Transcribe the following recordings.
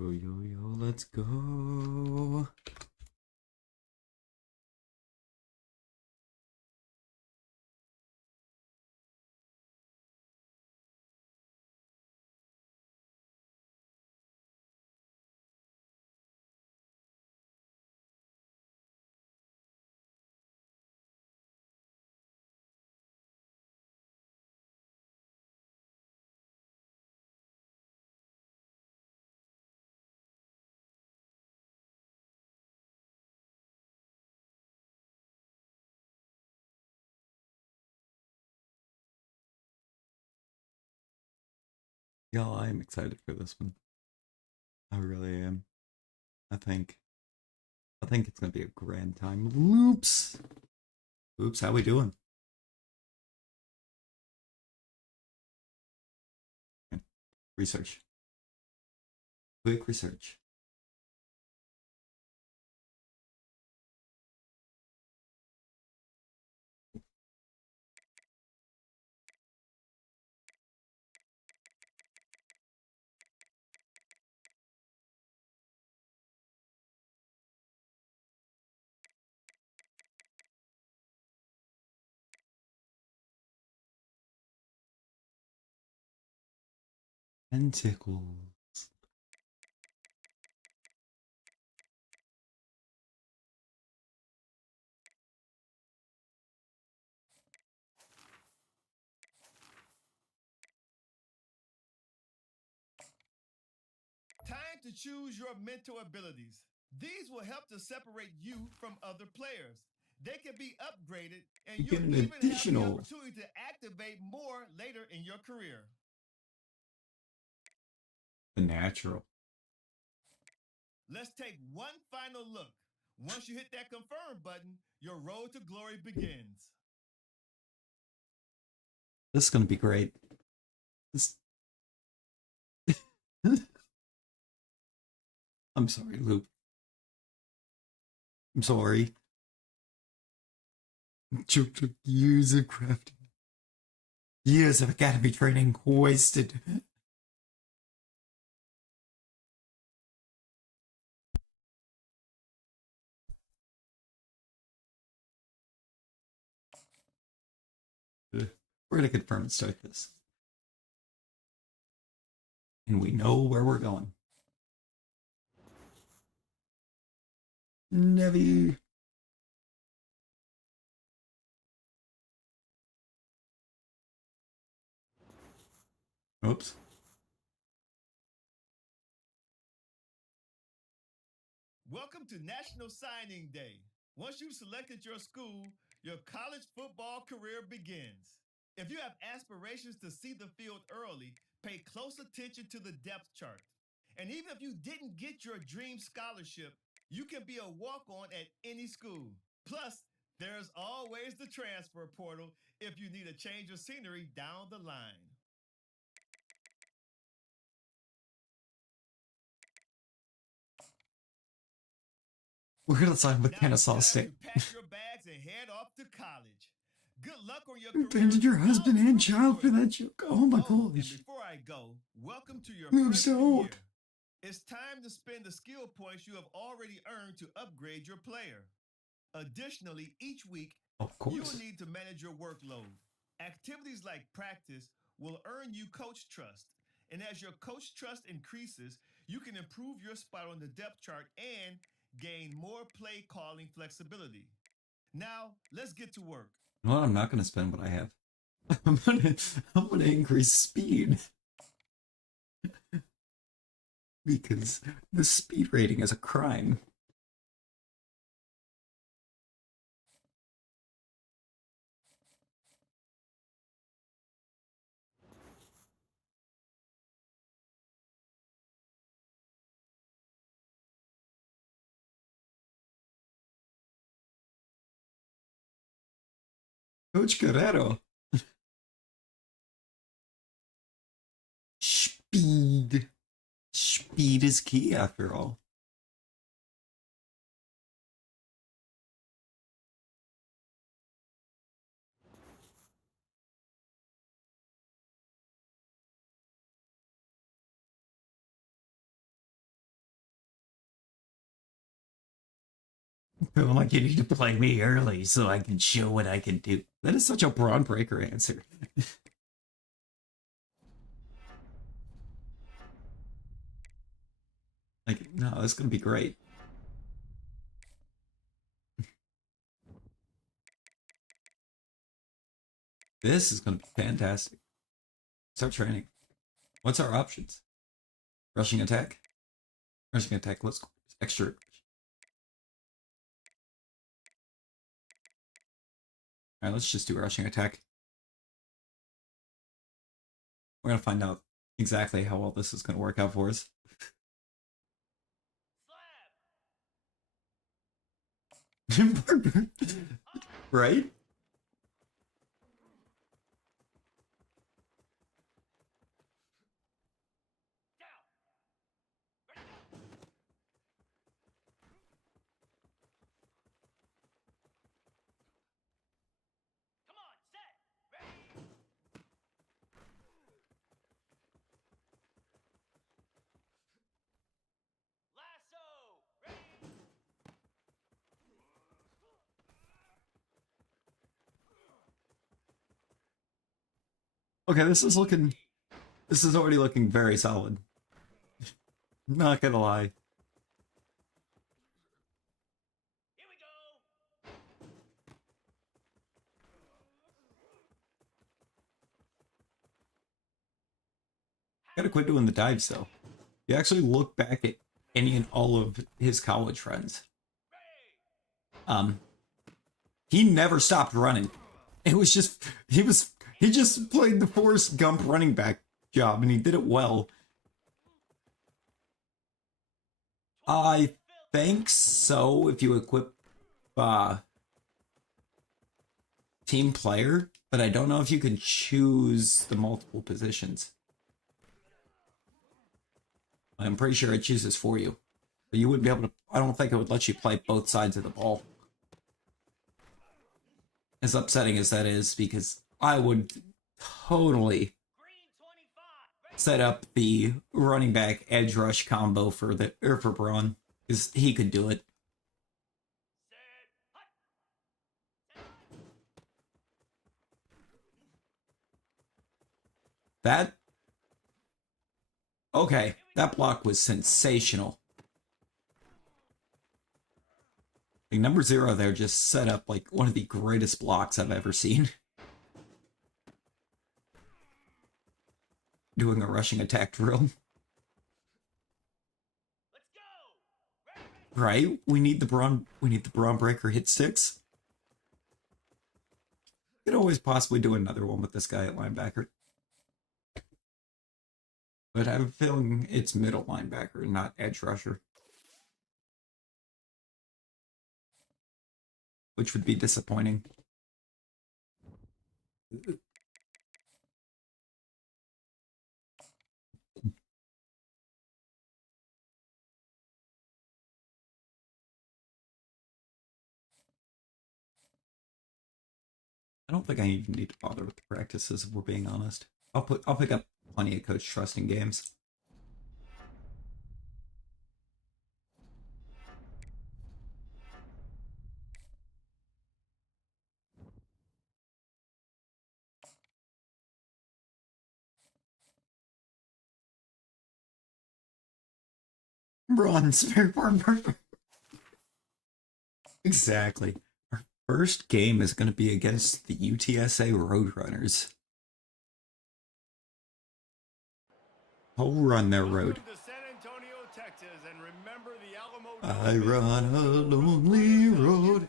Yo, yo, yo, let's go. Y'all, I am excited for this one. I really am. I think it's gonna be a grand time. Loops. Loops, how we doing? Research. Quick research. Tentacles. Time to choose your mental abilities. These will help to separate you from other players. They can be upgraded, and You get you'll an even have the additional. opportunity to activate more later in your career. The natural. Let's take one final look. Once you hit that confirm button, your road to glory begins. This is gonna be great. This. I'm sorry, Loop. I'm sorry. Took years of crafting. Years of academy training wasted. We're gonna confirm and start this. And we know where we're going. Nevi. Oops. Welcome to National Signing Day. Once you've selected your school, your college football career begins. If you have aspirations to see the field early, pay close attention to the depth chart. And even if you didn't get your dream scholarship, you can be a walk on at any school. Plus, there's always the transfer portal if you need a change of scenery down the line. We're gonna sign with Now it's Kennesaw time State. to pack your bags and head off to college. Good luck on your You career. abandoned your husband I'll and root child for you. that joke. Oh my And gosh. before I go, welcome to your I'm freshman so year. It's time to spend the skill points you have already earned to upgrade your player. Additionally, each week, Of you will course. need to manage your workload. Activities like practice will earn you coach trust. And as your coach trust increases, you can improve your spot on the depth chart and gain more play calling flexibility. Now, let's get to work. You know what? I'm not gonna spend what I have. I'm gonna increase speed. Because the speed rating is a crime. Coach Guerrero. Speed. Speed is key after all. I'm like, you need to play me early so I can show what I can do. That is such a Braun Breaker answer. Like, no, it's gonna be great. This is gonna be fantastic. Start training. What's our options? Rushing attack? Rushing attack, let's go. Extra. Alright, let's just do rushing attack. We're gonna find out exactly how well this is gonna work out for us. Right? Okay, this is already looking very solid. Not gonna lie. Gotta quit doing the dives though. You actually look back at any and all of his college friends. He never stopped running. It was just he just played the Forrest Gump running back job and he did it well. I think so if you equip team player, but I don't know if you can choose the multiple positions. I'm pretty sure it chooses for you. But you wouldn't be able to, I don't think it would let you play both sides of the ball. As upsetting as that is, because I would totally set up the running back edge rush combo for Braun, because he could do it. That okay, that block was sensational. Like, number 0 there just set up like one of the greatest blocks I've ever seen. Doing a rushing attack drill. Right? We need the Braun Breaker hit sticks. Could always possibly do another one with this guy at linebacker. But I have a feeling it's middle linebacker, not edge rusher. Which would be disappointing. I don't think I even need to bother with the practices if we're being honest. I'll pick up plenty of coach trusting games. Run, spare part. Exactly. Our first game is going to be against the UTSA Roadrunners. I'll run their road. I run a lonely road.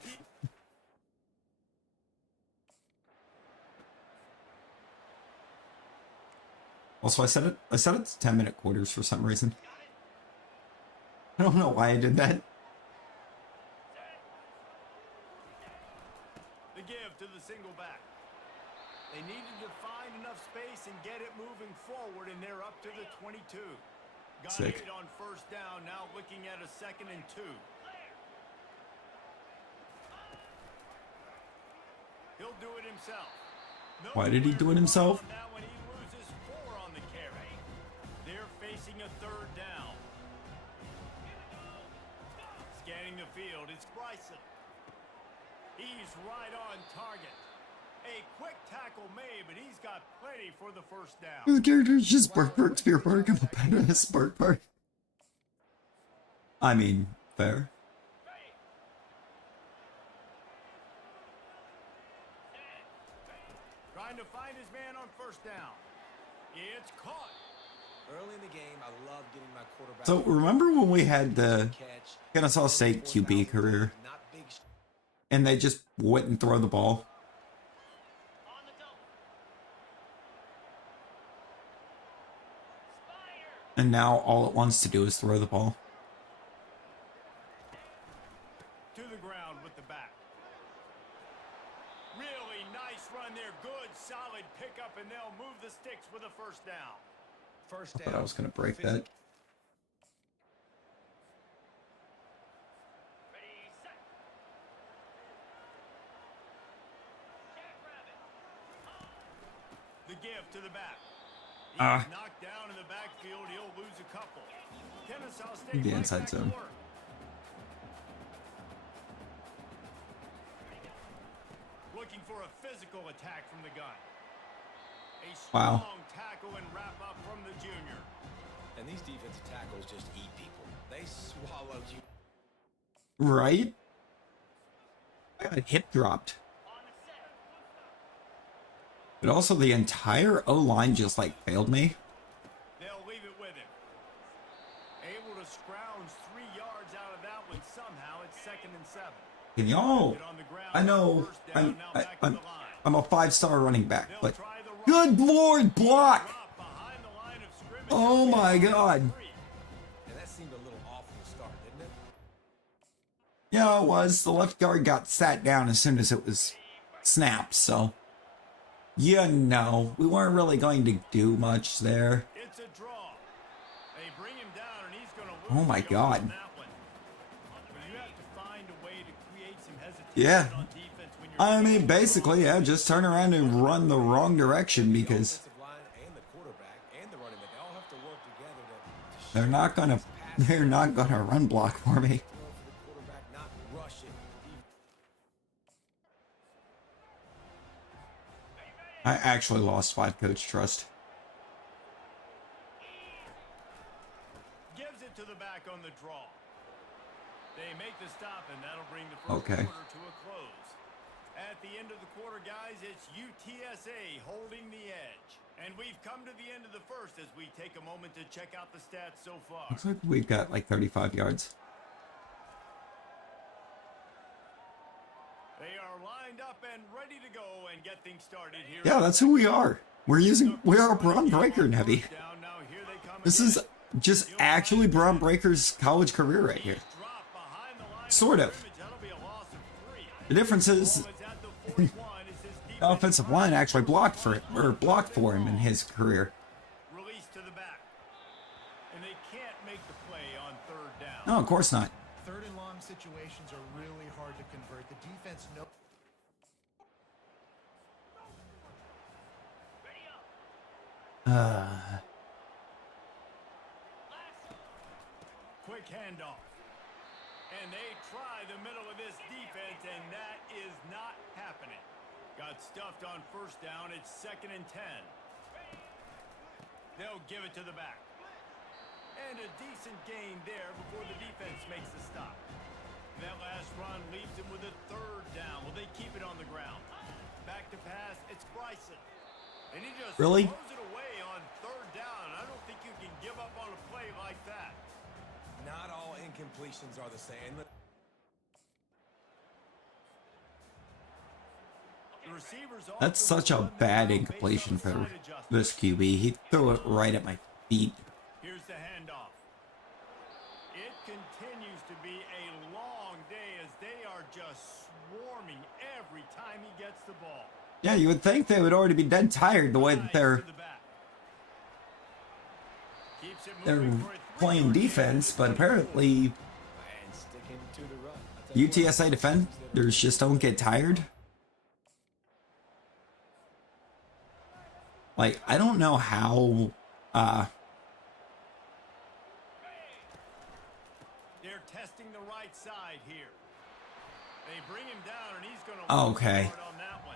Also, I set it to 10-minute quarters for some reason. I don't know why I did that. The give to the single back. They needed to find enough space and get it moving forward, and they're up to the 22. Got Sick. it on first down, now looking at a 2nd and 2. He'll do it himself. Why did he do it himself? Now when he loses 4 on the carry. They're facing a 3rd down. Scanning the field, it's Bryson. He's right on target. A quick tackle made, but he's got plenty for the first down. The character is just Spark Park, Spear Park. I'm a better than Spark Park. I mean, fair. Trying to find his man on first down. It's caught. Early in the game, I love getting my quarterback. So remember when we had the Kennesaw State QB career, and they just wouldn't throw the ball? And now all it wants to do is throw the ball. To the ground with the back. Really nice run there. Good, solid pickup, and they'll move the sticks with a first down. First I down. thought I was going to break that. The give to the back. He's Ah. knocked down in the backfield. He'll lose a couple. Kennesaw State The right inside back to zone. work. Looking for a physical attack from the gun. A strong Wow. tackle and wrap up from the junior. And these defensive tackles just eat people. They swallowed you. Right? I got hip dropped. But also the entire O-line just like failed me. They'll leave it with him. Able to scrounge 3 yards out of that one somehow. It's 2nd and 7. Can y'all? Get on the ground. I know First down, now back to the line. I'm a 5-star running back, They'll but try the run. good lord, block! Drop behind the line of scrimmage. Oh my god. And And that seemed a little awful to start, didn't it? Yeah, it was. The left guard got sat down as soon as it was snapped, so you know, we weren't really going to do much there. It's a draw. They bring him down, and he's going to lose. Oh my the yard god. on that one. But you have to find a way to create some hesitation Yeah. on defense when you're I mean, basically, yeah, just turn around and run the wrong direction The because offensive line and the quarterback and the running back, they all have to work together to they're not gonna run block for me. throw for the quarterback, not rush it. I actually lost 5 coach trust. gives it to the back on the draw. They make the stop, and that'll bring the first Okay. quarter to a close. At the end of the quarter, guys, it's UTSA holding the edge. And we've come to the end of the first as we take a moment to check out the stats so far. Looks like we've got like 35 yards. They are lined up and ready to go and get things started here. Yeah, that's who we are. We are Braun Breaker Heavy. This is just actually Braun Breaker's college career right here. Sort of. The difference is the offensive line actually blocked for him in his career. Release to the back. And they can't make the play on 3rd down. No, of course not. 3rd and long situations are really hard to convert. The defense knows. Quick handoff. And they try the middle of this defense, and that is not happening. Got stuffed on 1st down. It's 2nd and 10. They'll give it to the back. And a decent gain there before the defense makes the stop. That last run leaves them with a 3rd down. Will they keep it on the ground? Back to pass. It's Bryson. And he just Really? throws it away on 3rd down. I don't think you can give up on a play like that. Not all incompletions are the same. The receivers That's often such a run the bad ball incompletion based on for side adjustments. this QB. He threw it right at my feet. Here's the handoff. It continues to be a long day as they are just swarming every time he gets the ball. Yeah, you would think they would already be dead tired the way that they're To the back. Keeps it they're moving for a playing 3-yard gain. defense, but apparently And sticking to the run. I'll tell you what, UTSA defenders just don't get tired. Like, I don't know how They're testing the right side here. They bring him down, and he's going to Okay. on that one.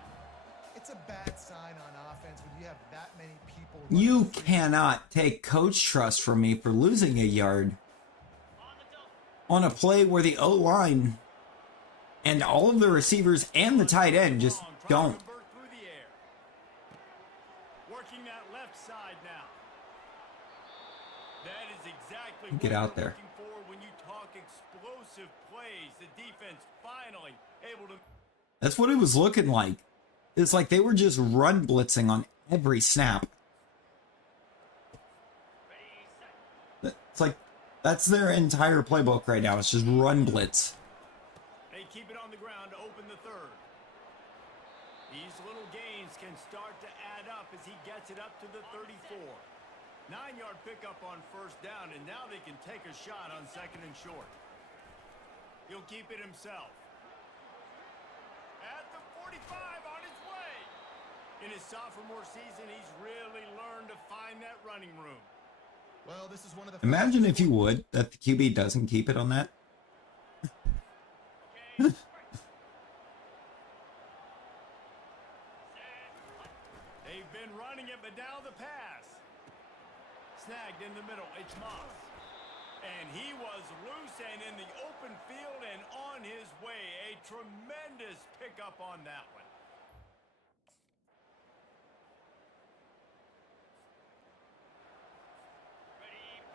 It's a bad sign on offense when you have that many people. You running free. cannot take coach trust from me for losing a yard on a play where the O-line and all of the receivers and the tight end just don't. Convert through the air. Working that left side now. That is exactly Get what out you're there. looking for when you talk explosive plays. The defense finally able to. That's what it was looking like. It's like they were just run blitzing on every snap. It's like that's their entire playbook right now. It's just run blitz. They keep it on the ground to open the third. These little gains can start to add up as he gets it up to the 34. 9-yard pickup on first down, and now they can take a shot on second and short. He'll keep it himself. At the 45 on his way. In his sophomore season, he's really learned to find that running room. Well, this is one of the. Imagine if you would that the QB doesn't keep it on that. They've been running it, but now the pass. Snagged in the middle. It's Moss. And he was loose and in the open field and on his way. A tremendous pickup on that one.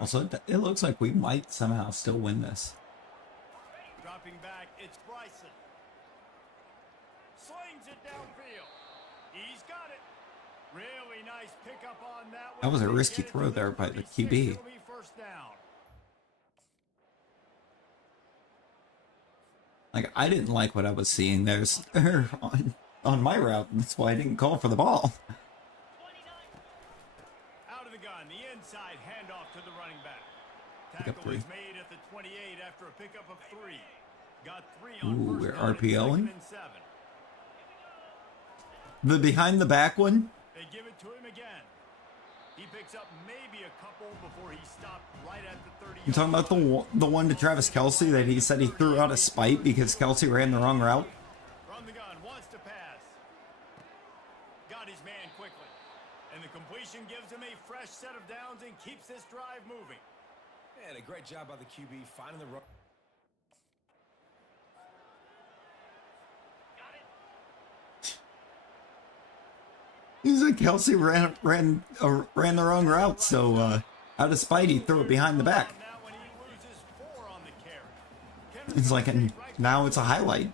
Also, it looks like we might somehow still win this. Dropping back, it's Bryson. Slings it downfield. He's got it. Really nice pickup on that one. That was a They risky get it throw to there by the 36. QB. It'll be first down. Like, I didn't like what I was seeing there on my route. That's why I didn't call for the ball. Out of the gun, the inside handoff to the running back. Pick up Tackle 3. is made at the 28 after a pickup of 3. Got 3 Ooh, on first we're down and RPOing. 2nd and 7. The behind the back one, They give it to him again. He picks up maybe a couple before he stopped right at the 30. I'm talking about the one to Travis Kelce that he said he threw out of spite because Kelce ran the wrong route. From the gun, wants to pass. Got his man quickly. And the completion gives him a fresh set of downs and keeps this drive moving. And a great job by the QB finding the run. He's like Kelce ran the wrong route, so out of spite he threw it behind the back. Now when he loses 4 on the carry. It's like, and now it's a highlight.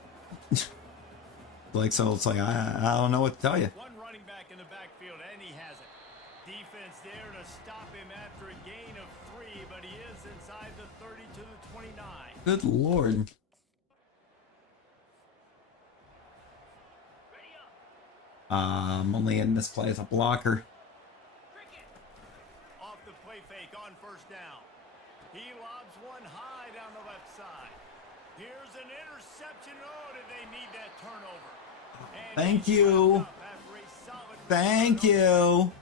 Like, so it's like I don't know what to tell you. One running back in the backfield, and he has it. Defense there to stop him after a gain of 3, but he is inside the 30 to the 29. Good lord. I'm only in this play as a blocker. Off the play fake on first down. He lobs one high down the left side. Here's an interception. Oh, did they need that turnover? And Thank he's you. wrapped up after a solid Thank you.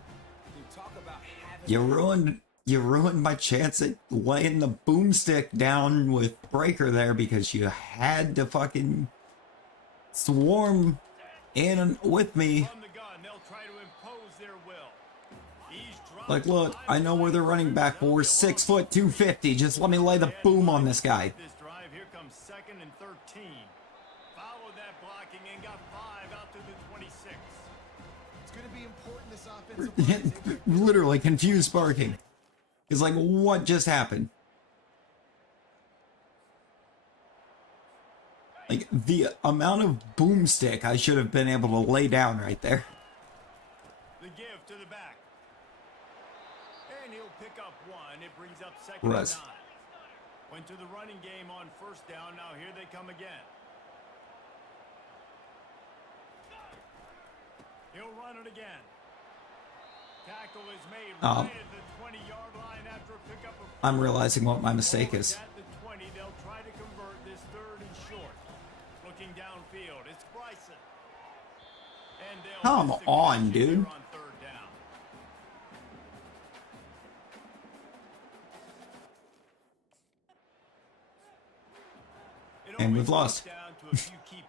Dude, talk about having You ruined my chance at laying the boomstick down with Breaker there because you had to fucking swarm in with me. From the gun, they'll try to impose their will. He's dropped Like, look, I know where they're running back, but we're 6 foot 250. Just let me lay the boom on this guy. This drive, here comes 2nd and 13. Followed that blocking and got 5 out to the 26. It's going to be important this offensive line. Literally confused barking. It's like, what just happened? Like, the amount of boomstick I should have been able to lay down right there. The give to the back. And he'll pick up 1. It brings up 2nd Russ. and 9. Went to the running game on first down. Now here they come again. He'll run it again. Tackle is made Oh. right at the 20-yard line after a pickup of I'm realizing what my mistake Ball is. At the 20, they'll try to convert this 3rd and short. Looking downfield, it's Bryson. And they'll Come miss the on, connection dude. there on 3rd down. It And we've always lost. comes down to a few key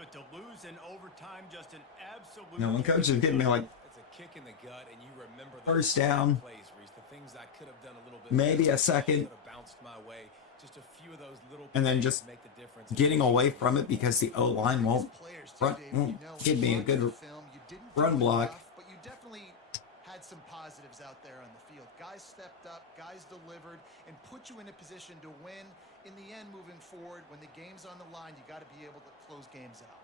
But to lose in overtime, just an absolute... No, one coach is getting me like It's a kick in the gut, and you remember first down, plays, Reese, the things I could have done a little bit maybe better, a second, could have bounced my way. Just a few of those little and then plays just make the difference. getting away from it because the O-line won't give me a good run block. But you definitely had some positives out there on the field. Guys stepped up, guys delivered, and put you in a position to win. In the end, moving forward, when the game's on the line, you got to be able to close games out.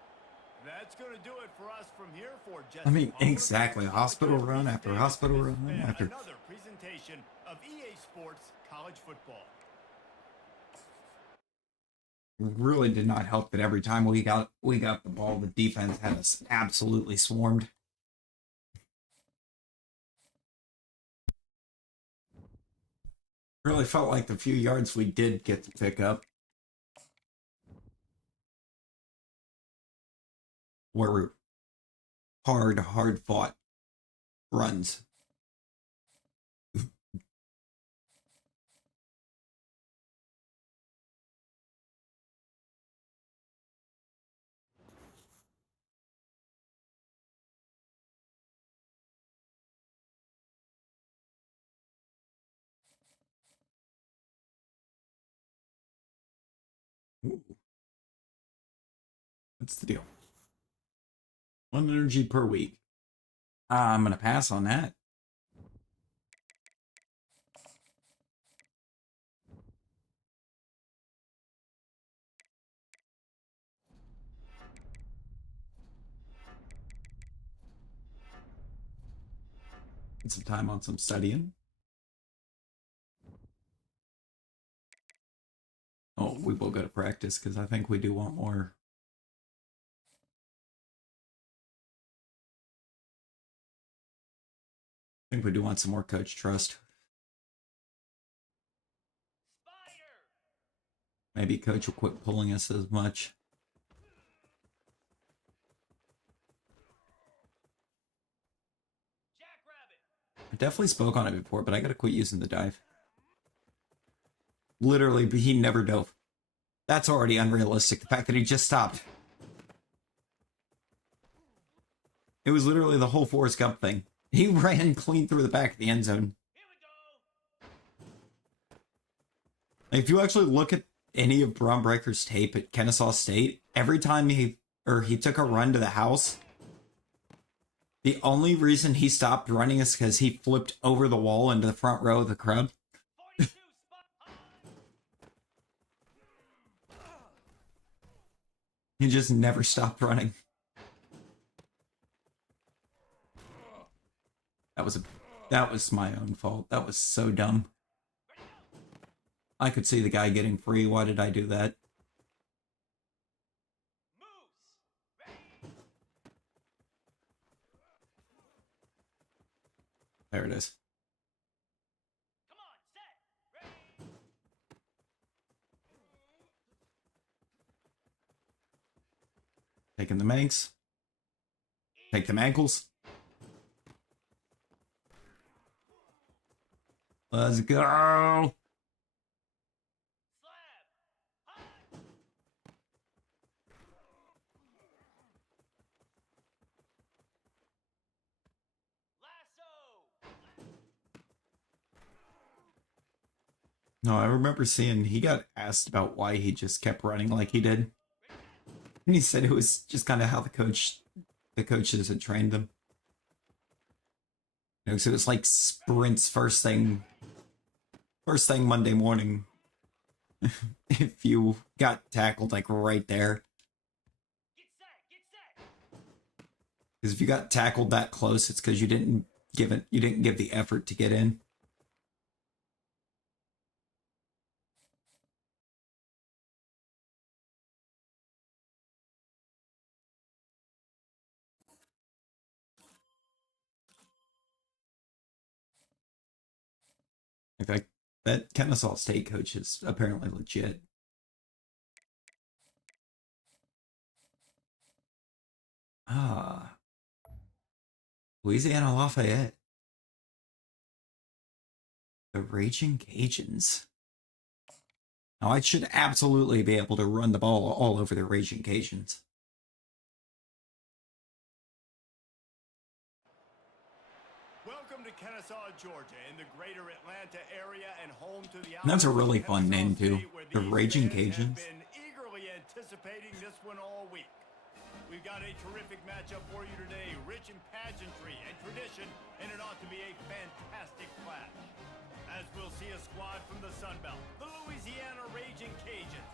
That's going to do it for us from here for Jesse. I mean, exactly. Hospital run after hospital run after. Another presentation of EA Sports College Football. Really did not help that every time we got the ball, the defense had us absolutely swarmed. Really felt like the few yards we did get to pick up were hard fought runs. Ooh. What's the deal? 1 energy per week. I'm going to pass on that. Spend some time on some studying. Oh, we will go to practice because I think we do want more. I think we do want some more coach trust. Maybe coach will quit pulling us as much. I definitely spoke on it before, but I gotta quit using the dive. Literally, he never dove. That's already unrealistic. The fact that he just stopped. It was literally the whole Forrest Gump thing. He ran clean through the back of the end zone. If you actually look at any of Braun Breaker's tape at Kennesaw State, every time he took a run to the house, the only reason he stopped running is because he flipped over the wall into the front row of the crowd. He just never stopped running. That was my own fault. That was so dumb. I could see the guy getting free. Why did I do that? There it is. Taking the manks. Take them ankles. Let's go. No, I remember seeing he got asked about why he just kept running like he did. And he said it was just kind of how the coaches had trained them. You know, so it was like sprints first thing Monday morning. If you got tackled like right there. Because if you got tackled that close, it's because you didn't give the effort to get in. In fact, that Kennesaw State coach is apparently legit. Ah. Louisiana Lafayette. The Raging Cajuns. Now, I should absolutely be able to run the ball all over the Raging Cajuns. Welcome to Kennesaw, Georgia, in the greater Atlanta area and home to the And that's a Outlaws really of fun name, Kennesaw too. State, where The these Raging fans have Cajuns. been eagerly anticipating this one all week. We've got a terrific matchup for you today, rich in pageantry and tradition, and it ought to be a fantastic clash. As we'll see a squad from the Sun Belt, the Louisiana Raging Cajuns,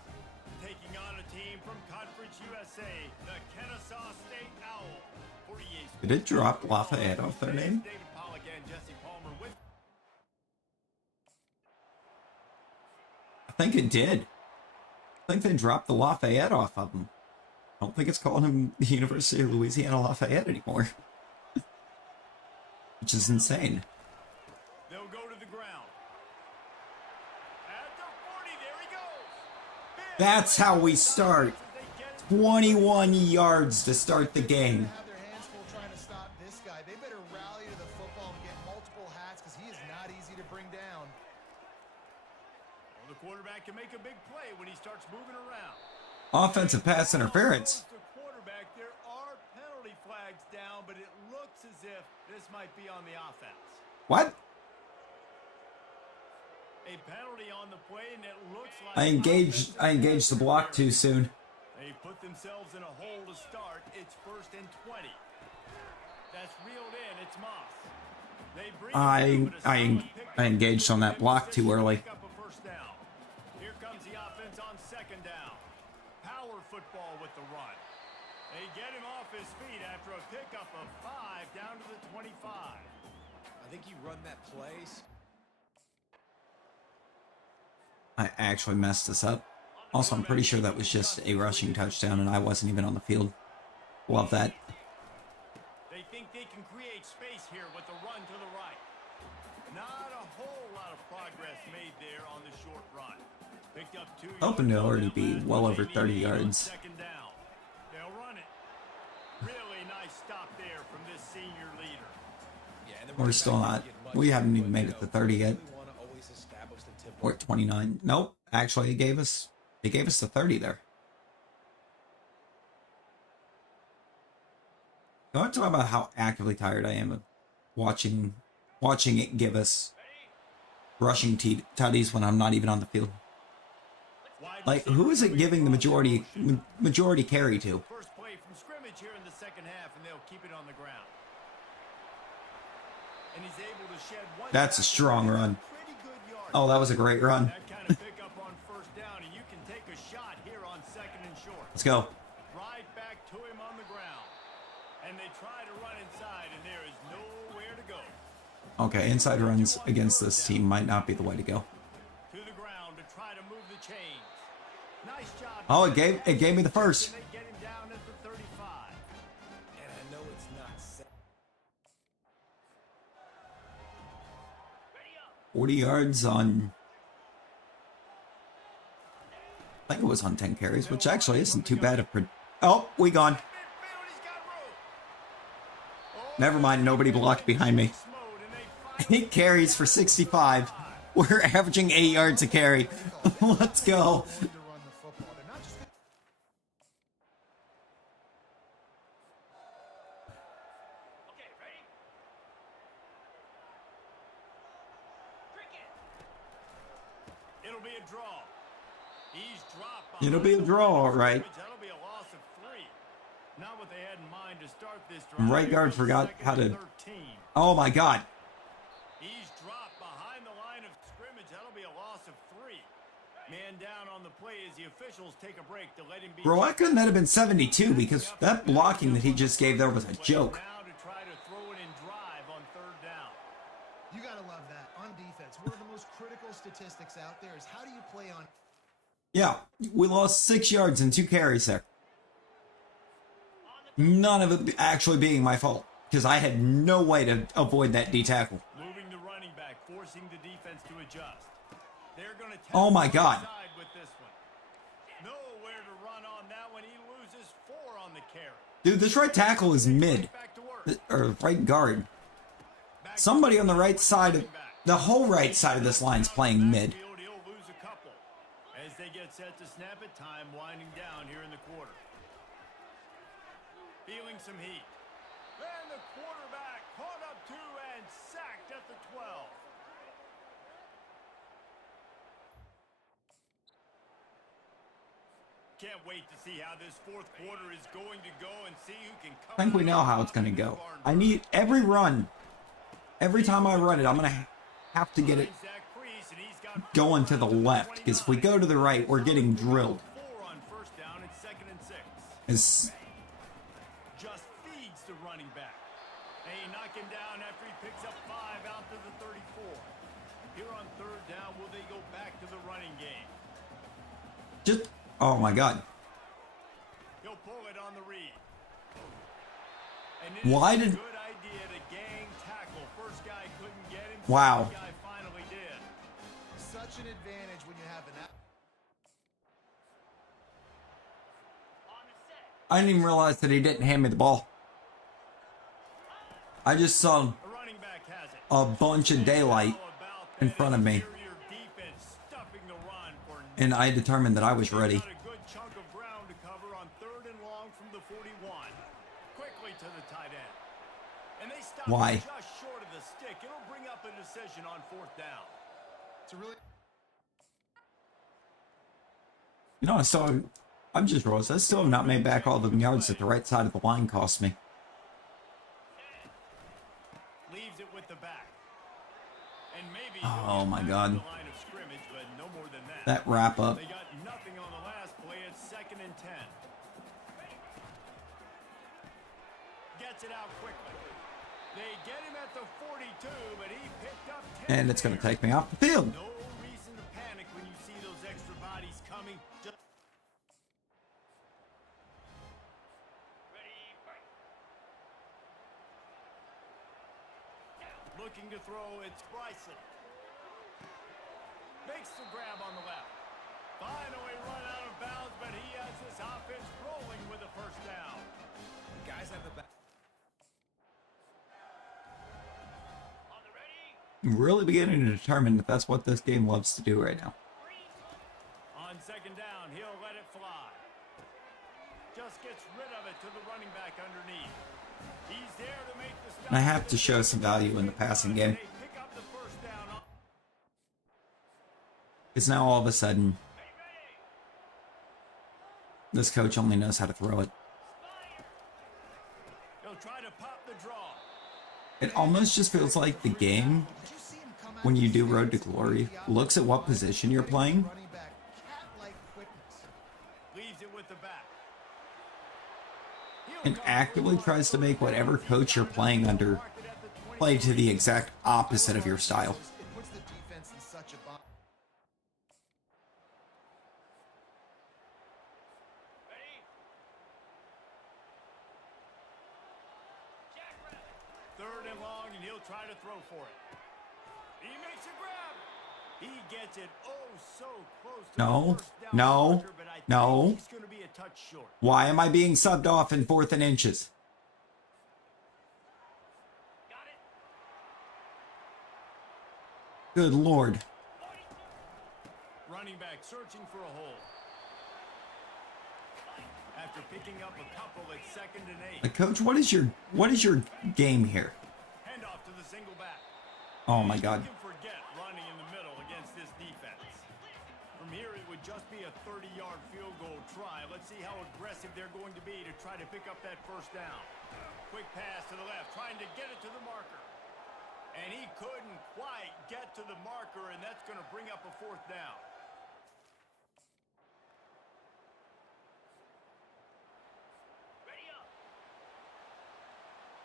taking on a team from Conference USA, the Kennesaw State Owls. For EA Sports, Did it drop Lafayette off their name? David Pollack and Jesse Palmer with I think it did. I think they dropped the Lafayette off of him. I don't think it's calling him the University of Louisiana Lafayette anymore. Which is insane. They'll go to the ground. At the 40, there he goes. That's how we start. 21 yards to start the game. Have their hands full trying to stop this guy. They better rally to the football and get multiple hats because he is not easy to bring down. Well, the quarterback can make a big play when he starts moving around. Offensive pass interference. The quarterback, there are penalty flags down, but it looks as if this might be on the offense. What? A penalty on the play, and it looks like I engaged the block too soon. They put themselves in a hole to start. It's 1st and 20. That's reeled in. It's Moss. They bring I engaged on that block too early. Pick up a first down. Here comes the offense on 2nd down. Power football with the run. They get him off his feet after a pickup of 5 down to the 25. I think you run that place. I actually messed this up. Also, I'm pretty sure that was just a rushing touchdown and I wasn't even on the field. Love that. They think they can create space here with the run to the right. Not a whole lot of progress made there on the short run. Picked up 2 yards. Hoping to already be well over 30 They need yards. 2nd down. They'll run it. Really nice stop there from this senior leader. Yeah, and the We're running still back not. didn't get much We haven't time, even but, made it to 30 yet. we wanna always establish the tempo. We're at 29. Nope. Actually, it gave us the 30 there. I want to talk about how actively tired I am of watching it give us rushing tutties when I'm not even on the field. Like, who is it giving the majority carry to? First play from scrimmage here in the 2nd half, and they'll keep it on the ground. And he's able to shed one. That's a strong run. Pretty good yard. Oh, that was a great run. That kind of pickup on 1st down, and you can take a shot here on 2nd and short. Let's go. Right back to him on the ground. And they try to run inside, and there is nowhere to go. Okay, inside runs against this team might not be the way to go. To the ground to try to move the chains. Nice job. Oh, it gave me the first. And they get him down at the 35. And I know it's not set. 40 yards on... I think it was on 10 carries, which actually isn't too bad. Oh, we gone. Never mind, nobody blocked behind me. 8 carries for 65. We're averaging 8 yards a carry. Let's go. Going to run the football. They're not just It'll be a draw. He's dropped. It'll be a draw, all right. That'll be a loss of 3. Not what they had in mind to start this And drive. right guard It's forgot 2nd how to... and 13. Oh my god. He's dropped behind the line of scrimmage. That'll be a loss of 3. Man down on the play as the officials take a break to let him be. Bro, why couldn't that have been 72? Because that blocking that he just gave there was a joke. Now to try to throw it and drive on 3rd down. You got to love that on defense. One of the most critical statistics out there is how do you play on Yeah, we lost 6 yards and 2 carries there. None of it actually being my fault, because I had no way to avoid that D tackle. Moving the running back, forcing the defense to adjust. They're going to Oh my God. with this one. Nowhere to run on that one. He loses 4 on the carry. Dude, this right tackle is mid, Back to work. or right guard. Somebody on the right side of the whole right side of this line's playing mid. He'll lose a couple as they get set to snap it. Time winding down here in the quarter. Feeling some heat. And the quarterback caught up to and can't wait to see how this fourth quarter is going to go and see who can come. I think we know how it's going to go. I need every run. Every time I run it, I'm going to have to get it going to the left. Because if we go to the right, we're getting drilled. It's... Just feeds the running back. And he knock him down after he picks up 5 out to the 34. Here on third down, will they go back to the running game? Just... Oh my god. He'll pull it on the read. And Why did... Good idea to gang tackle. First guy couldn't get him. Wow. Second guy finally did. Such an advantage when you have an... I didn't even realize that he didn't hand me the ball. I just saw The running back has it. a bunch of daylight in front of me, Interior defense stuffing the run for and I determined that I was ready. got a good chunk of ground to cover on third and long from the 41. Quickly to the tight end. And they stop Why? just short of the stick. It'll bring up a decision on fourth down. It's a really... You know, I'm just realized I still have not made back all the yards that the right side of the line cost me. Leaves it with the back. And maybe Oh my god. the line of scrimmage, but no more than that. That wrap up. They got nothing on the last play. It's 2nd and 10. Gets it out quickly. They get him at the 42, but he picked up 10. And it's going to take me off the field. No reason to panic when you see those extra bodies coming. Just looking to throw, it's Bryson. Makes the grab on the left. Finally run out of bounds, but he has this offense rolling with a first down. Guys have the back. I'm really beginning to determine if that's what this game loves to do right now. On 2nd down, he'll let it fly. Just gets rid of it to the running back underneath. He's there to make the stop. And I have to show some value in the passing game. They pick up the first down. Because now all of a sudden, this coach only knows how to throw it. He'll try to pop the draw. It almost just feels like the game, Did you see him come out when you of do his Road to stance, Glory, the outside looks at what line, position you're playing, running back, cat-like quickness. Leaves it with the back. and actively tries to make whatever coach you're playing under play to the exact opposite of your style. It puts the defense in such a bind. Third and long, and he'll try to throw for it. He makes a grab. He gets it so close to No, the first down no, marker, but I no. think he's going to be a touch short. Why am I being subbed off in 4th and inches? Good lord. Running back searching for a hole. After picking up a couple at 2nd and 8. Like, coach, what is your game here? Handoff to the single back. Oh my god. You can forget running in the middle against this defense. From here, it would just be a 30-yard field goal try. Let's see how aggressive they're going to be to try to pick up that first down. Quick pass to the left, trying to get it to the marker. And he couldn't quite get to the marker, and that's going to bring up a fourth down.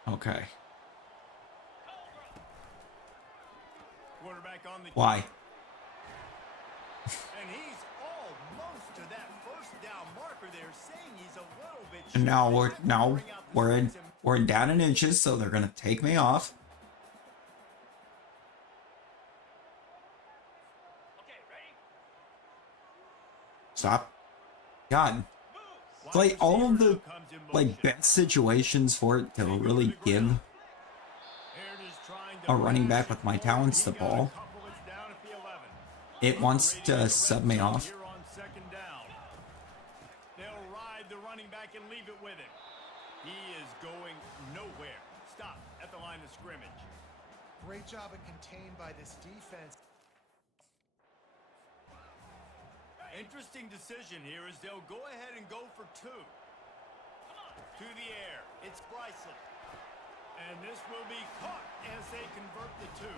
Okay. Quarterback on the Why? And he's almost to that first down marker there, saying he's a little bit And now short. we're in down in inches, so they're gonna take me off. Stop. God. It's like all of the best situations for it to really give a running back with my talents the ball. It wants to sub me off. Here on 2nd down. They'll ride the running back and leave it with him. He is going nowhere. Stop at the line of scrimmage. Great job of contained by this defense. Interesting decision here as they'll go ahead and go for two. To the air. It's Bryson. And this will be caught as they convert the two.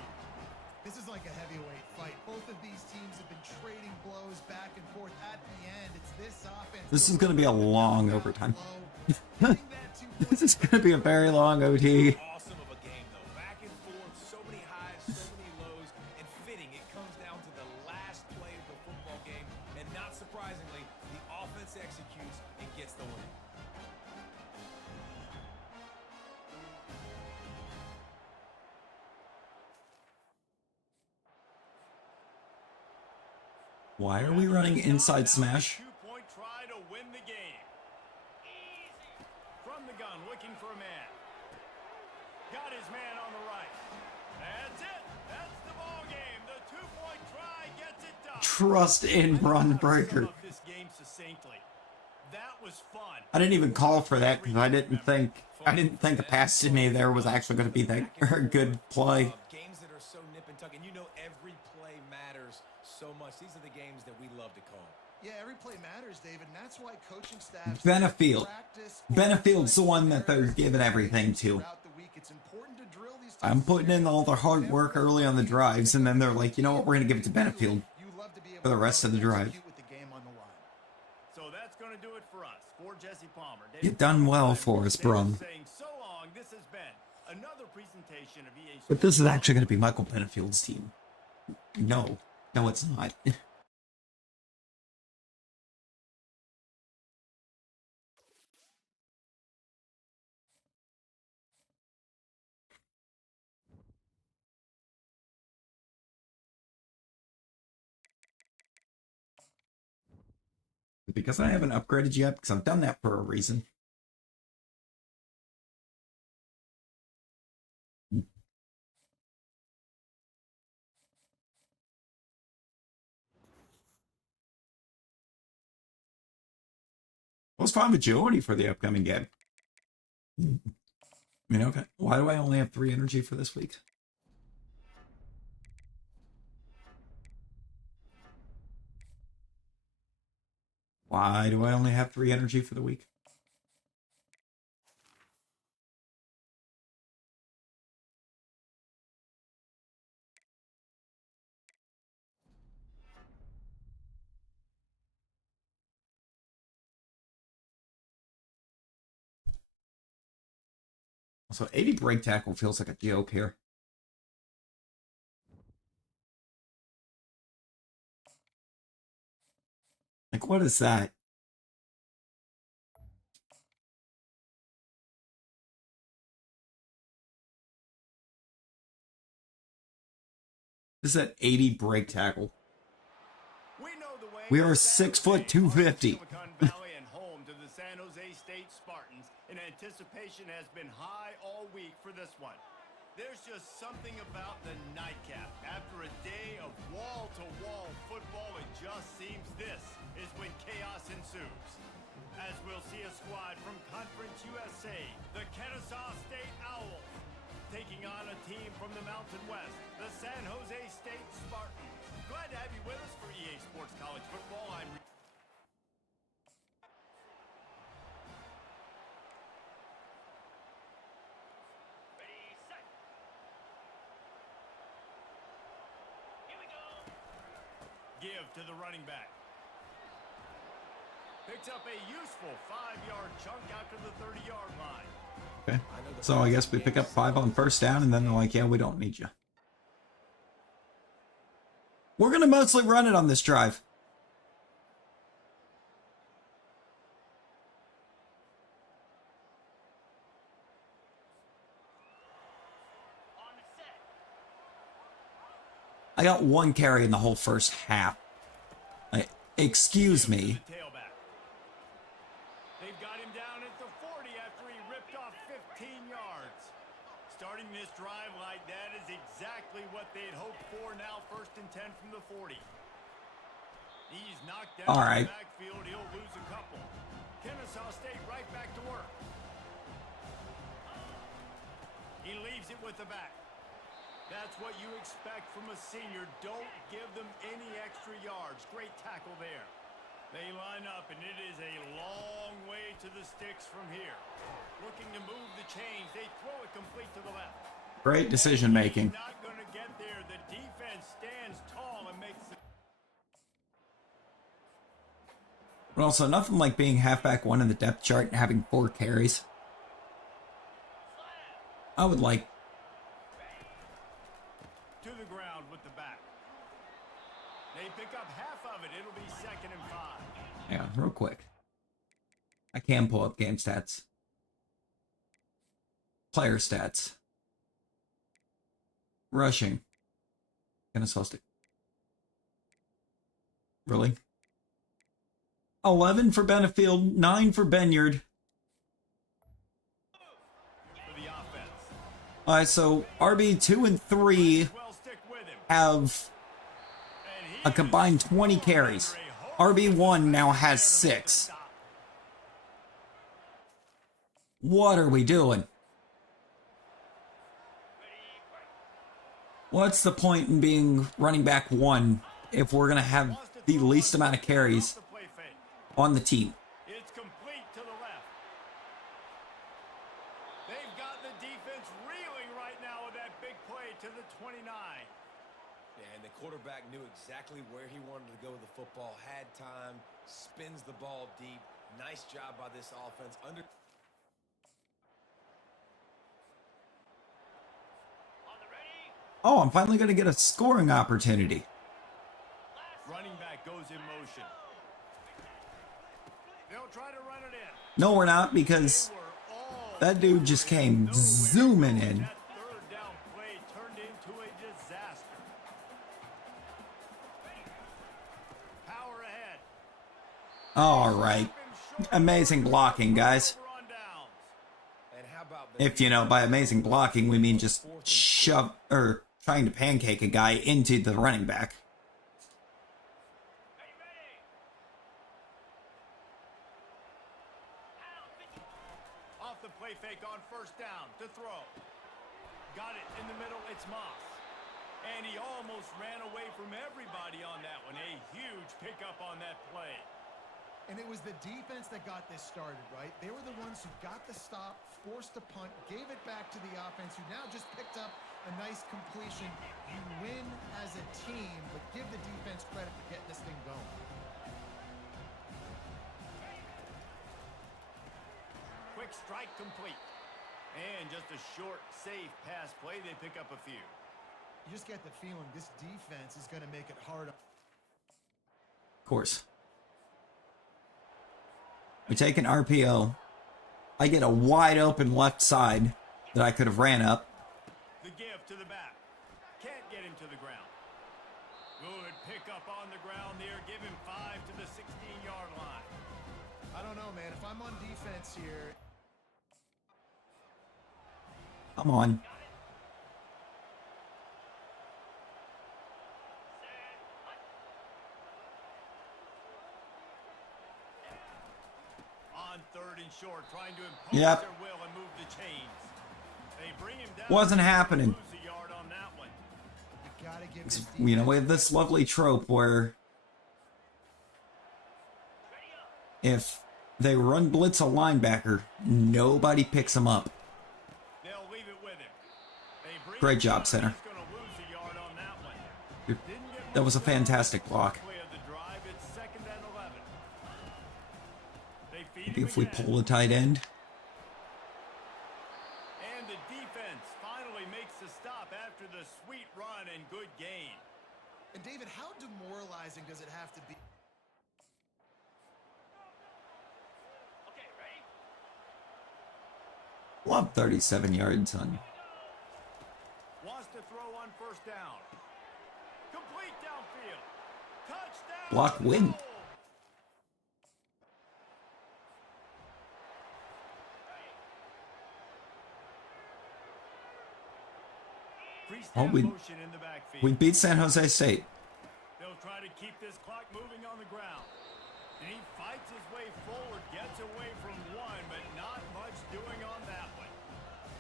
This is like a heavyweight fight. Both of these teams have been trading blows back and forth. At the end, it's this offense. This is going to be a long overtime. This is going to be a very long OT. Awesome of a game, though. Back and forth, so many highs, so many lows, and fitting. It comes down to the last play of the football game, and not surprisingly, the offense executes and gets the win. Why are we running inside smash? Two-point try to win the game. Easy. From the gun, looking for a man. Got his man on the right. That's it. That's the ball game. The two-point try gets it done. Trust in run breaker. This game succinctly. That was fun. I didn't even call for that because I didn't think a pass to me there was actually going to be that good play. Games that are so nip and tuck, and you know every play matters so much. These are the games that we love to call. Yeah, every play matters, David, and that's why coaching staffs Benefield. practice. Benefield's the one that they're giving everything to. Throughout the week. It's important to drill these I'm putting in all the hard work early on the drives, and then they're like, you know what, we're going to give it to Benefield You love to be able for the to rest of the drive. execute with the game on the line. So that's going to do it for us. For Jesse Palmer. You've done well for us, Brum. Saying so long. This has been another presentation of EA But this is actually going to be Michael Benefield's team. No, it's not. Because I haven't upgraded yet, because I've done that for a reason. What's fine with agility for the upcoming game? I mean, okay. Why do I only have 3 energy for this week? Why do I only have 3 energy for the week? So 80 break tackle feels like a joke here. Like, what is that? This is an 80 break tackle. We are 6 foot 250. Valley and home to the San Jose State Spartans, and anticipation has been high all week for this one. There's just something about the nightcap. After a day of wall-to-wall football, it just seems this is when chaos ensues. As we'll see a squad from Conference USA, the Kennesaw State Owls, taking on a team from the Mountain West, the San Jose State Spartans. Glad to have you with us for EA Sports College Football. Ready, set. Here we go. Give to the running back. Picks up a useful 5-yard chunk after the 30-yard line. Okay. So I guess we pick up 5 on first down, and then they're like, yeah, we don't need you. We're going to mostly run it on this drive. I got 1 carry in the whole first half. Excuse me. They've got him down at the 40 after he ripped off 15 yards. Starting this drive like that is exactly what they'd hoped for. Now 1st and 10 from the 40. He's knocked down in the backfield. He'll lose a couple. Kennesaw State right back to work. He leaves it with the back. That's what you expect from a senior. Don't give them any extra yards. Great tackle there. They line up, and it is a long way to the sticks from here. Looking to move the chains. They throw it complete to the left. Great decision making. Not going to get there. The defense stands tall and makes the... But also, nothing like being halfback one in the depth chart and having 4 carries. I would like... To the ground with the back. They pick up half of it. It'll be 2nd and 5. Yeah, real quick. I can pull up game stats. Player stats. Rushing. Ganasostic. Really? 11 for Benefield, 9 for Benyard. For the offense. Alright, so RB 2 and 3 Well, stick with him. have a combined 20 carries. RB1 now has 6. What are we doing? What's the point in being running back 1 if we're going to have the least amount of carries on the team? It's complete to the left. They've got the defense reeling right now with that big play to the 29. Yeah, and the quarterback knew exactly where he wanted to go with the football, had time, spins the ball deep. Nice job by this offense. Oh, I'm finally going to get a scoring opportunity. Running back goes in motion. They'll try to run it in. No, we're not, because that dude just came zooming in. That third down play turned into a disaster. Power ahead. All right. Amazing blocking, guys. On downs. And how about the If, you know, by amazing blocking, we mean just shove, or trying to pancake a guy into the running back. Off the play fake on 1st down to throw. Got it in the middle. It's Moss. And he almost ran away from everybody on that one. A huge pickup on that play. And it was the defense that got this started, right? They were the ones who got the stop, forced a punt, gave it back to the offense, who now just picked up a nice completion. You win as a team, but give the defense credit for getting this thing going. Quick strike complete. And just a short, safe pass play. They pick up a few. You just get the feeling this defense is going to make it hard. Of course. We take an RPO. I get a wide open left side that I could have ran up. The give to the back. Can't get him to the ground. Good pickup on the ground there. Give him 5 to the 16-yard line. I don't know, man. If I'm on defense here, Come on. On 3rd and short, trying to impose Yep. their will and move the chains. They bring him down. Wasn't happening. Lose a yard on that one. you got to give this You know, defense we have this lovely trope where if they run blitz a linebacker, nobody picks him up. They'll leave it with him. They bring Great him job, down. center. He's gonna lose a yard on that one. Dude, Didn't get that was a much time. fantastic block. Play of the drive. It's 2nd and 11. They feed Maybe him if we again. pull the tight end. And the defense finally makes the stop after the sweet run and good gain. And David, how demoralizing does it have to be? Love 37 yards on. Wants to throw on 1st down. Complete downfield. Touchdown. Block win. Oh, Pre-snap we motion in the backfield. beat San Jose State. They'll try to keep this clock moving on the ground. And he fights his way forward, gets away from one, but not much doing on that one.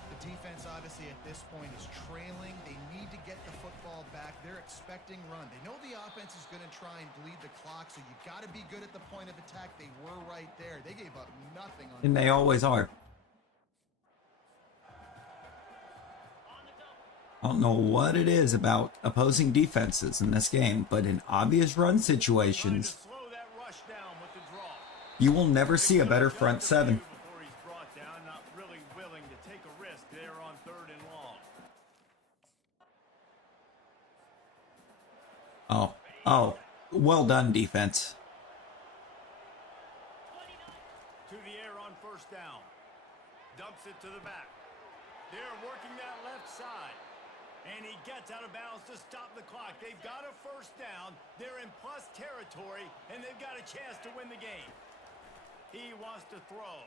The defense, obviously, at this point is trailing. They need to get the football back. They're expecting run. They know the offense is going to try and bleed the clock, so you got to be good at the point of attack. They were right there. They gave up nothing on And they always are. I don't know what it is about opposing defenses in this game, but in obvious run situations, you will never see a better front seven. Oh, well done, defense. To the air on first down. Dumps it to the back. They're working that left side. And he gets out of bounds to stop the clock. They've got a first down. They're in plus territory, and they've got a chance to win the game. He wants to throw.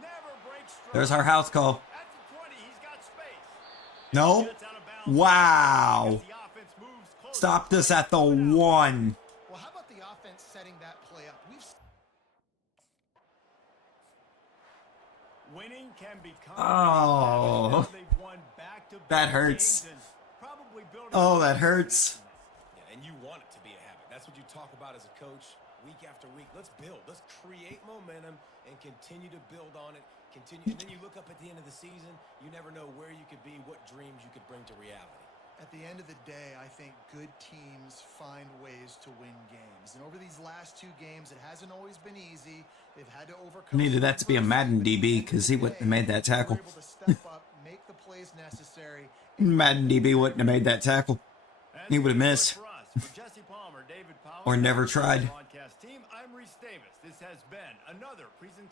Never breaks stride. There's our house call. At the 20, he's got space. No? Wow. Stop this at the 1. Well, how about the offense setting that play up? Winning can become Oh, that hurts. Oh, that hurts. Yeah, and you want it to be a habit. That's what you talk about as a coach week after week. Let's build. Let's create momentum and continue to build on it. And then you look up at the end of the season, you never know where you could be, what dreams you could bring to reality. At the end of the day, I think good teams find ways to win games. And over these last 2 games, it hasn't always been easy. They've had to overcome. Needed that to be a Madden DB because he wouldn't have made that tackle. Madden DB wouldn't have made that tackle. He would have missed. Or never tried.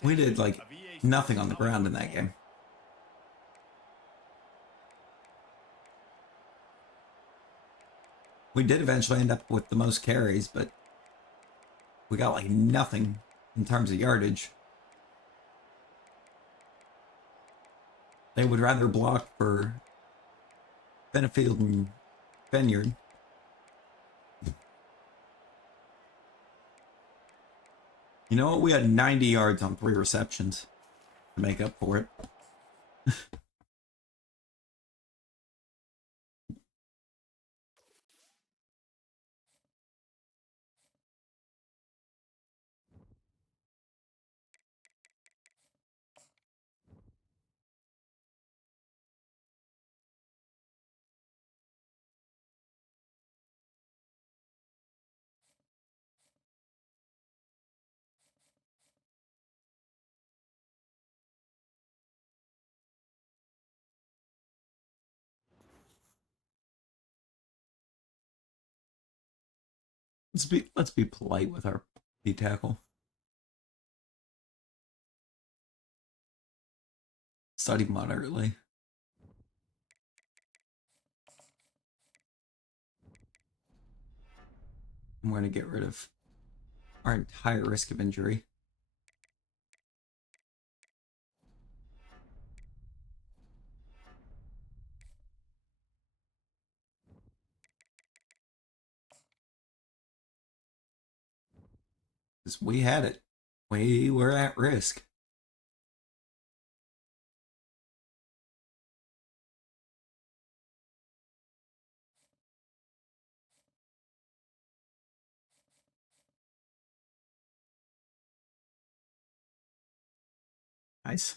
We did like nothing on the ground in that game. We did eventually end up with the most carries, but we got like nothing in terms of yardage. They would rather block for Benefield and Vineyard. You know what? We had 90 yards on 3 receptions to make up for it. Let's be polite with our D tackle. Study moderately. I'm going to get rid of our entire risk of injury. Because we had it. We were at risk. Nice.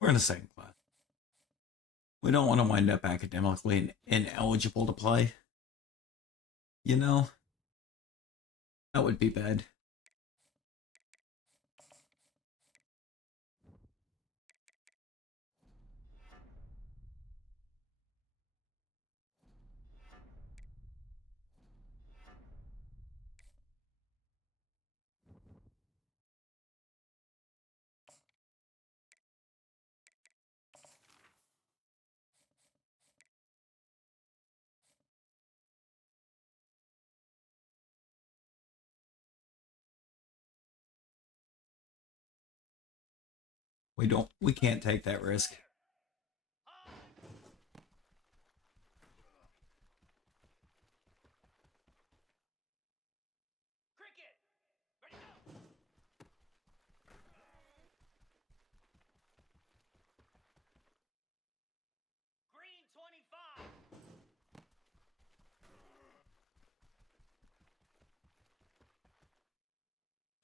We're in the same class. We don't want to wind up academically ineligible to play. You know? That would be bad. We can't take that risk.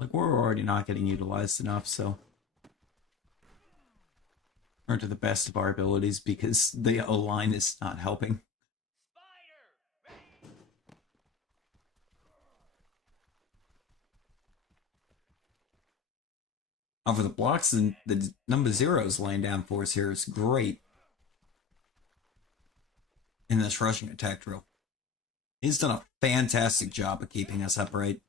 Like, we're already not getting utilized enough, so. Or to the best of our abilities, because the O-line is not helping. For the blocks, and the number 0's laying down for us here is great in this rushing attack drill. He's done a fantastic job of keeping us upright.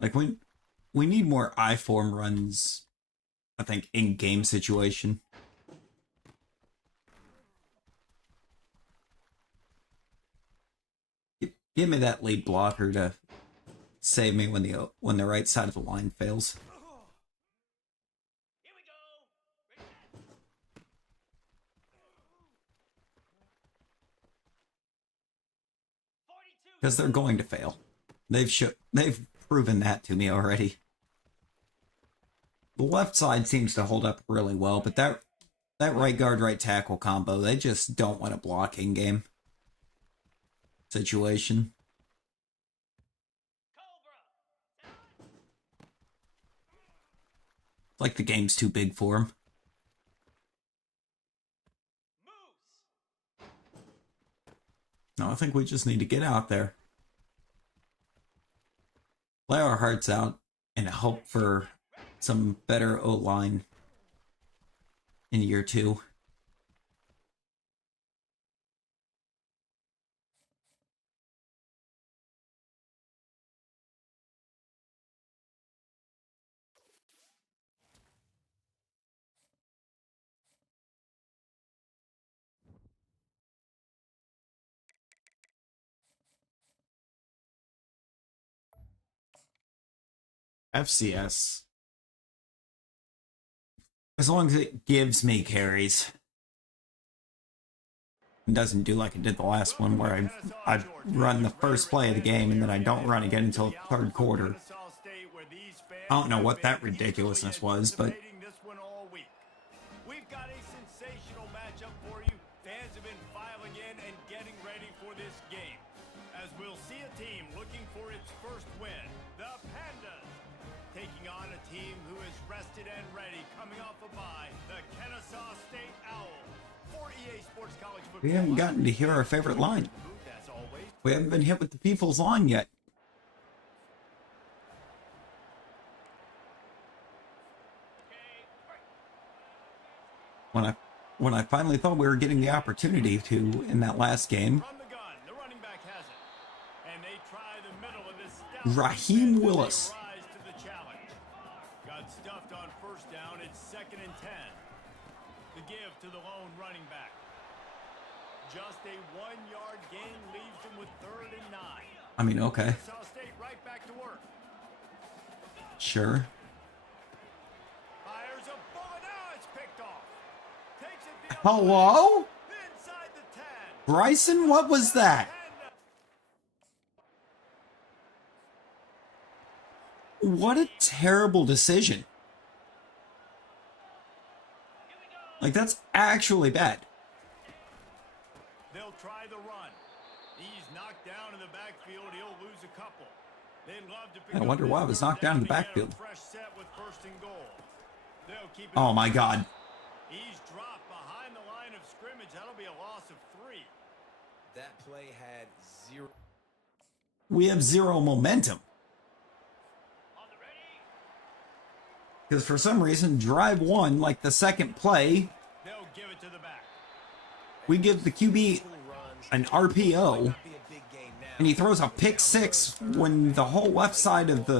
Like, we need more I-form runs, I think, in game situation. Give me that lead blocker to save me when the right side of the line fails. Because they're going to fail. They've proven that to me already. The left side seems to hold up really well, but that right guard, right tackle combo, they just don't want a blocking game situation. Like the game's too big for him. No, I think we just need to get out there. Play our hearts out and hope for some better O-line in year 2. FCS. As long as it gives me carries. It doesn't do like it did the last one where I run the first play of the game and then I don't run again until third quarter. I don't know what that ridiculousness was, but We've got a sensational matchup for you. Fans have been filing in and getting ready for this game, as we'll see a team looking for its first win. The Pandas taking on a team who is rested and ready, coming off a bye, the Kennesaw State Owls. For EA Sports College Football, we haven't gotten to hear our favorite line. We haven't been hit with the people's line yet. When I finally thought we were getting the opportunity to in that last game, From the gun, the running back has it. And they try the middle of this. Raheem Willis. Rise to the challenge. Got stuffed on first down. It's 2nd and 10. To give to the lone running back. Just a 1-yard gain leaves him with 3rd and 9. I mean, okay, Kennesaw State right back to work. sure. Fires a bullet. Now it's picked off. Takes it the other Hello? way. Inside the 10. Bryson, what was that? What a terrible decision. Like, that's actually bad. They'll try the run. He's knocked down in the backfield. He'll lose a couple. They'd love to pick I wonder up why this I was third knocked down in the down to get a backfield. fresh set with 1st and goal. They'll keep it Oh on. my god. He's dropped behind the line of scrimmage. That'll be a loss of 3. That play had 0. We have 0 momentum. Because for some reason, drive 1, like the second play, They'll give it to the back. we give the QB an RPO, and he throws a pick 6 when the whole left side of the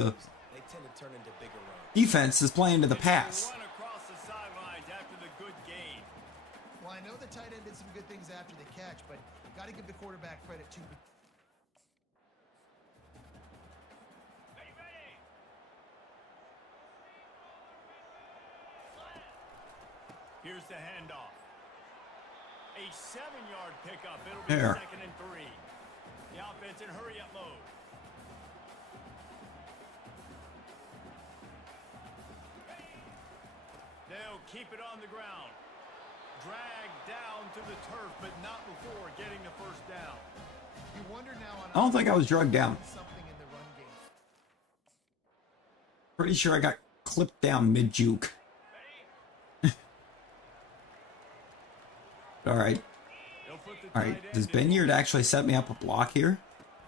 They tend to turn into bigger runs. defense is playing to the pass. Run across the sidelines after the good gain. Well, I know the tight end did some good things after the catch, but got to give the quarterback credit too. Are you ready? Here's the handoff. A 7-yard pickup. It'll be There. 2nd and 3. The offense in hurry up mode. They'll keep it on the ground. Dragged down to the turf, but not before getting the first down. You wonder now on I don't think I was drugged down. something in the run game. Pretty sure I got clipped down mid-juke. Alright. They'll put the Alright. tight Does end in Benyard actually set me up a block here?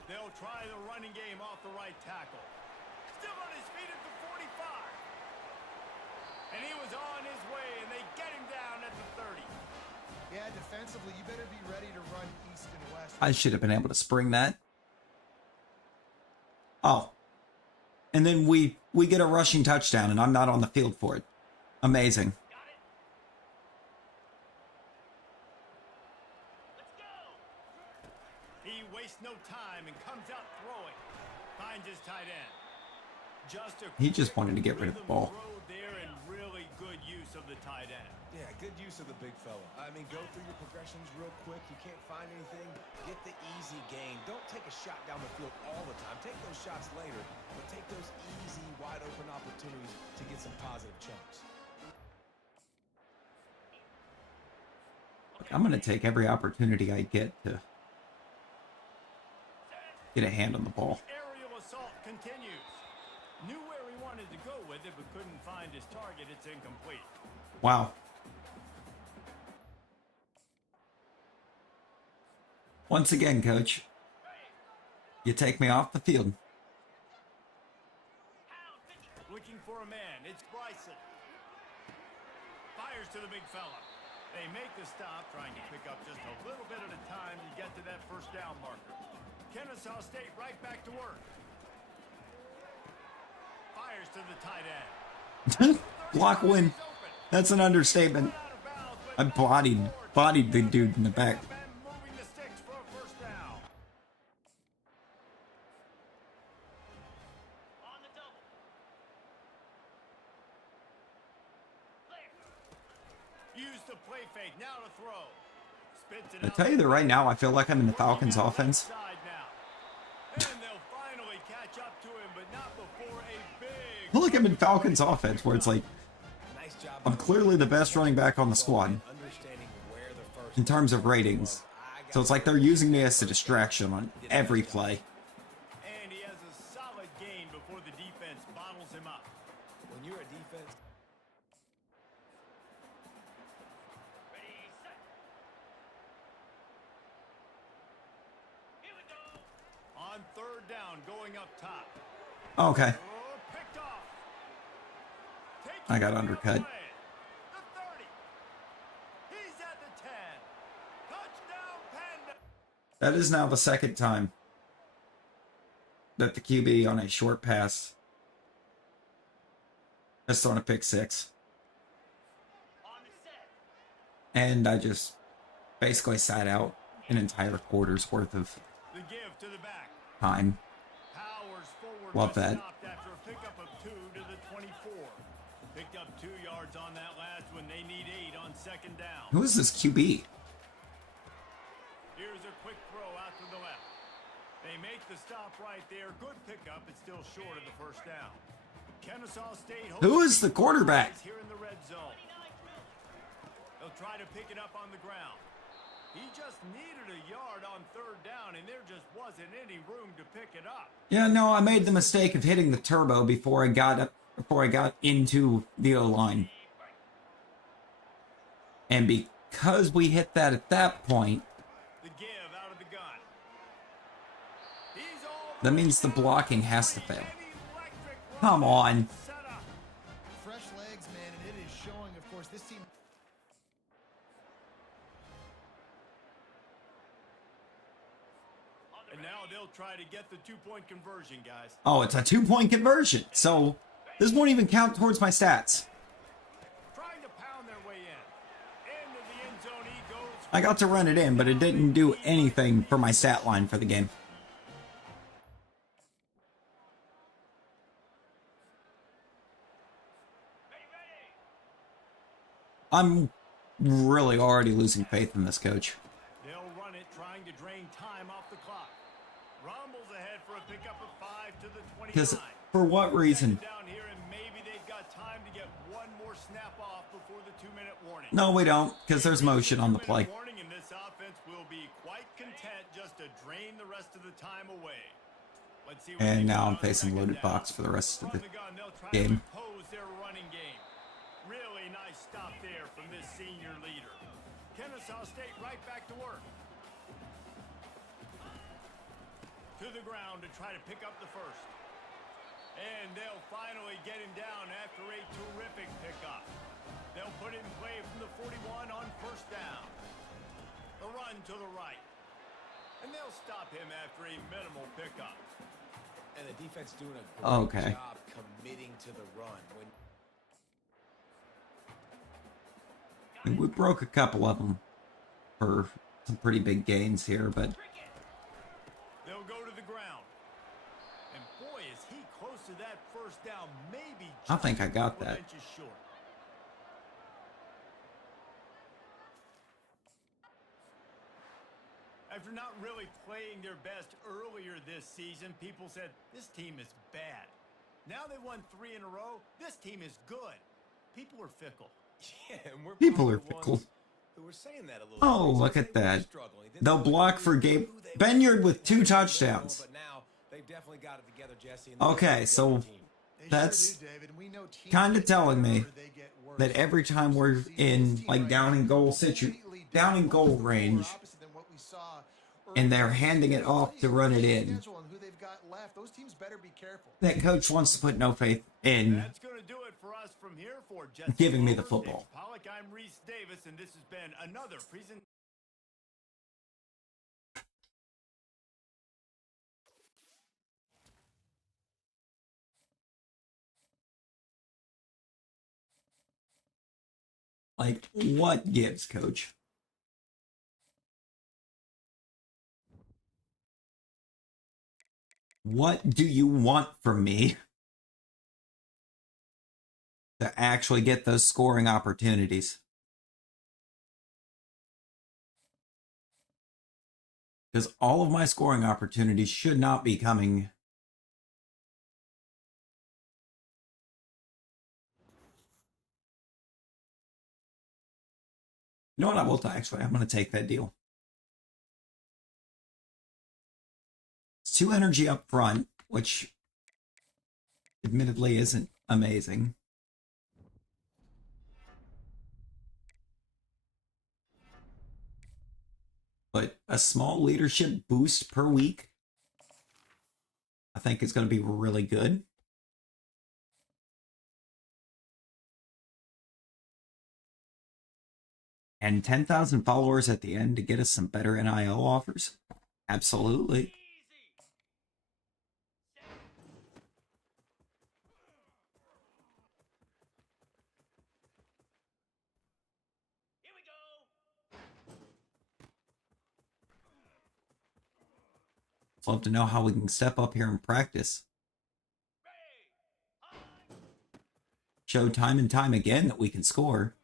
They'll try the running game off the right tackle. Still on his feet at the 45. And he was on his way, and they get him down at the 30. Yeah, defensively, you better be ready to run east and west. I should have been able to spring that. Oh. And then we get a rushing touchdown, and I'm not on the field for it. Amazing. He wastes no time and comes out throwing. Finds his tight end. He just wanted to get rid of the ball. There and really good use of the tight end. Yeah, good use of the big fella. I mean, go through your progressions real quick. You can't find anything. Get the easy gain. Don't take a shot down the field all the time. Take those shots later, but take those easy, wide open opportunities to get some positive chunks. I'm going to take every opportunity I get to get a hand on the ball. Aerial assault continues. Knew where he wanted to go with it, but couldn't find his target. It's incomplete. Wow. Once again, coach, you take me off the field. Looking for a man. It's Bryson. Fires to the big fella. They make the stop, trying to pick up just a little bit at a time to get to that first down marker. Kennesaw State right back to work. Fires to the tight end. Block win. That's an understatement. I bodied the dude in the back. Moving the sticks for a first down. On the double. Use the play fake now to throw. Spits it I out. tell you that right now, I feel like I'm in the Falcons offense. Side now. And they'll finally catch up to him, but not before a big. I feel like I'm in Falcons offense, where it's like, Nice job. I'm clearly the best running back on the squad Understanding where the first in terms of ratings. So it's like they're using me as a distraction on every play. And he has a solid gain before the defense bottles him up. when you're a defense. Ready, set. Here we go. On third down, going up top. Okay. Oh, picked off. I got undercut. The 30. He's at the 10. Touchdown, Panda. That is now the second time that the QB on a short pass has thrown a pick six. On the set. And I just basically sat out an entire quarter's worth of The give to the back. time. Powers forward. Love but that. stopped after a pickup of 2 to the 24. Picked up 2 yards on that last one. They need 8 on second down. Who is this QB? Here's a quick throw out to the left. They make the stop right there. Good pickup. It's still short of the first down. Kennesaw State. Who is the quarterback? Here in the red zone. They'll try to pick it up on the ground. He just needed a yard on third down, and there just wasn't any room to pick it up. Yeah, no, I made the mistake of hitting the turbo before I got into the O-line. And because we hit that at that point, The give out of the gun. He's all that means the blocking has to fail. an electric Come on. set up. Fresh legs, man, and it is showing, of course, this team. And now they'll try to get the 2-point conversion, guys. Oh, it's a 2-point conversion. So this won't even count towards my stats. Trying to pound their way in. Into the end zone he goes. I got to run it in, but it didn't do anything for my stat line for the game. I'm really already losing faith in this coach. They'll run it, trying to drain time off the clock. Rumbles ahead for a pickup of 5 to the 29. Because for what reason? Down here, and maybe they've got time to get one more snap off before the 2-minute warning. No, we don't, because there's motion on the play. Warning, and this offense will be quite content just to drain the rest of the time away. Let's see what And they now got I'm on facing second loaded down. box for the rest of From the the gun, they'll try game. to impose their running game. Really nice stop there from this senior leader. Kennesaw State right back to work. To the ground to try to pick up the first. And they'll finally get him down after a terrific pickup. They'll put it in play from the 41 on first down. The run to the right. And they'll stop him after a minimal pickup. And the defense doing a great Okay. job committing to the run. And we broke a couple of them for some pretty big gains here, but They'll go to the ground. And boy, is he close to that first down. Maybe I think I got just a couple that. inches short. After not really playing their best earlier this season, people said, this team is bad. Now they won 3 in a row. This team is good. People are fickle. Yeah, and we're People probably are the fickle. ones who were saying that a little Oh, bit. look They at were that. struggling. They didn't They'll know block who for they Gabe were. Benyard with 2 They were touchdowns. but now they've definitely got it together, Jesse, and they're Okay, a so different team. They that's sure do, David. We know teams kind of get telling better me or they get worse. that every time we're in like down and goal down and goal range, and they're handing it off to run it in, Those teams better be careful. that coach wants to put no faith in That's going to do it for us from here for Jesse giving me the Lowers, football. Dave Pollock, I'm Reese Davis, and this has been another presentation. Like, what gives, coach? What do you want from me to actually get those scoring opportunities? Because all of my scoring opportunities should not be coming. You know what? I will actually. I'm going to take that deal. It's 2 energy up front, which admittedly isn't amazing. But a small leadership boost per week, I think is going to be really good. And 10,000 followers at the end to get us some better NIL offers? Absolutely. Here we go. I'd love to know how we can step up here and practice. Show time and time again that we can score.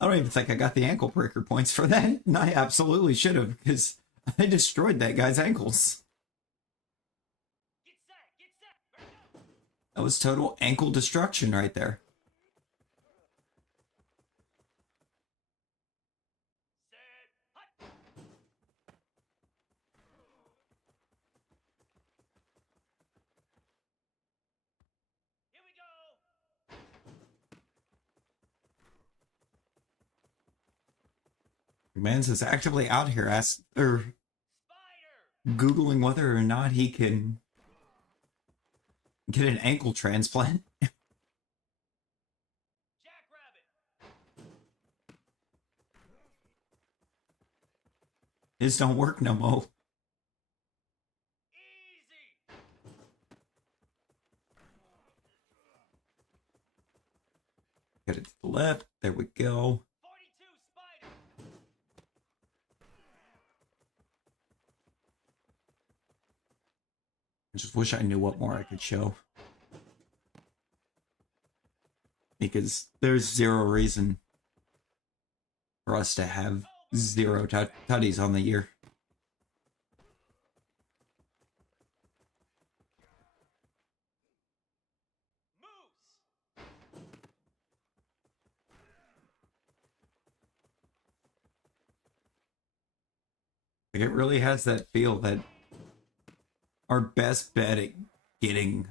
I don't even think I got the ankle breaker points for that. And I absolutely should have, because I destroyed that guy's ankles. That was total ankle destruction right there. Mans is actively out here Googling whether or not he can get an ankle transplant. His don't work no more. Get it to the left. There we go. I just wish I knew what more I could show. Because there's zero reason for us to have 0 tutties on the year. Like, it really has that feel that our best bet at getting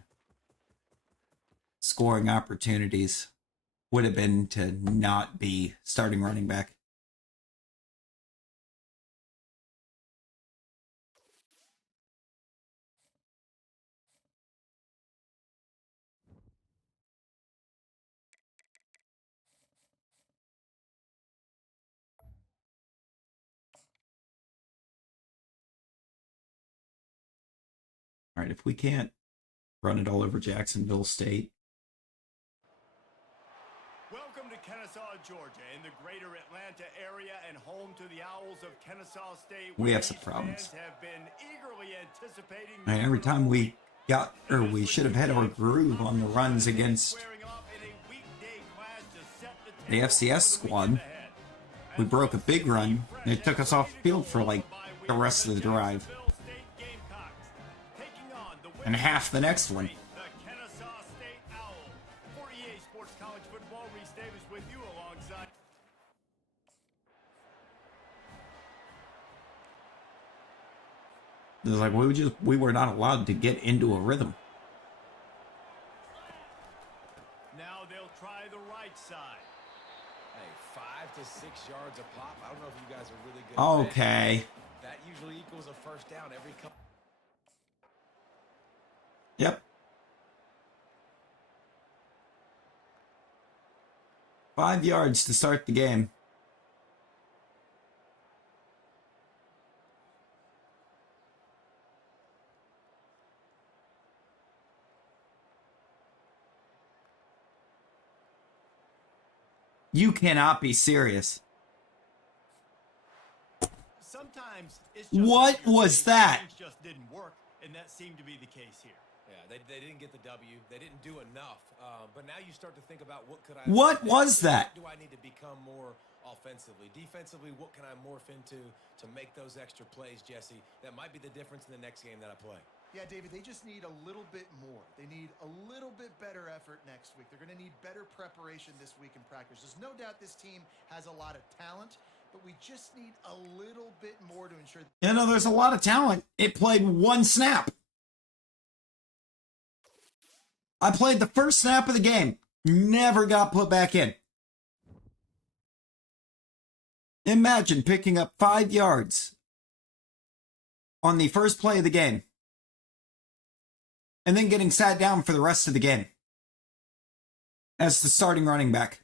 scoring opportunities would have been to not be starting running back. All right, if we can't run it all over Jacksonville State. Welcome to Kennesaw, Georgia, in the greater Atlanta area and home to the Owls of Kennesaw State. We have these some problems. fans have been eagerly anticipating I mean, every time we got, or we should have had our groove on the runs against the FCS squad, we broke a big run, and it took us off the field for like the rest of the drive. And half the next one. The Kennesaw State Owl. 48 Sports College Football. Reese Davis with you alongside. It was like we were not allowed to get into a rhythm. Now they'll try the right side. Hey, 5 to 6 yards a pop. I don't know if you guys are really good at Okay. that. That usually equals a first down every couple. Yep. 5 yards to start the game. You cannot be serious. Sometimes it's just What like your was thing, that? things just didn't work, and that seemed to be the case here. Yeah, they didn't get the W. They didn't do enough. But now you start to think about what could I... What was that? What do I need to become more offensively? Defensively, what can I morph into to make those extra plays, Jesse? That might be the difference in the next game that I play. Yeah, David, they just need a little bit more. They need a little bit better effort next week. They're going to need better preparation this week in practice. There's no doubt this team has a lot of talent, but we just need a little bit more to ensure. You know, there's a lot of talent. It played one snap. I played the first snap of the game. Never got put back in. Imagine picking up 5 yards on the first play of the game and then getting sat down for the rest of the game as the starting running back.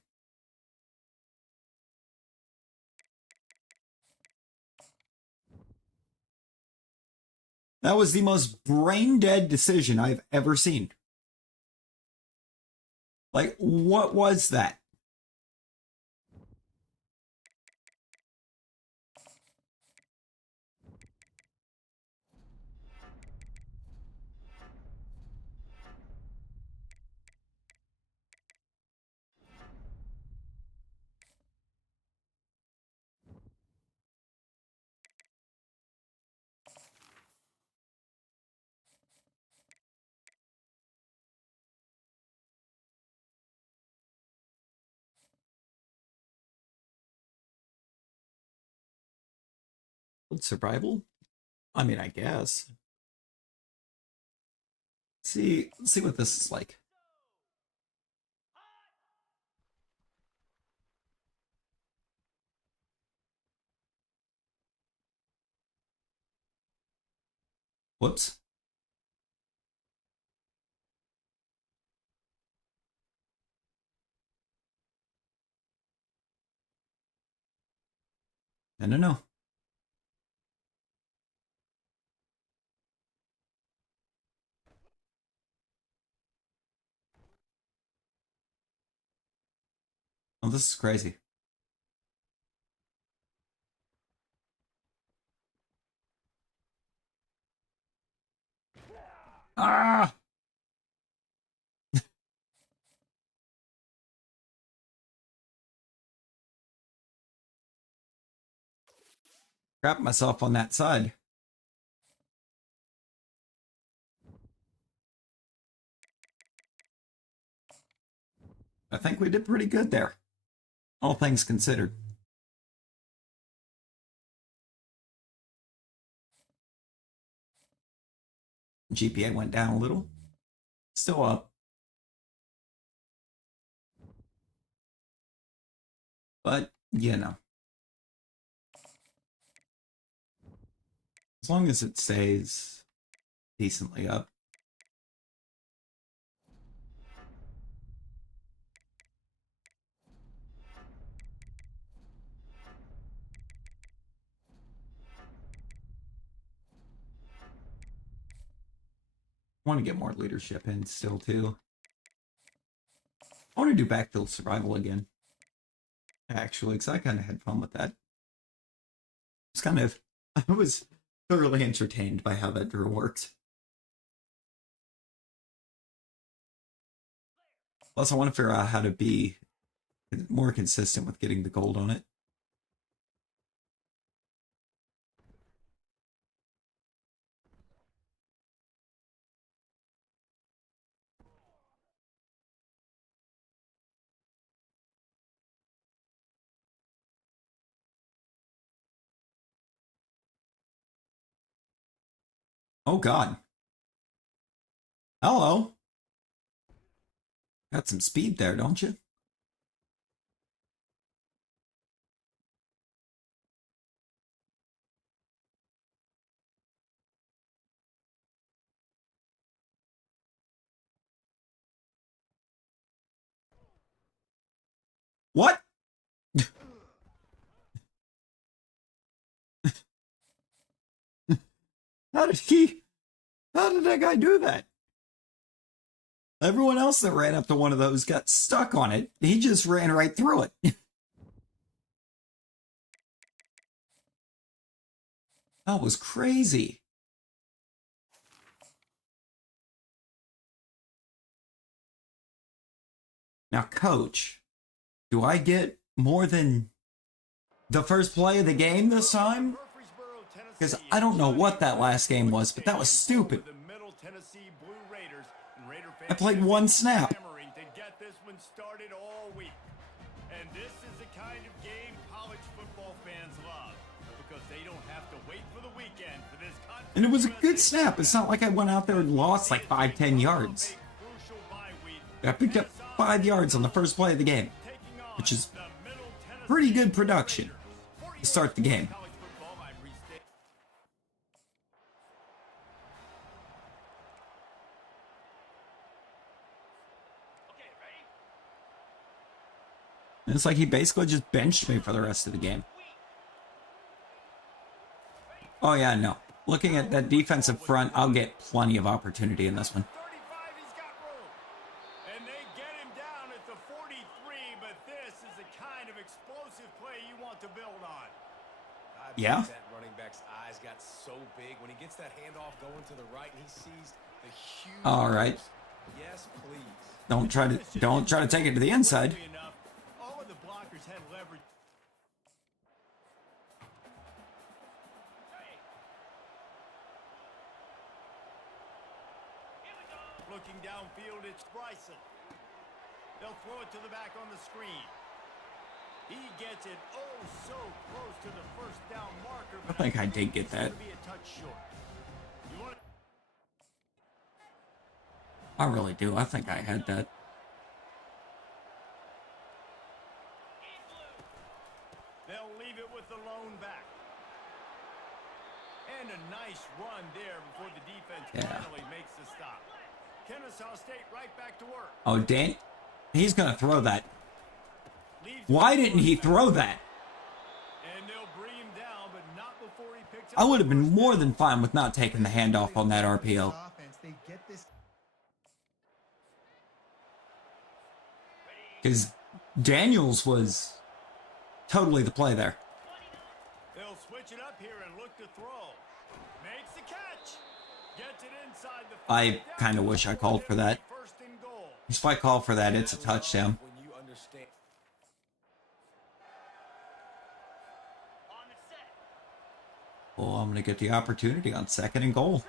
That was the most brain-dead decision I've ever seen. Like, what was that? Survival? I mean, I guess. Let's see what this is like. Whoops. No. Oh, this is crazy. Ah! Crap myself on that side. I think we did pretty good there, all things considered. GPA went down a little. Still up. But, you know. As long as it stays decently up. I want to get more leadership in still, too. I want to do backfield survival again. Actually, because I kind of had fun with that. It's kind of... I was thoroughly entertained by how that drill worked. Plus, I want to figure out how to be more consistent with getting the gold on it. Oh, God. Hello. Got some speed there, don't you? What? How did that guy do that? Everyone else that ran up to one of those got stuck on it. He just ran right through it. That was crazy. Now, coach, do I get more than the first play of the game this time? Because I don't know what that last game was, but that was stupid. I played one snap. And this is the kind of game college football fans love because they don't have to wait for the weekend for this. And it was a good snap. It's not like I went out there and lost like 5-10 yards. I picked up 5 yards on the first play of the game, which is pretty good production to start the game. And it's like he basically just benched me for the rest of the game. Oh yeah, no. Looking at that defensive front, I'll get plenty of opportunity in this one. 35, he's got room. And they get him down at the 43, but this is the kind of explosive play you want to build on. Yeah. That running back's eyes got so big when he gets that handoff going to the right and he sees the huge. All right. Yes, please. Don't try to take it to the inside. All of the blockers had leverage. Looking downfield, it's Bryson. They'll throw it to the back on the screen. He gets it so close to the first down marker. I think I did get that. I really do. I think I had that. They'll leave it with the lone back. And a nice run there before the defense finally makes the stop. Kennesaw State right back to work. Oh, Dan, he's going to throw that. Why didn't he throw that? And they'll bring him down, but not before he picks up. I would have been more than fine with not taking the handoff on that RPO. Because Daniels was totally the play there. They'll switch it up here and look to throw. Makes the catch. Gets it inside the I kind of wish I called for that. first and goal. If I call for that, it's a touchdown. When you understand. Well, I'm going to get the opportunity on 2nd and goal.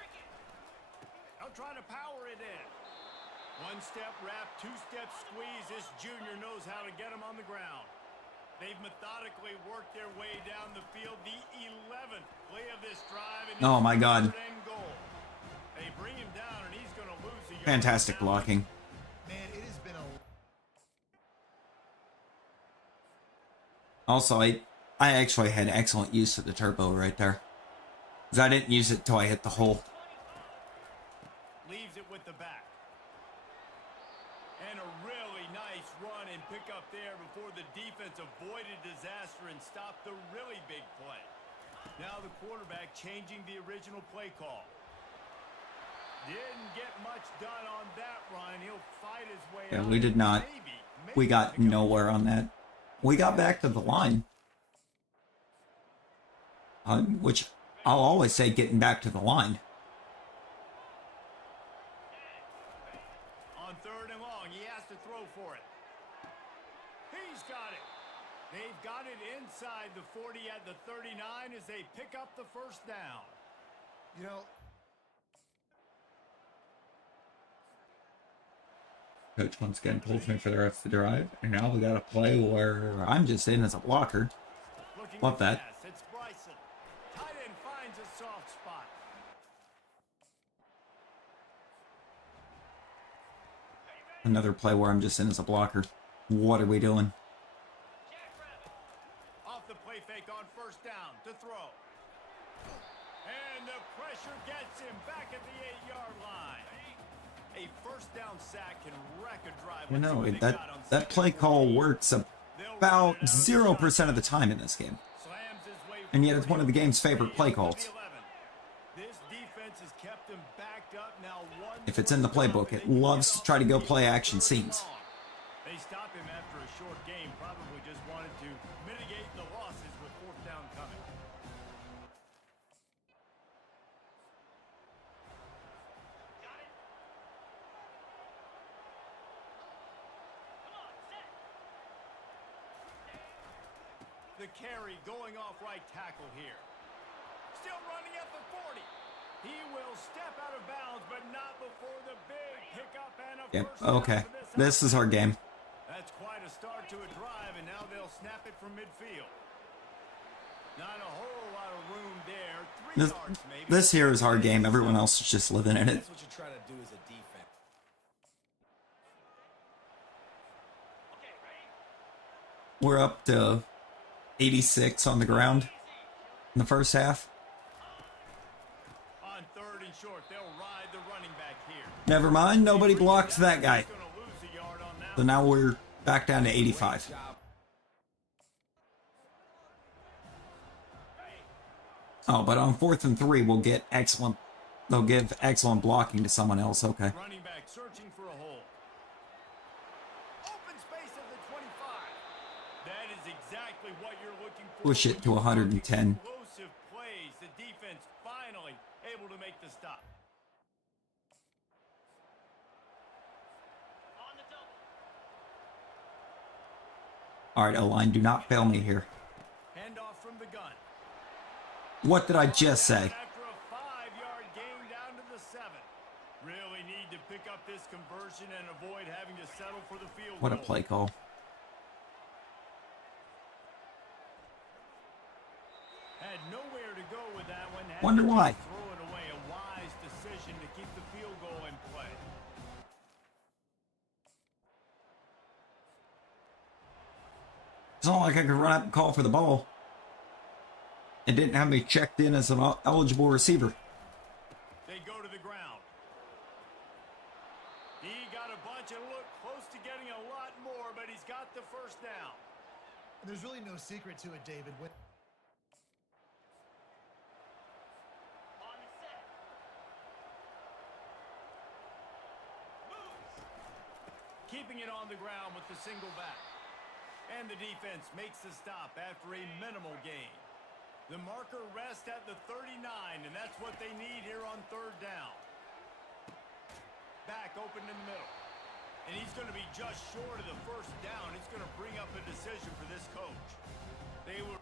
I'll try to power it in. One step wrap, two-step squeeze. This junior knows how to get him on the ground. They've methodically worked their way down the field. The 11th play of this drive. Oh my God. They bring him down, and he's going to lose a yard. Fantastic blocking. Man, it has been a Also, I actually had excellent use of the turbo right there. Because I didn't use it till I hit the hole. Leaves it with the back. And a really nice run and pick up there before the defense avoided disaster and stopped the really big play. Now the quarterback changing the original play call. Didn't get much done on that run. He'll fight his way Yeah, out. we did not. Maybe We got pick up nowhere on that. We got back to the line. Which I'll always say getting back to the line. On 3rd and long, he has to throw for it. He's got it. They've got it inside the 40 at the 39 as they pick up the first down. You know, Coach once again pulls me for the rest of the drive. And now we got a play where I'm just in as a blocker. Looking Love to that. pass. It's Bryson. Tight end finds a soft spot. Another play where I'm just in as a blocker. What are we doing? Off the play fake on 1st down to throw. And the pressure gets him back at the 8-yard line. A 1st down sack can wreck a drive. You Let's see know, what they that got on that 2nd play and call 14. works They'll about run it out 0% of the time in this game. Slams his way And yet it's forward. one of the game's favorite play Up to the calls. 11. This defense has kept him backed up now. If it's in the playbook, it loves to try to go play action scenes. They stop him after a short game. Probably just wanted to mitigate the losses with 4th down coming. The carry going off right tackle here. Still running at the 40. He will step out of bounds, but not before the big pickup and a Yep, first down okay. for This is our game. That's quite a start to a drive, and now they'll snap it from midfield. Not a whole lot of room there. 3 yards maybe. This here is our game. Everyone else is just living in it. That's what you're trying to do as a defense. We're up to 86 on the ground in the first half. On 3rd and short, they'll ride the running back here. Never mind, nobody blocked that guy. He's gonna lose a yard on that So now we're back down to 85. Job. Oh, but on 4th and 3, we'll get excellent. They'll give excellent blocking to someone else. Okay. running back searching for a hole. Open space at the 25. That is exactly what you're looking for. Push it to When you 110. Explosive plays. The defense finally able to make the stop. All right, O-line, do not fail me here. Handoff from the gun. What did I just say? After a 5-yard gain down to the 7. Really need to pick up this conversion and avoid having to settle for the field What a goal. play call. Had nowhere to go with that one. Had Wonder to why. just throw it away. A wise decision to keep the field goal in play. It's not like I could run up and call for the ball. It didn't have me checked in as an eligible receiver. They go to the ground. He got a bunch and looked close to getting a lot more, but he's got the first down. there's really no secret to it, David. Keeping it on the ground with the single back. And the defense makes the stop after a minimal gain. The marker rests at the 39, and that's what they need here on 3rd down. Back open in the middle. And he's going to be just short of the first down. It's going to bring up a decision for this coach. They were...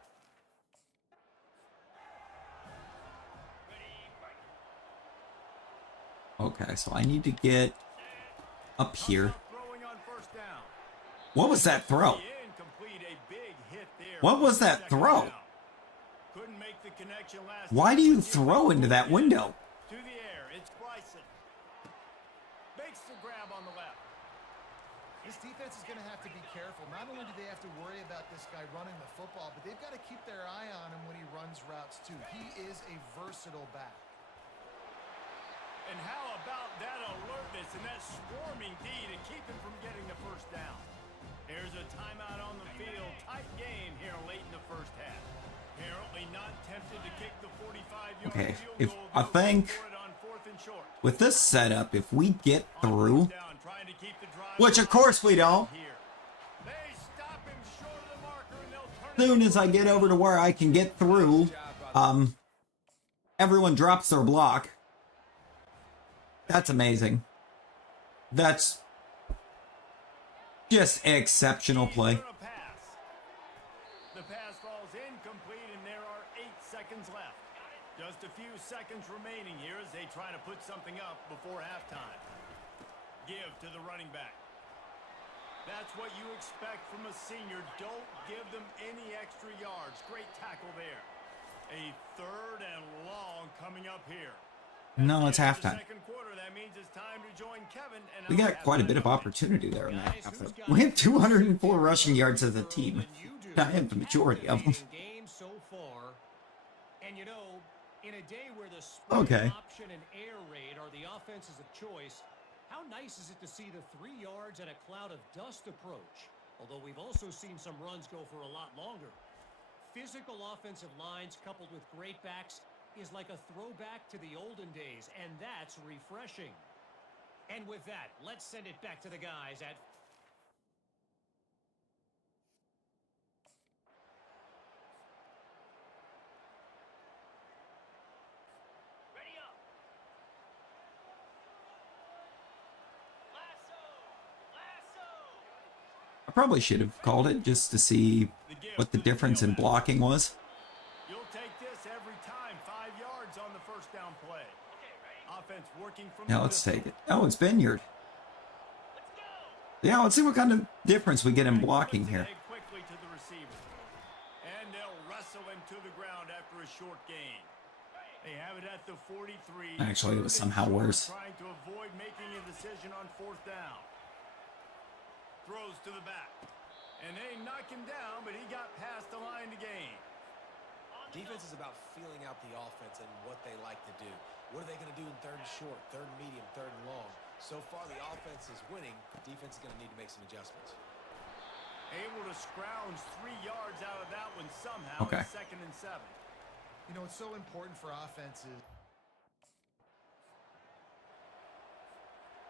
Okay, so I need to get up here. Throwing on 1st down. What was that throw? Incomplete, a big hit there. What was that Second throw? down. Couldn't make the connection last Why time, do you but throw into that window? to the air, it's Bryson. This defense is going to have to be careful. Not only do they have to worry about this guy running the football, but they've got to keep their eye on him when he runs routes too. He is a versatile back. And how about that alertness and that swarming D to keep him from getting the first down? Here's a timeout on the field. Tight game here late in the first half. Apparently not tempted to kick the 45-yard Okay, field if goal. I Go think for it on 4th and short. with this setup, if we get On through, first down, trying to keep the drive which of alive course we don't, here. They stop him short of the marker, and they'll turn soon it as I get over to where I can get through, everyone drops their block. That's amazing. That's just exceptional play. The pass falls incomplete, and there are 8 seconds left. Just a few seconds remaining here as they try to put something up before halftime. Give to the running back. That's what you expect from a senior. Don't give them any extra yards. Great tackle there. A 3rd and long coming up here. No, it's halftime. Second quarter, that means it's time to join Kevin and We got quite a bit of opportunity there in that half. We have 204 rushing yards as a team. I have the majority of them. So far, and you know, in a day where the Okay. option and air raid are the offenses of choice, how nice is it to see the 3 yards and a cloud of dust approach? Although we've also seen some runs go for a lot longer. Physical offensive lines coupled with great backs is like a throwback to the olden days, and that's refreshing. And with that, let's send it back to the guys at I probably should have called it just to see what the difference in blocking was. You'll take this every time. 5 yards on the first down play. Offense working from Now let's take it. Oh, it's Vineyard. Yeah, let's see what kind of difference we get in blocking here. Quickly to the receiver. And they'll wrestle him to the ground after a short gain. They have it at the 43. Actually, it was somehow worse. Trying to avoid making a decision on 4th down. Throws to the back. And they knock him down, but he got past the line to gain. Defense is about feeling out the offense and what they like to do. What are they going to do in 3rd and short, 3rd and medium, 3rd and long? So far, the offense is winning. Defense is going to need to make some adjustments. Able to scrounge 3 yards out of that one somehow. Okay. 2nd and 7. You know, it's so important for offenses.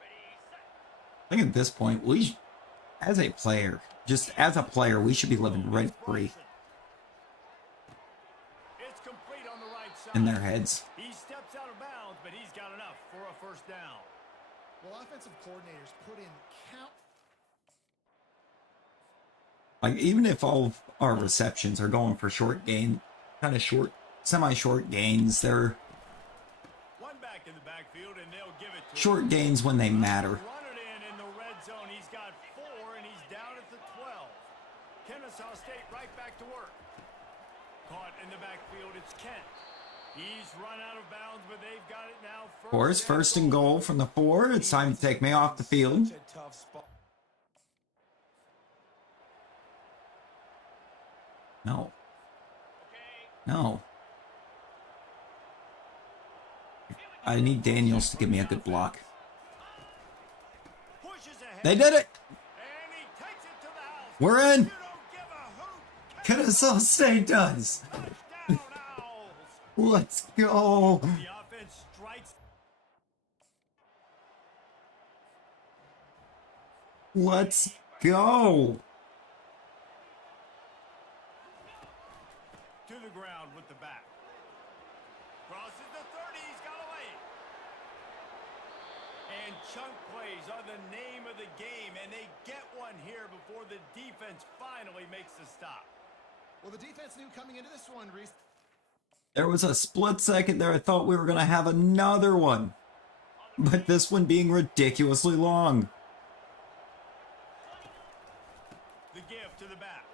I think at this point, as a player, we should be living rent-free It's complete on the right side. in their heads. He steps out of bounds, but he's got enough for a first down. Well, offensive coordinators put in count. Like, even if all of our receptions are going for semi-short gains, they're One back in the backfield, and they'll give it to short gains when they matter. Run it in the red zone. He's got 4, and he's down at the 12. Kennesaw State right back to work. Caught in the backfield, it's Kent. He's run out of bounds, but they've got it now. Of course, first and goal from the 4. It's time to take me off the field. Such a tough spot. No. No. I need Daniels to give me a good block. Pushes ahead, They did it! and he takes it to the house. We're in! You don't give a hoot. Kennesaw State does! Touchdown, Owls. Let's go! The offense strikes. Let's go! To the ground with the back. Crosses the 30. He's got away. And chunk plays are the name of the game, and they get one here before the defense finally makes the stop. Well, the defense knew coming into this one, Reese. There was a split second there I thought we were going to have another one. But this one being ridiculously long. The give to the back.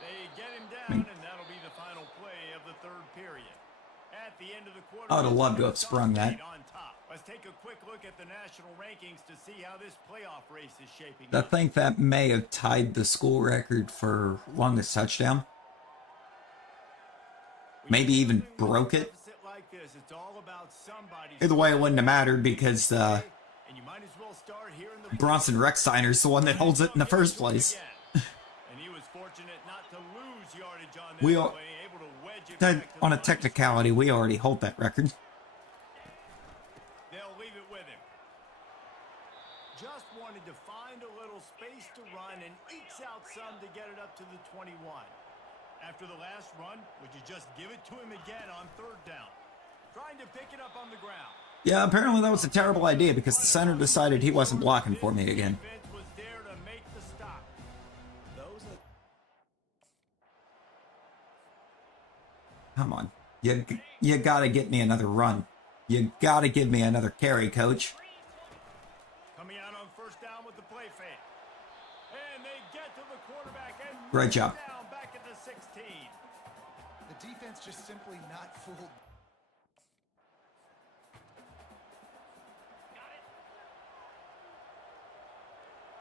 They get him down, and that'll be the final play of the 3rd period. At the end of the quarter, I would have loved to have sprung that. on top. Let's take a quick look at the national rankings to see how this playoff race is shaping I up. think that may have tied the school record for longest touchdown. Maybe even broke it. Like this, it's all about Either way, it wouldn't have mattered because and you might as well start here in the Bronson Rexsteiner's the one that holds it in the first place. And he was fortunate not to lose yardage on that We all, play, able to wedge it back to on the a technicality, we already hold that record. They'll leave it with him. Just wanted to find a little space to run and ekes out some to get it up to the 21. After the last run, would you just give it to him again on third down? Trying to pick it up on the ground. Yeah, apparently that was a terrible idea because the center decided he wasn't blocking for me again. Defense was there to make the stop. Come on. You gotta get me another run. You gotta give me another carry, coach. Coming out on first down with the play fake. And they get to the quarterback and Great job. down back at the 16. The defense just simply not fooled.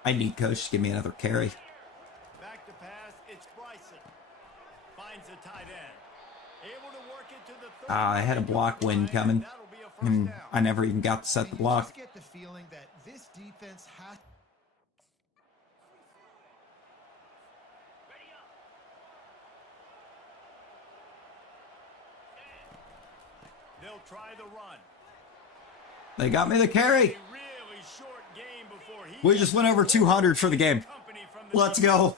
I need coach to give me another carry. Back to pass, it's Bryson. Finds a tight end. Able to work it to the I had a block win coming, That'll be a first and down. I never even got to set the You block. just get the feeling that this defense has. They'll try the run. They got me the carry. A really short game before he We just went over 200 for the game. company from the Let's go.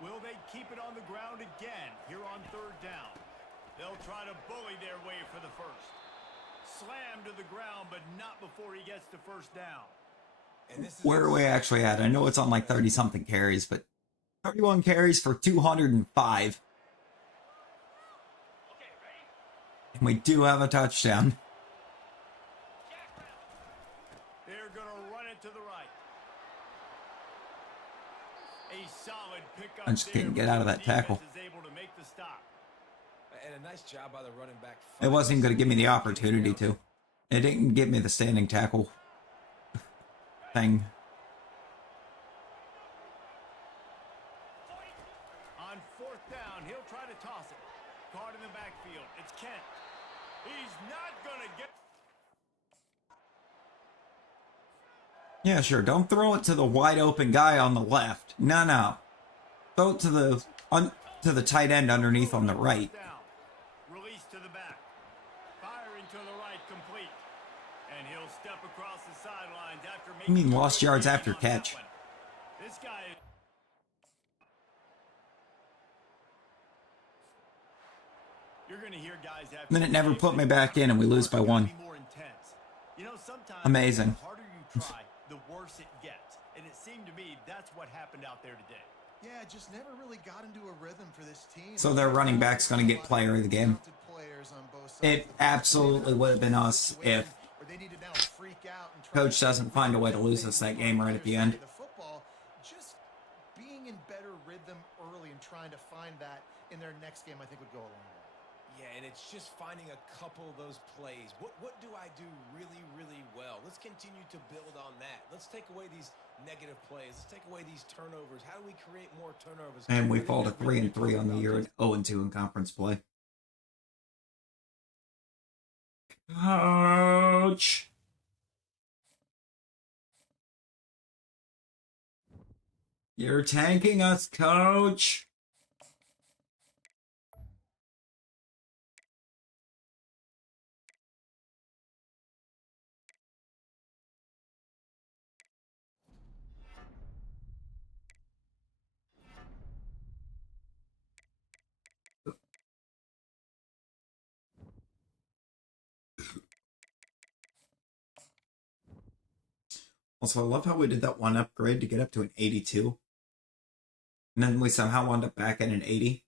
Will they keep it on the ground again here on third down? They'll try to bully their way for the first. Slam to the ground, but not before he gets to first down. And this is Where are we actually at? I know it's on like 30-something carries, but 31 carries for 205. And we do have a touchdown. They're going to run it to the right. A solid pickup. I just couldn't get out of that tackle. Defense is able to make the stop. and a nice job by the running back. It wasn't even going to give me the opportunity to. It didn't give me the standing tackle thing. On fourth down, he'll try to toss it. Caught in the backfield. It's Kent. He's not going to get... Yeah, sure. Don't throw it to the wide open guy on the left. No. Throw it to the tight end underneath on the right. Release to the back. Firing to the right, complete. And he'll step across the sidelines after making... You mean lost yards after catch? This guy... You're going to hear guys after... Then it never put me back in and we lose by one. More intense. You know, sometimes Amazing. the harder you try, the worse it gets. And it seemed to me that's what happened out there today. Yeah, just never really got into a rhythm for this team. So their running back's going to get player of the game. It absolutely would have been us if Coach doesn't find a way to lose us that game right at the end. Just being in better rhythm early and trying to find that in their next game, I think would go a long way. Yeah, and it's just finding a couple of those plays. What do I do really, really well? Let's continue to build on that. Let's take away these negative plays. Let's take away these turnovers. How do we create more turnovers? And we fall to 3-3 on the year, 0-2 in conference play. Coach. You're tanking us, coach. Also, I love how we did that one upgrade to get up to an 82. And then we somehow wound up back at an 80.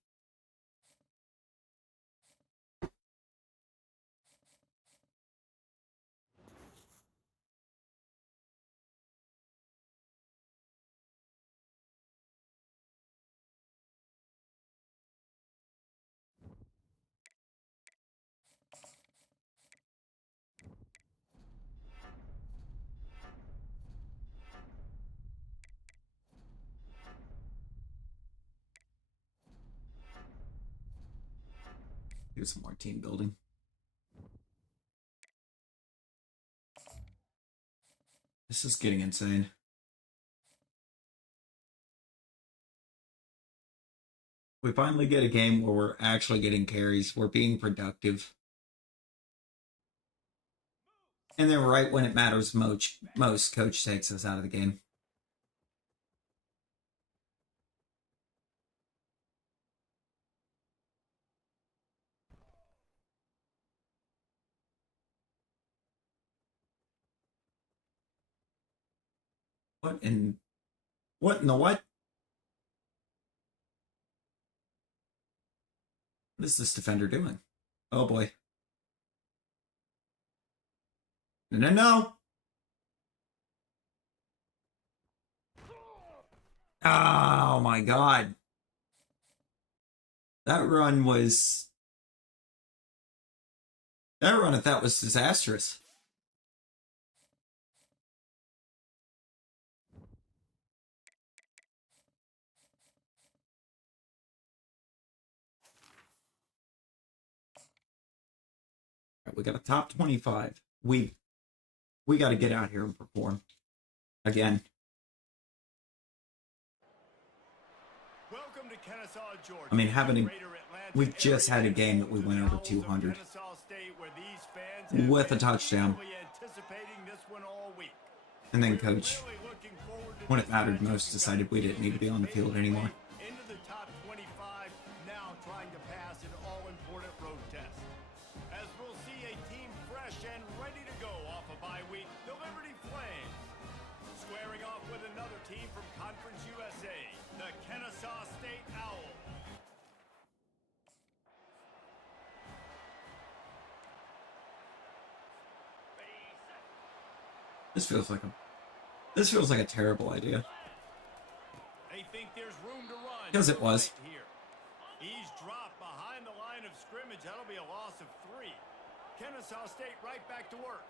Do some more team building. This is getting insane. We finally get a game where we're actually getting carries. We're being productive. And then right when it matters most, Coach takes us out of the game. What in the what? What is this defender doing? Oh boy. No. Oh my god. That run I thought was disastrous. Right, we got a top 25. We got to get out here and perform again. Welcome to Kennesaw, Georgia. I mean, we've just had a game that we went over 200 with a touchdown. And then Coach, when it mattered most, decided we didn't need to be on the field anymore. Into the top 25, now trying to pass an all-important road test. As we'll see a team fresh and ready to go off a bye week, the Liberty Flames. Squaring off with another team from Conference USA, the Kennesaw State Owls. This feels like a terrible idea. They think there's room to run. Because it was. Right here. He's dropped behind the line of scrimmage. That'll be a loss of 3. Kennesaw State right back to work.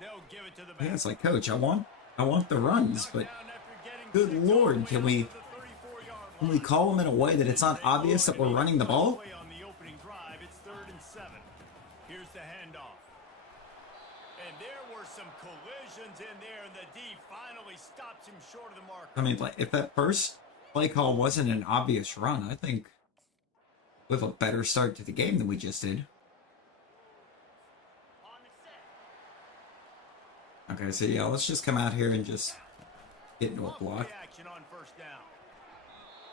They'll give it to the back. Yeah, it's like, Coach, I want the runs, but good Lord, can we call them in a way that it's not obvious that we're running the ball? On the opening drive, it's 3rd and 7. Here's the handoff. And there were some collisions in there, and the D finally stops him short of the mark. I mean, like, if that first play call wasn't an obvious run, I think we have a better start to the game than we just did. Okay, so yeah, let's just come out here and just get into a block. Action on first down.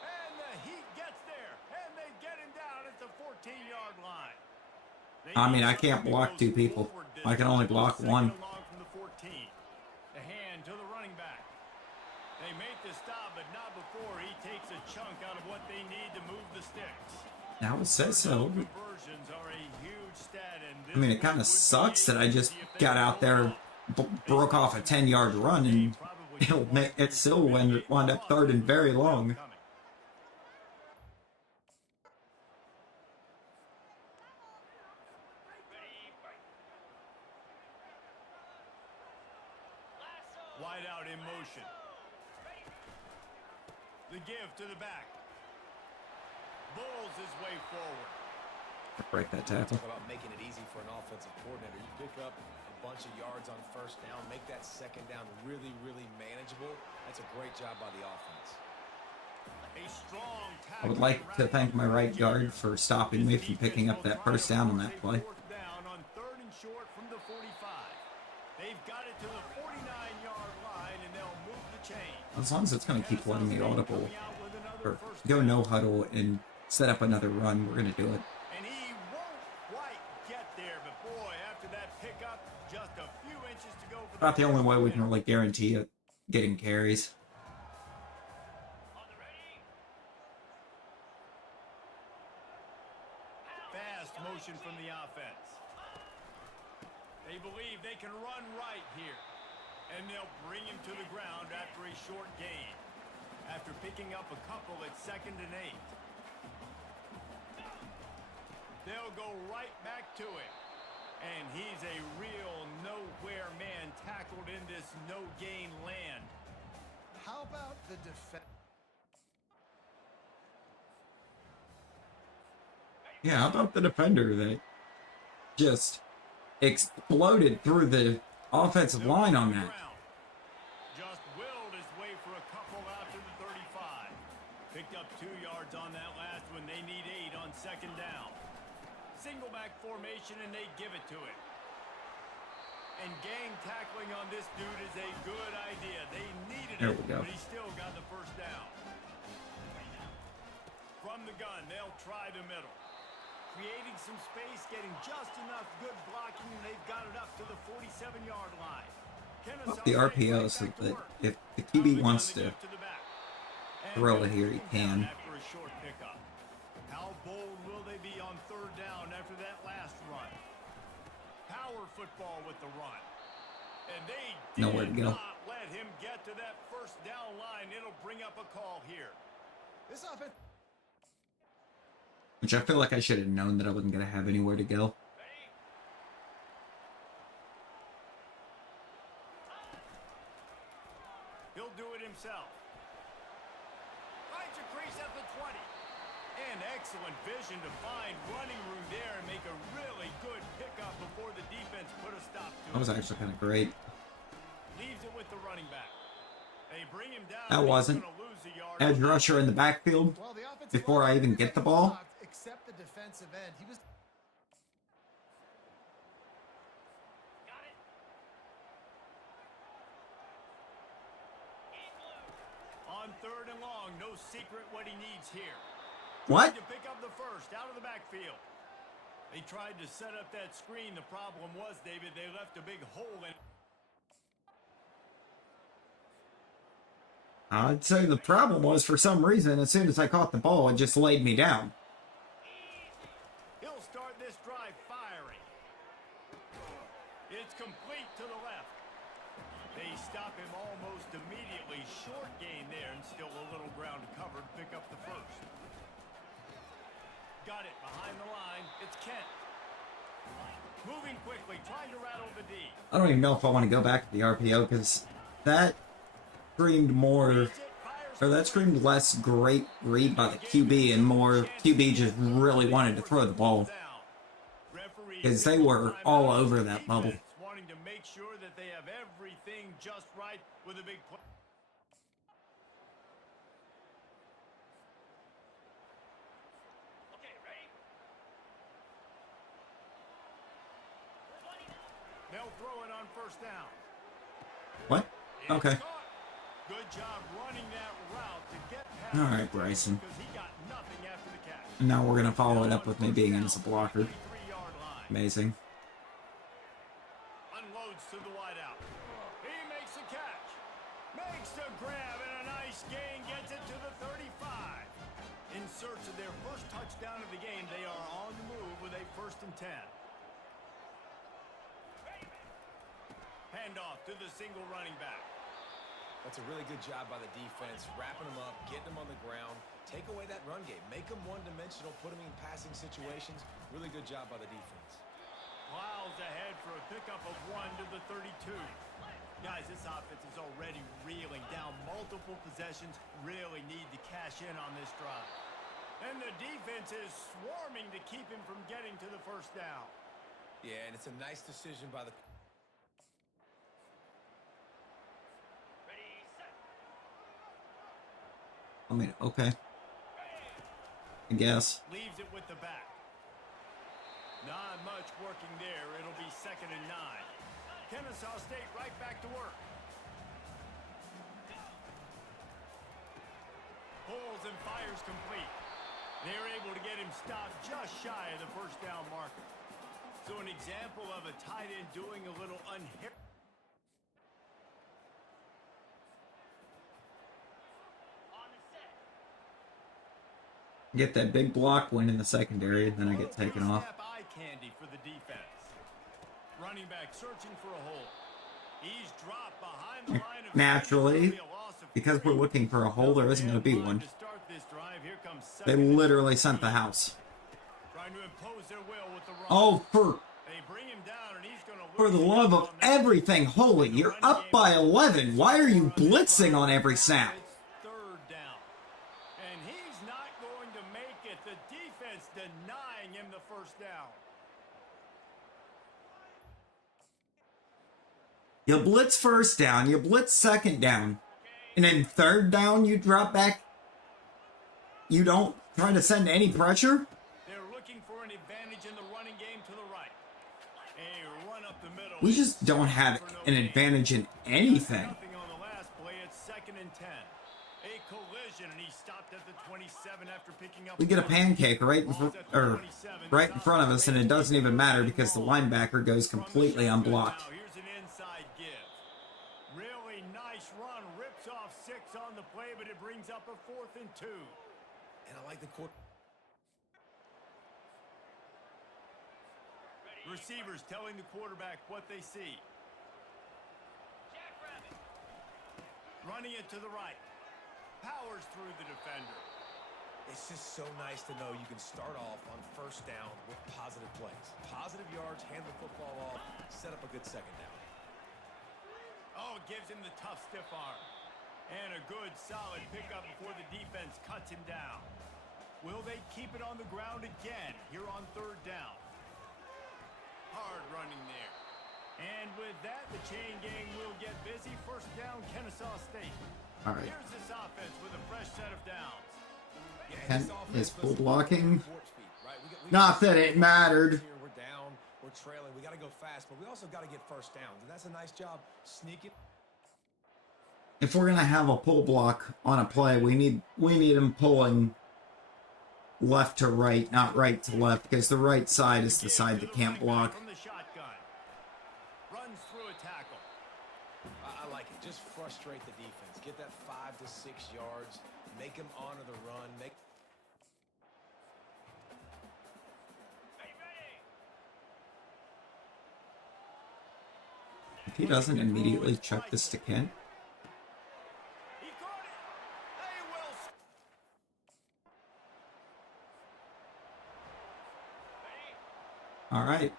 And the Heat gets there, and they get him down at the 14-yard line. I mean, I can't block 2 people. I can only block 1. The hand to the running back. They make the stop, but not before he takes a chunk out of what they need to move the sticks. Now it says so. Conversions are a huge stat, and I mean, it kind of sucks that I just got out there, broke off a 10-yard run, and it still wound up 3rd and very long. Wide out in motion. The give to the back. Bulls his way forward. Break that tackle. Talk about making it easy for an offensive coordinator. You pick up a bunch of yards on first down, make that second down really, really manageable. That's a great job by the offense. A strong I would like to thank my right guard for stopping me from picking up that first down on that play. Down on 3rd and short from the 45. They've got it to the 49-yard line, and they'll move the chain. As long as it's going to keep letting me audible or go no huddle and set up another run, we're going to do it. And he won't quite get there, but boy, after that pickup, just a few inches to go. About the only way we can really guarantee it getting carries. Fast motion from the offense. They believe they can run right here. And they'll bring him to the ground after a short gain. After picking up a couple at 2nd and 8. They'll go right back to him. And he's a real nowhere man tackled in this no-gain land. How about the defense? Yeah, how about the defender that just exploded through the offensive line on that? Just willed his way for a couple out to the 35. Picked up 2 yards on that last one. They need 8 on second down. Single back formation, and they give it to him. And gang tackling on this dude is a good idea. They needed There it, we go. but he still got the first down. From the gun, they'll try the middle. Creating some space, getting just enough good blocking, and they've got it up to the 47-yard line. Up the RPO so that if the QB wants to throw it here, he can. After a short pickup. How bold will they be on third down after that last run? Power football with the run. And they Nowhere to did go. not let him get to that first down line. It'll bring up a call here. This offense. Which I feel like I should have known that I wasn't going to have anywhere to go. He'll do it himself. Finds a crease at the 20. And excellent vision to find running room there and make a really good pickup before the defense put a stop to it. That was actually kind of great. Leaves it with the running back. They bring him down. That wasn't. Edge rusher in the backfield Well, the offensive before I line even get the ball. Except the defensive end. He was. On third and long, no secret what he needs here. What? To pick up the first out of the backfield. They tried to set up that screen. The problem was, David, they left a big hole in. I'd say the problem was, for some reason, as soon as I caught the ball, it just laid me down. He'll start this drive firing. It's complete to the left. They stop him almost immediately. Short gain there, and still a little ground covered. Pick up the first. Got it behind the line. It's Kent. Moving quickly, trying to rattle the D. I don't even know if I want to go back to the RPO because that screamed more, or that screamed less great read by the QB and more QB just really wanted to throw the ball because they were all over that bubble. Wanting to make sure that they have everything just right with a big play. They'll throw it on first down. What? Okay. Good job running that route to get past. All right, Bryson. Because he got nothing after the catch. And now we're going to follow it up with me being in as a blocker. 33-yard line. Amazing. Unloads to the wideout. He makes a catch. Makes a grab and a nice gain. Gets it to the 35. In search of their first touchdown of the game, they are on the move with a 1st and 10. Handoff to the single running back. That's a really good job by the defense, wrapping them up, getting them on the ground, take away that run game, make them one-dimensional, put them in passing situations. Really good job by the defense. Plows ahead for a pickup of 1 to the 32. Guys, this offense is already reeling down multiple possessions. Really need to cash in on this drive. And the defense is swarming to keep him from getting to the first down. Yeah, and it's a nice decision by the... I mean, okay. I guess. Leaves it with the back. Not much working there. It'll be 2nd and 9. Kennesaw State right back to work. Pulls and fires complete. They're able to get him stopped just shy of the first down marker. So an example of a tight end doing a little unhip. Get that big block win in the secondary, and then I get taken off. Eye candy for the defense. Running back searching for a hole. He's dropped behind the line of Naturally, because we're looking for a hole, there isn't going to be one. They literally sent the house. Trying to impose their will with the run. Oh, They bring him down and he's going to for the love of everything holy, you're up by 11. Why are you blitzing on every snap? It's 3rd down. And he's not going to make it. The defense denying You blitz first down, you blitz second down, and then third down you drop back. You don't try to send any pressure? They're looking for an advantage in the running game to the right. A run up the middle. We just don't have an advantage in anything. Nothing on the last play. It's 2nd and 10. A collision, and he stopped at the 27 after picking up. We get a pancake right in front of us, and it doesn't even matter because the linebacker goes completely unblocked. Now, here's an inside give. Really nice run. Rips off 6 on the play, but it brings up a 4th and 2. And I like the court. Receivers telling the quarterback what they see. Running it to the right. Powers through the defender. It's just so nice to know you can start off on first down with positive plays. Positive yards, hand the football off, set up a good second down. Oh, it gives him the tough stiff arm. And a good solid pickup before the defense cuts him down. Will they keep it on the ground again here on 3rd down? Hard running there. And with that, the chain gang will get busy. First down, Kennesaw State. All right. Here's this offense with a fresh set of downs. Kent is full blocking. We Not that it mattered. Here we're down, we're trailing. We got to go fast, but we also got to get first downs. And that's a nice job sneaking. If we're gonna have a pull block on a play, we need him pulling left to right, not right to left, because the right side is the side that can't block. From the shotgun. Runs through a tackle. I like it. Just frustrate the defense. Get that 5 to 6 yards. Make them honor the run. If he doesn't immediately chuck this to Kent, He caught it. They will. all right.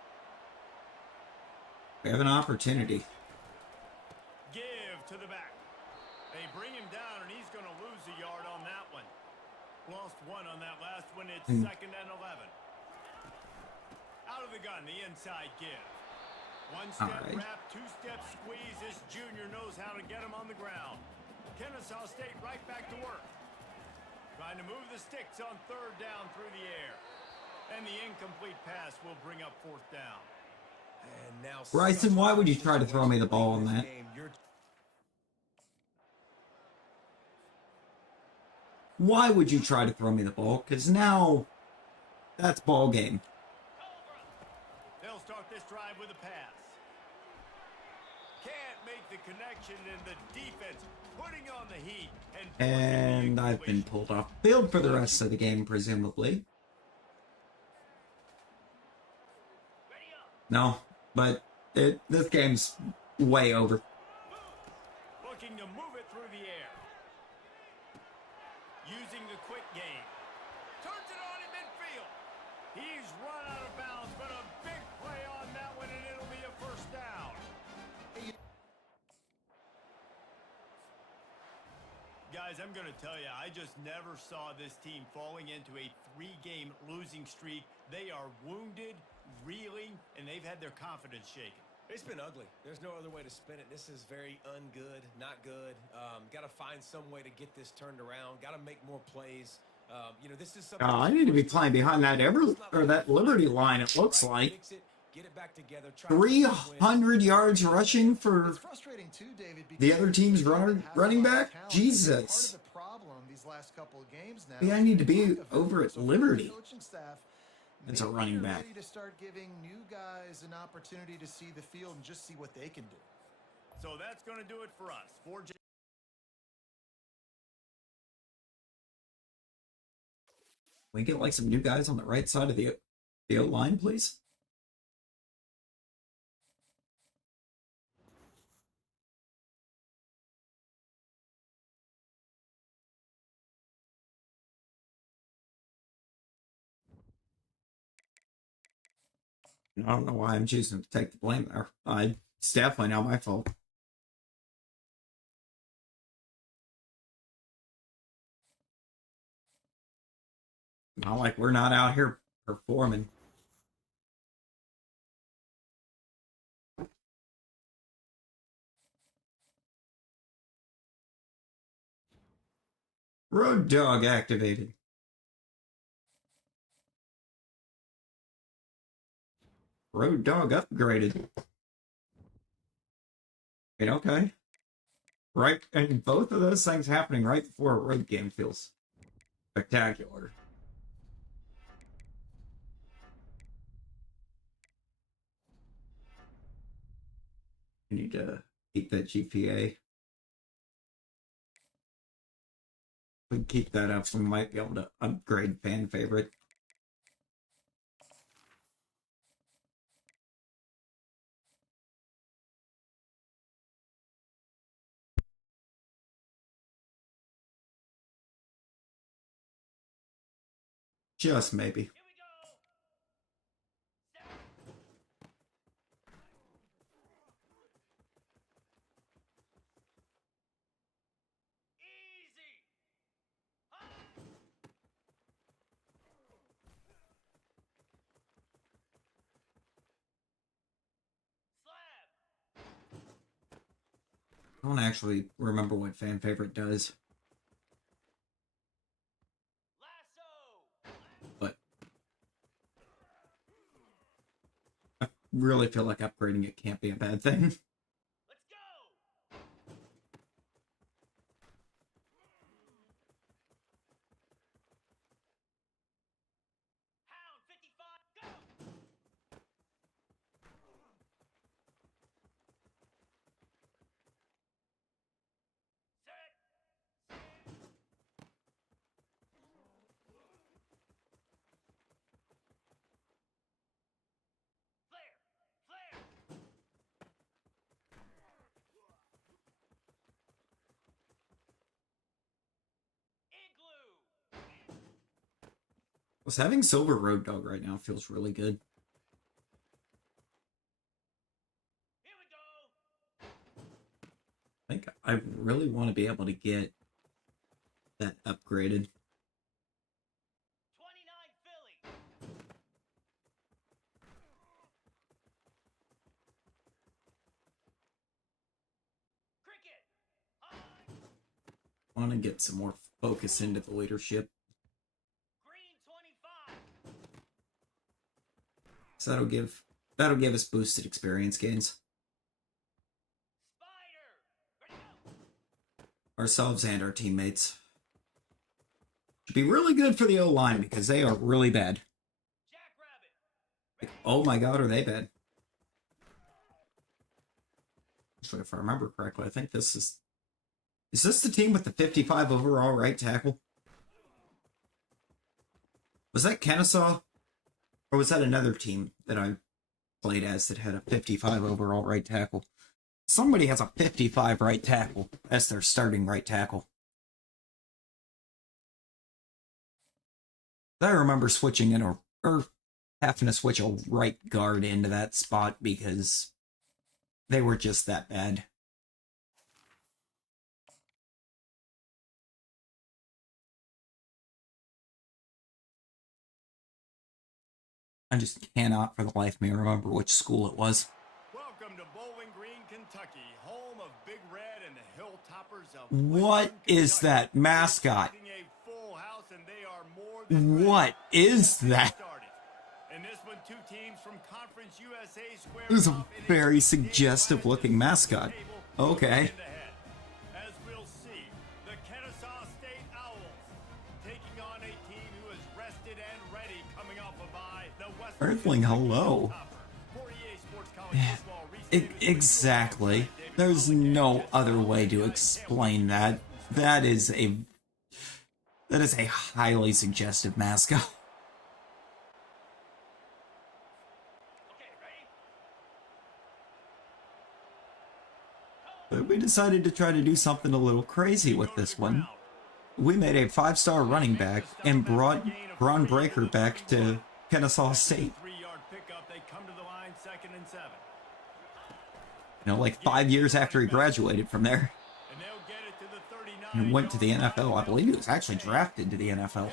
We have an opportunity. Give to the back. They bring him down, and he's going to lose a yard on that one. Lost 1 on that last one. It's 2nd and 11. Out of the gun, the inside give. 1-step All right. wrap, 2-step squeeze. This junior knows how to get him on the ground. Kennesaw State right back to work. Trying to move the sticks on 3rd down through the air. And the incomplete pass will bring up 4th down. And now Bryson, why would you try to throw me the ball on that? Why would you try to throw me the ball? Because now that's ball game. They'll start this drive with a pass. Can't make the connection, and the defense putting on the heat. And I've been pulled off the field for the rest of the game, presumably. No, but this game's way over. Looking to move it through the air. Using the quick game. Turns it on in midfield. He's run out of bounds, but a big play on that one, and it'll be a first down. Guys, I'm going to tell you, I just never saw this team falling into a 3-game losing streak. They are wounded, reeling, and they've had their confidence shaken. It's been ugly. There's no other way to spin it. This is very ungood, not good. Got to find some way to get this turned around. Got to make more plays. This is something. I need to be playing behind that that Liberty line. It looks like Get it back together. 300 yards rushing for It's frustrating too, David, the other team's running back. Part Jesus, of the problem these last couple of games now. maybe I need to be over at Liberty. Coaching staff, It's a maybe running you're back. ready to start giving new guys an opportunity to see the field and just see what they can do. So that's going to do it for us. We get like some new guys on the right side of the O line, please. I don't know why I'm choosing to take the blame there. It's definitely not my fault. Not like we're not out here performing. Road dog activated. Road dog upgraded. Wait, okay. Right, and both of those things happening right before a road game feels spectacular. You need to keep that GPA. We can keep that up, we might be able to upgrade fan favorite. Just maybe. I don't actually remember what fan favorite does. But I really feel like upgrading it can't be a bad thing. Was having Silver Road Dog right now feels really good. I think I really want to be able to get that upgraded. I want to get some more focus into the leadership. So that'll give us boosted experience gains. Ourselves and our teammates. Should be really good for the O-line because they are really bad. Like, oh my god, are they bad? Actually, if I remember correctly, I think this is this the team with the 55 overall right tackle? Was that Kennesaw? Or was that another team that I played as that had a 55 overall right tackle? Somebody has a 55 right tackle as their starting right tackle. I remember switching in or having to switch a right guard into that spot because they were just that bad. I just cannot for the life of me remember which school it was. Welcome to Bowling Green, Kentucky, home of Big Red and the Hilltoppers of What is that mascot? What is that? It was a very suggestive looking mascot. Okay. As we'll see, the Kennesaw State Owls taking on a team who is rested and ready coming off a bye. The Western Earthling, hello. Exactly. There's no other way to explain that. That is a highly suggestive mascot. But we decided to try to do something a little crazy with this one. We made a 5-star running back and brought Braun Breaker back to Kennesaw State. You know, like 5 years after he graduated from there. And went to the NFL. I believe he was actually drafted to the NFL.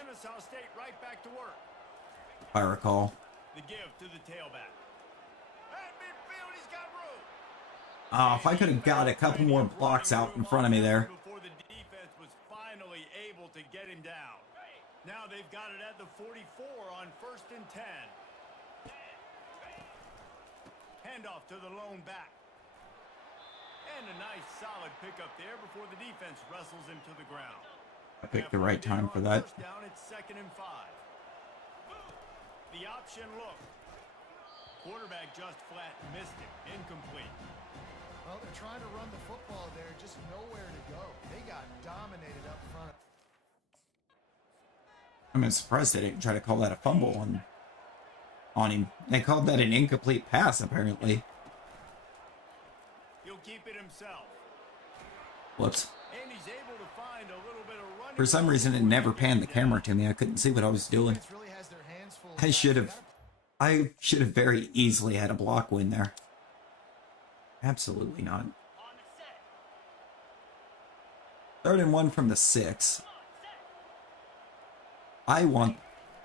If I recall. Oh, if I could have got a couple more blocks out in front of me there. Now they've got it at the 44 on 1st and 10. Handoff to the lone back. And a nice solid pickup there before the defense wrestles him to the ground. I picked the right time for that. First down, it's 2nd and 5. The option look. Quarterback just flat missed it. Incomplete. Well, they're trying to run the football there, just nowhere to go. They got dominated up front. I'm surprised they didn't try to call that a fumble on him. They called that an incomplete pass, apparently. He'll keep it himself. Whoops. And he's able to find a little bit of running. For some reason, it never panned the camera to me. I couldn't see what I was doing. Defense really has their hands full. I should have very easily had a block win there. Absolutely not. 3rd and 1 from the 6. I want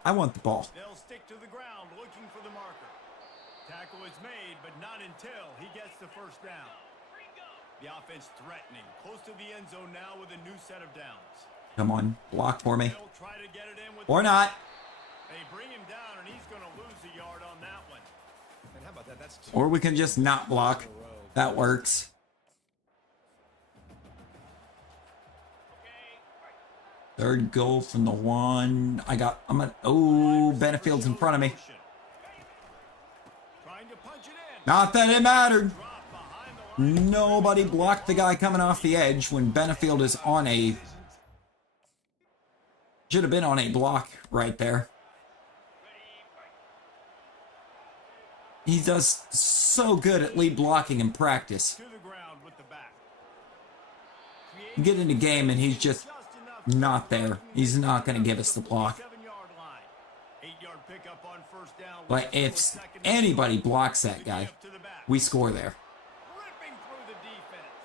the ball. They'll stick to the ground looking for the marker. Tackle is made, but not until he gets the first down. The offense threatening. Close to the end zone now with a new set of downs. Come on, block for me. They'll try to get it in with Or not. They bring him down, and he's going to lose a yard on that one. And how about that? That's 2 Or we can just not block. in a row. That works. Third goal from the 1. Oh, Benefield's in front of me. Trying to punch it in. Not that it mattered. Drop behind the line. Nobody blocked the guy coming off the edge when Benefield is on a... Should have been on a block right there. He does so good at lead blocking in practice. To the ground with the back. You get in the game and he's just not there. He's not going to give us the block. 7-yard line. 8-yard pickup on first down. But if anybody blocks that guy, To the back. we score there. Ripping through the defense.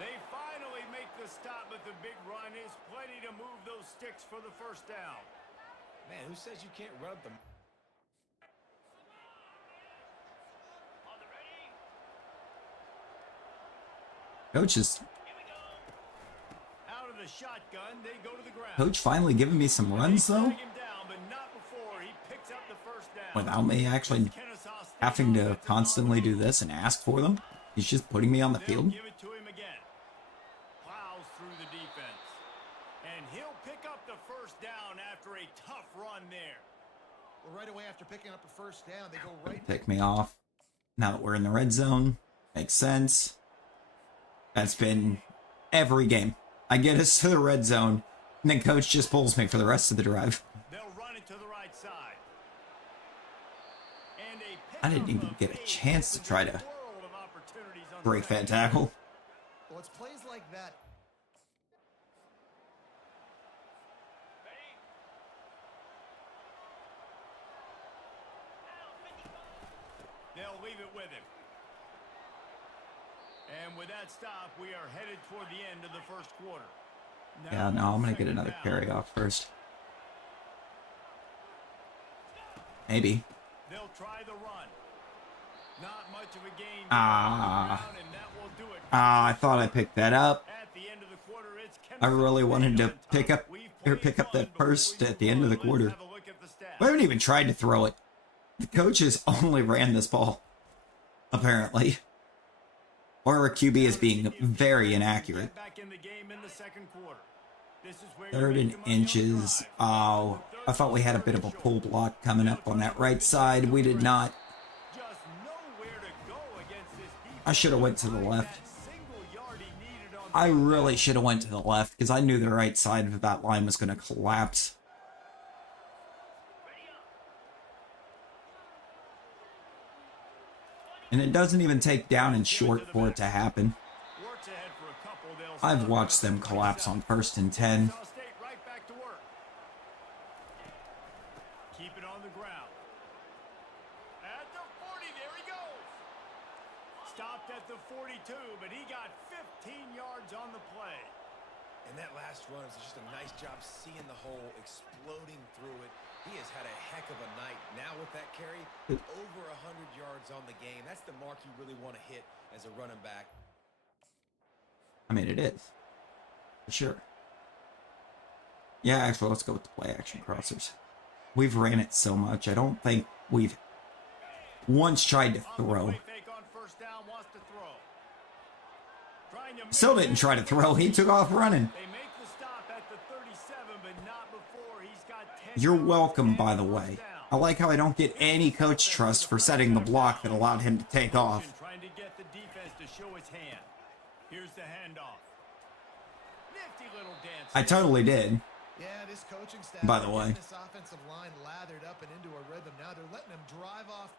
They finally make the stop, but the big run is plenty to move those sticks for the first down. Man, who says you can't rub them? Out of the shotgun, they go to the ground. Coach finally giving me some runs though, Him down, but not before he picks up the first down. without me actually Kennesaw State having to offensive constantly line. do this and ask for them. He's just putting me on the They'll field. give it to him again. Plows through the defense. And he'll pick up the first down after a tough run there. Well, right away after picking up a first down, they go right. Pick me off. Now that we're in the red zone, makes sense. That's been every game. I get us to the red zone, and then coach just pulls me for the rest of the drive. They'll run it to the right side. And I didn't even get a chance to try to break that tackle. Well, it's plays like that. They'll leave it with him. And with that stop, we are headed toward the end of the first quarter. Yeah, no, I'm going to get another carry off first. Maybe. They'll try the run. Not much of a gain. And that will do it. I thought I picked that up. At the end of the quarter, it's I really wanted to Kennesaw pick up that first at the end of the quarter. Have a look at the stats. I haven't even tried to throw it. The coaches only ran this ball, apparently. Or our QB is being very inaccurate. Back in the game in the second quarter. This is where 3rd and inches. Oh, I thought we had a bit of a pull block coming up on that right side. We did not. Just nowhere to go against this defense. I should have went to the left. That single yard he needed on I really should have went to the left because I knew the right side of that line was going to collapse. And it doesn't even take down and short for it to happen. works ahead for a couple. They'll I've watched them collapse on 1st and 10. Kennesaw State right back to work. Keep it on the ground. At the 40, there he goes. Stopped at the 42, but he got 15 yards on the play. And that last run was just a nice job seeing the hole, exploding through it. He has had a heck of a night. Now with that carry, over 100 yards on the game. That's the mark you really want to hit as a running back. I mean, it is. For sure. Yeah, actually, let's go with the play action crossers. We've ran it so much. I don't think we've once tried to throw. Still didn't try to throw. He took off running. You're welcome, by the way. I like how I don't get any coach trust for setting the block that allowed him to take off. Trying to get the defense to show his hand. Here's the handoff. Nifty little dance. I totally did. Yeah, this coaching staff, By the way. this offensive line lathered up and into a rhythm. Now they're letting them drive off.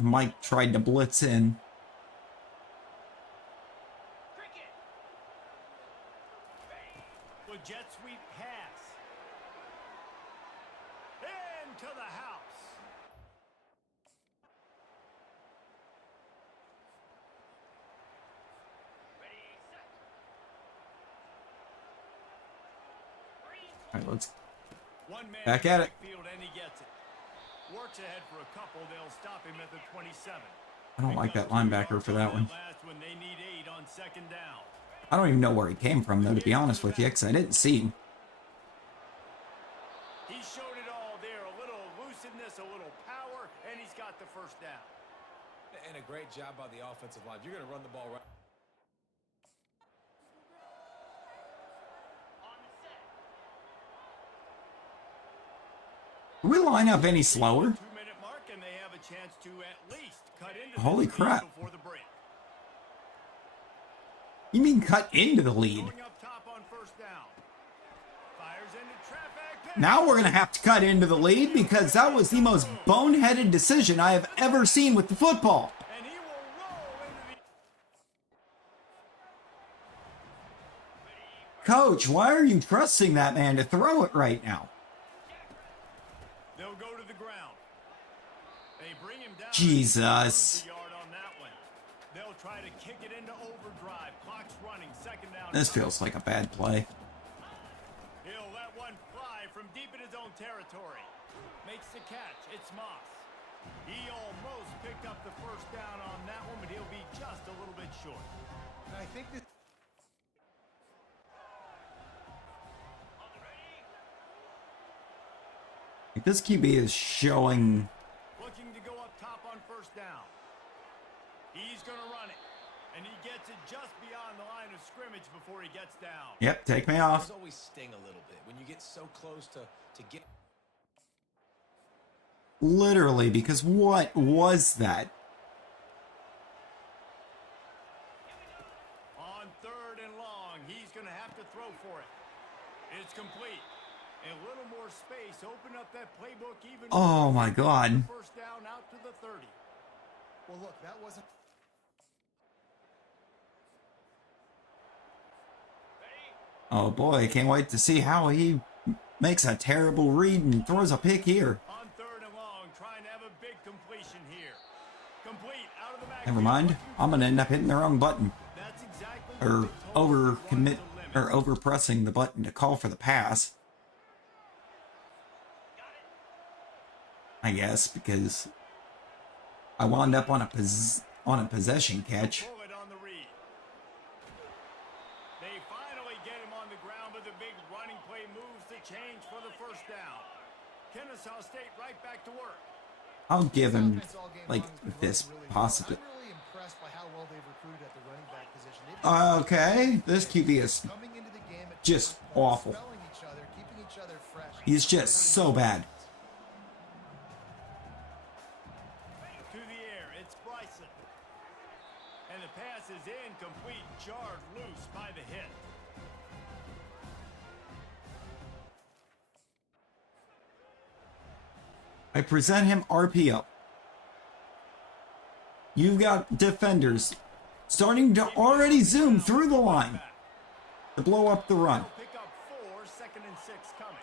Mike tried to blitz in. With jet sweep pass. Into the house. All right, let's One man back in at the it. backfield and he gets it. Works ahead for a couple. They'll stop him at the 27. I don't like that linebacker for that one. Last when they need 8 on second down. I don't even know where he came from, though, to be honest with you, because I didn't see him. He showed it all there. A little elusiveness, a little power, and he's got the first down. And a great job by the offensive line. You're going to run the ball right. Did we line up any slower? 2-minute mark, and they have a chance to at least cut into Holy the lead crap. before the break. You mean cut into the lead? Going up top on first down. Fires into traffic. Now we're going to have to cut into the lead because that was the most boneheaded decision I have ever seen with the football. And he will roll into the... Coach, why are you trusting that man to throw it right now? They'll go to the ground. They bring him down. Jesus. Yard on that one. They'll try to kick it into overdrive. Clock's running. Second down. This feels like a bad play. He'll let one fly from deep in his own territory. Makes the catch. It's Moss. He almost picked up the first down on that one, but he'll be just a little bit short. And I think this. This QB is showing. Looking to go up top on first down. He's going to run it. And he gets it just beyond the line of scrimmage before he gets down. Yep, take me off. Those always sting a little bit when you get so close to get. Literally, because what was that? On third and long, he's going to have to throw for it. It's complete. A little more space. Open up that playbook even. Oh my God. First down out to the 30. Well, look, that wasn't. Oh boy, I can't wait to see how he makes a terrible read and throws a pick here. On third and long, trying to have a big completion here. Complete out of the back. Never mind. I'm gonna end up hitting the wrong button. That's exactly Or what they told over us commit to limit. or over pressing the button to call for the pass. I guess because I wound up on a possession catch. Pull it on the read. They finally get him on the ground, but the big running play moves the change for the first down. Kennesaw State right back to work. I'll give him Offense all game like long has been this running really possibly. well. I'm really impressed by how well they've recruited at the running back position. They've Okay, this QB is coming into the game at just different points, awful. spelling each other, keeping each other fresh. He's just so bad. To the air, it's Bryson. And the pass is incomplete, jarred loose by the hit. I present him RPO. You've got defenders starting to already zoom through the line to blow up the run. They'll pick up 4, second and 6 coming.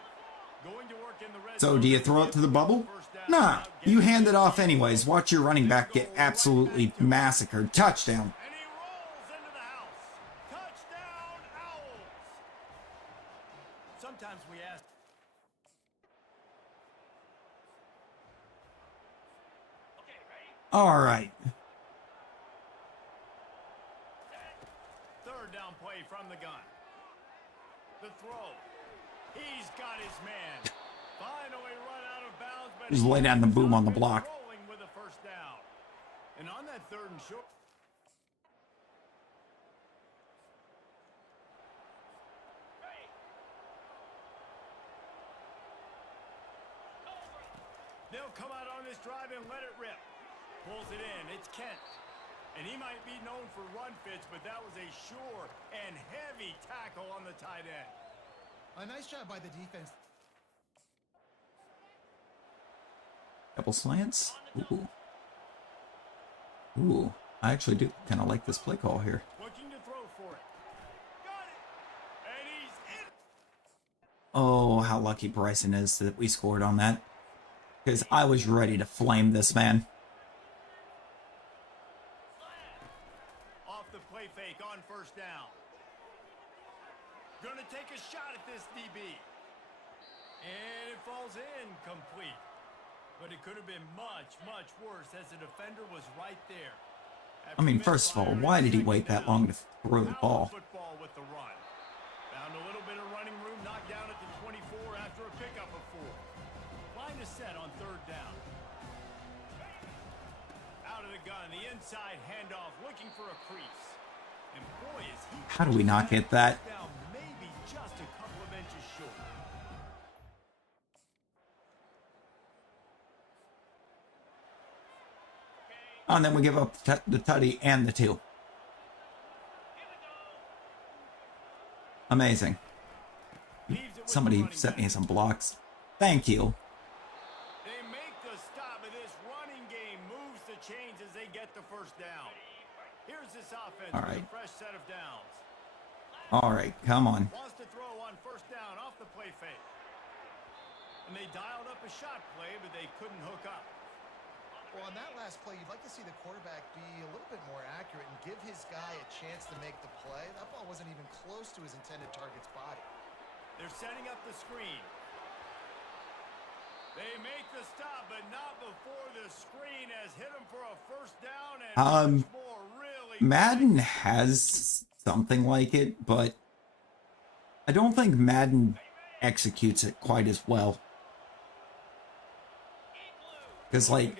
Going to work in the red So zone. do you throw it to the bubble? Nah, you hand it off anyways. Watch your running back get absolutely massacred. Touchdown. And he rolls into the house. Touchdown, Owls. Sometimes we ask. All right. 3rd third down play from the gun. The throw. He's got his man. Finally run out of bounds, but Just lay down the boom on the block. rolling with a first down. And on that third and short. They'll come out on this drive and let it rip. Pulls it in. It's Kent. And he might be known for run fits, but that was a sure and heavy tackle on the tight end. A nice job by the defense. Couple slants. Ooh. Ooh. I actually do kind of like this play call here. Looking to throw for it. Got it. And he's in. Oh, how lucky Bryson is that we scored on that. Because I was ready to flame this man. Off the play fake on first down. Gonna take a shot at this DB. And it falls in complete. But it could have been much, much worse as the defender was right there. I mean, first of all, why did he wait that long to throw the ball? Football with the run. Found a little bit of running room, knocked down at the 24 after a pickup of 4. Line is set on third down. Out of the gun, the inside handoff, looking for a crease. And boy, is he. How do we not get that? Down maybe just a couple of inches short. Oh, and then we give up the tutty and the 2. Amazing. Somebody sent me some blocks. Thank you. They make the stop, and this running game moves the chains as they get the first down. Here's this offense All with right. a fresh set of downs. All right, come on. Wants to throw on first down off the play fake. And they dialed up a shot play, but they couldn't hook up. Well, on that last play, you'd like to see the quarterback be a little bit more accurate and give his guy a chance to make the play. That ball wasn't even close to his intended target's body. They're setting up the screen. They make the stop, but not before the screen has hit him for a first down. And much more, really. Madden has something like it, but I don't think Madden executes it quite as well. Because, like,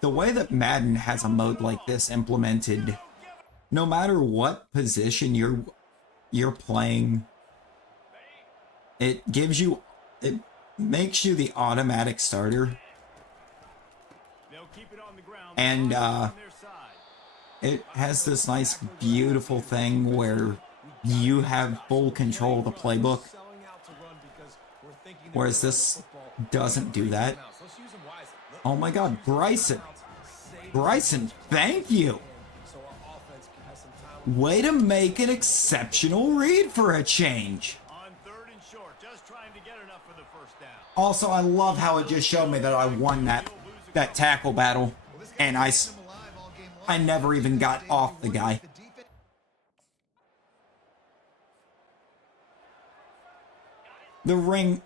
the way that Madden has a mode like this implemented, no matter what position you're playing, it makes you the automatic starter, They'll keep it on the ground. and On their side. it has this nice, beautiful thing where you have full control of the playbook, whereas this doesn't do that. Oh my God, Bryson! Bryson, thank you! Way to make an exceptional read for a change. On third and short, just trying to get enough for the first down. Also, I love how it just showed me that I won that tackle battle, and I never even got off the guy. The ring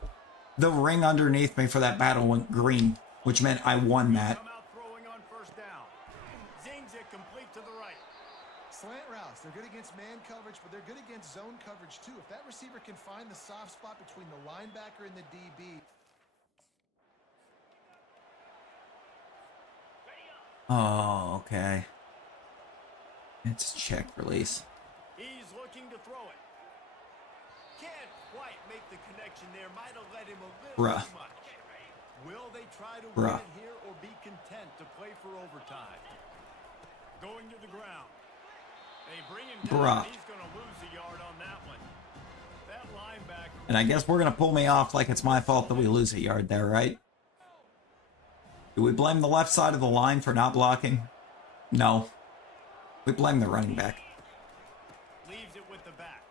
underneath me for that battle went green, which meant I won that. Come out throwing on first down. Zings it complete to the right. Slant routes, they're good against man coverage, but they're good against zone coverage too. If that receiver can find the soft spot between the linebacker and the DB. Oh, okay. It's check release. He's looking to throw it. Can't quite make the connection there. Might have let him a little Bruh. too much. Will they try to Bruh. win it here or be content to play for overtime? Going to the ground. They bring him down. Bruh. He's going to lose a yard on that one. That linebacker. And I guess we're going to pull me off like it's my fault that we lose a yard there, right? Do we blame the left side of the line for not blocking? No. We blame the running back. Leaves it with the back.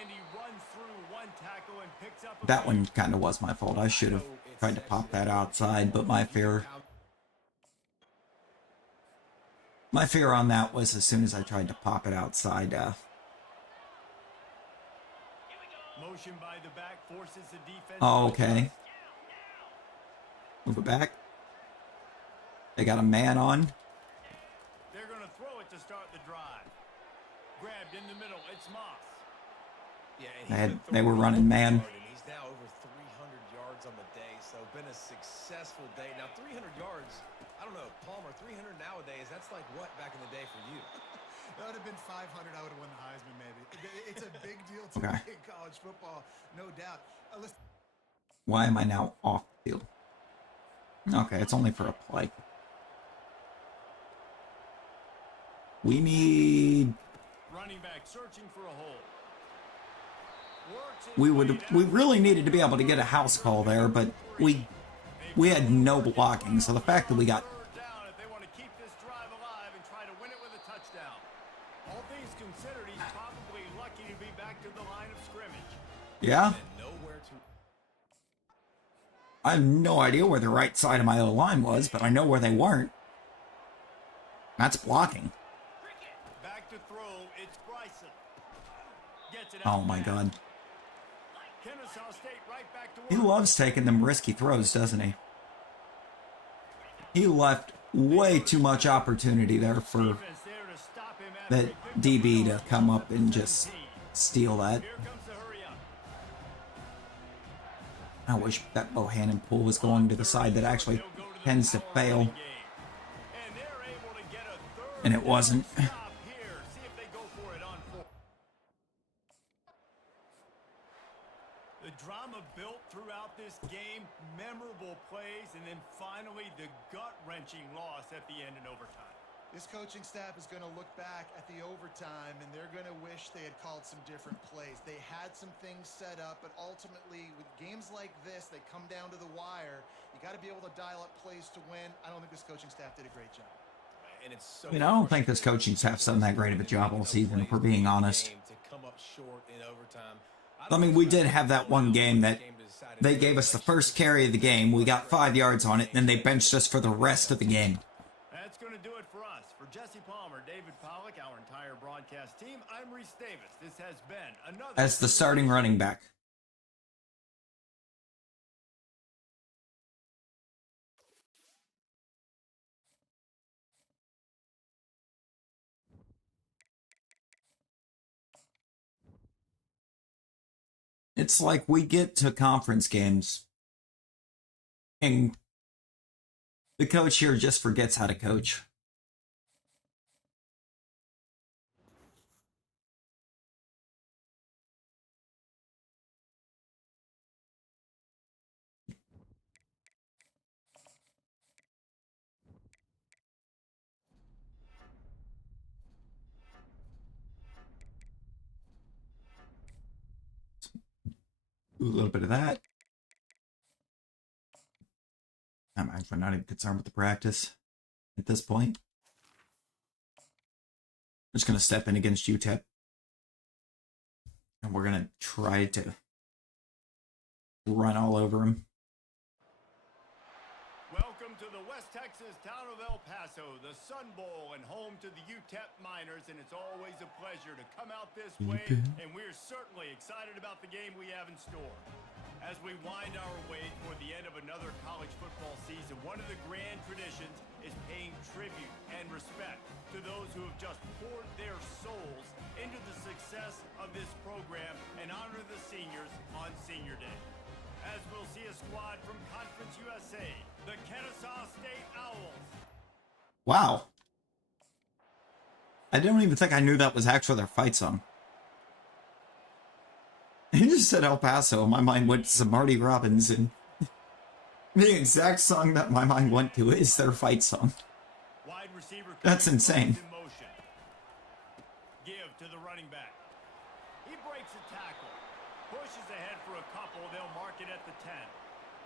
And he runs through one tackle and picks up a That one kind of was my fault. I should have tried to pop that outside, but my fear on that was as soon as I tried to pop it outside, motion by the back forces the defense. oh, okay. Move it back. They got a man on. They're going to throw it to start the drive. Grabbed in the middle. It's Moss. Yeah, and They were running man. and he's now over 300 yards on the day, so been a successful day. Now 300 yards, I don't know, Palmer, 300 nowadays, that's like what back in the day for you? That would have been 500. I would have won the Heisman, maybe. It's a big deal to Okay. me in college football, no doubt. Listen, Why am I now off the field? Okay, it's only for a play. We need... Running back searching for a hole. We really needed to be able to get a house call there, but we had no blocking, so the fact that we got... Third down if they want to keep this drive alive and try to win it with a touchdown. All things considered, he's probably lucky to be back to the line of scrimmage. Yeah? And nowhere to... I have no idea where the right side of my O-line was, but I know where they weren't. That's blocking. Back to throw, it's Bryson. Gets it Oh out my fast. god. Kennesaw State right back to He work. loves taking them risky throws, doesn't he? He left way too much opportunity there for Defense there to stop him after that he picked up DB the to ball. come up and just 17. steal that. Here comes the hurry up. I wish that Bohannon pull was going to the side that actually They'll go to the tends to power fail. running game. And they're able to get a third And it wasn't. down stop here. See if they go for it on fourth. The drama built throughout this game, memorable plays, and then finally the gut-wrenching loss at the end in overtime. this coaching staff is going to look back at the overtime, and they're going to wish they had called some different plays. They had some things set up, but ultimately, with games like this, they come down to the wire. You got to be able to dial up plays to win. I don't think this coaching staff did a great job. And it's so I mean, I don't think this coaching staff's done that great of a job all season, if we're being honest. To come up short in overtime. I mean, we did have that one game that they gave us the first carry of the game. We got 5 yards on it, and then they benched us for the rest of the game. That's going to do it for us. For Jesse Palmer, David Pollack, our entire broadcast team, I'm Reese Davis. This has been another... As the starting running back. It's like we get to conference games and the coach here just forgets how to coach. Do a little bit of that. I'm actually not even concerned with the practice at this point. I'm just going to step in against UTEP. And we're going to try to run all over him. Welcome to the West Texas town of El Paso, the Sun Bowl and home to the UTEP Miners, and it's always a pleasure to come out this way, and we're certainly excited about the game we have in store. As we wind our way toward the end of another college football season, one of the grand traditions is paying tribute and respect to those who have just poured their souls into the success of this program and honor the seniors on Senior Day. As we'll see a squad from Conference USA, the Kennesaw State Owls. Wow. I don't even think I knew that was actually their fight song. He just said El Paso, and my mind went to some Marty Robbins, and the exact song that my mind went to is their fight song. Wide receiver That's insane. in motion. Give to the running back. He breaks a tackle. Pushes ahead for a couple. They'll mark it at the 10.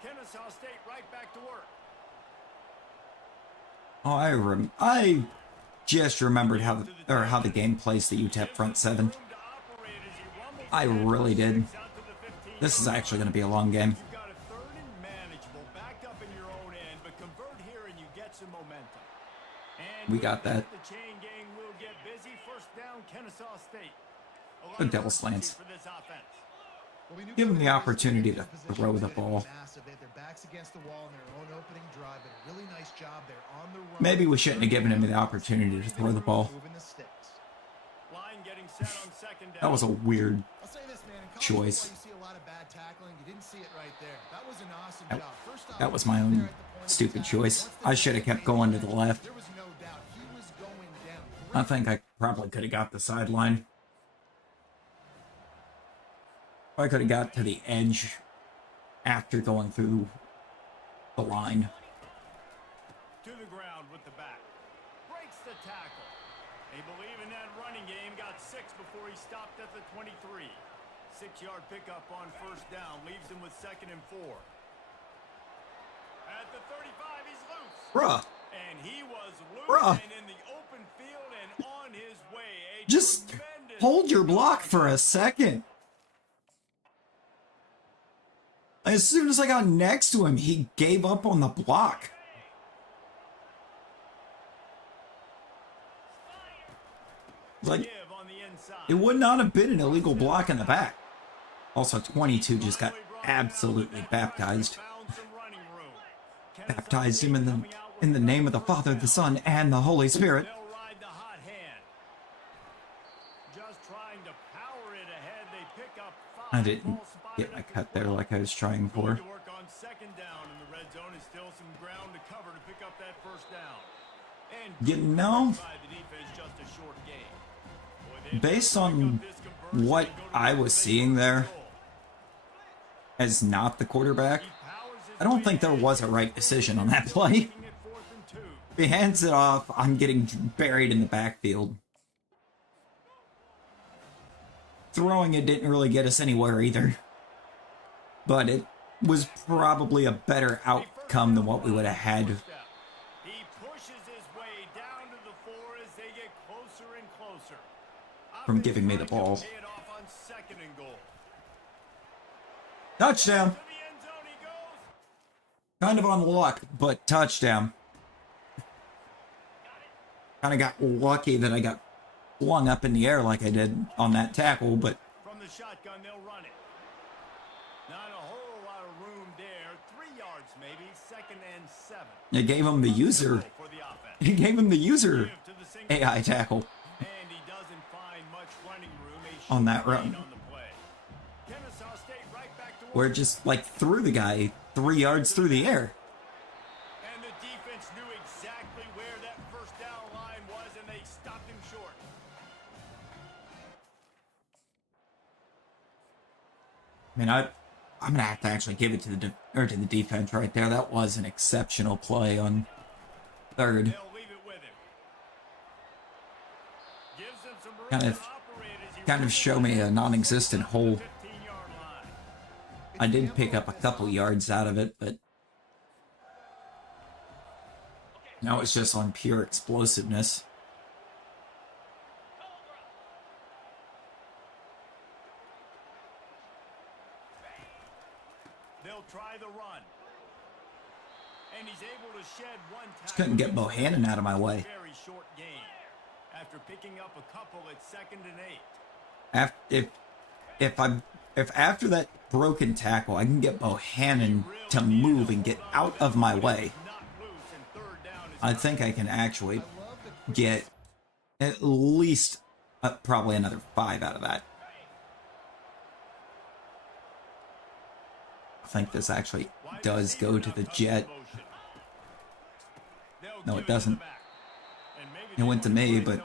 Kennesaw State right back to work. Oh, I just remembered how the game plays the UTEP front seven. Room to operate as he rumbles I ahead for really did. 6 out to the 15. This is actually going to be a long game. You've got a third and manageable, backed up in your own end, but convert here and you get some momentum. And We got that. The chain gang will get busy. First down, Kennesaw State. A lot Good of double urgency slants. for this offense. Well, we knew Give them the going into opportunity this to position throw was the gonna be ball. massive. They had their backs against the wall in their own opening drive. Did a really nice job there on the run. Maybe we shouldn't have given him the opportunity to throw the ball. Moving the sticks. Line getting set on second down. That was a weird I'll say this, man. In college choice. football, you see a lot of bad tackling. You didn't see it right there. That was an awesome That- job. First off, That was he my there own at the point of stupid attack. choice. Once the I should have play kept going to the came, left. there was no doubt he was going down. I think I probably could have got the sideline. I could have got to the edge after going through the line. To the ground with the back. Breaks the tackle. They believe in that running game. Got 6 before he stopped at the 23. 6-yard pickup on first down. Leaves him with 2nd and 4. At the 35, he's loose. Bruh, And he was loose Bruh. and in the open field and on his way. A just tremendous hold your block yard. for a second. As soon as I got next to him, he gave up on the block. Like, Give on the inside. it would not have been an illegal block in the back. Also, 22 just got absolutely baptized. Baptized him in the name of the Father, the Son, and the Holy Spirit. They'll ride the hot hand. Just trying to power it ahead. They pick up 5. I didn't get my cut there like I was trying for. To work on 2nd down in the red zone is still some ground to cover to pick up that first down. And You know, by the defense, just a short gain. Boy, they based pick on up this conversion what and go to I the was big seeing there, goal. as not the quarterback, He powers his I don't way think there ahead. was a right decision on that play. Making it 4th and 2. If he hands it off, I'm getting buried in the backfield. Throwing it didn't really get us anywhere either. But it was probably a better outcome than what we would have had. He pushes his way down to the 4 as they get closer and closer. From giving me the ball. Pay it off on 2nd and goal. Touchdown! To the end zone he goes. Kind of on luck, but touchdown. Kind of got lucky that I got flung up in the air like I did on that tackle, but From the shotgun, they'll run it. Not a whole lot of room there. 3 yards maybe. 2nd and 7. it gave him the user. For the offense. It gave him the user Give to the single. AI tackle. And he doesn't find much running room. A On that short run. gain on the play. Kennesaw State right back to Where work. it just like threw the guy 3 yards through the air. And the defense knew exactly where that first down line was, and they stopped him short. I mean, I'm gonna have to actually give it to to the defense right there. That was an exceptional play on 3rd. They'll leave it with him. Gives him some room Kind to of- operate as he Kind of runs show me a non-existent hole. 15-yard line. I did pick up a couple yards out of it, but now it's just on pure explosiveness. They'll try the run. And he's able to shed one Just couldn't get tackle. Bohannon out of my way. Very short gain. After picking up a couple at 2nd and 8. If after that broken tackle I can get Bohannon to move and get out of my way, Not loose, and 3rd down is I think I can actually get at least probably another 5 out of that. I think this actually does go to the jet. No, it doesn't. It went to me, but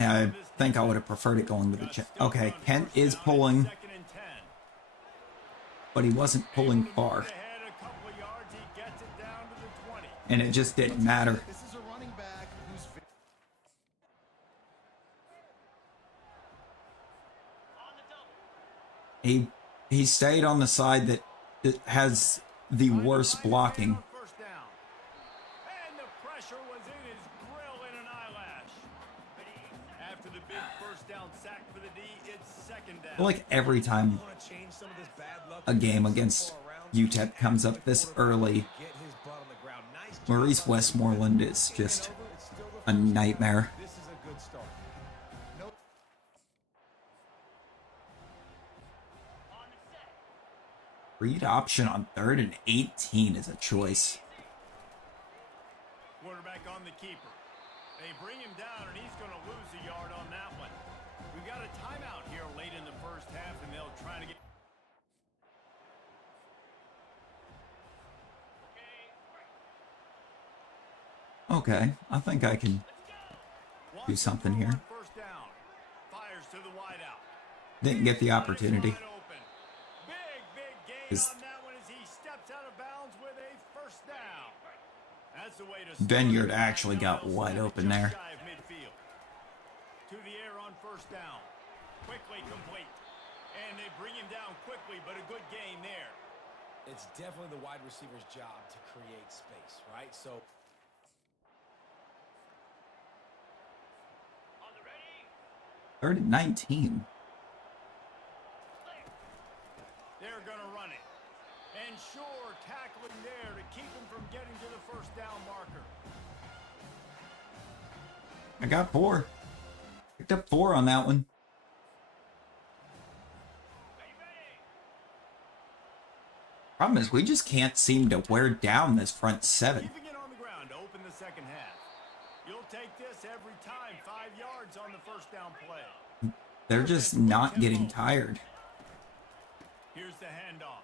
I think I would have preferred it going to the jet. Okay, Kent is pulling, but he wasn't pulling far, and it just didn't matter. This is a running back who's He stayed on the side that has the worst blocking. First down. And the pressure was in his grill in an eyelash. After the big first down sack for the D, it's 2nd I down. feel like every time Want to change some of this bad luck? a game against UTEP comes up this early, Get his butt on the ground. Nice job. Maurice Westmoreland is just a nightmare. This is a good start. Read option on 3rd and 18 is a choice. Quarterback on the keeper. They bring him down, and he's going to lose a yard on that one. We've got a timeout here late in the first half, and they'll try to get... Okay, I think I can do something here. First down. Fires to the wideout. Didn't get the opportunity. Big gain Is- on that one as he steps out of bounds with a first down. That's the way to Vineyard actually got wide open there. Shy of midfield. To the air on first down. Quickly complete. And they bring him down quickly, but a good gain there. It's definitely the wide receiver's job to create space, right? So 3rd and 19. They're going to run it. And sure, tackling there to keep him from getting to the first down marker. I got 4. Picked up 4 on that one. Problem is, we just can't seem to wear down this front 7. Keeping it on the ground to open the second half. You'll take this every time. 5 yards on the first down play. They're just not getting tired. Here's the handoff.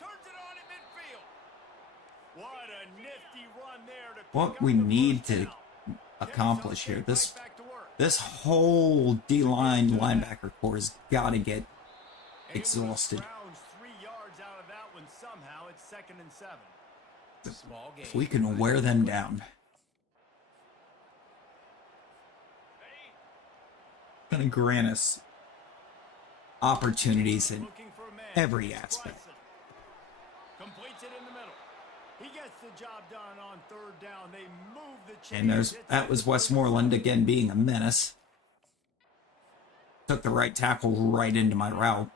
Turns it on in midfield. What a nifty run there to What pick we up the need first to down. accomplish here, Right back to work. this whole D-line linebacker core has got to get Able to exhausted. scrounge 3 yards out of that one somehow. It's 2nd and 7. small game. If we can wear them down. Gonna grant us opportunities in Looking for a man. every aspect. Completes it in the middle. He gets the job done on 3rd down. They move the chains. And that was Westmoreland again being a menace. Took the right tackle right into my route.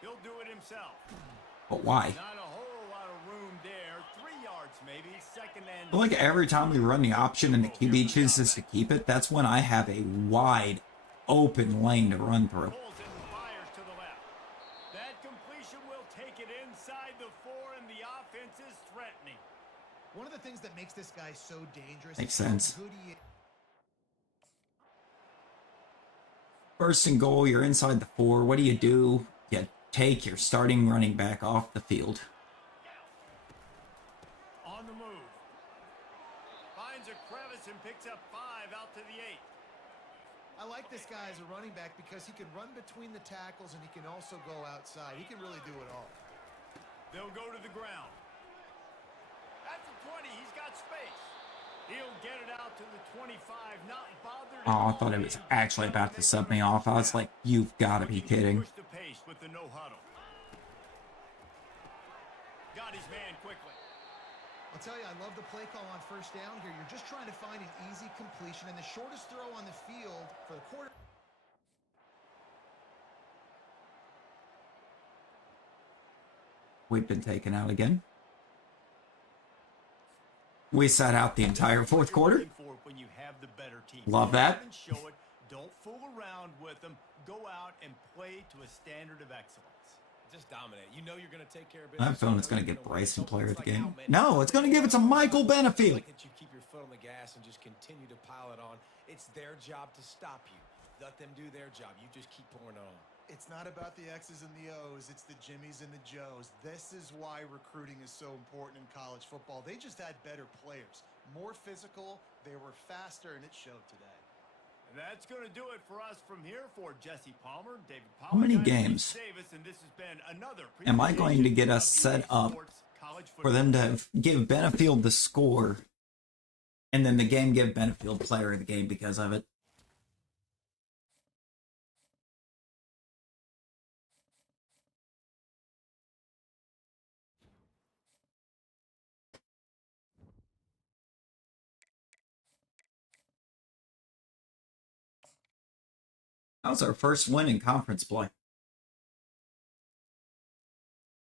He'll do it himself. But why? Not a whole lot of room there. 3 yards maybe. 2nd and... I feel like every time we run the option and the QB chooses to keep it, that's when I have a wide open lane to run through. Pulls it and fires to the left. That completion will take it inside the 4, and the offense is threatening. One of the things that makes this guy so dangerous Makes is how sense. good he is. 1st and goal, you're inside the 4. What do? You take your starting running back off the field. On the move. Finds a crevice and picks up 5 out to the 8. I like this guy as a running back because he can run between the tackles and he can also go outside. He can really do it all. They'll go to the ground. At the 20, he's got space. He'll get it out to the 25, not bothered. Oh, I thought it was actually about to sub me off. I was like, you've got to be kidding. Push the pace with the no huddle. Got his man quickly. I'll tell you, I love the play call on 1st down here. You're just trying to find an easy completion and the shortest throw on the field for the quarter. We've been taken out again. We sat out the entire 4th quarter. When you have the better team. Love that. Show it. Don't fool around with them. Go out and play to a standard of excellence. Just dominate. You know you're going to take care of I have business. a feeling it's going to get Bryson player of the game. Like, No, it's going to give it to Michael Benefield. Like that you keep your foot on the gas and just continue to pile it on. It's their job to stop you. Let them do their job. You just keep pouring it on. It's not about the X's and the O's. It's the Jimmies and the Joes. This is why recruiting is so important in college football. They just had better players, more physical. They were faster, and it showed today. And that's going to do it for us from here for Jesse Palmer, David Palmer. How many I'm games Reese Davis, and this has been another am I going to get presentation us of set EA up Sports College for them Football. to give Benefield the score and then the game give Benefield player of the game because of it? That was our first win in conference play.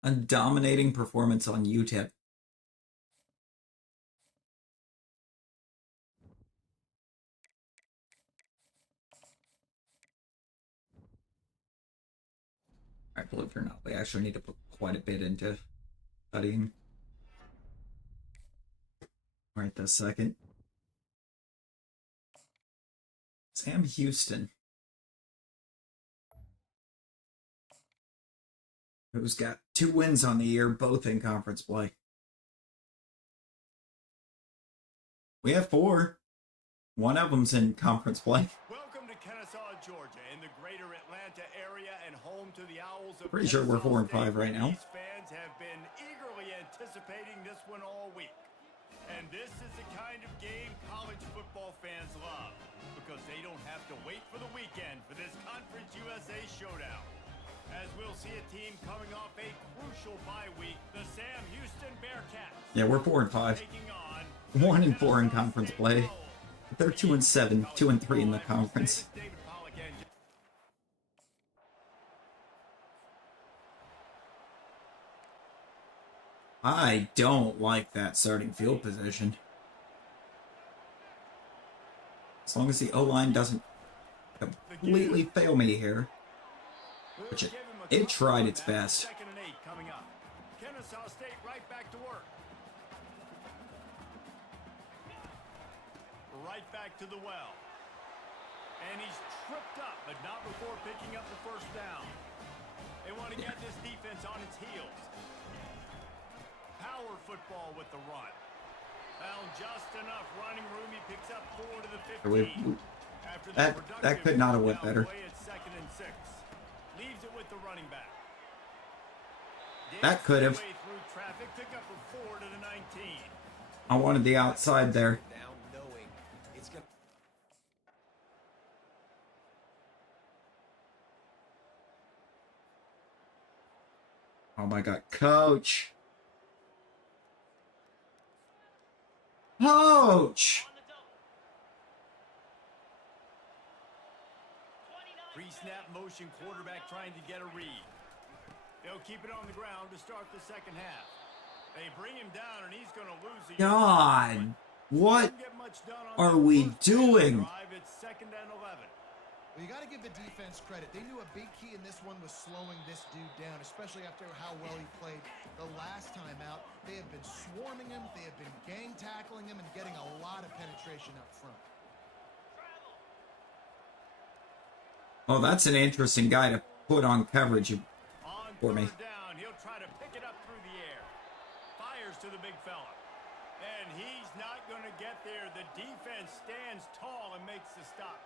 A dominating performance on UTEP. Alright, believe it or not, we actually need to put quite a bit into Studying. Right this second. Sam Houston. Who's got 2 wins on the year, both in conference play. We have 4. One of them's in conference play. Welcome to Kennesaw, Georgia, in the greater Atlanta area and home to the Owls of Pretty sure we're Kennesaw 4-5 right now. These fans have been eagerly anticipating this one all week. And this is the kind of game college football fans love because they don't have to wait for the weekend for this Conference USA showdown. As we'll see a team coming off a crucial bye week, the Sam Houston Bearcats. Yeah, we're 4-5. Taking on 1-4 in conference play. But they're 2-7, 2-3 in the conference. I don't like that starting field position. As long as the O-line doesn't completely fail me here. Which it tried its best. Second and 8 coming up. Kennesaw State right back to work. Right back to the well. And he's tripped up, but not before picking up the first down. They want to get this defense on its heels. Power football with the run. Found just enough running room. He picks up 4 to the 15. After That could not have went better. It's second and 6. Leaves it with the running back. That could have. Way through traffic, pick up a 4 to the 19. I wanted the outside there. Now knowing it's gonna. Oh my god, coach! Coach! Pre-snap motion quarterback trying to get a read. They'll keep it on the ground to start the second half. They bring him down and he's going to lose the God, what Didn't get much done on are that we first doing? drive. It's second and 11. Well, you got to give the defense credit. They knew a big key in this one was slowing this dude down, especially after how well he played the last time out. They have been swarming him. They have been gang tackling him and getting a lot of penetration up front. Oh, that's an interesting guy to put on coverage On for me. third down, he'll try to pick it up through the air. Fires to the big fella. And he's not going to get there. The defense stands tall and makes the stop.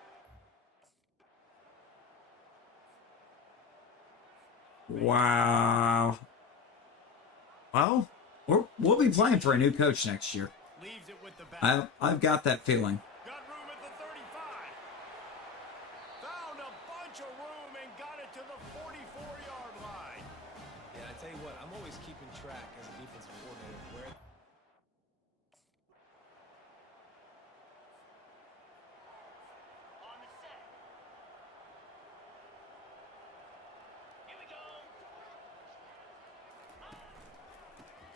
Wow. Well, we'll be playing for a new coach next year. Leaves it with the back. I've got that feeling. Got room at the 35. Found a bunch of room and got it to the 44-yard line. Yeah, I tell you what, I'm always keeping track as a defensive coordinator where. On the set. Here we go.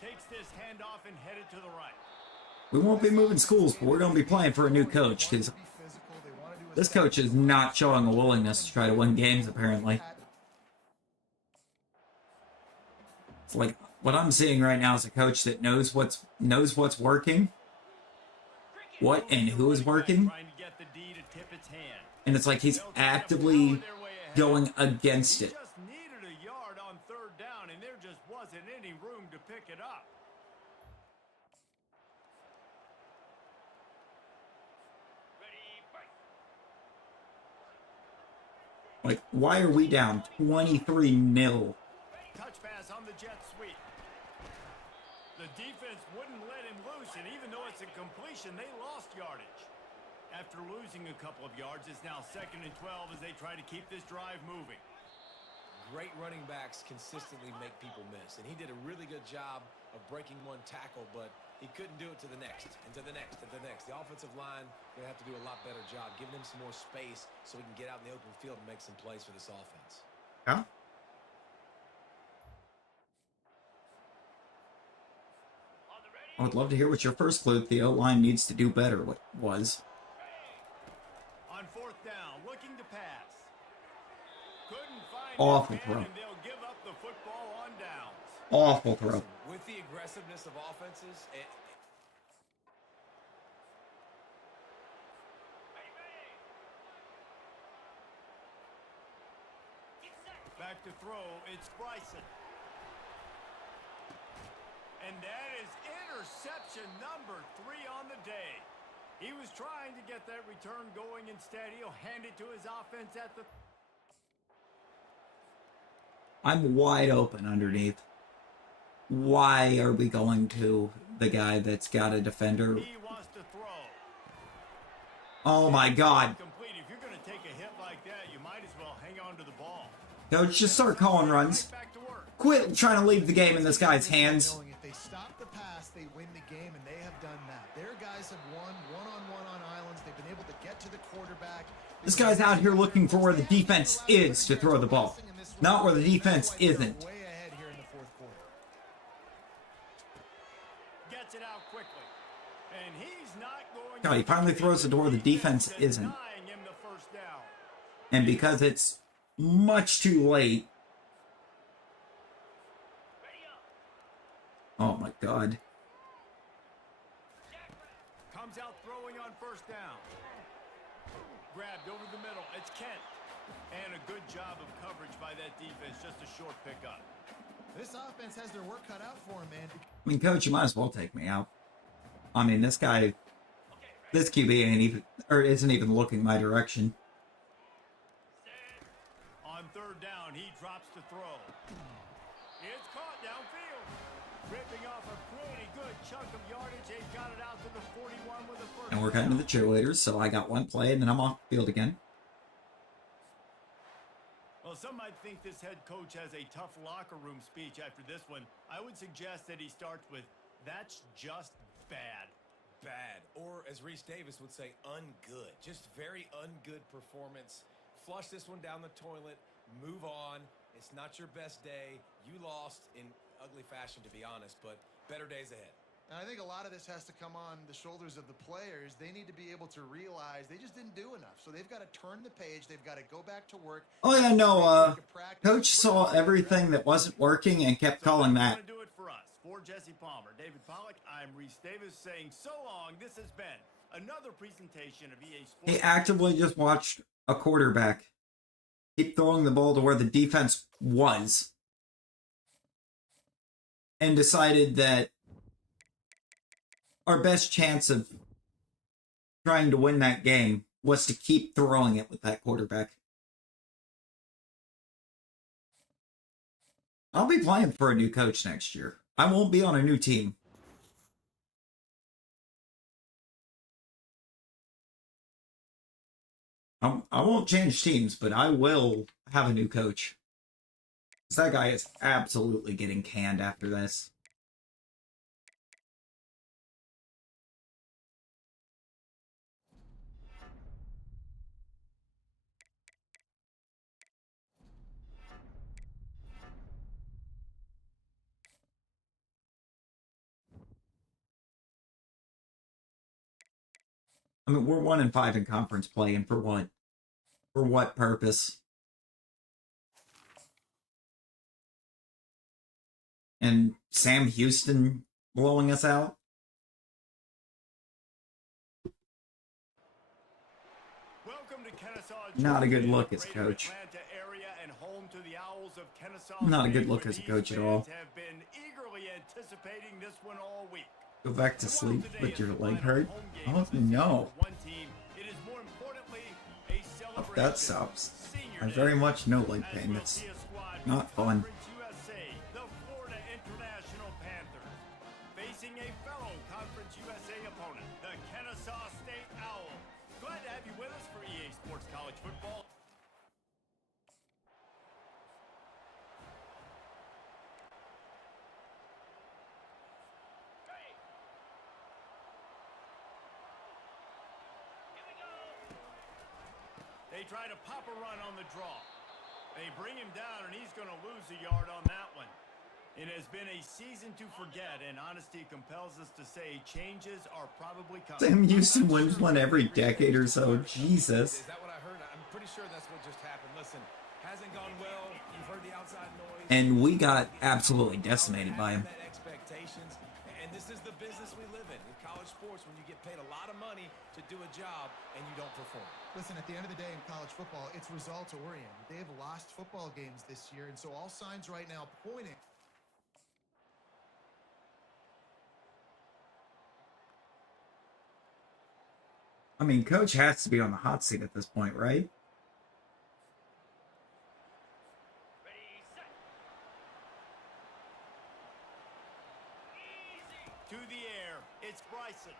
Takes this handoff and headed to the right. We won't be moving schools, but we're going to be playing for a new coach because this coach is not showing a willingness to try to win games, apparently. It's like what I'm seeing right now is a coach that knows what's working, what and who is working, Trying to get the D to tip its hand. and it's like he's actively going against it. Just needed a yard on third down, and there just wasn't any room to pick it up. Like, why are we down 23-0? Touch pass on the jet sweep. The defense wouldn't let him loose, and even though it's a completion, they lost yardage. After losing a couple of yards, it's now second and 12 as they try to keep this drive moving. Great running backs consistently make people miss, and he did a really good job of breaking one tackle, but he couldn't do it to the next, and to the next, and to the next. The offensive line going to have to do a lot better job, giving him some more space so he can get out in the open field and make some plays for this offense. Yeah. I would love to hear what your first clue the O-line needs to do better was. On fourth down, looking to pass. Couldn't find Awful his man, throw. and they'll give up the football on downs. Awful throw. With the aggressiveness of offenses. Back to throw, it's Bryson. And that is interception number 3 on the day. He was trying to get that return going. Instead, he'll hand it to his offense at the... I'm wide open underneath. Why are we going to the guy that's got a defender? He wants to throw. Oh my God. Complete. If you're going to take a hit like that, you might as well hang on to the ball. Coach, just start calling runs. Back to work. Quit trying to leave the game in this guy's hands. Knowing if they stop the pass, they win the game, and they have done that. Their guys have won one-on-one on islands. They've been able to get to the quarterback. This guy's out here looking for where the defense is to throw the ball, not where the defense isn't. Way ahead here in the fourth quarter. Gets it out quickly. And he's not going God, he finally throws it to where the defense isn't. denying him the first down. And because it's much too late. Oh my God. Comes out throwing on first down. Grabbed over the middle. It's Kent. And a good job of coverage by that defense. Just a short pickup. This offense has their work cut out for them, man. I mean, Coach, you might as well take me out. I mean, this guy, this QB ain't even, or isn't even looking my direction. On third down, he drops to throw. It's caught downfield. Ripping off a pretty good chunk of yardage. They got it out to the 41 with the first And we're cutting to the cheerleaders, so I got one play and then I'm off the field again. Well, some might think this head coach has a tough locker room speech after this one. I would suggest that he starts with, "That's just bad." Bad, or as Reese Davis would say, ungood. Just very ungood performance. Flush this one down the toilet. Move on. It's not your best day. You lost in ugly fashion, to be honest, but better days ahead. And I think a lot of this has to come on the shoulders of the players. They need to be able to realize they just didn't do enough. So they've got to turn the page. They've got to go back to work. Oh yeah, no, Coach saw everything that wasn't working and kept calling that. That's gonna do it for us. For Jesse Palmer, David Pollack, I'm Reese Davis saying so long. This has been another presentation of EA Sports. He actively just watched a quarterback keep throwing the ball to where the defense was and decided that our best chance of trying to win that game was to keep throwing it with that quarterback. I'll be playing for a new coach next year. I won't be on a new team. I won't change teams, but I will have a new coach. 'Cause that guy is absolutely getting canned after this. I mean, we're 1-5 in conference play, and for what? For what purpose? And Sam Houston blowing us out? Welcome to Kennesaw, Not a good Georgia, look as a greater coach. Atlanta area and home to the Owls of Kennesaw Not a good State, look where as a these coach at all. fans have been eagerly anticipating this one all week. Go back to sleep with your leg hurt? Oh no. Hope that stops. I very much know leg pain. It's not fun. The Florida International Panthers facing a fellow Conference USA opponent, the Kennesaw State Owls. Glad to have you with us for EA Sports College Football. They try to pop a run on the draw. They bring him down, and he's going to lose a yard on that one. It has been a season to forget, and honesty compels us to say changes are probably coming. Sam Houston wins one every decade or so. Jesus. Is that what I heard? I'm pretty sure that's what just happened. Listen, hasn't gone well. You've heard the outside noise. And we got absolutely decimated by him. That expectation. combinations. And this is the business we live in college sports, when you get paid a lot of money to do a job and you don't perform. Listen, at the end of the day in college football, it's results oriented. They have lost football games this year, and so all signs right now pointing. I mean, coach has to be on the hot seat at this point, right? To the air, it's Bryson.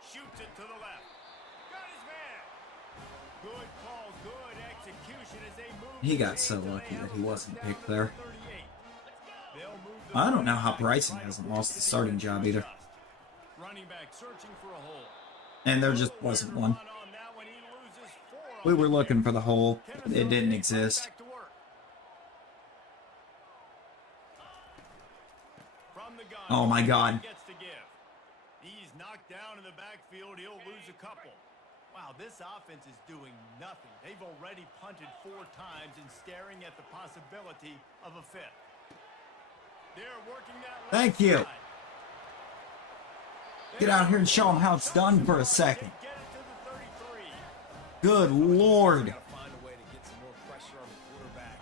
Shoots it to the left. Got his man. Good call, good execution as they move. He got the so chains, and lucky they that have he a wasn't first picked down there. to the 38. They'll move the I don't know how running back Bryson right hasn't across lost the the starting field job to either. adjust. Running back searching for a hole. And there just wasn't one. We were looking for the hole. It didn't exist. Oh my God. He's knocked down in the backfield. He'll lose a couple. Wow, this offense is doing nothing. They've already punted 4 times and staring at the possibility of a 5th. They're working that left Thank you. side. Get out here and show them how it's done for a second. Get it to the 33. Good Lord. Gotta find a way to get some more pressure on the quarterback.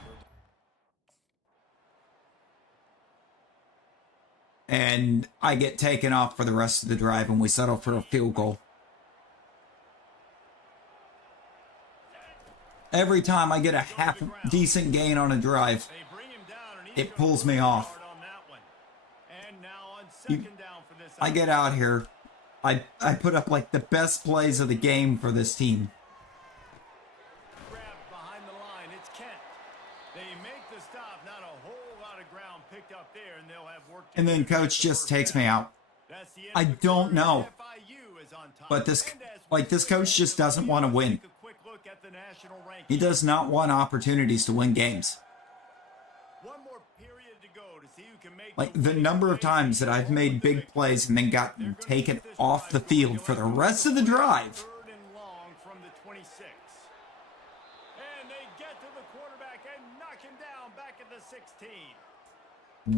And I get taken off for the rest of the drive and we settle for a field goal. Every time I get a half decent gain on a drive, They bring him down, and he's it gonna pulls me lose a off. yard on that one. And now on You- second down for this I get out here. I put up like the best plays of the game for this team. Grabbed behind the line. It's Kent. They make the stop. Not a whole lot of ground picked up there, and they'll have work to And do then to get coach the just first takes down. me out. That's the end I of the don't quarter. know. FIU is on top. But this And as we like this swing coach into just the doesn't want to playoffs, win. take a quick look at the national rankings. He does not want opportunities to win games. One more period to go to see who can make Like the winning number of play times that I've made big plays and then gotten taken off the field for the rest of the drive. 3rd and long from the 26. And they get to the quarterback and knock him down back at the 16.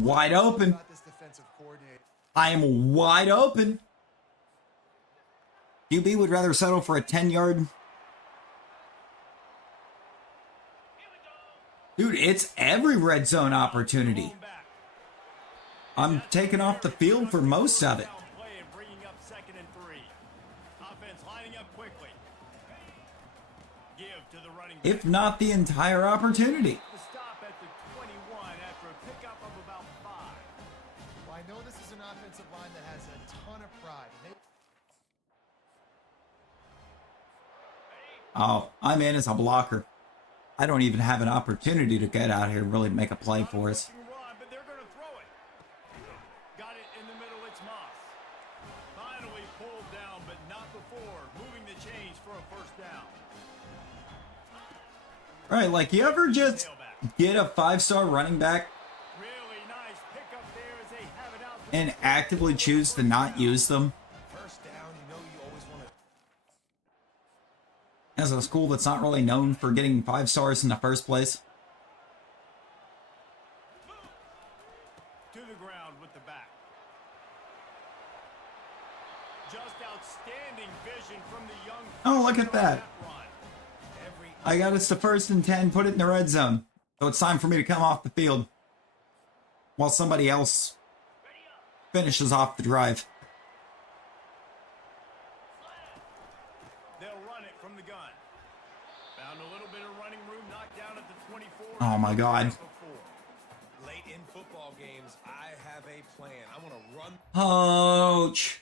Wide open. About this defensive coordinator. I am wide open. QB would rather settle for a 10-yard. Dude, it's every red zone opportunity. Going back. I'm taking off the field for most of it. Down play and bringing up 2nd and 3. Offense lining up quickly. Give to the running back. If not the entire opportunity. The stop at the 21 after a pickup of about 5. Well, I know this is an offensive line that has a ton of pride. And Oh, I'm in as a blocker. I don't even have an opportunity to get out here and really make a play for us. Run, but they're going to throw it. Got it in the middle. It's Moss. Finally pulled down, but not before. Moving the chains for a first down. Right, like you ever just get a 5-star running back Really nice pickup there as they have it out. and actively choose to not use them First down, you know you always want to. as a school that's not really known for getting 5 stars in the first place? To the ground with the back. Just outstanding vision from the young. Oh, look at that. Run. I got us to 1st and 10, put it in the red zone. So it's time for me to come off the field while somebody else finishes off the drive. They'll run it from the gun. Found a little bit of running room, knocked down at the 24. Oh my God. Late in football games, I have a plan. I want to run. Coach.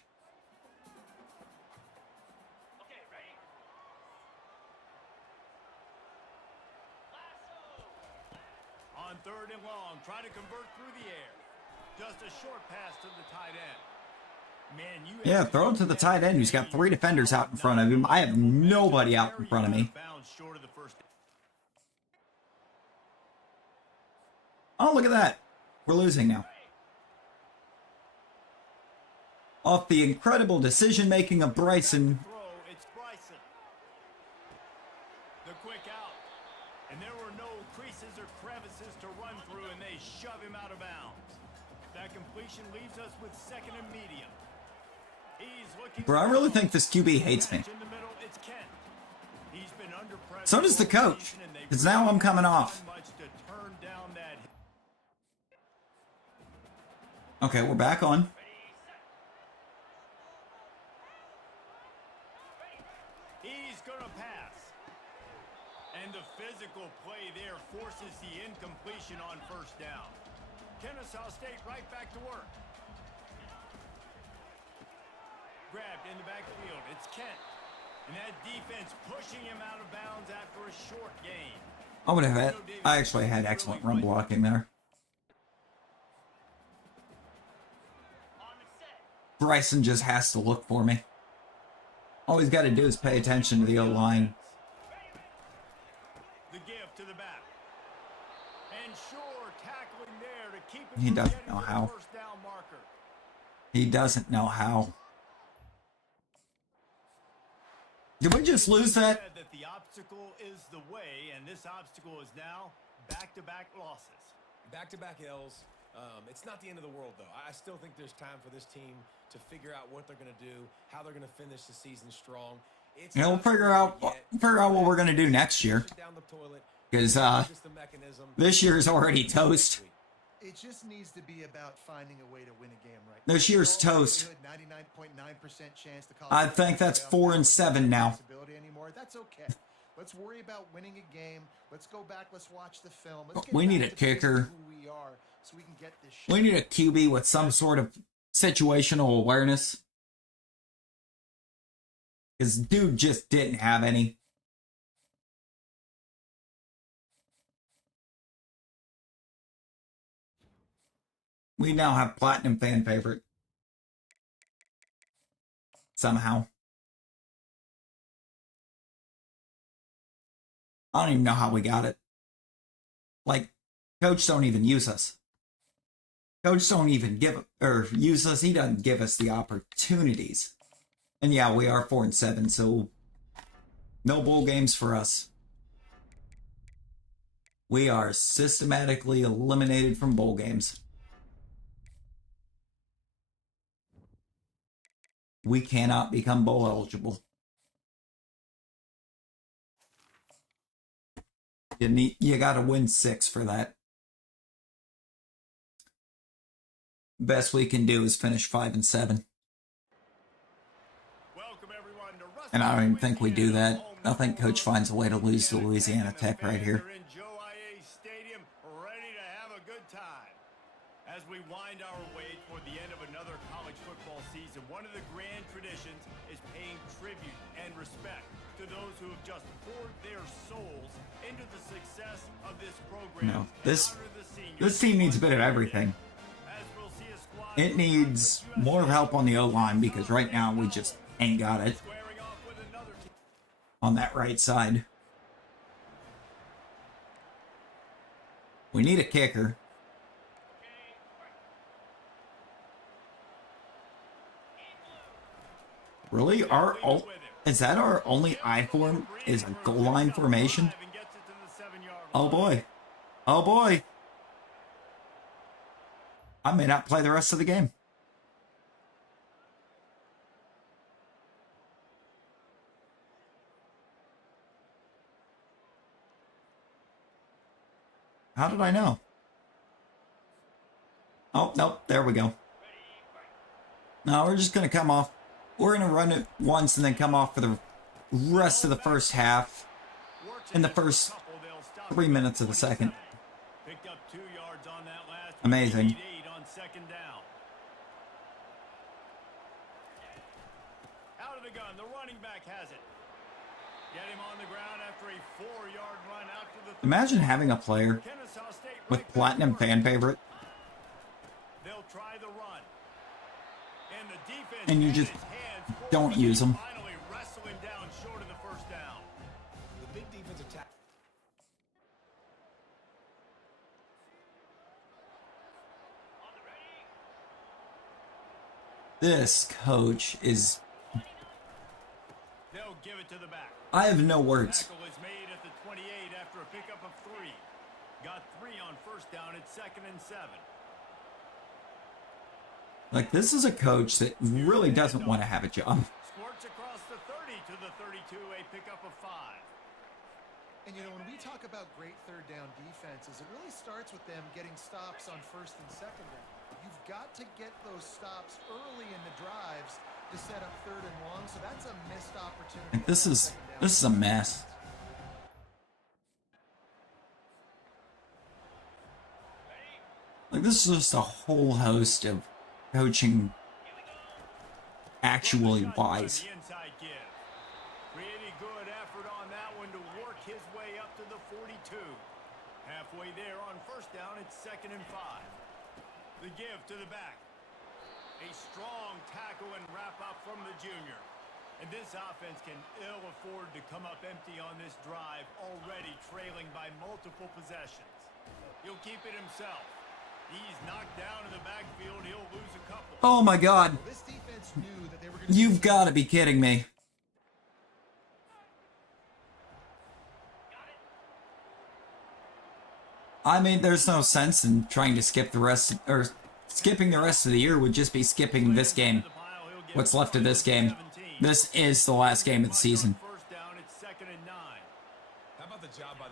On 3rd and long, trying to convert through the air. Just a short pass to the tight end. Man, you Yeah, throw it to the tight end who's got 3 defenders out in front of him. I have nobody out in front of me. Short of the first. Oh, look at that. We're losing now. Off the incredible decision-making of Bryson. Throw, it's Bryson. The quick out. And there were no creases or crevices to run through, and they shove him out of bounds. That completion leaves us with second and medium. He's looking. Bro, I really think this QB hates me. In the middle, it's Kent. He's been under pressure So does the all coach. season, and they've Because now I'm coming off. done much to turn down that. Okay, we're back on. He's gonna pass. And the physical play there forces the incompletion on first down. Kennesaw State right back to work. Grabbed in the backfield. It's Kent. And that defense pushing him out of bounds after a short gain. I actually had excellent run blocking there. Bryson just has to look for me. All he's got to do is pay attention to the O-line. The give to the back. And sure, tackling there to keep it He from doesn't getting know to the how. first down marker. He doesn't know how. Did we just lose that? Said that the obstacle is the way, and this obstacle is now back-to-back losses. Back-to-back L's. It's not the end of the world, though. I still think there's time for this team to figure out what they're going to do, how they're going to finish the season strong. It's Yeah, we'll figure out what we're going to do next year. Because this year's already toast. It just needs to be about finding a way to win a game right now. This year's toast. 99.9% chance the I think that's 4-7 now. Anymore. That's okay. Let's worry about winning a game. Let's go back. Let's watch the film. We need a kicker. Who we are, so we can get this. We need a QB with some sort of situational awareness. Because dude just didn't have any. We now have Platinum fan favorite. Somehow. I don't even know how we got it. Like, Coach don't even use us. Coach don't even use us. He doesn't give us the opportunities. And yeah, we are 4-7, so no bowl games for us. We are systematically eliminated from bowl games. We cannot become bowl eligible. You got to win 6 for that. Best we can do is finish 5-7. And I don't even think we do that. I think Coach finds a way to lose to Louisiana Tech right here. As we wind our way toward the end of another college football season, one of the grand traditions is paying tribute and respect to those who have just poured their souls into the success of this program. No, this team needs a bit of everything. It needs more help on the O-line because right now we just ain't got it on that right side. We need a kicker. Really? Is that our only I form? Is a goal line formation? Oh boy. Oh boy. I may not play the rest of the game. How did I know? Oh, nope. There we go. No, we're just going to come off. We're going to run it once and then come off for the rest of the first half. In the first 3 minutes of the second. Amazing. Out of the gun, the running back has it. Get him on the ground after a 4-yard run out to the. Imagine having a player with Platinum fan favorite. They'll try the run. And the defense And you just don't use them. finally wrestle him down short of the first down. The big defense attack. This coach is. They'll give it to the back. I have no words. Tackle is made at the 28 after a pickup of 3. Got 3 on first down at 2nd and 7. Like, this is a coach that really doesn't want to have a job. Squirts across the 30 to the 32, a pickup of 5. And you know, when we talk about great third down defenses, it really starts with them getting stops on first and second down. You've got to get those stops early in the drives to set up third and long, so that's a missed opportunity. Like, this is a mess. Like, this is just a whole host of coaching actually wise. Pretty good effort on that one to work his way up to the 42. Halfway there on first down, it's 2nd and 5. The give to the back. A strong tackle and wrap up from the junior. And this offense can ill afford to come up empty on this drive, already trailing by multiple possessions. He'll keep it himself. He's knocked down in the backfield. He'll lose a couple. Oh my God. This defense knew that they were going to. You've got to be kidding me. I mean, there's no sense in trying to skip the rest, or skipping the rest of the year would just be skipping this game. What's left of this game. This is the last game of the season.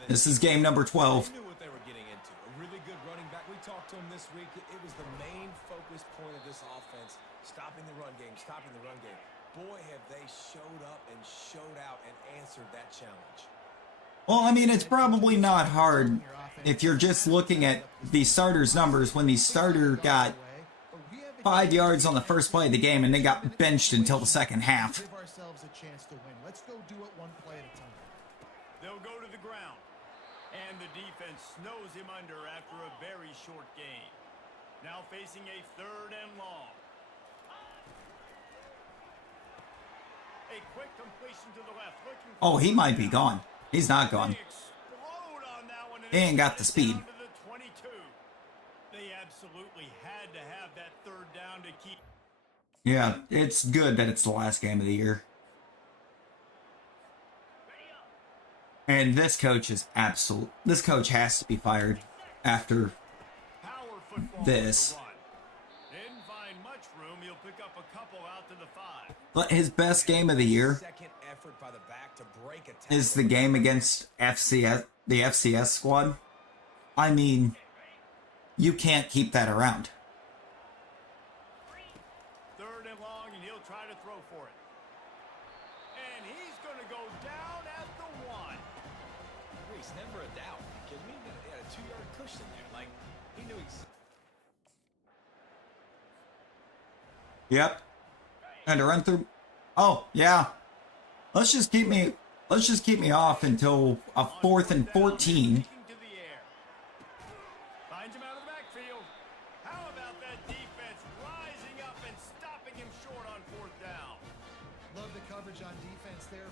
This is game number 12. They knew what they were getting into. A really good running back. We talked to him this week. It was the main focus point of this offense. Stopping the run game, stopping the run game. Boy, have they showed up and showed out and answered that challenge. Well, I mean, it's probably not hard if you're just looking at the starters' numbers when the starter got 5 yards on the first play of the game and they got benched until the second half. Give ourselves a chance to win. Let's go do it one play at a time. They'll go to the ground. And the defense snows him under after a very short game. Now facing a 3rd and long. A quick completion to the left. Oh, he might be gone. He's not gone. He ain't got the speed. They absolutely had to have that 3rd down to keep. Yeah, it's good that it's the last game of the year. And this coach is absolute. This coach has to be fired after this. Didn't find much room. He'll pick up a couple out to the 5. But his best game of the year is the game against the FCS squad. I mean, you can't keep that around. 3rd and long, and he'll try to throw for it. And he's going to go down at the 1. Reese, never a doubt. You kidding me? He had a 2-yard cushion there. Like, he knew exactly. Yep. And to run through. Oh, yeah. Let's just keep me off until a 4th and 14. Finds him out of the backfield. How about that defense rising up and stopping him short on 4th down? Love the coverage on defense there.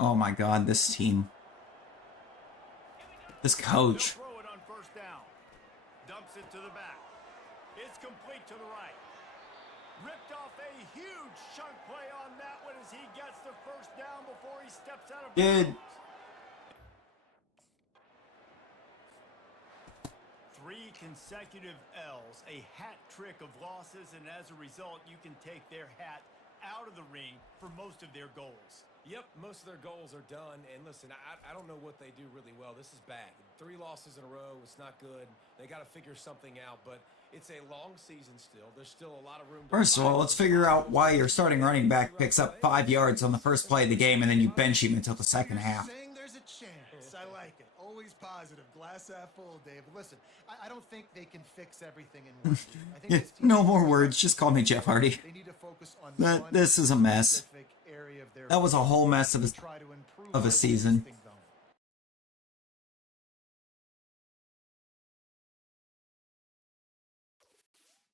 Oh my God, this team. This coach. They'll throw it on 1st down. Dumps it to the back. It's complete to the right. Ripped off a huge chunk play on that one as he gets the 1st down before he steps out of Good. bounds. 3 consecutive L's, a hat trick of losses, and as a result, you can take their hat out of the ring for most of their goals. Yep, most of their goals are done. And listen, I don't know what they do really well. This is bad. 3 losses in a row. It's not good. They got to figure something out, but it's a long season still. There's still a lot of room. First of all, let's figure out why your starting running back picks up 5 yards on the first play of the game and then you bench him until the second half. Saying there's a chance. I like it. Always positive. Glass half full, Dave. Listen, I don't think they can fix everything in one game. I think Yeah, this team no more words. Just call me Jeff Hardy. They need to focus on That one this is a mess. specific area of their That was a whole mess of try to improve a on season. things going.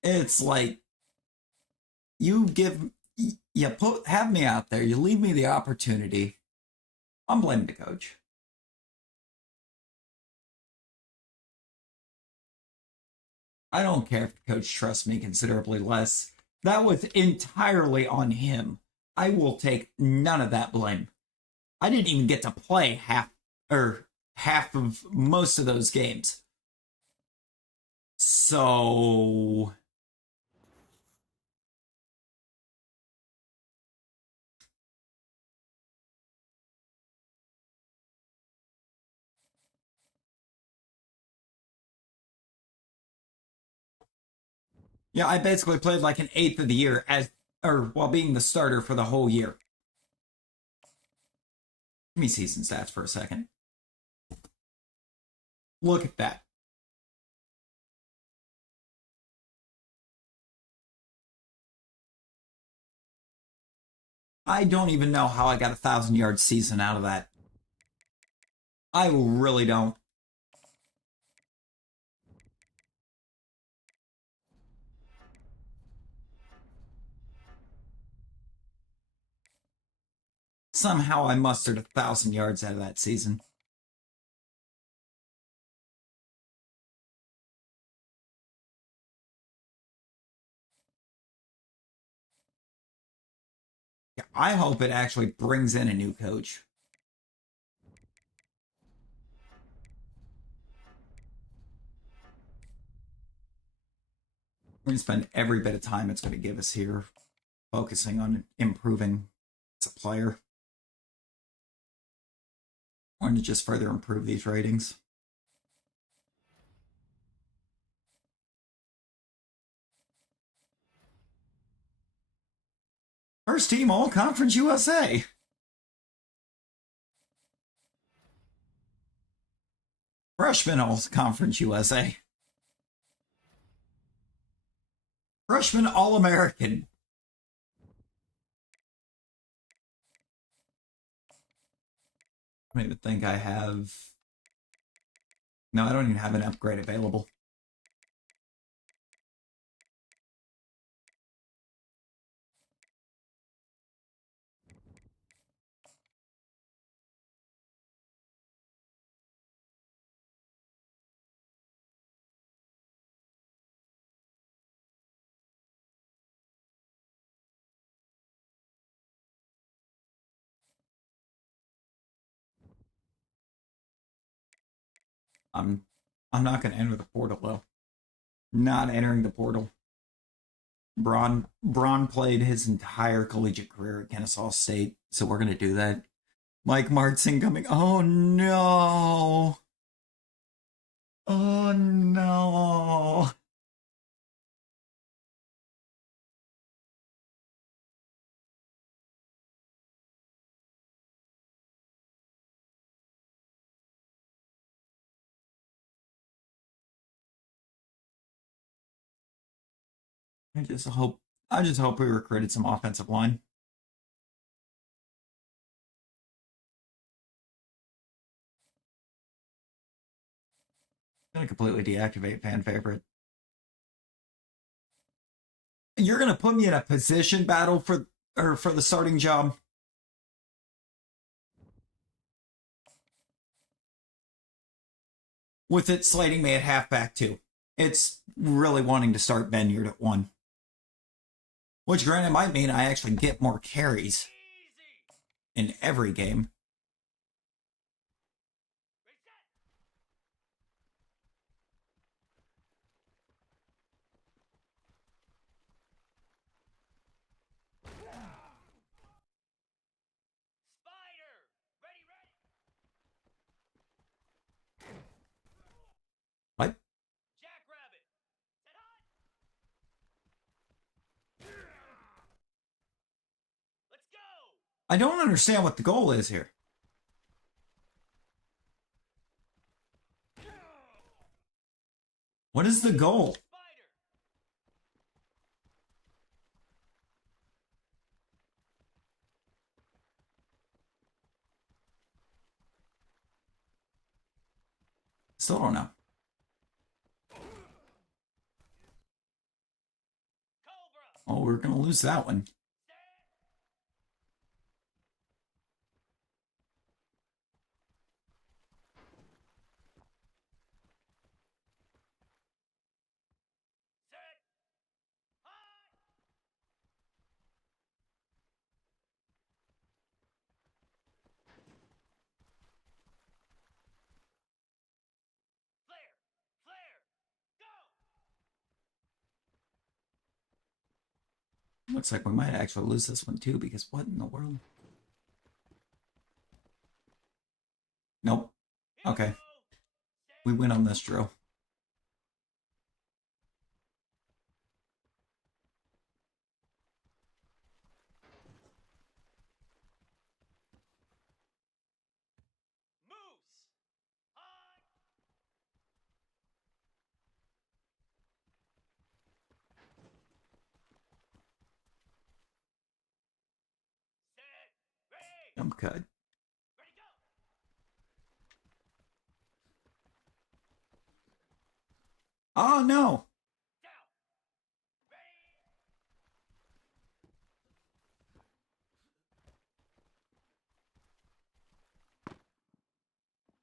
It's like you have me out there, you leave me the opportunity. I'm blaming the coach. I don't care if the coach trusts me considerably less. That was entirely on him. I will take none of that blame. I didn't even get to play half of most of those games. So yeah, I basically played like an eighth of the year as or while being the starter for the whole year. Give me season stats for a second. Look at that. I don't even know how I got 1,000-yard season out of that. I really don't. Somehow I mustered 1,000 yards out of that season. Yeah, I hope it actually brings in a new coach. We're going to spend every bit of time it's going to give us here focusing on improving as a player. I want to just further improve these ratings. First team All Conference USA. Freshman All Conference USA. Freshman All American. I don't even think I have. No, I don't even have an upgrade available. I'm not going to enter the portal though. Not entering the portal. Braun played his entire collegiate career at Kennesaw State, so we're going to do that. Mike Martson coming. Oh no. Oh no. I just hope we recruited some offensive line. I'm gonna completely deactivate fan favorite. You're gonna put me in a position battle for the starting job. With it slating me at halfback too. It's really wanting to start Benyard at 1. Which granted might mean I actually get more carries in every game. What? I don't understand what the goal is here. What is the goal? Still don't know. Oh, we're gonna lose that one. Looks like we might actually lose this one too, because what in the world? Nope. Okay. We win on this drill. Jump cut. Oh no!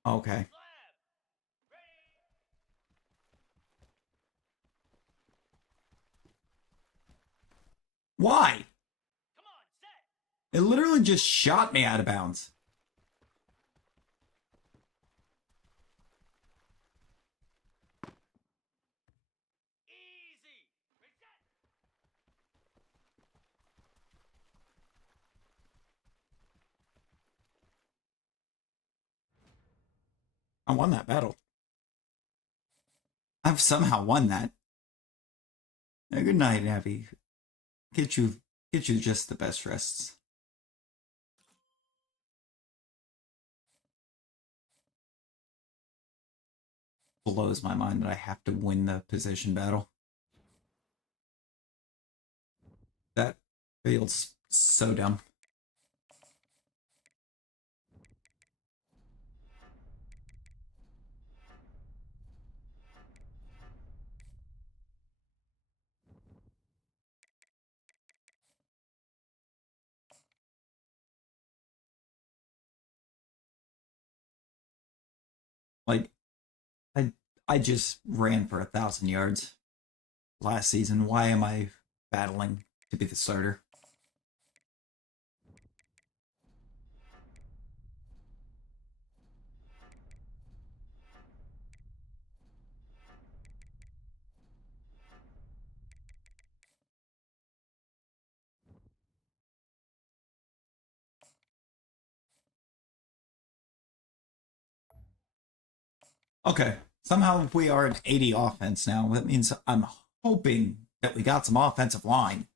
Okay. Why? It literally just shot me out of bounds. I won that battle. I've somehow won that. Good night, Abby. Get you just the best rests. Blows my mind that I have to win the position battle. That feels so dumb. Like, I just ran for 1,000 yards last season. Why am I battling to be the starter? Okay, somehow we are at 80 offense now. That means I'm hoping that we got some offensive line.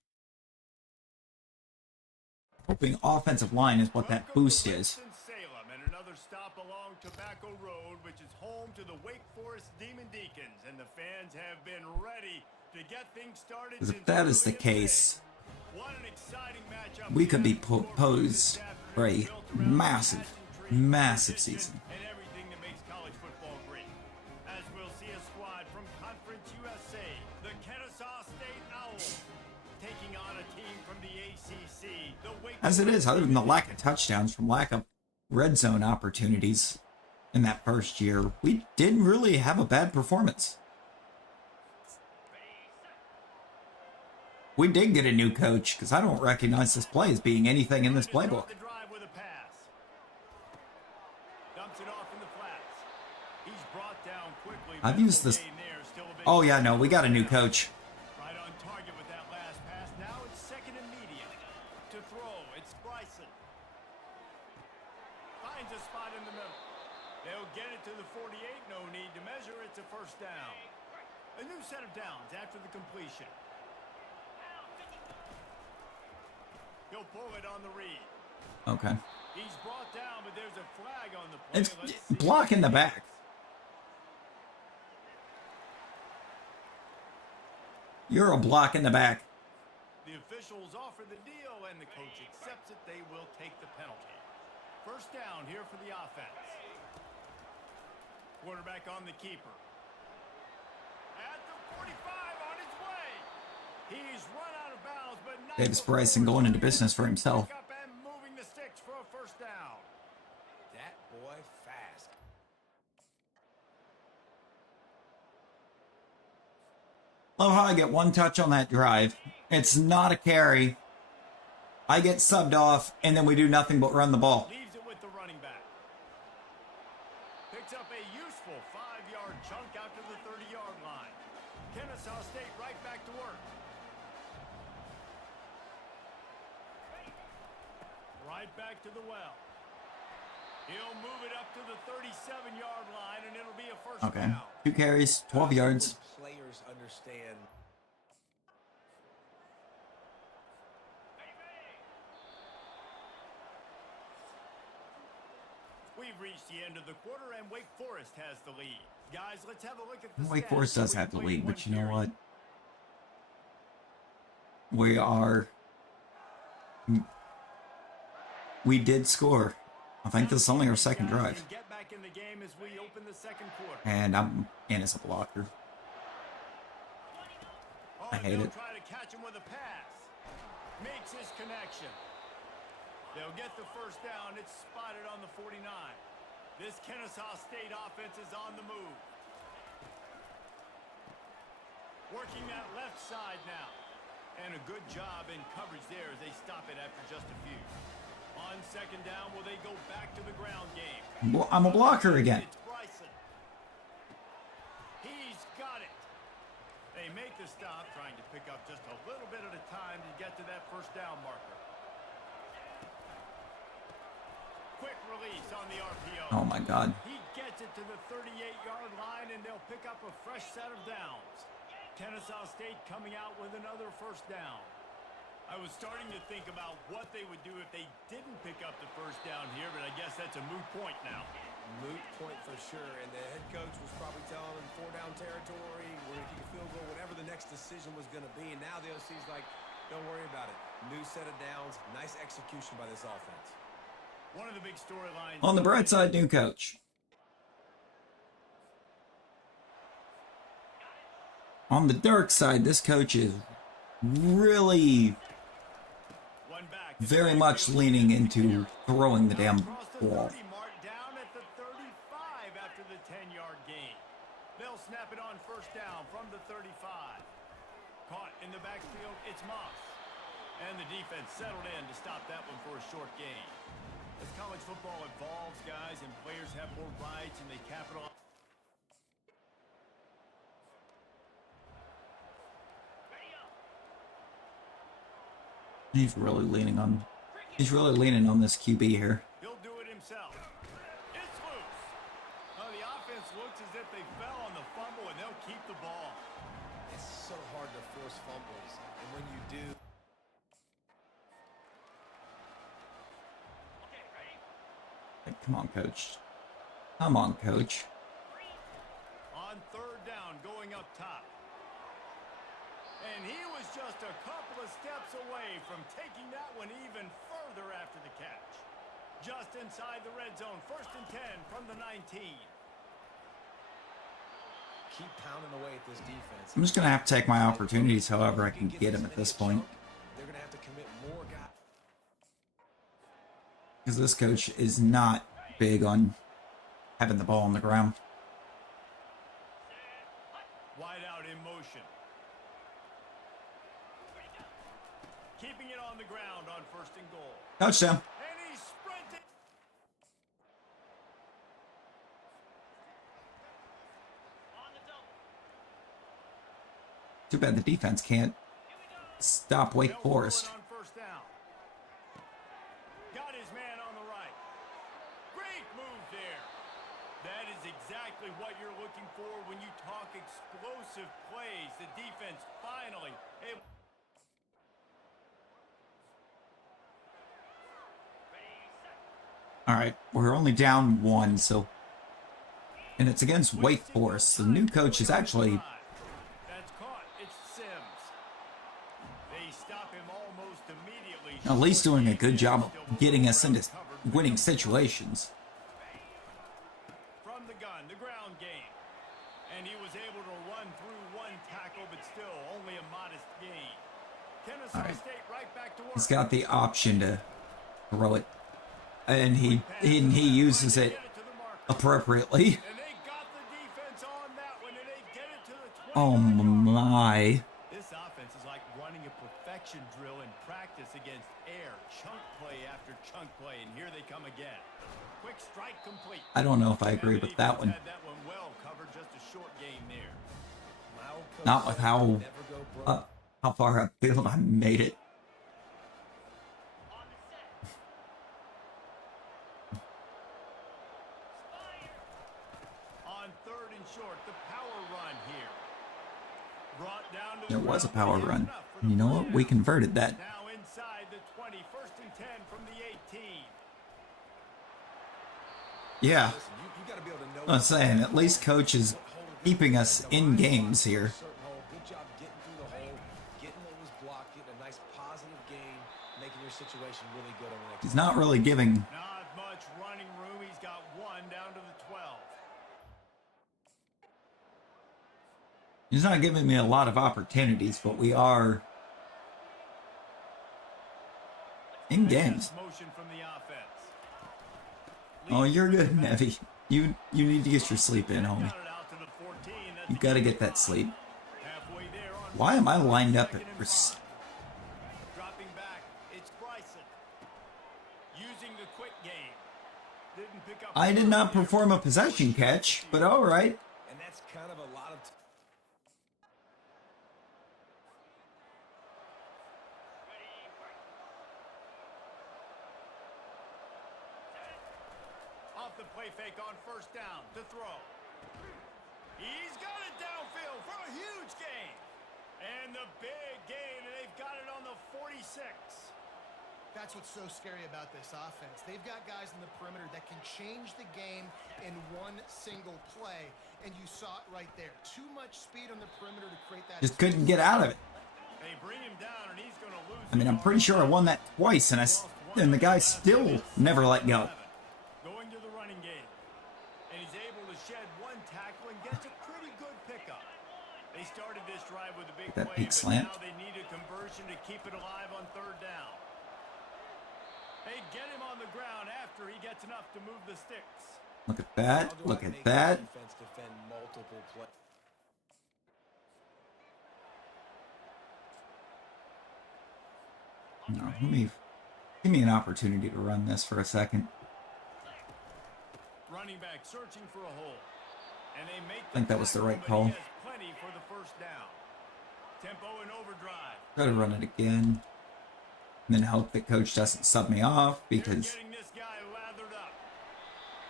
Hoping offensive line is what that boost is. Salem, and another stop along Tobacco Road, which is home to the Wake Forest Demon Deacons, and the fans have been ready to get things started. Because if that is the case, we could be posed for a massive, massive season. And everything that makes college football great. As we'll see a squad from Conference USA, the Kennesaw State Owls, taking on a team from the ACC. As it is, other than the lack of touchdowns from lack of red zone opportunities in that first year, we didn't really have a bad performance. We did get a new coach, because I don't recognize this play as being anything in this playbook. I've used this. Oh yeah, no, we got a new coach. Right on target with that last pass. Now it's second and medium. To throw, it's Bryson. Finds a spot in the middle. They'll get it to the 48. No need to measure. It's a first down. A new set of downs after the completion. He'll pull it on the read. Okay. He's brought down, but there's a flag on the play. It's blocking the back. You're a block in the back. The officials offer the deal, and the coach accepts it. They will take the penalty. First down here for the offense. Quarterback on the keeper. At the 45 on his way. He's run out of bounds, but not Davis Bryson going into business for himself. and moving the sticks for a first down. That boy fast. Love how I get one touch on that drive. It's not a carry. I get subbed off, and then we do nothing but run the ball. Leaves it with the running back. Picks up a useful 5-yard chunk out to the 30-yard line. Kennesaw State right back to work. Right back to the well. He'll move it up to the 37-yard line, and it'll be a first Okay. down. 2 carries, 12 yards. Players understand. We've reached the end of the quarter, and Wake Forest has the lead. Guys, let's have a look at the Wake stats. Forest does We have the played lead, one but you know period. what? We did score. I think this is only our second drive. Get back in the game as we open the second quarter. And it's a blocker. I hate they'll it. Try to catch him with a pass. Makes his connection. They'll get the first down. It's spotted on the 49. This Kennesaw State offense is on the move. Working that left side now. And a good job in coverage there as they stop it after just a few. On second down, will they go back to the ground game? Well, I'm a blocker again. It's Bryson. He's got it. They make the stop, trying to pick up just a little bit at a time to get to that first down marker. Quick release on the RPO. Oh my God. He gets it to the 38-yard line, and they'll pick up a fresh set of downs. Kennesaw State coming out with another first down. I was starting to think about what they would do if they didn't pick up the first down here, but I guess that's a moot point now. Moot point for sure, and the head coach was probably telling them 4-down territory, we're going to kick a field goal, whatever the next decision was going to be, and now the OC's like, don't worry about it. New set of downs, nice execution by this offense. One of the big storylines On the bright side, new coach. On the dark side, this coach is really very much leaning into throwing the damn ball. Down at the 35 after the 10-yard gain. They'll snap it on first down from the 35. Caught in the backfield, it's Moss. And the defense settled in to stop that one for a short gain. As college football evolves, guys, and players have more rights and they capitalize. He's really leaning on this QB here. He'll do it himself. It's loose. Oh, the offense looks as if they fell on the fumble, and they'll keep the ball. It's so hard to force fumbles, and when you do... Come on, coach. Come on, coach. On third down, going up top. And he was just a couple of steps away from taking that one even further after the catch. Just inside the red zone, 1st and 10 from the 19. Keep pounding away at this defense. I'm just going to have to take my opportunities however I can get him at this point. They're going to have to commit more guys. Because this coach is not big on having the ball on the ground. Wide out in motion. Keeping it on the ground on 1st and goal. Touchdown. And he's sprinting. Too bad the defense can't stop Wake Forest. On first down. Got his man on the right. Great move there. That is exactly what you're looking for when you talk explosive plays. The defense finally able. All right, we're only down 1, so... And it's against Wake Forest. The new coach is actually... That's caught. It's Sims. They stop him almost immediately. at least doing a good job of getting us into winning situations. From the gun, the ground game. And he was able to run through one tackle, but still only a modest gain. Kennesaw All right. State right back to work. He's got the option to throw it, and he uses it appropriately. And they got the defense on that one, and they get it to the 20. Oh my. This offense is like running a perfection drill in practice against air. Chunk play after chunk play, and here they come again. Quick strike complete. I don't know if I agree with that one. Had that one well covered, just a short game there. Not with how far upfield I made it. There was a power run. And you know what? We converted that. Now inside the 20, 1st and 10 from the 18. Yeah. Listen, you got to be able to know I'm saying, at least coach is keeping us in games here. Good job getting through the hole, getting what was blocked, getting a nice positive gain, making your situation really good on the next. He's not really giving. Not much running room. He's got one down to the 12. He's not giving me a lot of opportunities, but we are in games. Motion from the offense. Oh, you're good, Nevi. You need to get your sleep in, homie. Got it out to the 14. That's You gotta get that sleep. halfway there on Why am I lined up at second and five. Dropping back, it's Bryson. Using the quick game. Didn't pick up. I did not perform a possession catch, but all right. And that's kind of a lot of. Off the play fake on 1st down to throw. He's got it downfield for a huge gain. And the big gain, and they've got it on the 46. That's what's so scary about this offense. They've got guys in the perimeter that can change the game in one single play, and you saw it right there. Too much speed on the perimeter to create that. Just couldn't get out of it. They bring him down, and he's going to lose. I mean, I'm pretty sure I won that twice, and the guy still never let go. Going to the running game. And he's able to shed one tackle and gets a pretty good pickup. They started this drive with a big That play, big but slant. now they need a conversion to keep it alive on 3rd down. They get him on the ground after he gets enough to move the sticks. Look at that. How do Look I at make that. the defense defend multiple play? No, give me an opportunity to run this for a second. Running back searching for a hole. And they make I think that was the right tackle, call. but he has plenty for the 1st down. Tempo and overdrive. Try to run it again. And then hope that coach doesn't sub me off They're because getting this guy lathered up.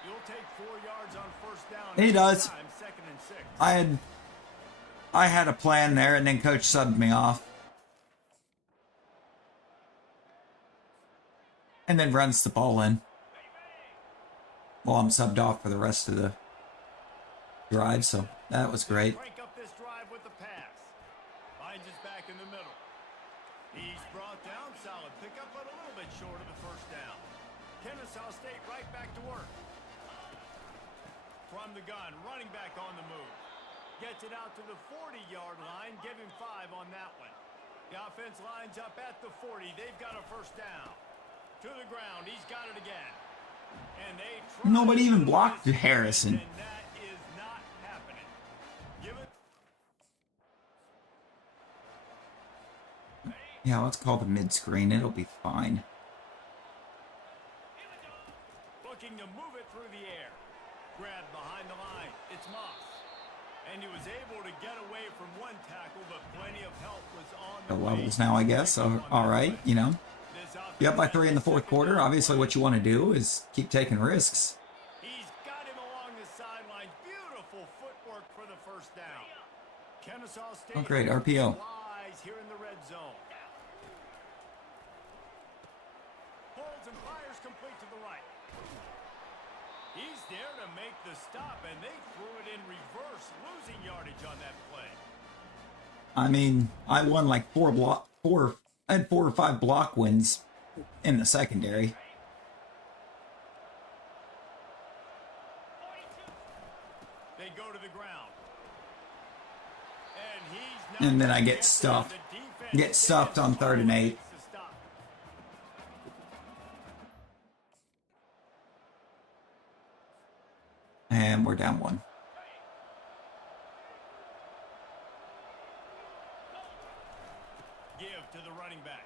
You'll take 4 yards on 1st down. He does. Time, 2nd and 6. I had a plan there, and then coach subbed me off. And then runs the ball in. Well, I'm subbed off for the rest of the drive, so that was great. Break up this drive with the pass. Finds his back in the middle. He's brought down, solid pickup, but a little bit short of the 1st down. Kennesaw State right back to work. From the gun, running back on the move. Gets it out to the 40-yard line. Give him 5 on that one. The offense lines up at the 40. They've got a 1st down. To the ground. He's got it again. And they try. Nobody even blocked Harrison. And that is not happening. Give it. Yeah, let's call the mid-screen. It'll be fine. Looking to move it through the air. Grab behind the line. It's Moss. And he was able to get away from one tackle, but plenty of help was on The the levels way. now, I guess. So, all right, you know. This Be up by offense 3 in the has 4th quarter. second Obviously, what you want to do is keep taking risks. He's got him along the sideline. Beautiful footwork for the 1st down. Kennesaw State. Oh, great, RPO. Lies here in the red zone. Holds and fires complete to the right. He's there to make the stop, and they threw it in reverse, losing yardage on that play. I mean, I won like I had 4 or 5 block wins in the secondary. They go to the ground. And he's not And then I gonna get there. stuffed. The defense Get stuffed on 3rd and 8. makes the stop. And we're down 1. Give to the running back.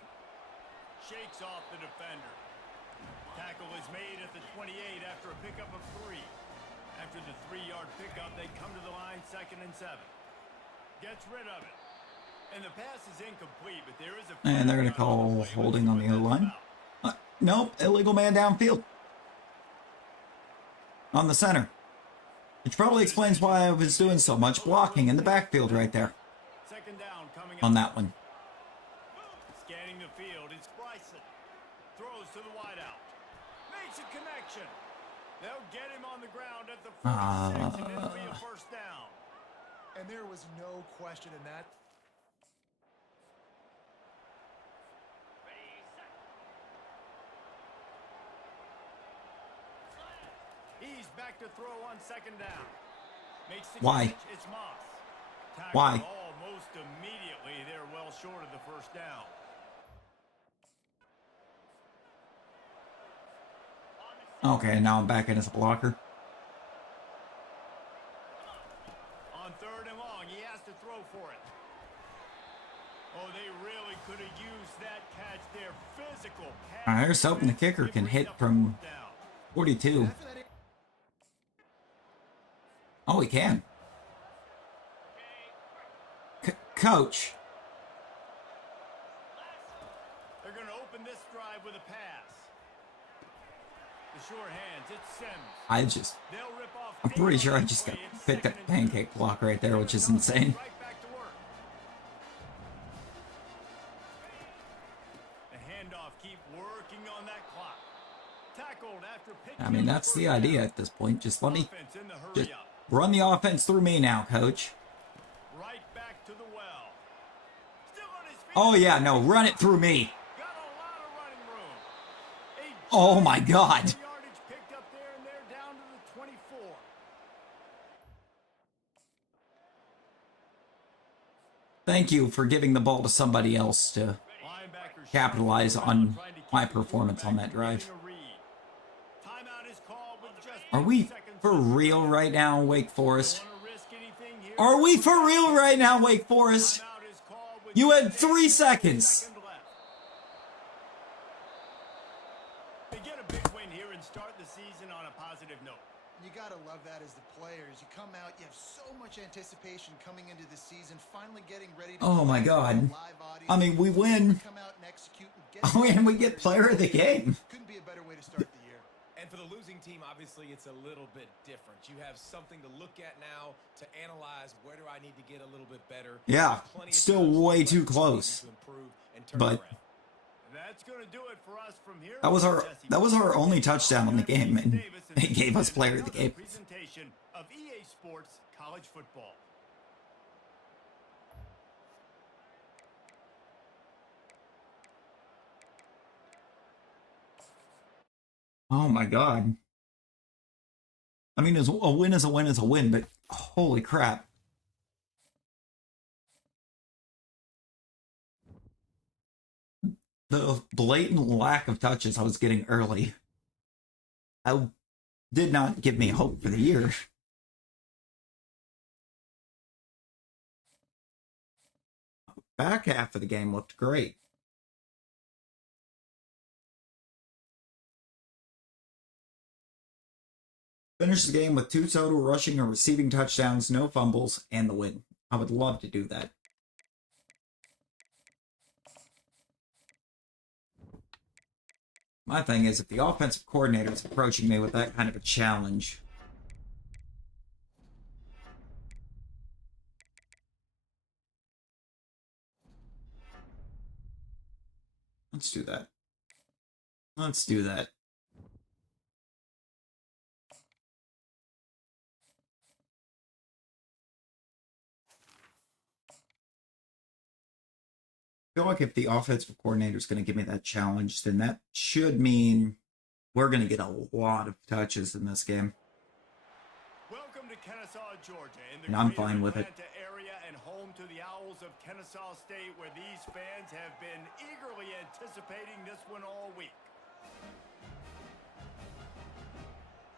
Shakes off the defender. Tackle is made at the 28 after a pickup of 3. After the 3-yard pickup, they come to the line 2nd and 7. Gets rid of it. And the pass is incomplete, but there is a... And they're going to call holding on the O-line. Nope, illegal man downfield. On the center. Which probably explains why I was doing so much blocking in the backfield right there. 2nd down coming on up. that one. Scanning the field, it's Bryson. Throws to the wideout. Makes a connection. They'll get him on the ground at the 46, and it'll be a first down. And there was no question in that. He's back to throw on second down. Makes the Why? catch. It's Moss. Tackled Why? almost immediately. They're well short of the first down. Okay, now I'm back in as a blocker. On third and long, he has to throw for it. Oh, they really could have used that catch there. Physical pass. Here's hoping the kicker can hit from 42. Oh, he can. Coach. They're going to open this drive with a pass. The sure hands, it's Sims. They'll rip off I'm pretty sure I just got picked up a pancake block right there, which is insane. Right back to work. The handoff, keep working on that clock. Tackled after picking I mean, up that's the the first idea down. at this point. Just let me Offense in the hurry just up. run the offense through me now, coach. Right back to the well. Still on his feet. Oh, yeah, no, run it through me. Got a lot of running room. Oh, my God. Yardage picked up there, and they're down to the 24. Thank you for giving the ball to somebody else to Linebacker capitalize shuffling on around, trying to keep my the performance on that quarterback drive. getting a read. Timeout is called with just Are 2 we seconds for left. real right now, Wake Forest? Don't wanna risk anything here. Are we for real right now, Wake Forest? Timeout is called with You just had 3 8 seconds. seconds left. They get a big win here and start the season on a positive note. You got to love that as the players. You come out, you have so much anticipation coming into the season, finally getting ready to Oh, my play God. in front of a live audience. I mean, we win. Come out and execute and get Oh, and we get player of the game. Couldn't be a better way to start the year. And for the losing team, obviously, it's a little bit different. You have something to look at now to analyze where do I need to get a little bit better. Yeah, There's plenty of still times way to too close. improve and turn But around. That's going to do it for us from here. that was our only touchdown in the game, and Davis, it gave us this player is of the another game. Presentation of EA Sports College Football. Oh my God. I mean, a win is a win is a win, but holy crap. The blatant lack of touches I was getting early did not give me hope for the year. Back half of the game looked great. Finish the game with 2 total rushing and receiving touchdowns, no fumbles, and the win. I would love to do that. My thing is, if the offensive coordinator is approaching me with that kind of a challenge, let's do that. Let's do that. I feel like if the offensive coordinator is going to give me that challenge, then that should mean we're going to get a lot of touches in this game. Welcome to Kennesaw, Georgia, in the And I'm greater fine with it. Atlanta area and home to the Owls of Kennesaw State, where these fans have been eagerly anticipating this one all week.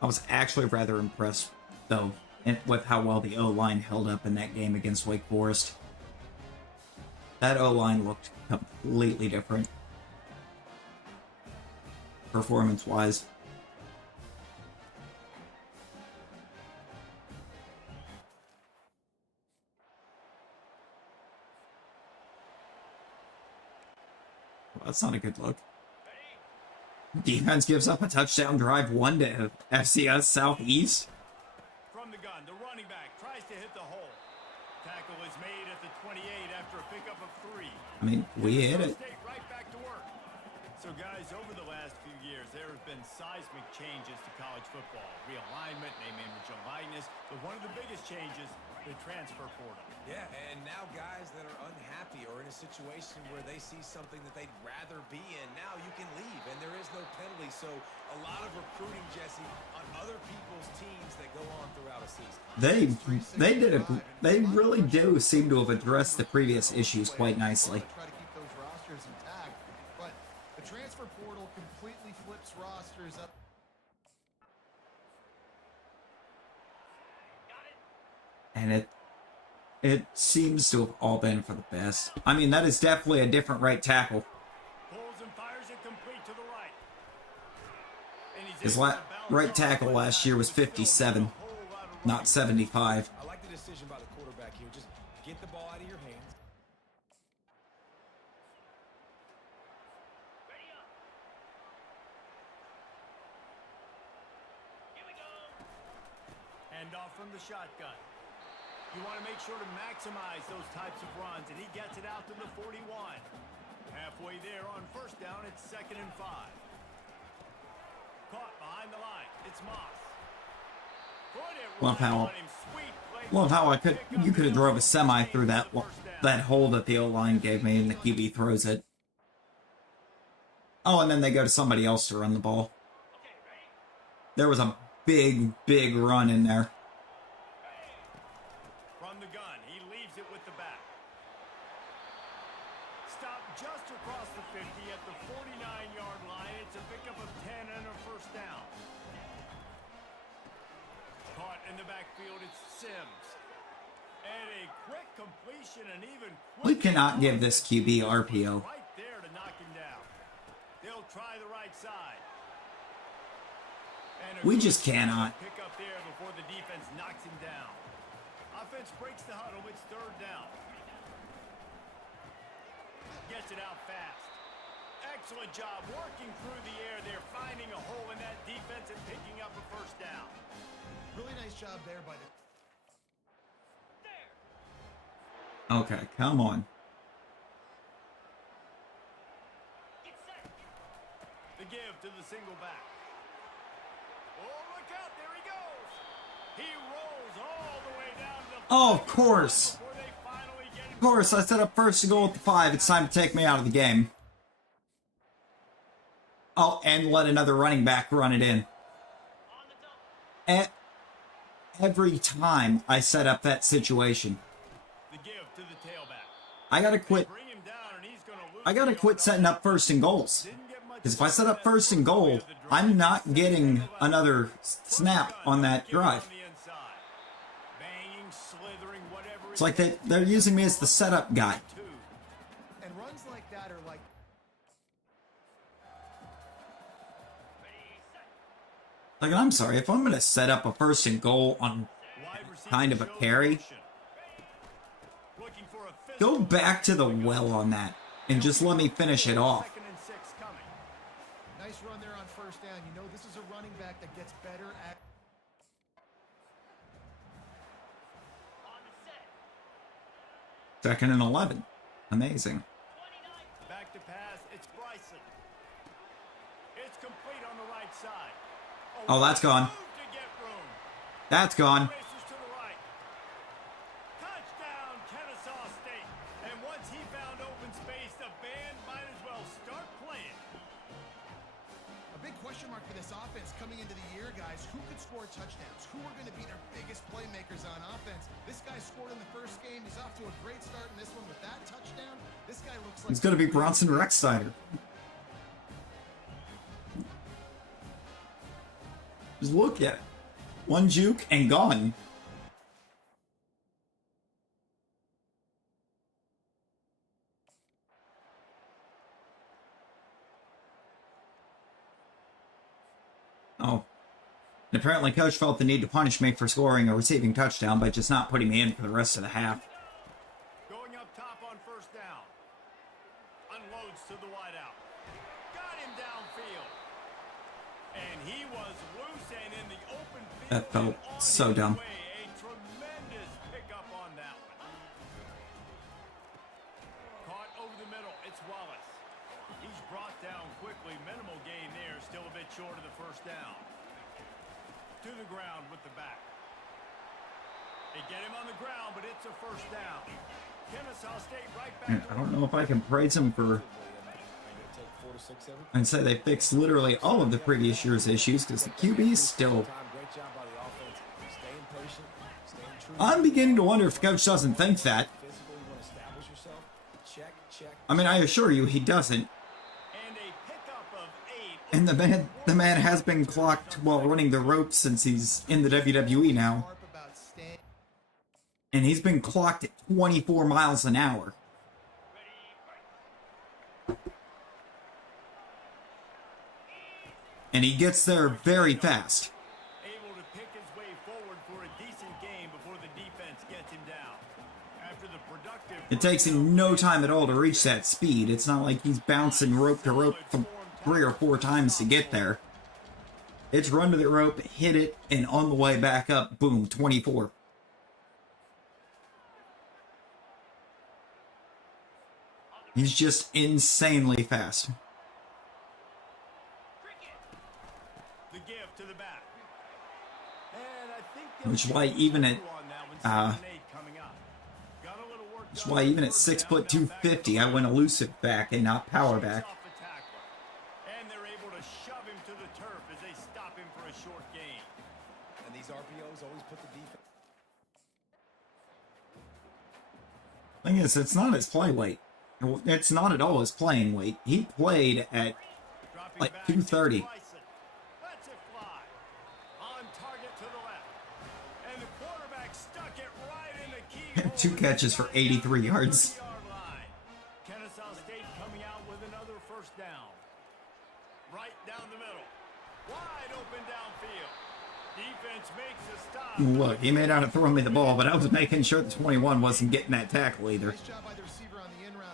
I was actually rather impressed, though, with how well the O-line held up in that game against Wake Forest. That O-line looked completely different, performance-wise. Well, that's not a good look. Defense gives up a touchdown drive 1 to FCS Southeast. From the gun, the running back tries to hit the hole. Tackle tackle is made at the 28 after a pickup of 3. I mean, we hit it. State right back to work. So, guys, over the last few years, there have been seismic changes to college football. Realignment, name, image, and likeness. But one of the biggest changes, the transfer portal. Yeah, and now guys that are unhappy or in a situation where they see something that they'd rather be in, now you can leave, and there is no penalty. So a lot of recruiting, Jesse, on other people's teams that go on throughout a season. They really do seem to have addressed the previous issues quite nicely. Try to keep those rosters intact, but the transfer portal completely flips rosters up. And it seems to have all been for the best. I mean, that is definitely a different right tackle. Pulls and fires it complete to the right. And he's His able to bounce right off tackle the last year was side with 57, a whole lot of not 75. I like the decision by the quarterback here. Just get the ball out of your hands. Hand off from the shotgun. You want to make sure to maximize those types of runs, and he gets it out to the 41. Halfway there on first down, it's 2nd and 5. Caught behind the line. It's Moss. Put it Love right how- on him. Sweet play. Love how you could have drove a semi through that First down. that hole that the O-line gave me, and the QB throws it. Oh, and then they go to somebody else to run the ball. There was a big run in there. From the gun, he leaves it with the back. Stop just across the 50 at the 49-yard line. It's a pickup of 10 and a first down. Caught in the backfield, it's Sims. And a quick completion, and even We quicker cannot give this QB RPO. right there to knock him down. They'll try the right side. And a We good just cannot. Pick up there before the defense knocks him down. Offense breaks the huddle. It's 3rd down. Gets it out fast. Excellent job working through the air there, finding a hole in that defense and picking up a first down. Really nice job there by the. Okay, come on. The give to the single back. Oh, look out. There he goes. He rolls all the way down to the Oh, of course. before they finally get him. Of course, I set up 1st and goal at the 5. It's time to take me out of the game. Oh, and let another running back run it in. Every time I set up that situation, The give to the tailback. I gotta quit. Bring him down, and he's going to lose. I gotta quit setting up 1st and goals. Didn't get much Because if I set up 1st and goal, I'm not getting another snap on that drive. on the inside. Banging, slithering, whatever It's like they're using me as the setup guy. two. And runs like that are like. Like, I'm sorry, if I'm gonna set up a 1st and goal on Wide receiver kind of a shows carry, motion. Looking for a go physical back to the well on that and just let me finish it off. 2nd and 6 coming. Nice run there on first down. You know this is a running back that gets better at. 2nd and 11. Amazing. Back to pass. It's Bryson. It's complete on the right side. Oh, that's gone. Move to get room. That's gone. Races to the right. Touchdown, Kennesaw State. And once he found open space, the band might as well start playing. A big question mark for this offense coming into the year, guys. Who could score touchdowns? Who are going to be their biggest playmakers on offense? This guy scored in the first game. He's off to a great start in this one with that touchdown. This guy looks like It's gonna be Bronson Rexsteiner. Just look at it. One juke and gone. Oh. And apparently coach felt the need to punish me for scoring a receiving touchdown by just not putting me in for the rest of the half. Going up top on first down. Unloads to the wideout. Got him downfield. And he was loose and in the open field. That felt and on so his dumb. way. A tremendous pickup on that one. It's Wallace. He's brought down quickly. Minimal gain there. Still a bit short of the first down. To the ground with the back. They get him on the ground, but it's a first down. Kennesaw State right back. I don't know if I can praise him for and say they fixed literally all of the previous year's issues, because the QB is still... I'm beginning to wonder if the coach doesn't think that. I mean, I assure you he doesn't. And the man has been clocked while running the ropes since he's in the WWE now. And he's been clocked at 24 miles an hour. And he gets there very fast. Able to pick his way forward for a decent game before the defense gets him down. After the productive... It takes him no time at all to reach that speed. It's not like he's bouncing rope to rope 3 or 4 times to get there. It's run to the rope, hit it, and on the way back up, boom, 24. He's just insanely fast. The gift to the back. Which is why even at which is why even at 6 foot 250, I went elusive back and not power back. And they're able to shove him to the turf as they stop him for a short gain. And these RPOs always put the defense. Thing is, it's not his play weight. It's not at all his playing weight. He played at like 230. Lets it fly. On target to the left. And the quarterback stuck it right in the key. 2 catches for 83 yards. Kennesaw State coming out with another first down. Right down the middle. Wide open downfield. Defense makes a stop. Look, he may not have thrown me the ball, but I was making sure the 21 wasn't getting that tackle either. Nice job by the receiver on the in route.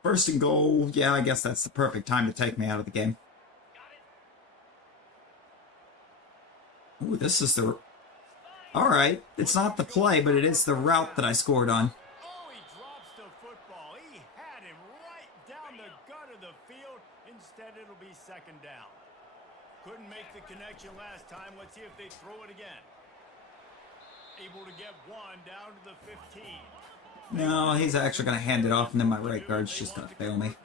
First and goal, yeah, I guess that's the perfect time to take me out of the game. Ooh, this is the... Alright, it's not the play, but it is the route that I scored on. Oh, he drops the football. He had him right down the gut of the field. Instead, it'll be second down. Couldn't make the connection last time. Let's see if they throw it again. Able to get one down to the 15. No, he's actually going to hand it off, and then my right guard's just going to fail me.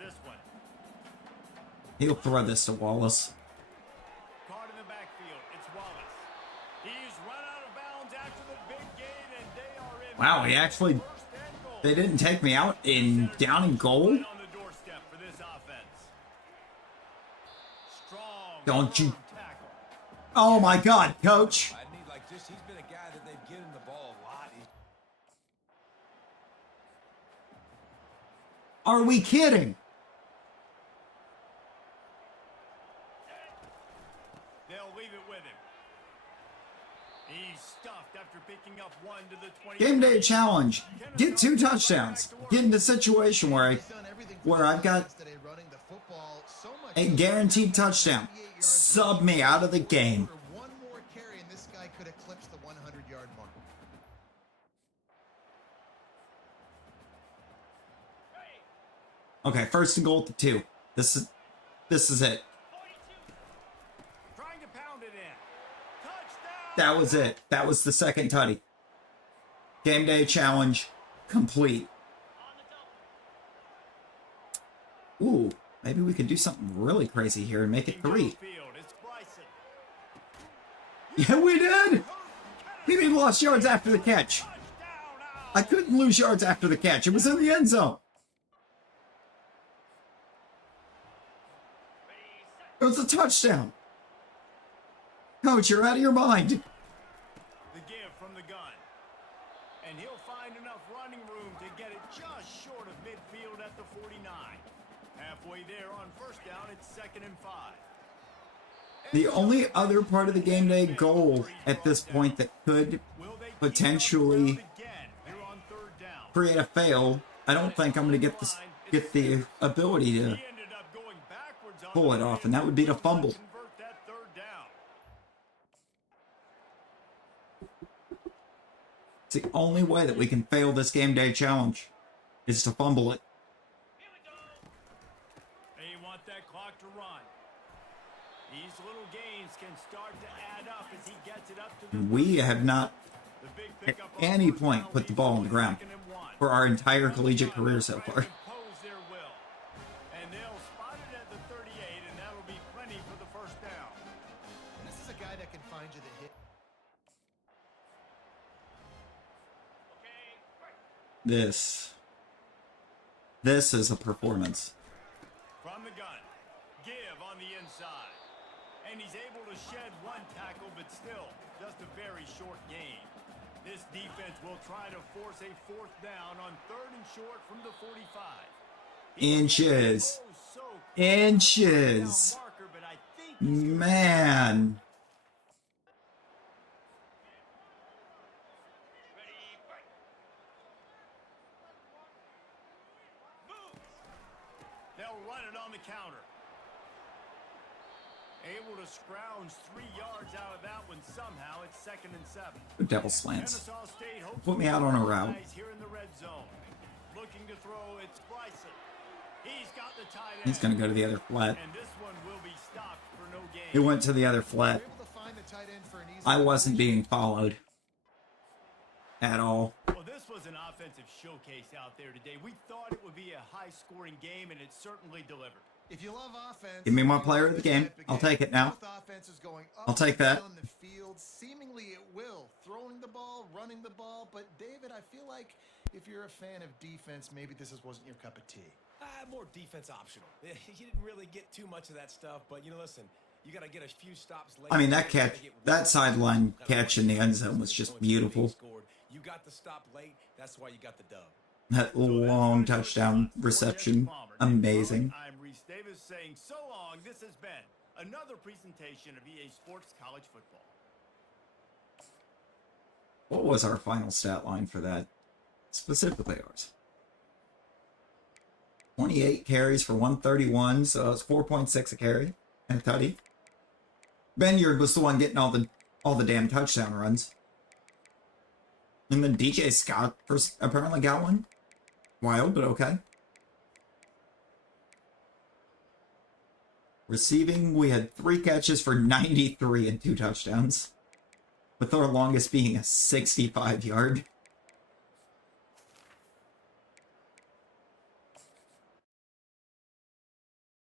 He'll throw this to Wallace. Caught in the backfield. It's Wallace. He's run out of bounds after the big gain, and they are in. Wow, he actually... They didn't take me out in down and goal? On the doorstep for this offense. Strong. Don't you... Tackle. Oh my god, coach! I need like just he's been a guy that they've given the ball a lot. Are we kidding? They'll leave it with him. He's stuffed after picking up one to the 20. Game day challenge. Get 2 touchdowns. Get in a situation where I've got a guaranteed touchdown. Sub me out of the game. One more carry, and this guy could eclipse the 100-yard mark. Okay, first and goal at the 2. This is it. Trying to pound it in. Touchdown. That was it. That was the second tutty. Game day challenge complete. Ooh, maybe we could do something really crazy here and make it 3. Yeah, we did! We even lost yards after the catch. I couldn't lose yards after the catch. It was in the end zone. It was a touchdown. Coach, you're out of your mind. The give from the gun. And he'll find enough running room to get it just short of midfield at the 49. Halfway there on first down, it's 2nd and 5. The only other part of the game day goal at this point that could potentially create a fail, I don't think I'm going to get the ability to pull it off, and that would be to fumble. It's the only way that we can fail this game day challenge. is to fumble it. They want that clock to run. These little gains can start to add up as he gets it up to the We have not The big at pickup on any first point down put the leaves ball them on the with ground 2nd and 1. for our entire On the collegiate run, career they'll so try far. to impose their will. And they'll spot it at the 38, and that'll be plenty for the first down. And this is a guy that can find you the hit. This is a performance. From the gun, give on the inside. And he's able to shed one tackle, but still just a very short gain. This defense will try to force a 4th down on 3rd and short from the 45. Inches. Oh, so close Inches. to the 4th down marker, but I think he's gonna- Man. They'll run it on the counter. Able to scrounge 3 yards out of that one somehow. It's 2nd and 7. Devil slants. Kennesaw State hopes Put me out on a to route. capitalize here in the red zone. Looking to throw, it's Bryson. He's got the tight end. He's going to go to the other flat. And this one will be stopped for no gain. He went to the other flat. You're able to find the tight end for an easy I wasn't being followed at all. Well, this was an offensive showcase out there today. We thought it would be a high-scoring game, and it certainly delivered. If you love offense, Give me my you player love of the this game. type of I'll game. take it now. Both offenses going up I'll take and that. down the field. Seemingly it will. Throwing the ball, running the ball. But David, I feel like if you're a fan of defense, maybe wasn't your cup of tea. More defense optional. He didn't really get too much of that stuff, but listen, you got to get a few stops late. I mean, that sideline catch in the end zone was just beautiful. You got the stop late. That's why you got the dub. That long touchdown reception. Amazing. I'm Reese Davis saying so long. This has been another presentation of EA Sports College Football. What was our final stat line for that? Specifically ours. 28 carries for 131, so it's 4.6 a carry and a tutty. Benyard was the one getting all the damn touchdown runs. And then DJ Scott apparently got one. Wild, but okay. Receiving, we had 3 catches for 93 and 2 touchdowns. With our longest being a 65-yard.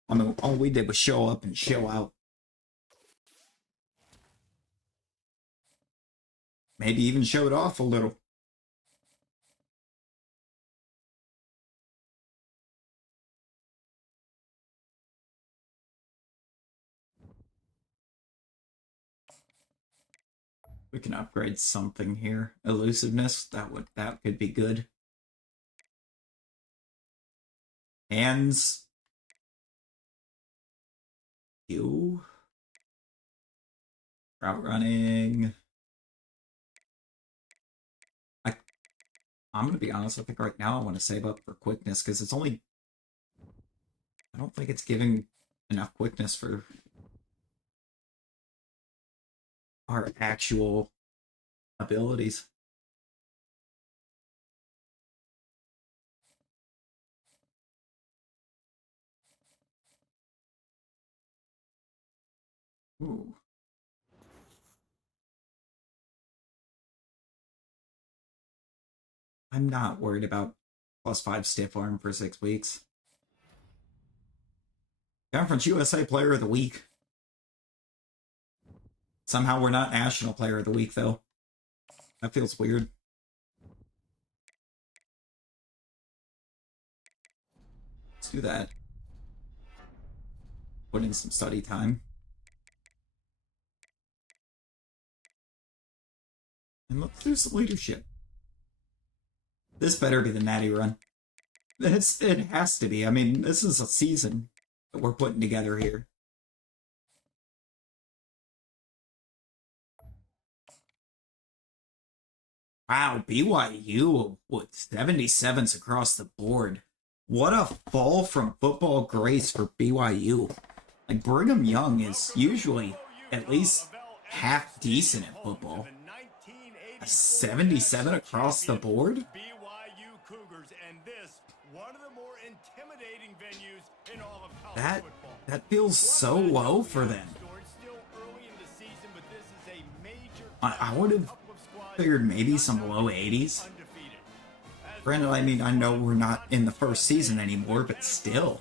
I mean, all we did was show up and show out. Maybe even showed off a little. We can upgrade something here. Elusiveness, that could be good. Hands. You. Route running. I'm gonna be honest, I think right now I want to save up for quickness because it's only, I don't think it's giving enough quickness for our actual abilities. Ooh. I'm not worried about +5 stiff arm for 6 weeks. Conference USA Player of the Week. Somehow we're not National Player of the Week, though. That feels weird. Let's do that. Put in some study time. And let's do some leadership. This better be the natty run. It has to be. I mean, this is a season that we're putting together here. Wow, BYU with 77s across the board. What a fall from football grace for BYU. Like, Brigham Young is usually at least half decent at football. A 77 across the board? BYU Cougars, and this One of the more intimidating venues in all of college football. That feels so low for them. It's still early in the season, but this is a major I would have figured maybe some low 80s. undefeated. Granted, I mean, I know we're not in the first season anymore, but still.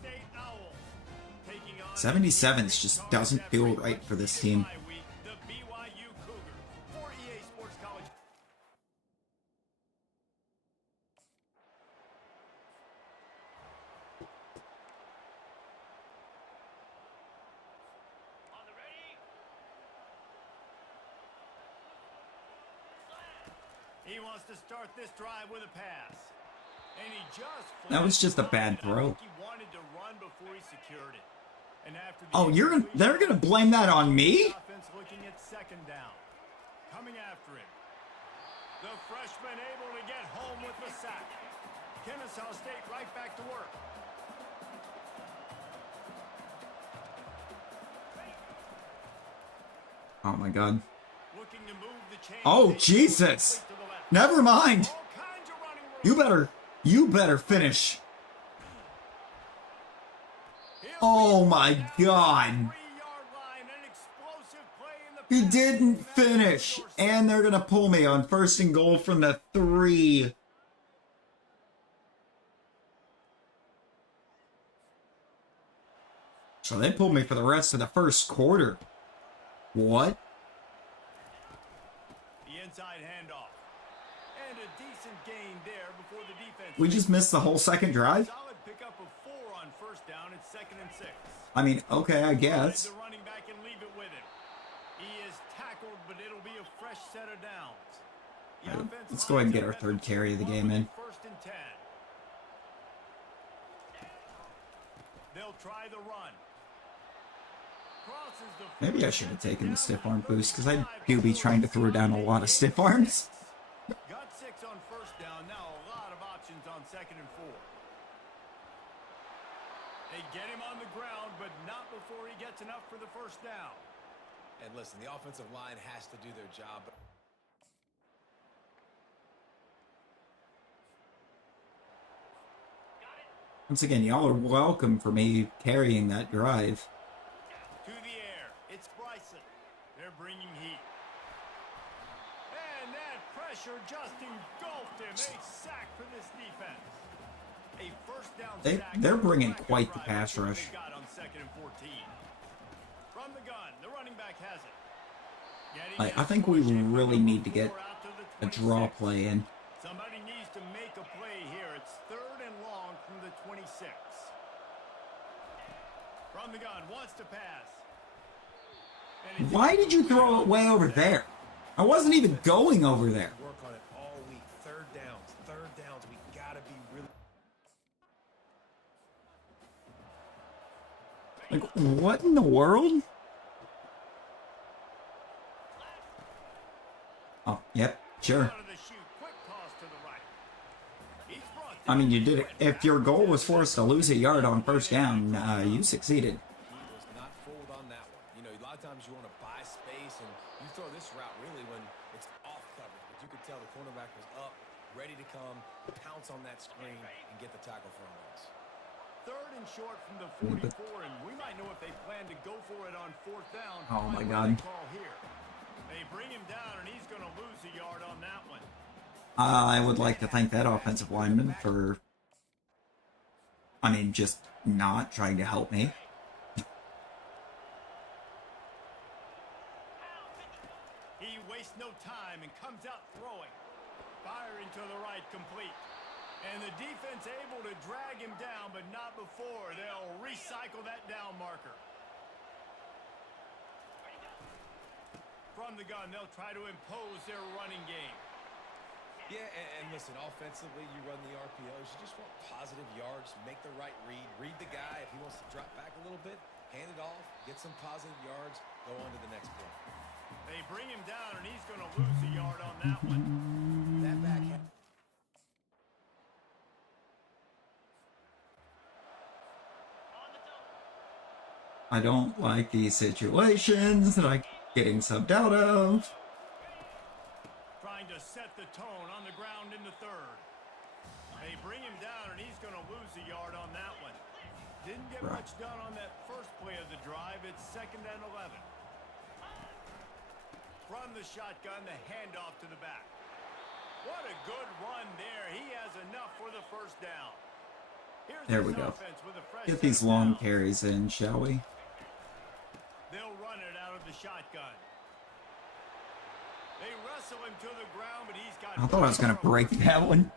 77s just doesn't feel right for this team. The BYU Cougars for EA Sports College. He wants to start this drive with a pass. And he just That was just a bad throw. He wanted to run before he secured it. And after the Oh, they're gonna blame that on me? offense looking at second down. Coming after him. The freshman able to get home with the sack. Kennesaw State right back to work. Oh my god. Looking to move the chain. Oh, Jesus. To the left. Never mind. All kinds of running room. You better finish. Oh my god. 3-yard line, an explosive play in the He pass. didn't finish. And they're gonna pull me on 1st and goal from the 3. So they pulled me for the rest of the first quarter. What? The inside handoff. And a decent gain there before the defense. We just missed the whole second drive? Solid pickup of 4 on first down. It's 2nd and 6. I mean, okay, I guess. The running back and leave it with him. He is tackled, but it'll be a fresh set of downs. The All right, offense let's go ahead and get lines our up third carry of the game in. 1st and 10. They'll try the run. Crosses the Maybe I should have taken the stiff arm boost, because I do be trying to throw down a lot of stiff arms. Got 6 on first down. Now a lot of options on 2nd and 4. They get him on the ground, but not before he gets enough for the first down. And listen, the offensive line has to do their job. Once again, y'all are welcome for me carrying that drive. To the air. It's Bryson. They're bringing heat. And that pressure just engulfed him. A sack for this defense. A first down sack. They're bringing quite the pass rush. They got on 2nd and 14. From the gun, the running back has it. I think we really need to get a draw play in. Somebody needs to make a play here. It's 3rd and long from the 26. From the gun, wants to pass. And it's Why did you throw it way over there? I wasn't even going over there. Work on it all week. 3rd downs. We gotta be really. Like, what in the world? Oh, yep, sure. out of the chute. Quick toss to the right. He's brought I mean, you did it. If your goal was for us to lose a yard on first down, you succeeded. He was not fooled on that one. You know, a lot of times you want to buy space, and you throw this route really when it's off coverage. But you could tell the cornerback was up, ready to come, pounce on that screen, and get the tackle for a loss. 3rd and short from the 44, and we might know if they plan to go for it on 4th down. Oh, my by what God. they call here. They bring him down, and he's going to lose a yard on that one. I would like to thank that offensive lineman for, I mean, just not trying to help me. He wastes no time and comes out throwing. Firing to the right, complete. And the defense able to drag him down, but not before. They'll recycle that down marker. From the gun, they'll try to impose their running game. Yeah, and listen, offensively, you run the RPOs. You just want positive yards, make the right read. Read the guy. If he wants to drop back a little bit, hand it off, get some positive yards, go on to the next play. They bring him down, and he's going to lose a yard on that one. That back half. I don't like these situations that I'm getting subbed out of. Trying to set the tone on the ground in the 3rd. They bring him down, and he's going to lose a yard on that one. Didn't get Right. much done on that first play of the drive. It's 2nd and 11. From the shotgun, the handoff to the back. What a good run there. He has enough for the first down. Here's There we his go. offense with a fresh Get set these of long downs. carries in, shall we? They'll run it out of the shotgun. They wrestle him to the ground, but he's got... I thought I was going to break that one.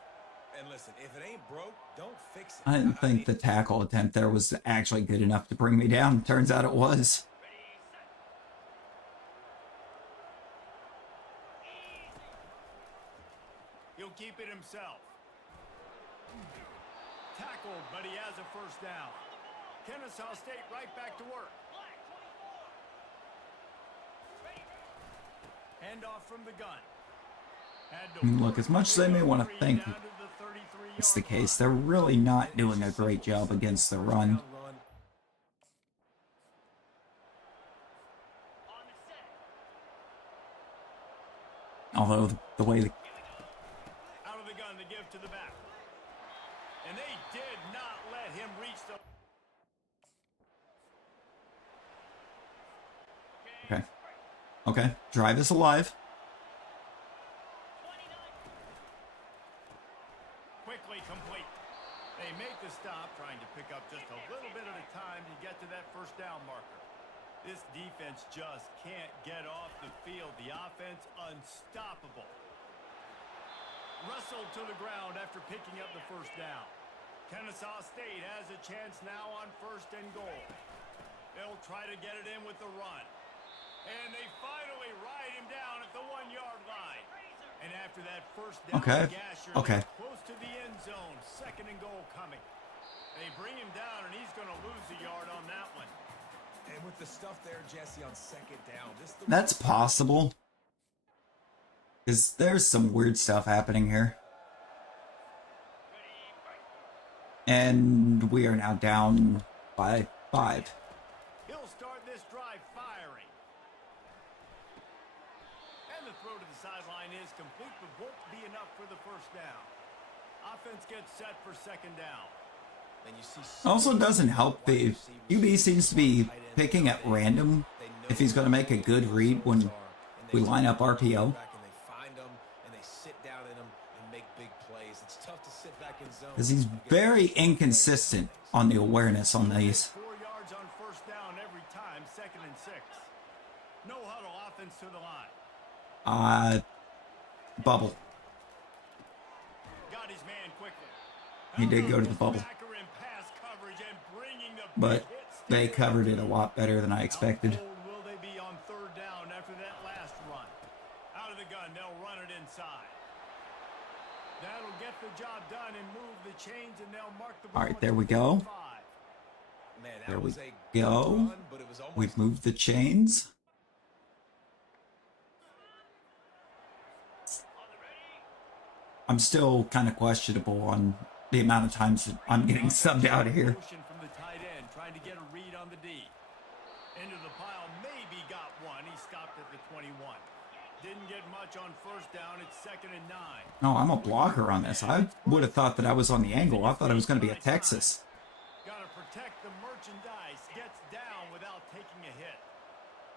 And listen, if it ain't broke, don't fix it. I didn't think the tackle attempt there was actually good enough to bring me down. Turns out it was. He'll keep it himself. Tackled, but he has a first down. Kennesaw State right back to work. Handoff from the gun. I mean, look, as much as they may want to think it's the case, they're really not doing a great job against the run. Although the way the Out of the gun to give to the back. And they did not let him reach the... Okay, drive is alive. Quickly complete. They make the stop, trying to pick up just a little bit at a time to get to that first down marker. This defense just can't get off the field. The offense unstoppable. Wrestled to the ground after picking up the first down. Kennesaw State has a chance now on 1st and goal. They'll try to get it in with the run. And they finally ride him down at the 1-yard line. And after that first down, Gasher gets close to the end zone. 2nd and goal coming. They bring him down, and he's going to lose a yard on that one. And with the stuff there, Jesse, on 2nd down. That's possible. Because there's some weird stuff happening here. And we are now down by 5. He'll start this drive firing. And the throw to the sideline is complete, but won't be enough for the first down. Offense gets set for 2nd down. Also doesn't help the QB seems to be picking at random if he's going to make a good read when we line up RPO. Because he's very inconsistent on the awareness on these. 4 yards on first down every time, 2nd and 6. No huddle offense to the line. Bubble. Got his man quickly. He did go to the bubble. Backer in pass coverage and bringing the But big hits they to the covered it a lot better than I expected. How bold will they be on 3rd down after that last run? Out of the gun, they'll run it inside. That'll get the job done and move the chains, and they'll mark the ball. All right, there we go. There we go. We've moved the chains. I'm still kind of questionable on the amount of times that I'm getting subbed out of here. Motion from the tight end, trying to get a read on the D. Into the pile, maybe got one. He stopped at the 21. Didn't get much on first down. It's 2nd and 9. No, I'm a blocker on this. I would have thought that I was on the angle. I thought it was going to be a Texas. Got to protect the merchandise. Gets down without taking a hit.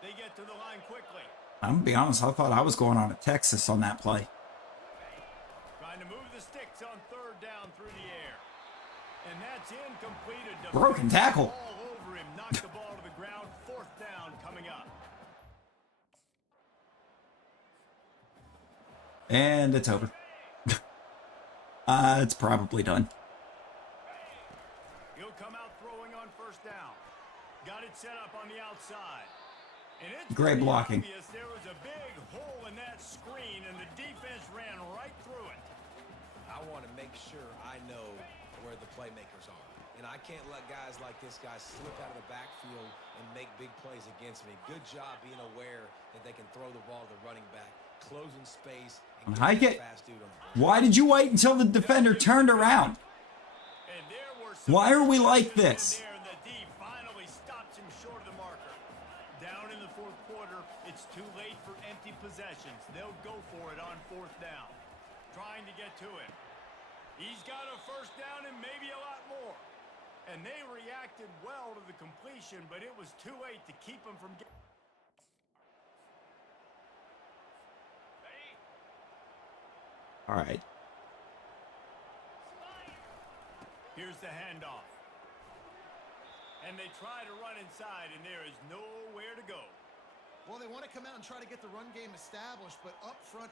They get to the line quickly. I'm going to be honest. I thought I was going on a Texas on that play. Trying to move the sticks on 3rd down through the air. And that's incomplete. Broken tackle. All over him. Knocked the ball to the ground. 4th down coming up. And it's over. It's probably done. He'll come out throwing on 1st down. Got it set up on the outside. And it's Great pretty blocking. obvious there was a big hole in that screen, and the defense ran right through it. I want to make sure I know where the playmakers are. And I can't let guys like this guy slip out of the backfield and make big plays against me. Good job being aware that they can throw the ball to the running back, closing space, and Hike it. fast dude on the Why did you wait until the defender turned around? And there were some Why are we like in this? there, and the D finally stops him short of the marker. Down in the 4th quarter, it's too late for empty possessions. They'll go for it on 4th down. Trying to get to him. He's got a first down and maybe a lot more. And they reacted well to the completion, but it was too late to keep him from getting... All right. Here's the handoff. And they try to run inside, and there is nowhere to go. Well, they want to come out and try to get the run game established, but up front...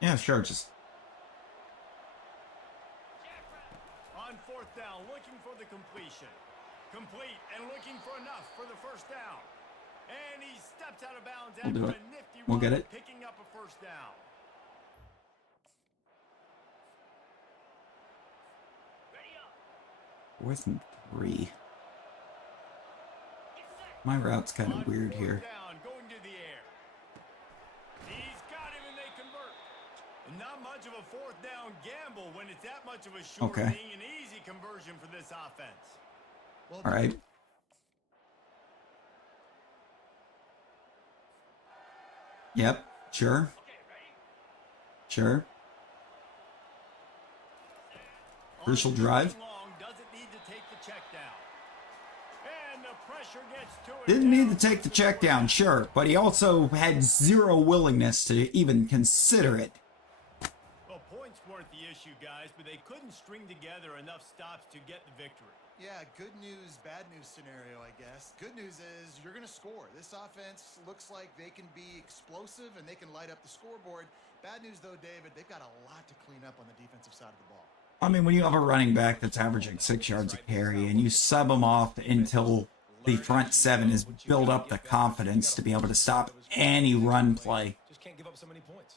Yeah, sure. Just On fourth down, looking for the completion. Complete and looking for enough for the first down. And he steps out of bounds We'll do after it. a nifty We'll run, get it. picking up a first down. fourth and 3. My route's kind On of weird fourth here. down, going to the air. He's got him and they convert. Not much of a fourth down gamble when it's that much of a short Okay. being an easy conversion for this offense. Well, All right. Yep. Sure. Sure. Crucial On drive. long, doesn't need to take the check down. And the pressure gets to it. Didn't need down to take the to check down, sure, but he also had zero willingness to even consider it. Well, points weren't the issue, guys, but they couldn't string together enough stops to get the victory. yeah, good news, bad news scenario, I guess. Good news is you're going to score. This offense looks like they can be explosive and they can light up the scoreboard. Bad news, though, David, they've got a lot to clean up on the defensive side of the ball. I mean, when you have a running back that's averaging 6 yards a carry and you sub him off until the front seven has built up the confidence to be able to stop any run play. Just can't give up so many points.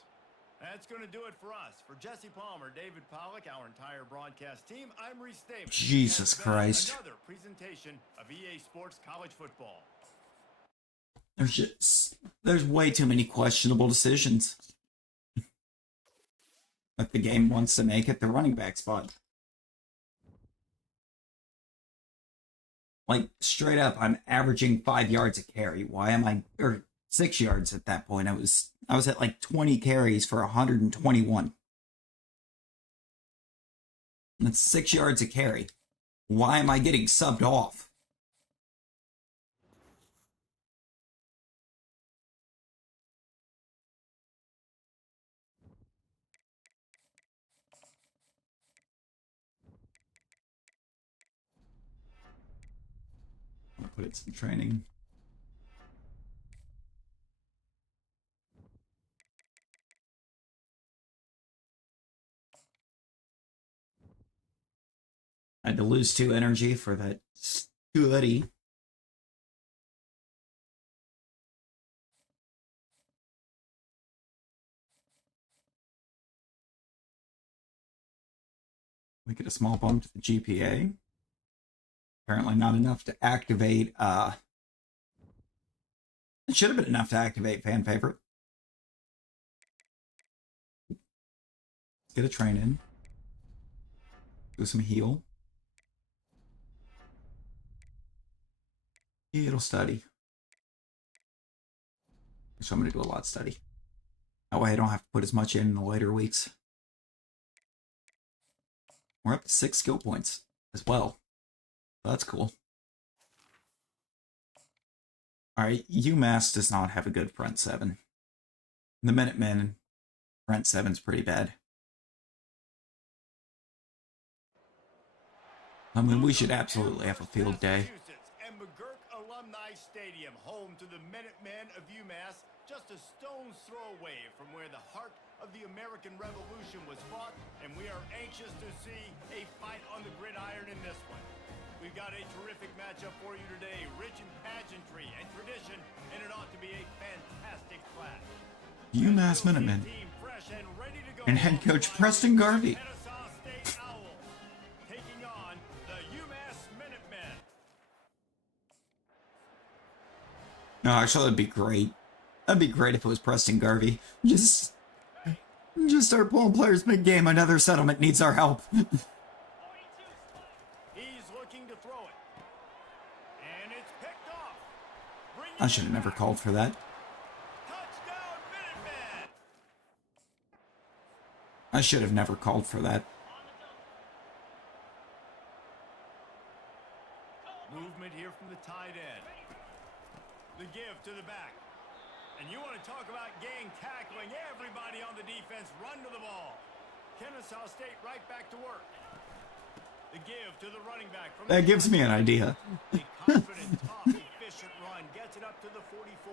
That's going to do it for us. For Jesse Palmer, David Pollack, our entire broadcast team, I'm Reese Davis. Jesus That's been Christ. Another presentation of EA Sports College Football. There's way too many questionable decisions. Like the game wants to make at the running back spot. Like straight up, I'm averaging 5 yards a carry. Why am I, or 6 yards at that point? I was at like 20 carries for 121. That's 6 yards a carry. Why am I getting subbed off? I'll put it some training. I had to lose 2 energy for that study. We get a small bump to the GPA. Apparently not enough to activate, it should have been enough to activate fan favorite. Let's get a train in. Do some heal. It'll study. So I'm going to do a lot of study. That way I don't have to put as much in the later weeks. We're up to 6 skill points as well. That's cool. Alright, UMass does not have a good front 7. The Minutemen front 7's pretty bad. I mean, we should absolutely have a field day. And McGurk Alumni Stadium, home to the Minutemen of UMass, just a stone's throw away from where the heart of the American Revolution was fought, and we are anxious to see a fight on the gridiron in this one. We've got a terrific matchup for you today, rich in pageantry and tradition, and it ought to be a fantastic clash. UMass Minutemen and head coach Preston Garvey. Kennesaw State Owls taking on the UMass Minutemen. No, actually, that'd be great. That'd be great if it was Preston Garvey. Just start pulling players mid-game. Another settlement needs our help. He's looking to throw it. And it's picked off. I should have never called for that. Touchdown, Minutemen! I should have never called for that. Movement here from the tight end. The give to the back. And you want to talk about gang tackling. Everybody on the defense run to the ball. Kennesaw State right back to work. The give to the running back. From That gives me an idea. A confident, tough, efficient run. Gets it up to the 44.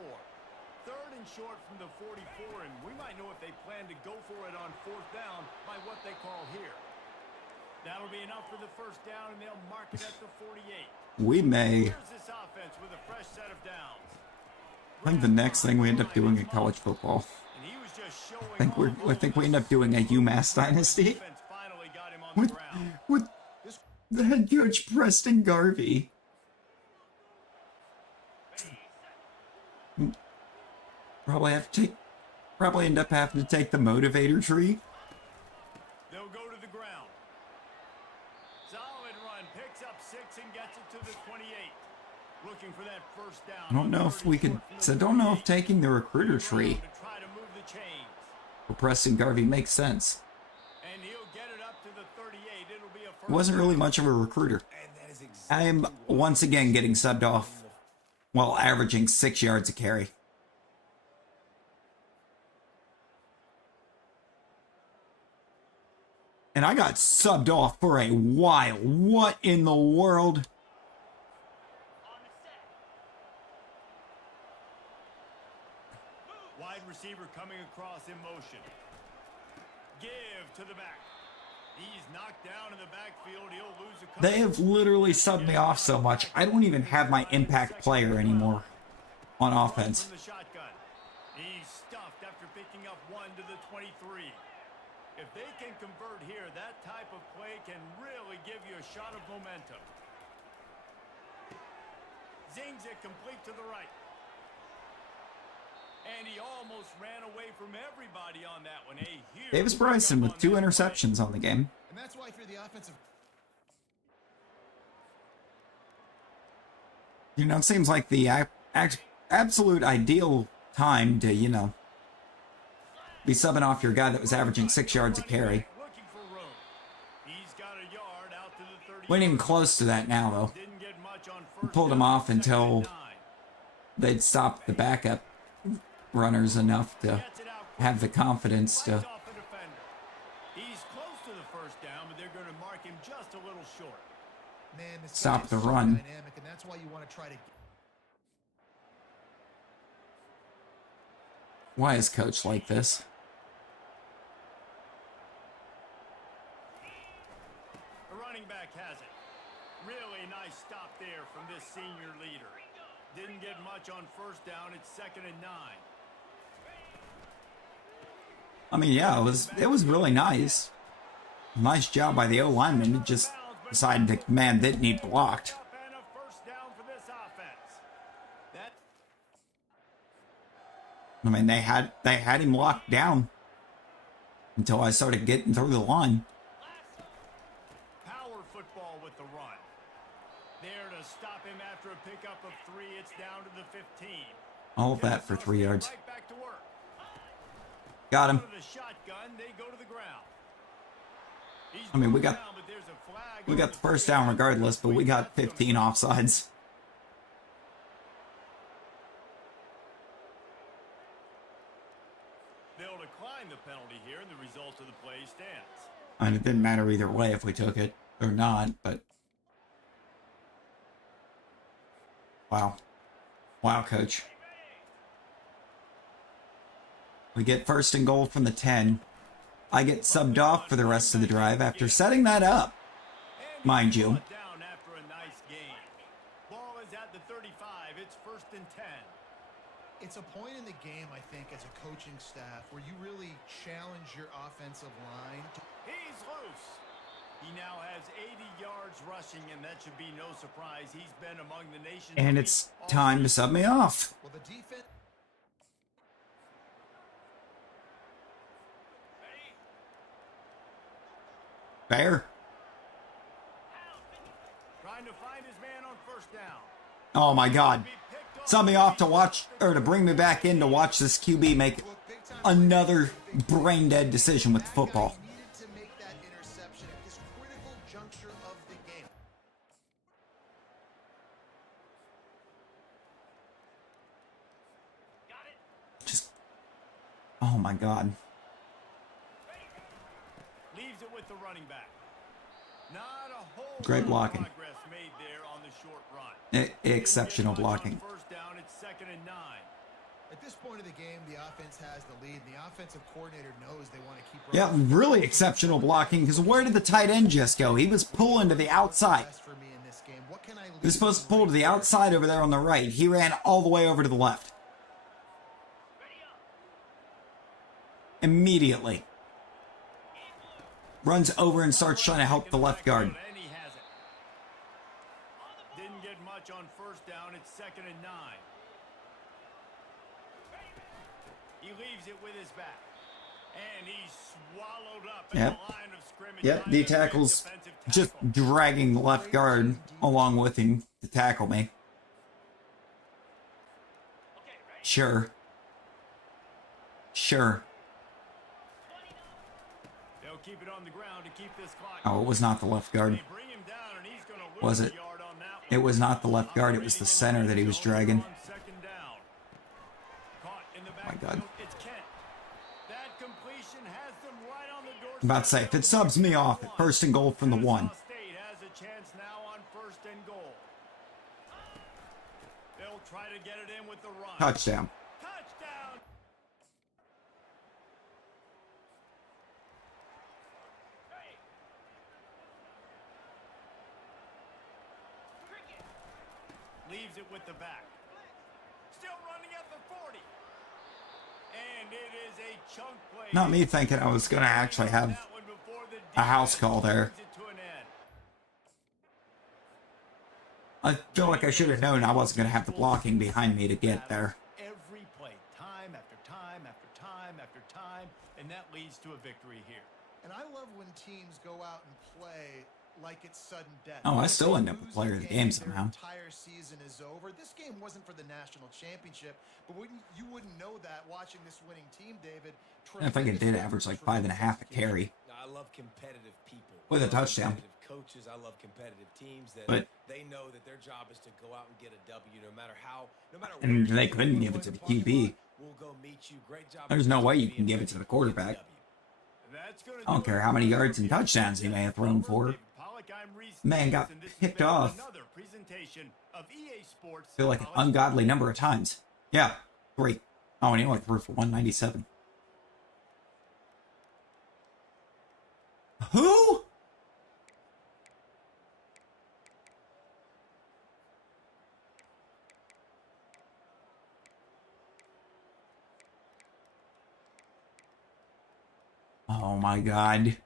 Third and short from the 44. And we might know if they plan to go for it on fourth down by what they call here. That'll be enough for the first down, and they'll mark it at the 48. We may. Here's this offense with a fresh set of downs. I think the next thing we end up doing in college football. And he was just showing I think we end up doing a UMass dynasty defense finally got him on with the ground. with the head coach Preston Garvey. Probably end up having to take the motivator tree. They'll go to the ground. Solid run, picks up 6 and gets it to the 28. Looking for that first down. I don't know if we could. So I don't know if taking the recruiter tree To try to move the chains. for Preston Garvey makes sense. And he'll get it up to the 38. It'll be a first. Wasn't really much of a recruiter. And that is exactly I am once again getting subbed off while averaging 6 yards a carry. And I got subbed off for a while. What in the world? Wide receiver coming across in motion. Give to the back. He's knocked down in the backfield. He'll lose a couple. They have literally subbed me off so much. I don't even have my impact player anymore on offense. From the shotgun. He's stuffed after picking up 1 to the 23. If they can convert here, that type of play can really give you a shot of momentum. Zings it complete to the right. And he almost ran away from everybody on that one. A huge Davis Bryson with pickup 2 on that play. interceptions on the game. And that's why through the offensive You know, it seems like the absolute ideal time to, you know, be subbing off your guy that was averaging 6 yards a carry. Looking for room. He's got a yard out to the 30. We ain't even close to that now, though. Didn't get much on We first pulled him down, off second until and 9. they'd stop the backup runners enough to Gets it out have the confidence Fights to off the defender. He's close to the first down, but they're going to mark him just a little short. man, this Stop game is the so run. dynamic, and that's why you want to try to. Why is coach like this? The running back has it. Really nice stop there from this senior leader. Didn't get much on first down. It's 2nd and 9. I mean, yeah, it was really nice. Nice job by the O lineman to just decide the man didn't need blocked. And a first down for this offense. That I mean, they had him locked down until I started getting through the line. power football with the run. There to stop him after a pickup of 3. It's down to the 15. All of that for 3 yards. Right back to work. Got him. Go to the shotgun, they go to the ground. He's I mean, we brought got down, but there's a flag we on got the first down regardless, but we got 15 offsides. They'll decline the penalty here, and the result of the play stands. And it didn't matter either way if we took it or not, but wow. Wow, coach. We get 1st and goal from the 10. I get subbed off for the rest of the drive after setting that up, mind you. Down after a nice game. Ball is at the 35. It's 1st and 10. It's a point in the game, I think, as a coaching staff where you really challenge your offensive line. He's loose. He now has 80 yards rushing, and that should be no surprise. He's been among the nation's And elite it's all time to season. sub me off. Well, the defense. Fair. Trying to find his man on first down. Oh my god. Sub me off to watch, or to bring me back in to watch this QB make another brain dead decision with the football. Needed Oh my god. Leaves it with the running back. Not a whole Great lot blocking. of progress made there on the short run. Exceptional Didn't get much on blocking. first down, it's 2nd and 9. At this point of the game, the offense has the lead, and the offensive coordinator knows they want to keep Yeah, running. really exceptional blocking, because where did the tight end just go? He was pulling to the outside. Best for me in this game. What can I He was supposed to pull to the outside. outside over there on the right. He ran all the way over to the left. Immediately. Runs over and starts trying to help the left guard. And he has it. Didn't get much on first down, it's 2nd and 9. He leaves it with his back. And he's swallowed up in Yep. the line of scrimmage. Yep, the tackle's just dragging the left guard along with him to tackle me. Sure. Sure. They'll keep it on the ground to keep this clock. Oh, it was not the left guard. They bring him down and he's going to Was lose it? a yard on that one. It was not the left guard. It was the center that he was dragging. On 2nd down. Caught in the My God. backfield, it's Kent. That completion has them right on the doorstep. I'm about to say, if it subs me off at 1st and goal from the 1. Kennesaw State has a chance now on 1st and goal. They'll try to get it in with the run. Touchdown. Touchdown. Leaves it with the back. Still running at the 40. And it is a chunk play. Not me thinking I was going to actually have That one before the a house defense call there. brings it to an end. I feel like I should have known I wasn't going to have the blocking behind me to get there. Every play, time after time after time after time, and that leads to a victory here. And I love when teams go out and play like it's sudden death. Oh, I If still they end up with lose player of the game their somehow. entire season is over. This game wasn't for the national championship, but you wouldn't know that watching this winning team, David. I think it did average like 5.5 a carry. I love competitive people. With a I love touchdown. competitive coaches. I love competitive teams that But- they know that their job is to go out and get a W no matter how, no matter And where they you couldn't go give it in to the the parking QB. lot, we'll go meet you. Great job. There's no way you can give it to the quarterback. That's gonna I don't do care it how many for yards and the touchdowns he may have thrown for. David Pollack, I'm Reese Man got Davis, and this has picked been off. another presentation of EA Sports I feel like an College ungodly number of times. Yeah, 3. Oh, and he only threw for 197. Who? Oh my god.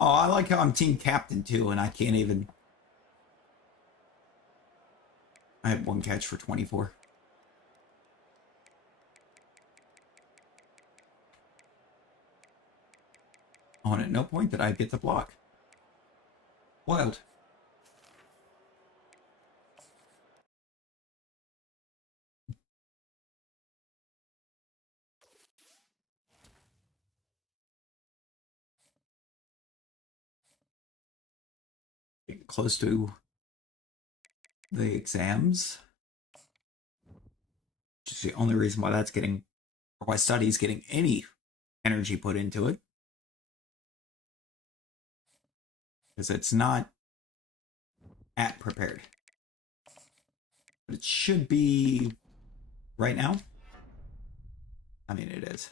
Oh, I like how I'm team captain too, and I can't even. I had 1 catch for 24. Oh, and at no point did I get the block. Wild. Getting close to the exams. Which is the only reason why that's getting, or why study's getting any energy put into it. Because it's not at prepared. But it should be right now. I mean, it is.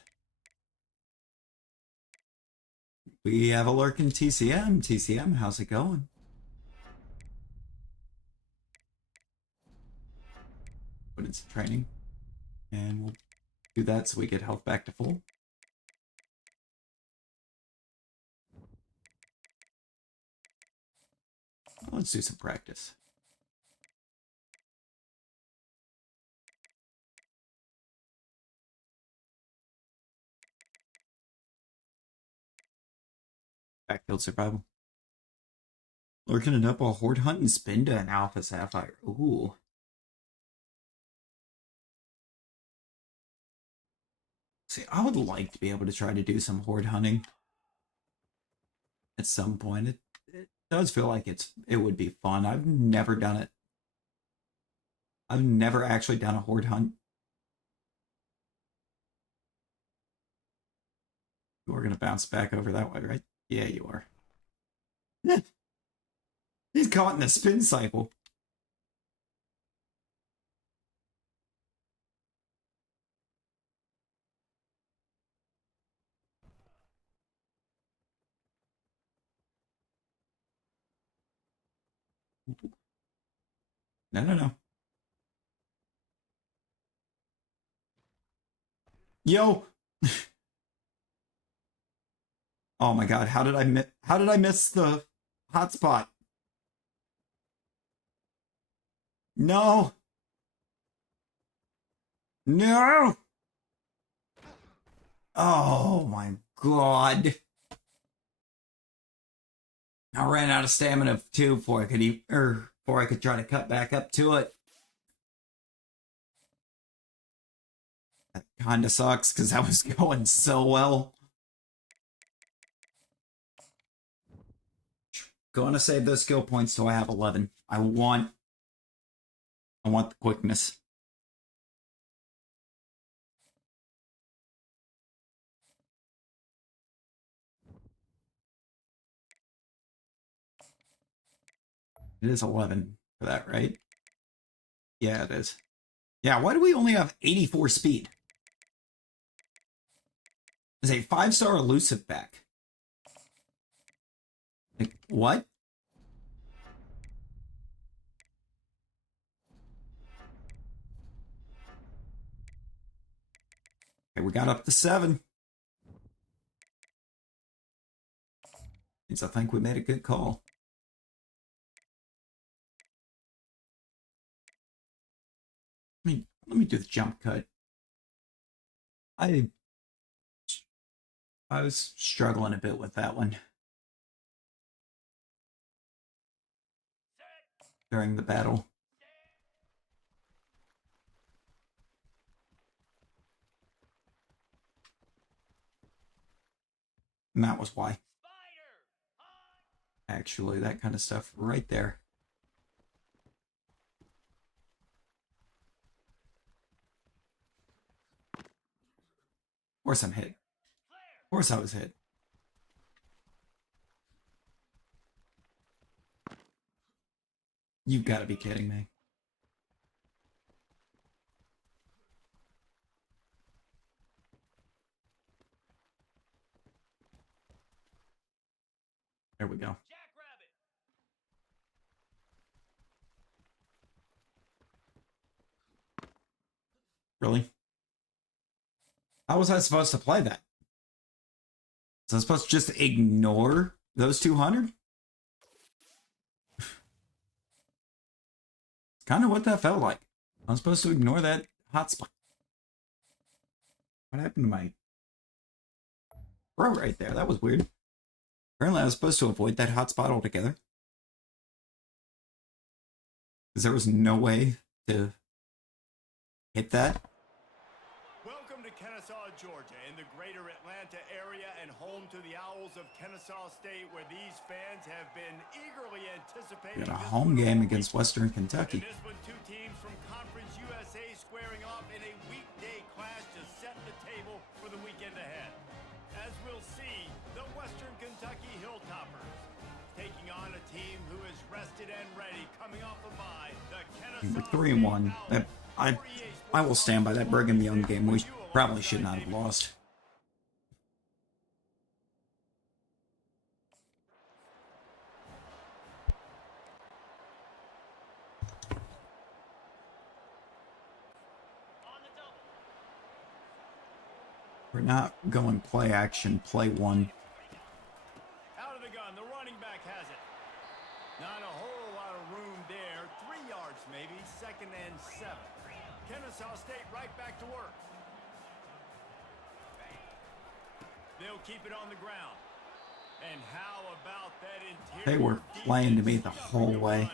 We have a lurking TCM. TCM, how's it going? Put in some training. And we'll do that so we get health back to full. Let's do some practice. Backfield survival. Lurking it up a horde hunt and spin to an alpha sapphire. Ooh. See, I would like to be able to try to do some horde hunting at some point. It does feel like it would be fun. I've never done it. I've never actually done a horde hunt. You are going to bounce back over that way, right? Yeah, you are. He's caught in a spin cycle. No, no, no. Yo! Oh my god, how did I miss the hotspot? No! No! Oh my god. I ran out of stamina too before I could before I could try to cut back up to it. That kinda sucks because that was going so well. Gonna save those skill points till I have 11. I want the quickness. It is 11 for that, right? Yeah, it is. Yeah, why do we only have 84 speed? Is a 5-star elusive back. Like, what? Okay, we got up to 7. Means I think we made a good call. Let me do the jump cut. I was struggling a bit with that one during the battle. And that was why. Actually, that kind of stuff right there. Of course I'm hit. Of course I was hit. You've got to be kidding me. There we go. Really? How was I supposed to play that? So I'm supposed to just ignore those 200? It's kind of what that felt like. I'm supposed to ignore that hotspot. What happened to my throw right there? That was weird. Apparently I was supposed to avoid that hotspot altogether. Because there was no way to hit that. Welcome to Kennesaw, Georgia, in the greater Atlanta area and home to the Owls of Kennesaw State, where these fans have been eagerly anticipating. We got a home game against Western Kentucky. In this one, 2 teams from Conference USA squaring off in a weekday clash to set the table for the weekend ahead. As we'll see, the Western Kentucky Hilltoppers taking on a team who is rested and ready, coming off a bye. The Kennesaw We're 3-1. I will stand by that Brigham Young game. We probably should not have lost. We're not going play action, play one. Out of the gun, the running back has it. Not a whole lot of room there. 3 yards maybe, 2nd and 7. Kennesaw State right back to work. They'll keep it on the ground. And how about that interior? They were playing to me the whole way.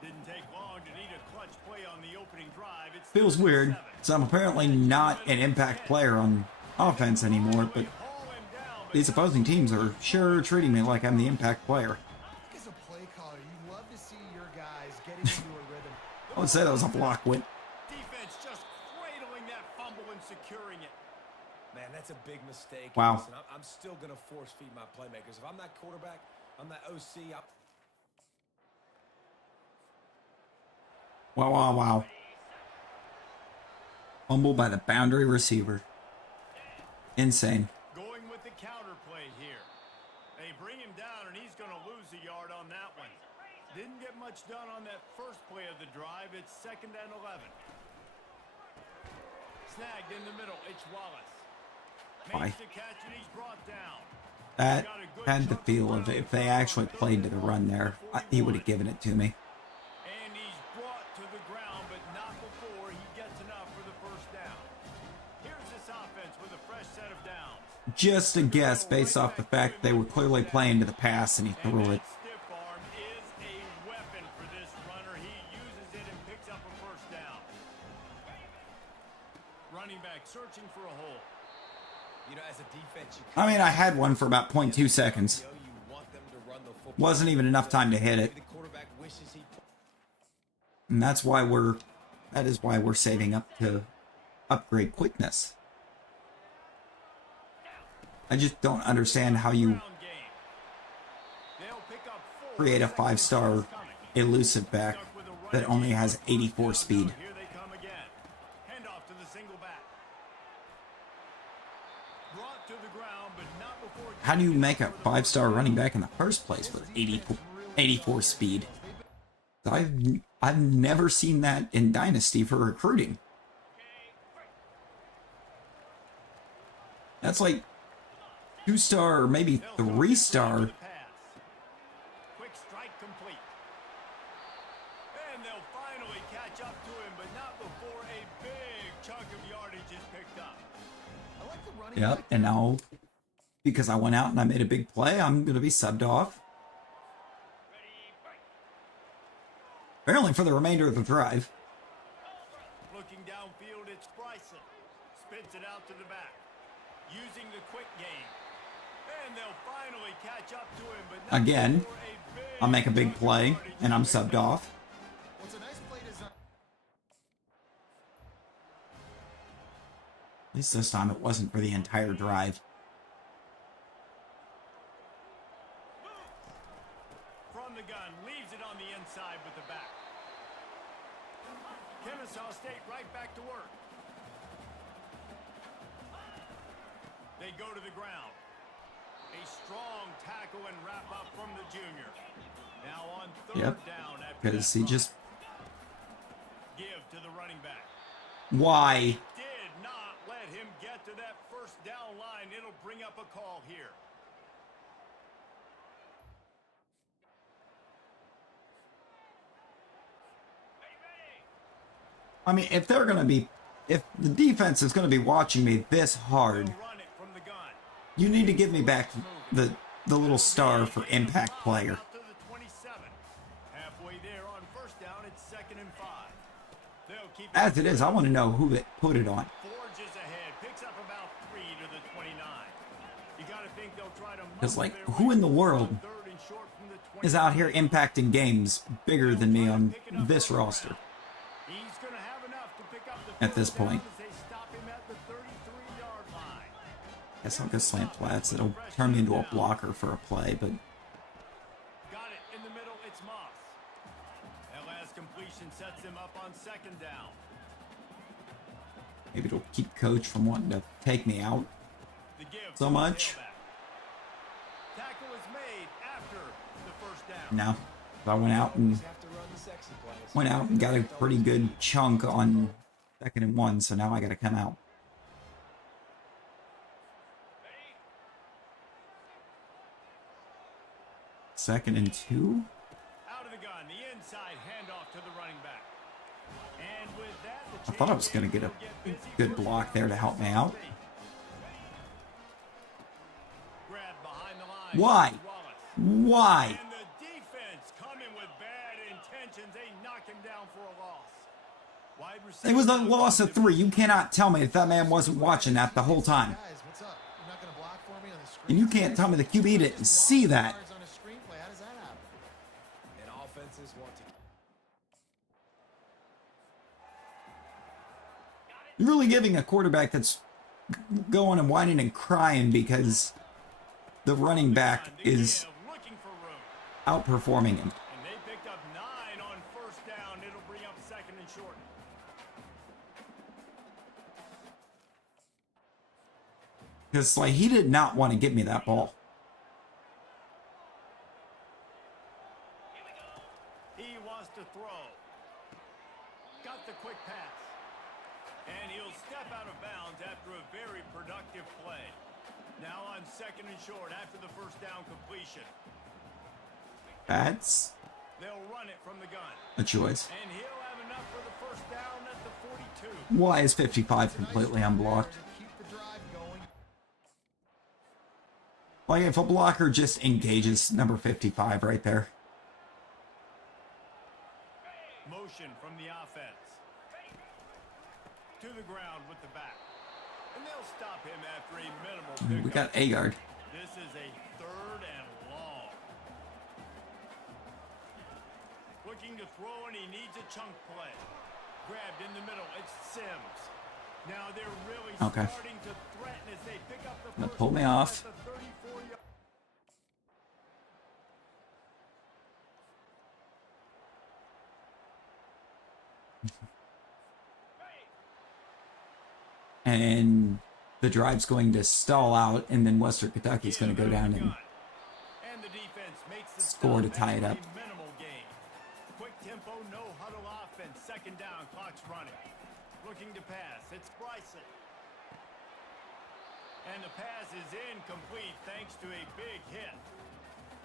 Didn't take long to need a clutch play on the opening drive. It's Feels weird, so I'm apparently not an impact player on offense anymore, but these opposing teams are sure treating me like I'm the impact player. As a play caller, you love to see your guys getting into a rhythm. I would say that was a block win. Defense just cradling that fumble and securing it. Man, And that's a big mistake. Wow. Listen, I'm still going to force feed my playmakers. If I'm that quarterback, I'm that OC. Wow, wow, wow. Fumbled by the boundary receiver. Insane. Going with the counter play here. They bring him down, and he's going to lose a yard on that one. Didn't get much done on that first play of the drive. It's 2nd and 11. Snagged in the middle. It's Wallace. Why? Makes the catch, and he's brought down. That had the feel of if they actually played to the run there, he would have given it to me. And he's brought to the ground, but not before he gets enough for the first down. Here's this offense with a fresh set of downs. Just a guess based off the fact they were clearly playing to the pass and he threw And it. that stiff arm is a weapon for this runner. He uses it and picks up a first down. Running back searching for a hole. You know, as a defense, I mean, I had one for about 0.2 seconds. you want them to run the football. Wasn't even enough time to hit it. The quarterback wishes he And that is why we're saving up to upgrade quickness. I just don't understand how you Ground game. They'll pick up 4. create a 5-star elusive back Stuck with a running that only game. has 84 speed. Here they come again. Handoff to the single back. Brought to the ground, but not before. How do you make a 5-star running back in the first place with 84 speed? I've never seen that in Dynasty for recruiting. That's like 2-star or maybe 3-star. Quick strike complete. And they'll finally catch up to him, but not before a big chunk of yardage is picked up. I like the running Yep, back and now because I went out and I made a big play, I'm going to be subbed off. Apparently for the remainder of the drive. Looking downfield, it's Bryson. Spits it out to the back. Using the quick game. And they'll finally catch up to him, but not Again, before a big I'll make a big chunk of play yardage and I'm is picked subbed up. off. What's a nice play design? At least this time it wasn't for the entire drive. From the gun, leaves it on the inside with the back. Kennesaw State right back to work. They go to the ground. A strong tackle and wrap up from the junior. Now on 3rd Yep, down after because that he run. just... Give to the running back. Why? Did not let him get to that first down line. It'll bring up a call here. I mean, if the defense is going to be watching me this hard, They'll run it from the gun. you need to give me back the little star for impact player. Out to the 27. Halfway there on 1st down, it's 2nd and 5. They'll keep it As it is, I want to know who it put it on. forges ahead, picks up about 3 to the 29. You got to think they'll try to Because, muscle like, their who way in the to world 3rd and short from the is out here 29. impacting games bigger than me on this roster? He's going to have enough to pick up the At this first down point. as they stop him at the 33-yard line. Guess I'll go slant flats. It'll turn me into a blocker for a play, but Got it in the middle. It's Moss. That last completion sets him up on 2nd down. maybe it'll keep coach from wanting to take me out The give so to the much. tailback. Tackle is made after the first down. No, I went out and have to run the sexy plays. got a pretty good chunk on 2nd and 1, so now I got to come out. Second and 2. Out of the gun, the inside handoff to the running back. And with that, the I thought I was going to get a good block there to help me out. Grabbed behind the line. Why? Wallace. Why? And the defense coming with bad intentions. They knock him down for a loss. Wide It was a receiver- loss of 3. You cannot tell me that man wasn't watching that the whole time. Guys, what's up? You're not going to block for me on the screen? And you can't tell me the QB didn't see that. On a screenplay. How does that happen? And offenses want to. You're really giving a quarterback that's going and whining and crying because the running back is Looking for room. outperforming him. And they picked up 9 on first down. It'll bring up second and short. Because, like, he did not want to give me that ball. He wants to throw. Got the quick pass. And he'll step out of bounds after a very productive play. Now on second and short after the first down completion. That's They'll run it from the gun. a choice. And he'll have enough for the first down at the 42. Why is 55 completely unblocked? Keep the drive going. Like, if a blocker just engages number 55 right there. Motion from the offense. To the ground with the back. And they'll stop him after a minimal pickup. We got A-guard. This is a third and long. Looking to throw, and he needs a chunk play. Grabbed in the middle. It's Sims. Now they're really starting to threaten as they pick up the first Pull me down off. at the 34-yard. And the drive's going to stall out, and then Western Kentucky's going to go down and And the defense makes the score to stop tie it after up. a minimal gain. Quick tempo, no huddle offense. Second down, clock's running. Looking to pass. It's Bryson. And the pass is incomplete thanks to a big hit.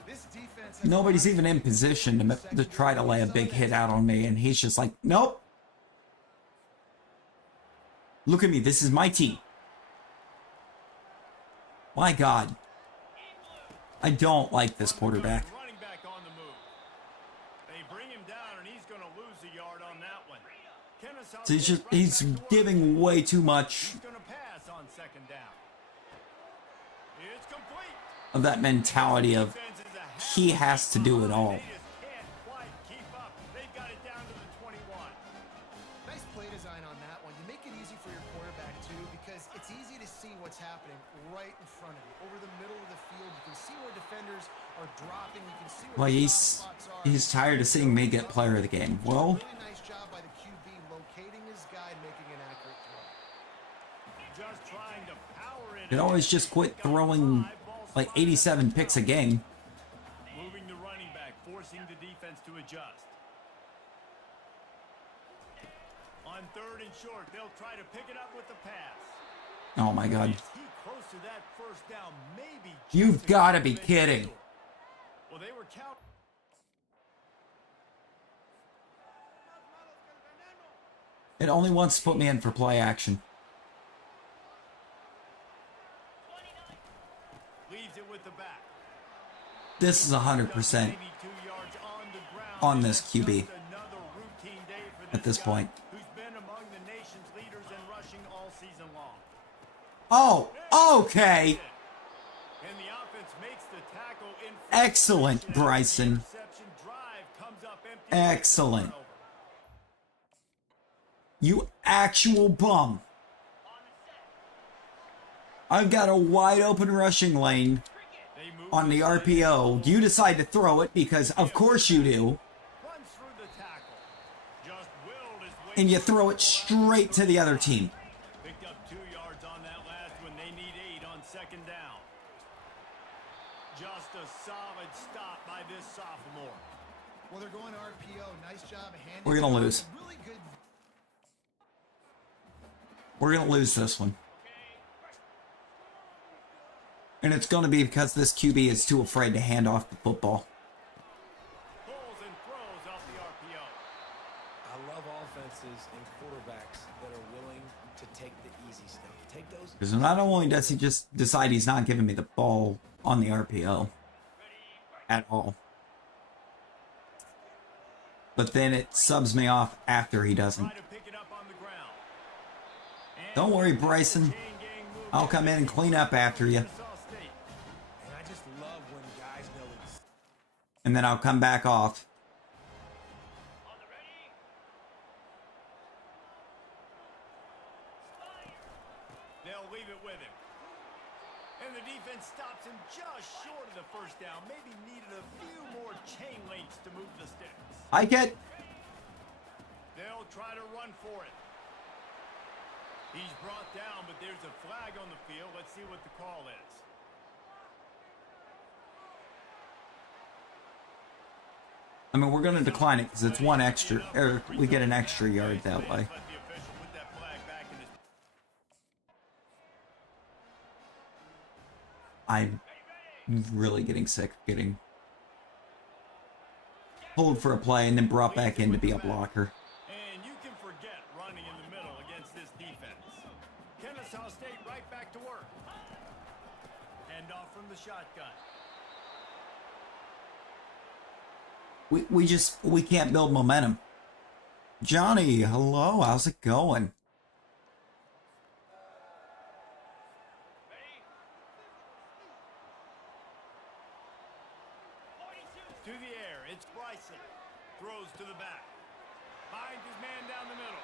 This defense has nobody's a lot even in position to try to lay a big hit out on me, and he's just like, nope. Look at me, this is my team. My God. I don't like this quarterback. Running back on the move. They bring him down, and he's going to lose a yard on that one. Kennesaw So State right he's back to work. giving way too much He's going to pass on second down. It's complete. of that mentality of Defense is a he has to do it all. They just can't quite keep up. They've got it down to the 21. nice play design on that one. You make it easy for your quarterback too, because it's easy to see what's happening right in front of you. Over the middle of the field, you can see where defenders are dropping. You can see where Well, the he's soft spots are. he's tired of seeing me get player of the game. Well, Really nice job by the QB locating his guy and making an accurate throw. Just trying to power it. you always just quit throwing like 87 picks a game. Moving the running back, forcing the defense to adjust. On third and short, they'll try to pick it up with the pass. Oh my God. Is he close to that first down? Maybe. just You've to got to get be the kidding. field. Well, they were counting. It only wants to put me in for play action. Leaves it with the back. This is 100% 82 yards on the ground. on this It's QB just another routine day for at this guy point. Who's been among the nation's leaders in rushing all season long. Oh, okay. And the offense makes the tackle in Excellent, frustration. Bryson. The interception drive comes up empty. Excellent. You actual bum. I've got a wide open rushing lane They move on the RPO. You decide to throw it because of course you do. runs through the tackle. Just willed his way And you through throw the it straight to the other team. Picked up 2 yards on that last one. They need 8 on second down. Just a solid stop by this sophomore. Well, they're going RPO. Nice job of handling. We're gonna lose. Really good. We're going to lose this one. And it's going to be because this QB is too afraid to hand off the football. Pulls and throws off the RPO. I love offenses and quarterbacks that are willing to take the easy stuff. Take those. Because not only does he just decide he's not giving me the ball on the RPO at all, but then it subs me off after he doesn't. Try to pick it up on the ground. And Don't worry, Bryson. chain gang move I'll come in and clean up after you. Kennesaw State. And I just love when guys know it's And then I'll come back off. They'll leave it the defense stops him just short of the first down. Maybe needed a few more chain links to move the sticks. I get. They'll try to run for it. He's brought down, but there's a flag on the field. Let's see what the call is. I mean, we're going to decline it because it's one extra, or we get an extra yard that way. Let the official put that flag back in his... I'm really getting sick of getting pulled for a play and then brought back in to be a blocker. And you can forget running in the middle against this defense. Kennesaw State right back to work. Hand off from the shotgun. We can't build momentum. Johnny, hello, how's it going? To the air, it's Bryson. Throws to the back. Finds his man down the middle.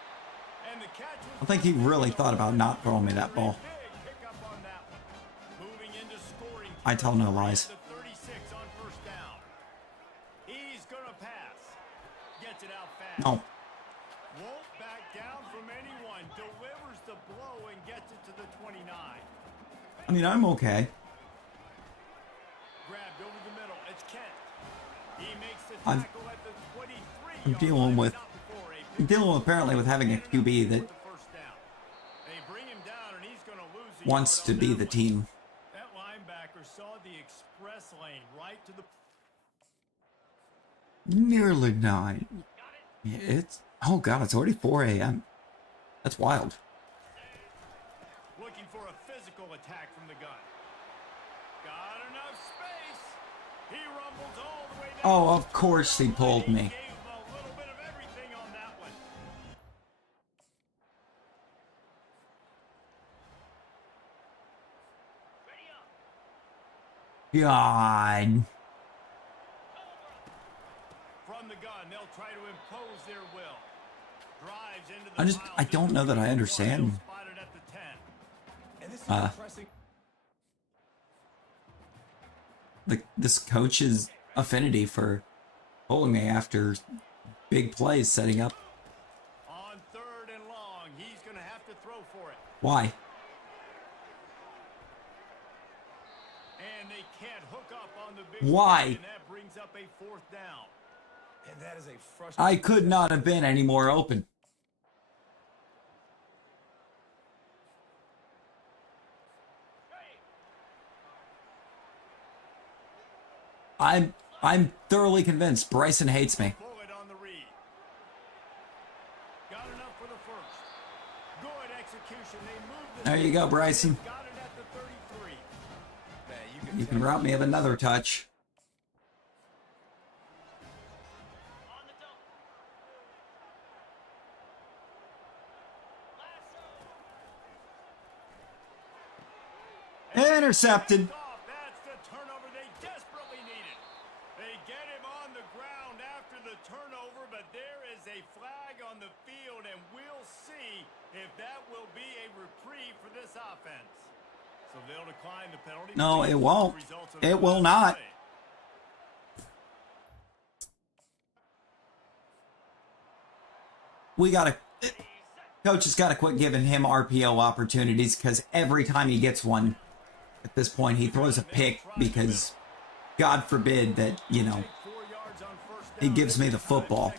And the catch was... I think he really thought about not throwing me that ball. Big pickup on that one. Moving into scoring. I tell no lies. The 36 on first down. He's gonna pass. Gets it out fast. No. Won't back down from anyone. Delivers the blow and gets it to the 29. I mean, I'm okay. Grabbed over the middle. It's Kent. He makes the I'm tackle at the 23. I'm dealing with apparently with having a QB that wants to be the team. That linebacker saw the express lane right to the... Nearly 9. Yeah, it's, oh god, it's already 4 a.m. That's wild. Looking for a physical attack from the gun. Got enough space. He rumbles all the way down. Oh, of course he pulled me. Gave a little bit of everything on that one. God. From the gun, they'll try to impose their will. Drives into the I don't know that I understand. Spotted at the 10. And this is impressive. This coach's affinity for pulling me after big plays setting up. On 3rd and long, he's going to have to throw for it. Why? And they can't hook up on the big Why? play, and that brings up a 4th down. And that is a frustrating... I could not have been any more open. I'm thoroughly convinced Bryson hates me. Bullet on the read. Got enough for the first. Good execution. They moved the There you go, Bryson. got it at the 33. Man, You can rob me of another touch. Intercepted. That's the turnover they desperately needed. They get him on the ground after the turnover, but there is a flag on the field, and we'll see if that will be a reprieve for this offense. So they'll decline the penalty. No, it won't. It will not. We gotta... Coach has got to quit giving him RPO opportunities because every time he gets one, at this point, he throws a pick because, God forbid that, you know, he gives me the football.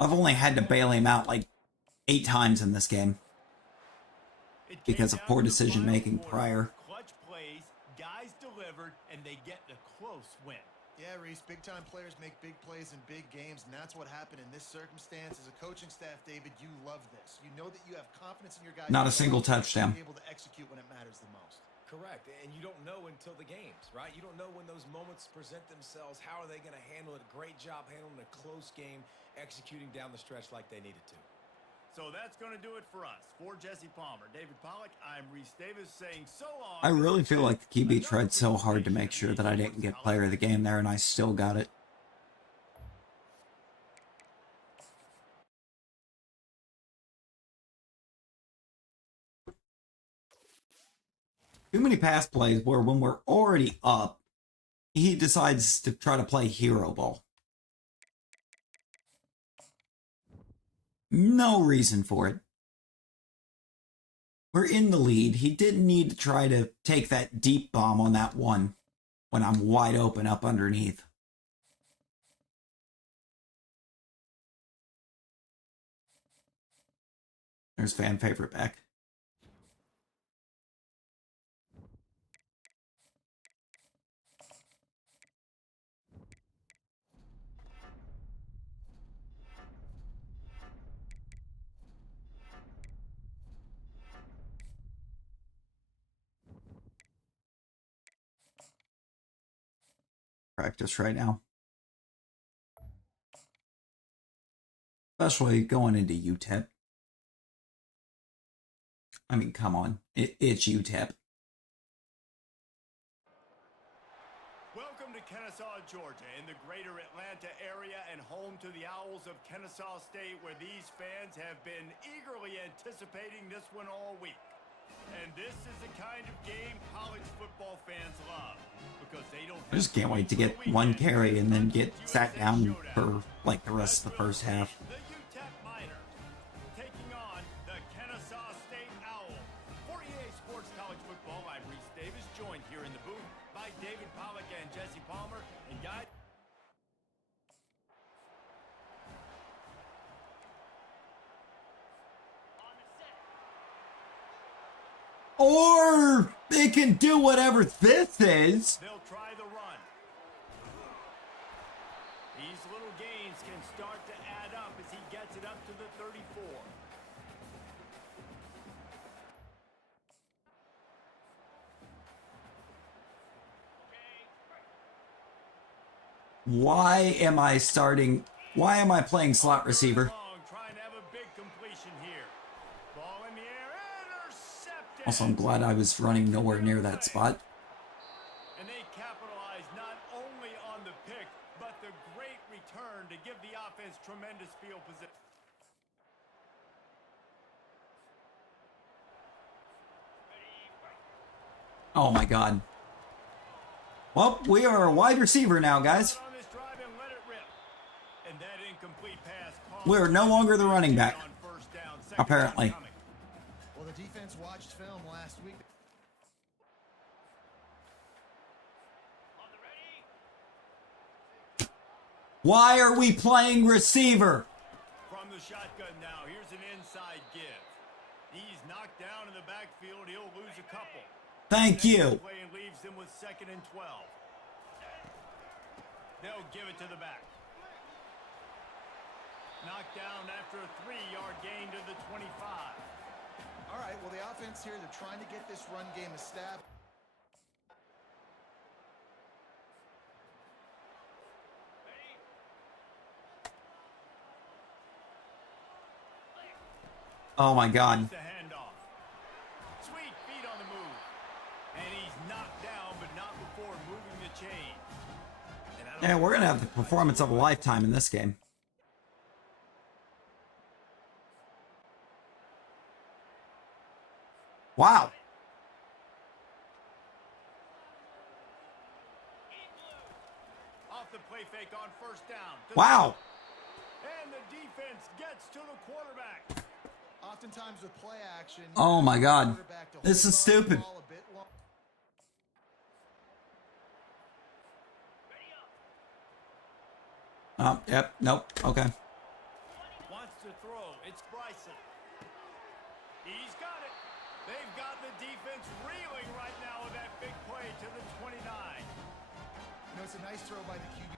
I've only had to bail him out like 8 times in this game because of poor decision making prior. Clutch plays, guys delivered, and they get the close win. Yeah, Reese, big-time players make big plays in big games, and that's what happened in this circumstance. As a coaching staff, David, you love this. You know that you have confidence in your guys. Not a single touchdown. Be able to execute when it matters the most. Correct, and you don't know until the games, right? You don't know when those moments present themselves. How are they going to handle it? Great job handling a close game, executing down the stretch like they needed to. So that's going to do it for us. For Jesse Palmer, David Pollack, I'm Reese Davis saying so long. I really feel like the QB tried so hard to make sure that I didn't get player of the game there, and I still got it. Too many pass plays where when we're already up, he decides to try to play hero ball. No reason for it. We're in the lead. He didn't need to try to take that deep bomb on that one when I'm wide open up underneath. There's fan favorite back. Practice right now. Especially going into UTEP. I mean, come on. It's UTEP. Welcome to Kennesaw, Georgia, in the greater Atlanta area and home to the Owls of Kennesaw State, where these fans have been eagerly anticipating this one all week. And this is the kind of game college football fans love, because they don't. I just can't wait to get one carry and then get sat down for like the rest of the first half. The UTEP Miners taking on the Kennesaw State Owls. For EA Sports College Football, I'm Reese Davis, joined here in the booth by David Pollock and Jesse Palmer. And guys, Or they can do whatever this is. they'll try the run. These little gains can start to add up as he gets it up to the 34. Why am I starting? Why am I playing slot receiver? Long, trying to have a big completion here. Ball in the air, intercepted. Also, I'm glad I was running nowhere near that spot. And they capitalize not only on the pick, but the great return to give the offense tremendous field position. Oh my god. Well, we are a wide receiver now, guys. On this drive and let it rip. And that incomplete pass called We're no longer the running back, on first down, second apparently. down coming. Well, the defense watched film last week. Why are we playing receiver? From the shotgun now, here's an inside give. He's knocked down in the backfield. He'll lose a couple. Thank you. Play and leaves him with 2nd and 12. They'll give it to the back. Knocked down after a 3-yard gain to the 25. All right, well, the offense here, they're trying to get this run game established. Oh my god. The handoff. Sweet feet on the move. And he's knocked down, but not before moving the chain. Yeah, we're gonna have the performance of a lifetime in this game. Wow. Off the play fake on first down. Wow. And the defense gets to the quarterback. Oftentimes with play action. Oh my god. quarterback to This hold is on to the stupid. ball a bit long. Oh, yep, nope, okay. Wants to throw. It's Bryson. He's got it. They've got the defense reeling right now with that big play to the 29. You know, it's a nice throw by the QB.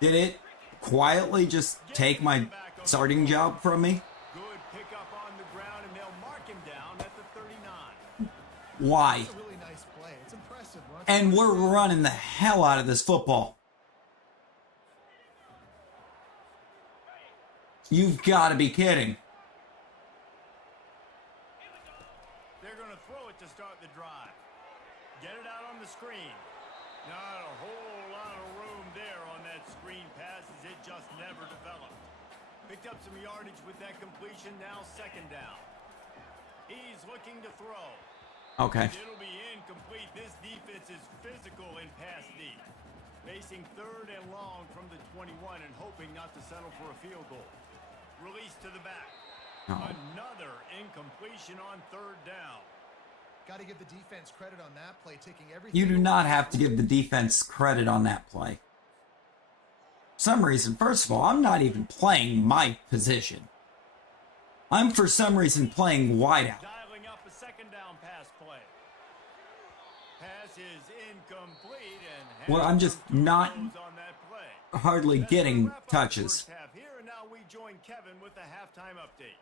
Did it quietly just take my starting job from me? Good pickup on the ground, and they'll mark him down at the 39. Why? It's a really nice play. It's impressive. Runs And we're running the hell out of this football. You've got to be kidding. They're going to throw it to start the drive. Get it out on the screen. Not a whole lot of room there on that screen pass as it just never developed. Picked up some yardage with that completion, now second down. He's looking to throw. Okay. It'll be incomplete. This defense is physical in pass deep. Facing third and long from the 21 and hoping not to settle for a field goal. Release to the back. Oh. Another incompletion on third down. Got to give the defense credit on that play, taking everything. You do not have to give the defense credit on that play. For some reason, first of all, I'm not even playing my position. I'm for some reason playing wideout. Dialing up a second down pass play. Pass is incomplete and Well, I'm just not on that play. hardly That's gonna getting wrap up the touches. first half here, and now we join Kevin with the halftime update.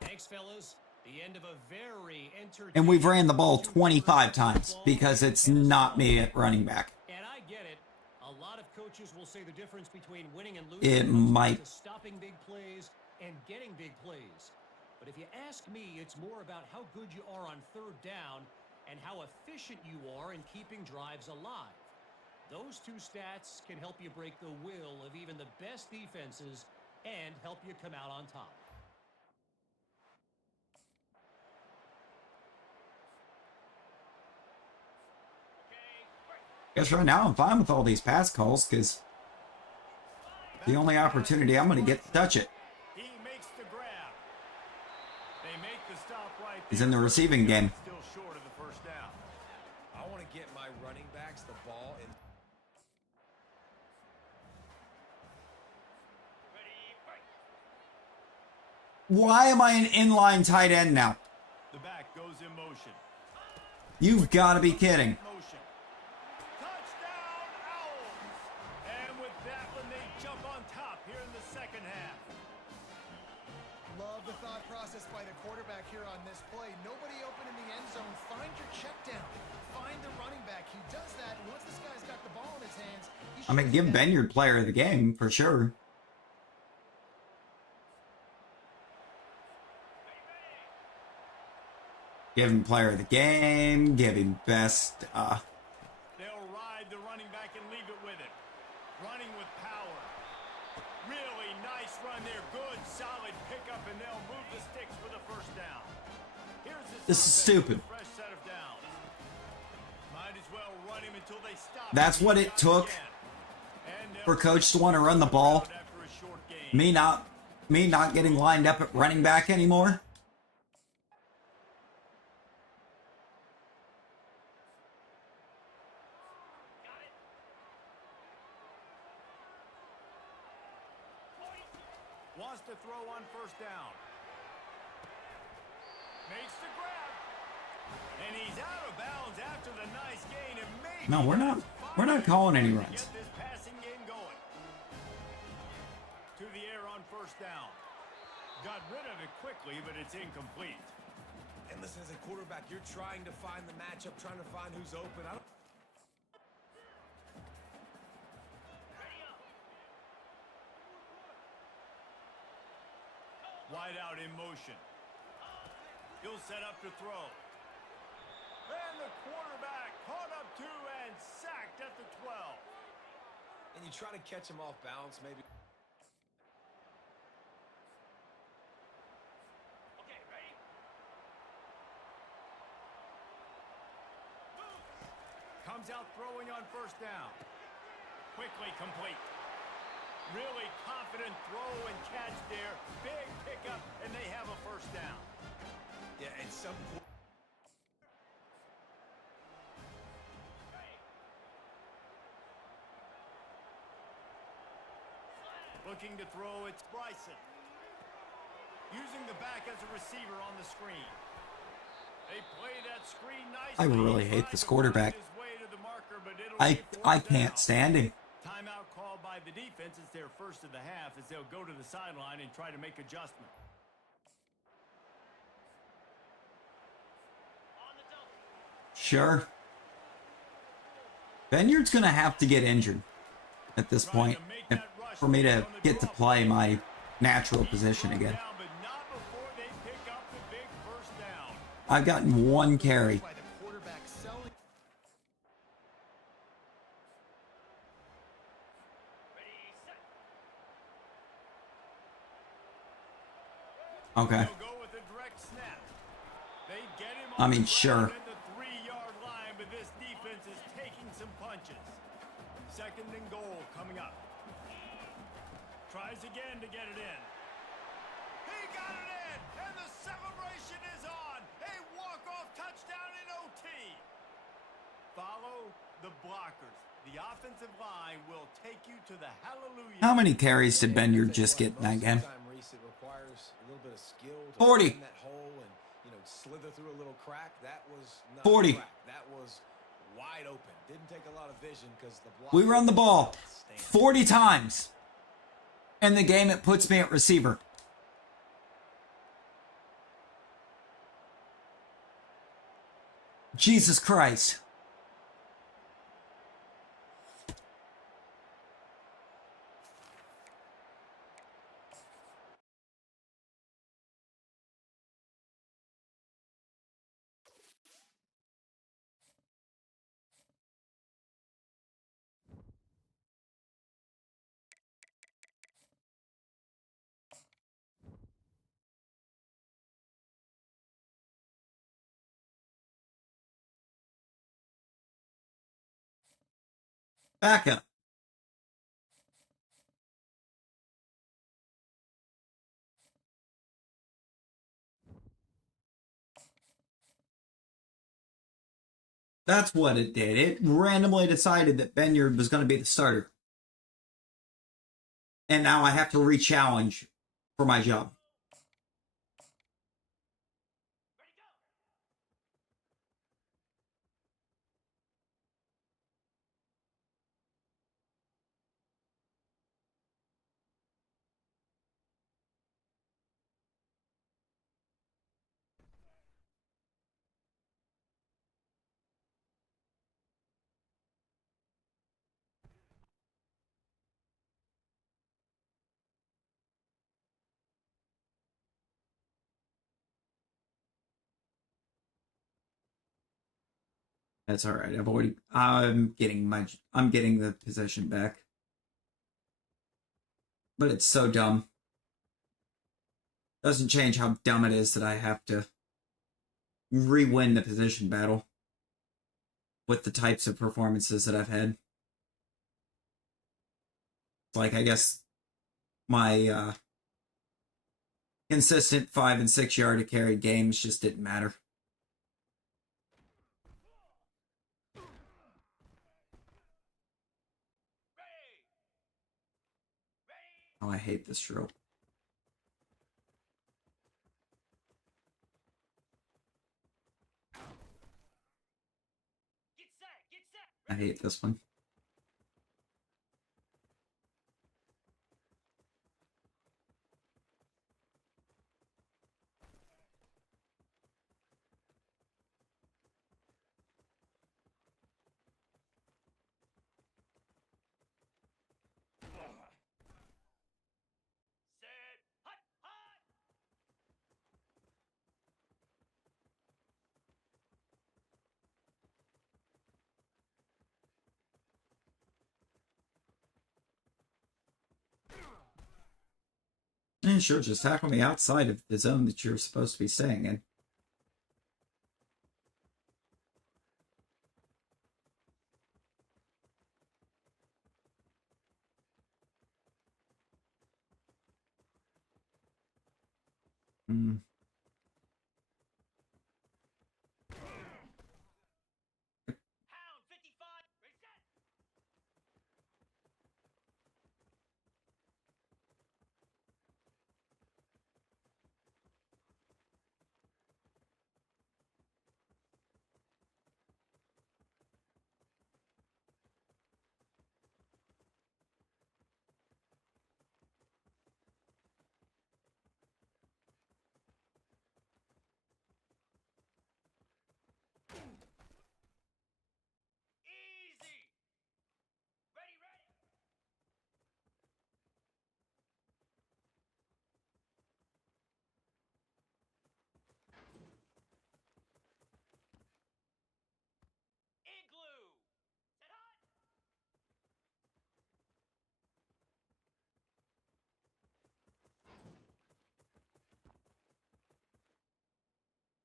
Thanks, fellas. The end of a very entertaining... And we've ran the ball 25 times because it's not me at running back. And I get it. A lot of coaches will say the difference between winning and losing It is might. stopping big plays and getting big plays. But if you ask me, it's more about how good you are on third down and how efficient you are in keeping drives alive. Those two stats can help you break the will of even the best defenses and help you come out on top. Guess right now I'm fine with all these pass calls because the only opportunity I'm going to get to touch it He makes the grab. They make the stop right is there. in the receiving game. Still short of the first down. I want to get my running backs the ball and Why am I an inline tight end now? The back goes in motion. You've got to be kidding. Motion. Touchdown, Owls. And with that one, they jump on top here in the second half. Love the thought process by the quarterback here on this play. Nobody open in the end zone. Find your check down. Find the running back. He does that. And once this guy's got the ball in his hands, I mean, give Benyard player of the game for sure. Give him player of the game. Give him best. They'll ride the running back and leave it with him. Running with power. Really nice run there. Good, solid pickup, and they'll move the sticks for the first down. Here's This is stupid. fresh set of downs. Might as well run him until they stop. That's what it took for coach to want to run the ball. After a short game. Me not getting lined up at running back anymore. Wants to throw on first down. Makes the grab. And he's out of bounds after the nice gain. And maybe No, we're not calling any runs. get this passing game going. To the air on first down. Got rid of it quickly, but it's incomplete. And listen, as a quarterback, you're trying to find the matchup, trying to find who's open. Wide out in motion. He'll set up to throw. And the quarterback caught up to and sacked at the 12. And you try to catch him off balance, maybe. Okay, ready? Comes out throwing on first down. Quickly complete. Really confident throw and catch there. Big pickup, and they have a first down. Yeah, and some. Looking to throw, it's Bryson. Using the back as a receiver on the screen. They play that screen nicely. I really hate this quarterback. His way to the marker, but it'll I be fourth can't down. stand him. Timeout called by the defense. It's their first of the half as they'll go to the sideline and try to make adjustment. Sure. Benyard's going to have to get injured at this point for me to get to play my natural position again. Down, but not before they pick up the big first down. I've gotten one carry. By the quarterback selling. Okay. They'll go with a direct snap. They get him I on mean, the sure. ground at the 3-yard line, but this defense is taking some punches. Second and goal coming up. Tries again to get it in. He got it in, and the celebration is on. A walk-off touchdown in OT. Follow the blockers. The offensive line will take you to the hallelujah. How many carries did Benyard just get in that game? 40. That hole and, slither through a little crack. That was not 40. a crack. That was wide open. Didn't take a lot of vision because the block. We run the ball 40 times. In the game, it puts me at receiver. Jesus Christ. Back up. That's what it did. It randomly decided that Benyard was going to be the starter. And now I have to re-challenge for my job. That's all right. I'm getting the possession back. But it's so dumb. Doesn't change how dumb it is that I have to re-win the position battle with the types of performances that I've had. Like, I guess my consistent 5 and 6 yard to carry games just didn't matter. Oh, I hate this drill. I hate this one. And sure, just tackle me outside of the zone that you're supposed to be staying in. Hmm.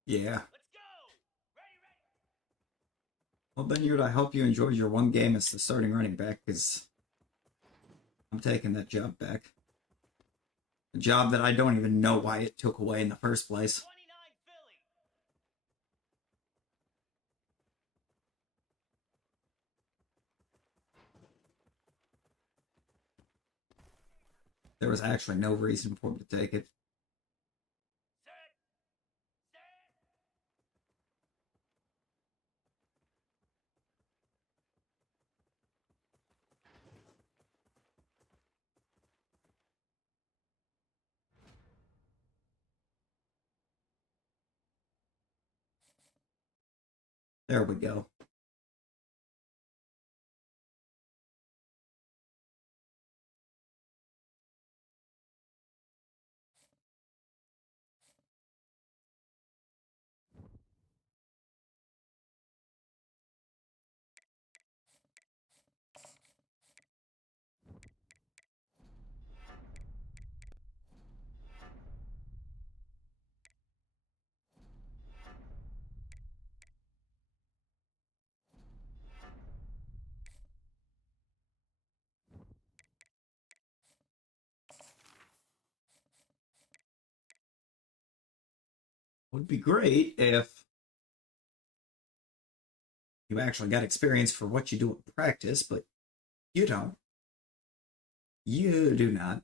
Yeah. Well, Benyard, I hope you enjoyed your one game as the starting running back, because I'm taking that job back. A job that I don't even know why it took away in the first place. There was actually no reason for him to take it. There we go. Would be great if you actually got experience for what you do in practice, but you don't. You do not.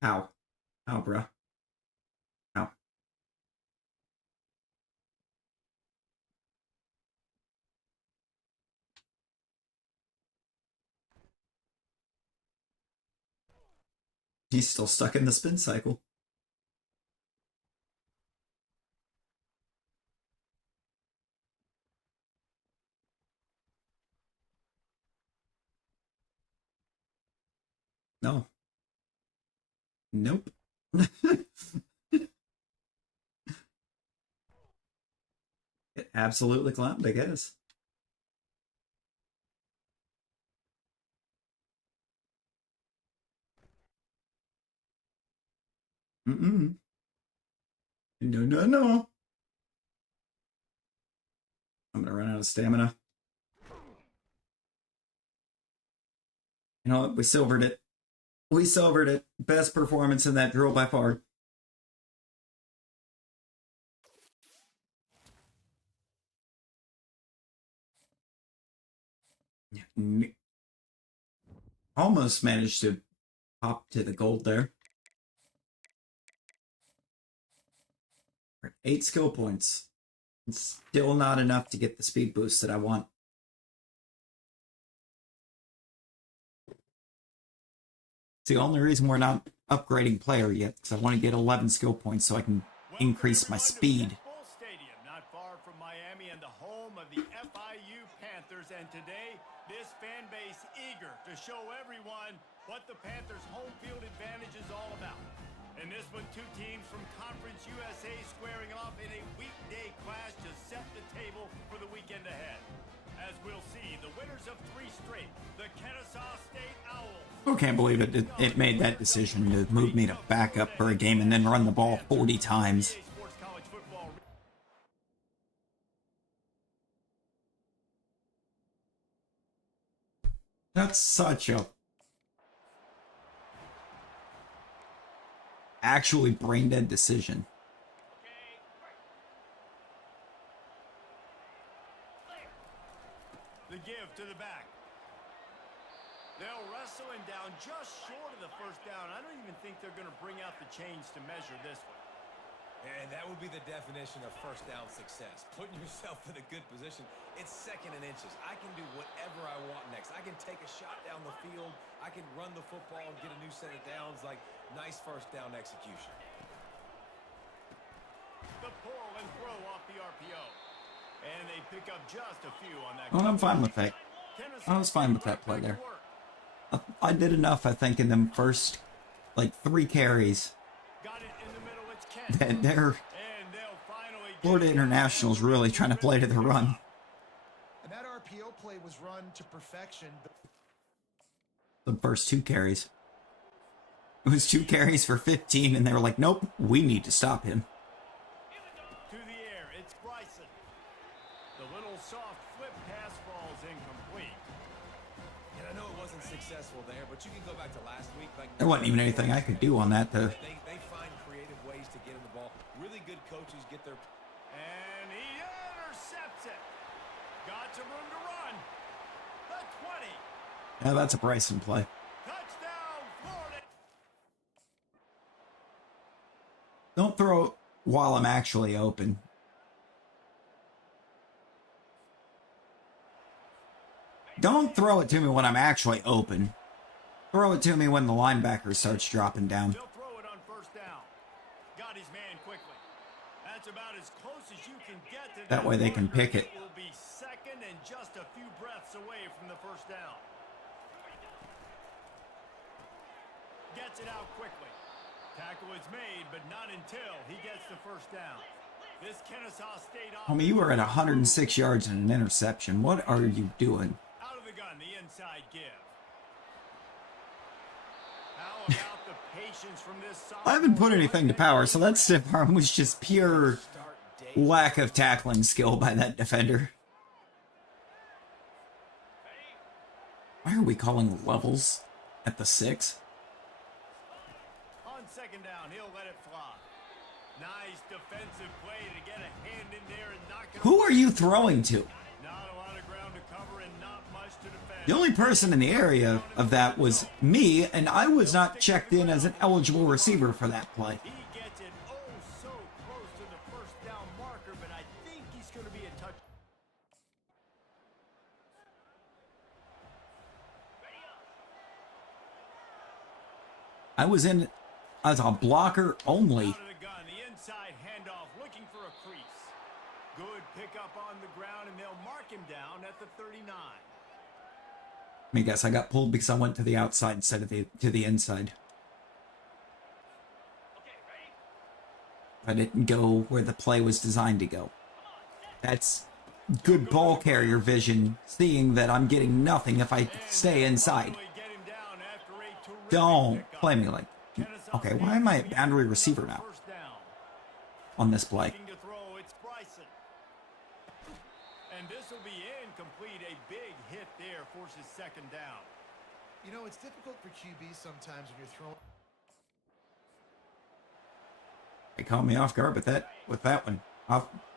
How? How, bruh? How? He's still stuck in the spin cycle. No. Nope. It absolutely clapped, I guess. Mm-mm. No, no, no. I'm gonna run out of stamina. You know what? We silvered it. We silvered it. Best performance in that drill by far. Almost managed to pop to the gold there. 8 skill points. It's still not enough to get the speed boost that I want. It's the only reason we're not upgrading player yet, because I want to get 11 skill points so I can increase my speed. Stadium, not far from Miami and the home of the FIU Panthers. And today, this fan base eager to show everyone what the Panthers' home field advantage is all about. In this one, two teams from Conference USA squaring off in a weekday clash to set the table for the weekend ahead. As we'll see, the winners of 3 straight, the Kennesaw State Owls. I can't believe it made that decision to move me to backup for a game and then run the ball 40 times. That's such a actually brain dead decision. The give to the back. They'll wrestle him down just short of the first down. I don't even think they're going to bring out the chains to measure this one. And that would be the definition of first down success. Putting yourself in a good position. It's 2nd and inches. I can do whatever I want next. I can take a shot down the field. I can run the football and get a new set of downs. Like, nice first down execution. The pull and throw off the RPO. And they pick up just a few on that. Well, I'm fine with that. I was fine with that play there. I did enough, I think, in them first, like, 3 carries. Got it in the middle. It's They're Florida International's really trying to play to the run. And that RPO play was run to perfection. The first 2 carries. It was 2 carries for 15, and they were like, nope, we need to stop him. To the air, it's Bryson. The little soft flip pass falls incomplete. And I know it wasn't successful there, but you can go back to last week. Like, There wasn't even anything I could do on that to... They find creative ways to get in the ball. Really good coaches get their... And he intercepts it. Got some room to run. The 20. Yeah, that's a Bryson play. Touchdown, Florida. Don't throw it while I'm actually open. Don't throw it to me when I'm actually open. Throw it to me when the linebacker starts dropping down. He'll throw it on first down. Got his man quickly. That's about as close as you can get to That way they can marker. pick it. Will be second and just a few breaths away from the first down. Gets it out quickly. Tackle is made, but not until he gets the first down. This Kennesaw State Homie, you were at 106 yards and an interception. What are you doing? out of the gun, the inside give. How about the patience from this I haven't put anything to power, so that stiff arm was just pure Start day. lack of tackling skill by that defender. Why are we calling levels at the 6? On second down, he'll let it fly. Nice defensive play to get a hand in there and knock it. Who are you throwing to? Not a lot of ground to cover and not much to defend. The only person in the area of that was me, and I was not checked in as an eligible receiver for that play. He gets it oh so close to the first down marker, but I think he's going to be a touch. I was in as a blocker only. Out of the gun, the inside handoff, looking for a crease. Good pickup on the ground, and they'll mark him down at the 39. Let me guess, I got pulled because I went to the outside instead of to the inside. I didn't go where the play was designed to go. That's good ball carrier vision, seeing that I'm getting nothing if I stay inside. Finally get him down after a terrific Don't pickup. play me like... Kennesaw Okay, State why am I a leads boundary receiver now first down. on this play? Looking to throw, it's Bryson. And this will be incomplete. A big hit there forces second down. You know, it's difficult for QBs sometimes when you're throwing. They caught me off guard with that one.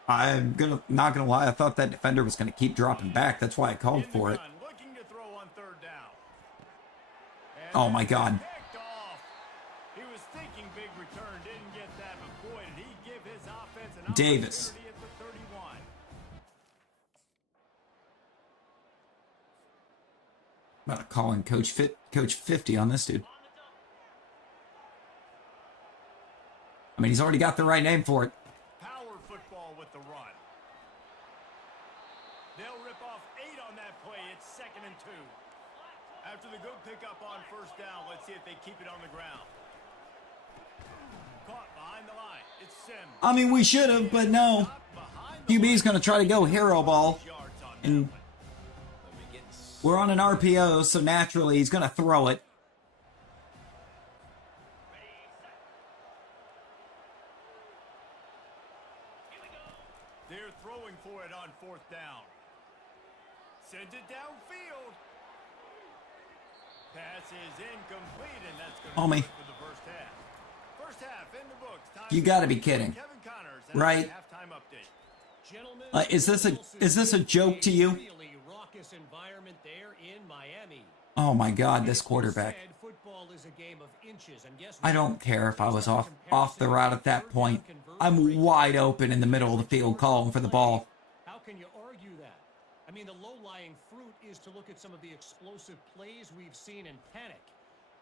I'm not gonna lie, I thought that defender was gonna keep dropping back. That's why I called In the for it. gun, looking to throw on third down. And Oh my God. picked off. He was thinking big return, didn't get that, but boy, did he give his offense an Davis. opportunity at the 31. About to call in Coach 50 on this dude. I mean, he's already got the right name for it. Power football with the run. They'll rip off 8 on that play. It's second and 2. After the good pickup on first down, let's see if they keep it on the ground. Caught behind the line. It's Sims. I mean, we should have, but no. QB's going to try to go hero ball, Yards on and we're on an RPO, so naturally he's going to throw it. They're throwing for it on fourth down. Sends it downfield. Pass is incomplete, and that's going to Homie. do it for the first half. First half in the books. Time You to got to be go. kidding. Kevin Connors and Right? halftime update. Gentlemen, Is this a joke to you? really raucous environment there in Miami. Oh my God, this As you quarterback. said, football is a game of inches, and guess I what? don't care if I was Based on off the route at that comparison, point. third down I'm conversion wide rate open in the middle of the field calling for the ball. How can you argue that? I mean, the low-lying fruit is to look at some of the explosive plays we've seen and panic.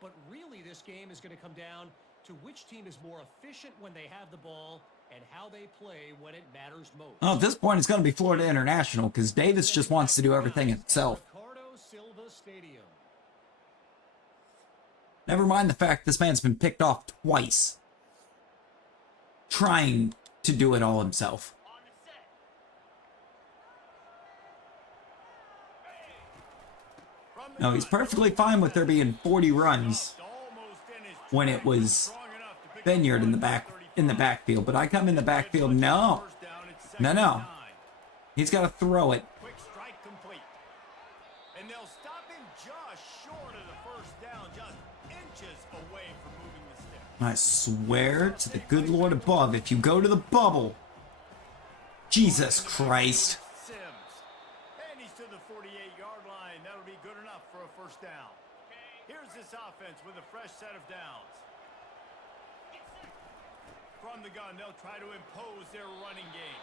But really, this game is going to come down to which team is more efficient when they have the ball and how they play when it matters most. Well, at this point, it's going to be Florida International because Davis just wants to do everything himself. Ricardo Silva Stadium. Never mind the fact this man's been picked off twice, trying to do it all himself. On No, he's perfectly fine with there being 40 runs when it was Vineyard in the backfield. But I come in the backfield, no. No. He's got to throw it. Quick strike complete. And they'll stop him just short of the first down, just inches away from moving the stick. I swear to the good Lord above, if you go to the bubble, Jesus Christ. Sims. And he's to the 48-yard line. That'll be good enough for a first down. Here's this offense with a fresh set of downs. From the gun, they'll try to impose their running game.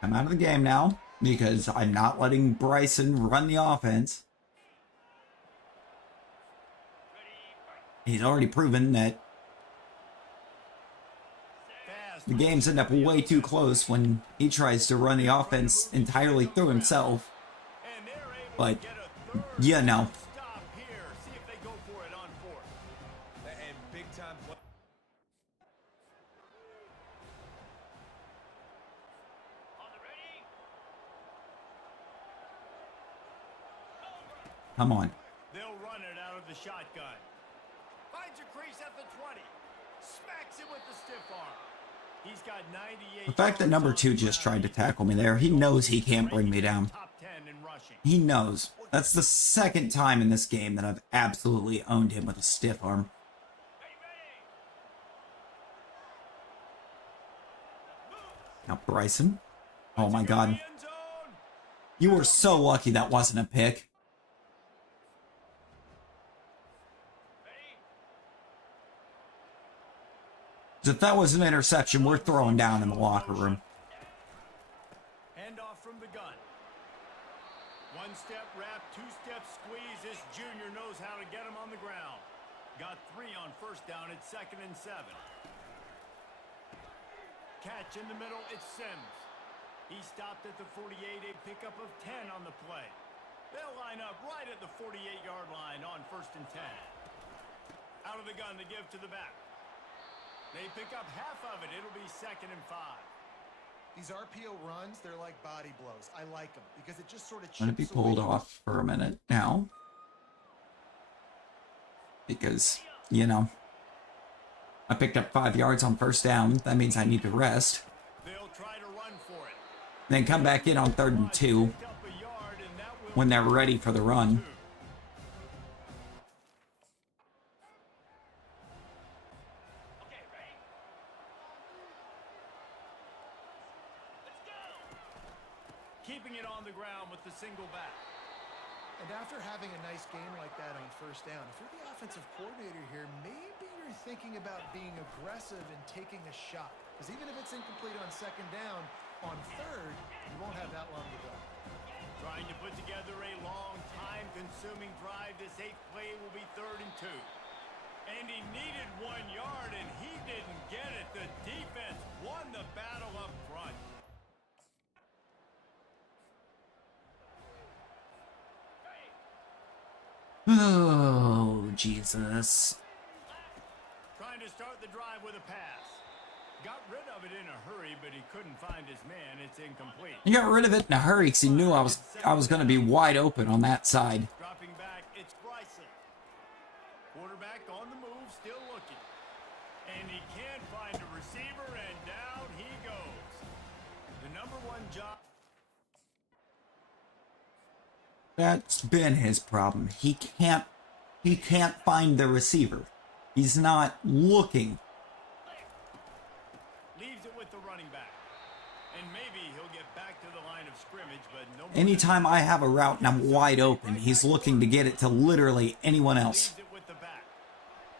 I'm out of the game now because I'm not letting Bryson run the offense. He's already proven that the games end up way too close when he tries to run the offense entirely through himself. But, yeah, no. Stop here. See if they go for it on fourth. And big time play. Come on. They'll run it out of the shotgun. Finds a crease at the 20. Smacks him with the stiff arm. He's got 98. The fact that number 2 just tried to tackle me there, he knows he can't bring me down. Top 10 in rushing. He knows. That's the second time in this game that I've absolutely owned him with a stiff arm. Now Bryson. Oh my God. End zone. You were so lucky that wasn't a pick. If that was an interception, we're throwing down in the locker room. Hand off from the gun. One step wrap, two step squeeze. This junior knows how to get him on the ground. Got 3 on first down. It's 2nd and 7. Catch in the middle. It's Sims. He stopped at the 48, a pickup of 10 on the play. They'll line up right at the 48-yard line on 1st and 10. Out of the gun to give to the back. They pick up half of it. It'll be 2nd and 5. These RPO runs, they're like body blows. I like them because it just sort of chips I'm going to be pulled away. off for a minute now. Because, you know, I picked up 5 yards on first down. That means I need to rest. They'll try to run for it. Then come back in on 3rd and 2 Picked up a yard, and that will when they're ready for the run. keeping it on the ground with the single back. And after having a nice game like that on first down, if you're the offensive coordinator here, maybe you're thinking about being aggressive and taking a shot. Because even if it's incomplete on 2nd down, on 3rd, you won't have that long to go. Trying to put together a long, time-consuming drive. This 8th play will be 3rd and 2. And he needed 1 yard, and he didn't get it. The defense won the battle up front. Oh, Jesus. Trying to start the drive with a pass. Got rid of it in a hurry, but he couldn't find his man. It's incomplete. He got rid of it in a hurry because he knew I was going to be wide open on that side. Dropping back, it's Bryson. Quarterback on the move, still looking. And he can't find a receiver, and down he goes. The number 1 job. That's been his problem. He can't find the receiver. He's not looking. Leaves it with the running back. And maybe he'll get back to the line of scrimmage, but no more. Anytime I have a route and I'm wide open, he's looking to get it to literally anyone else. Leaves it with the back.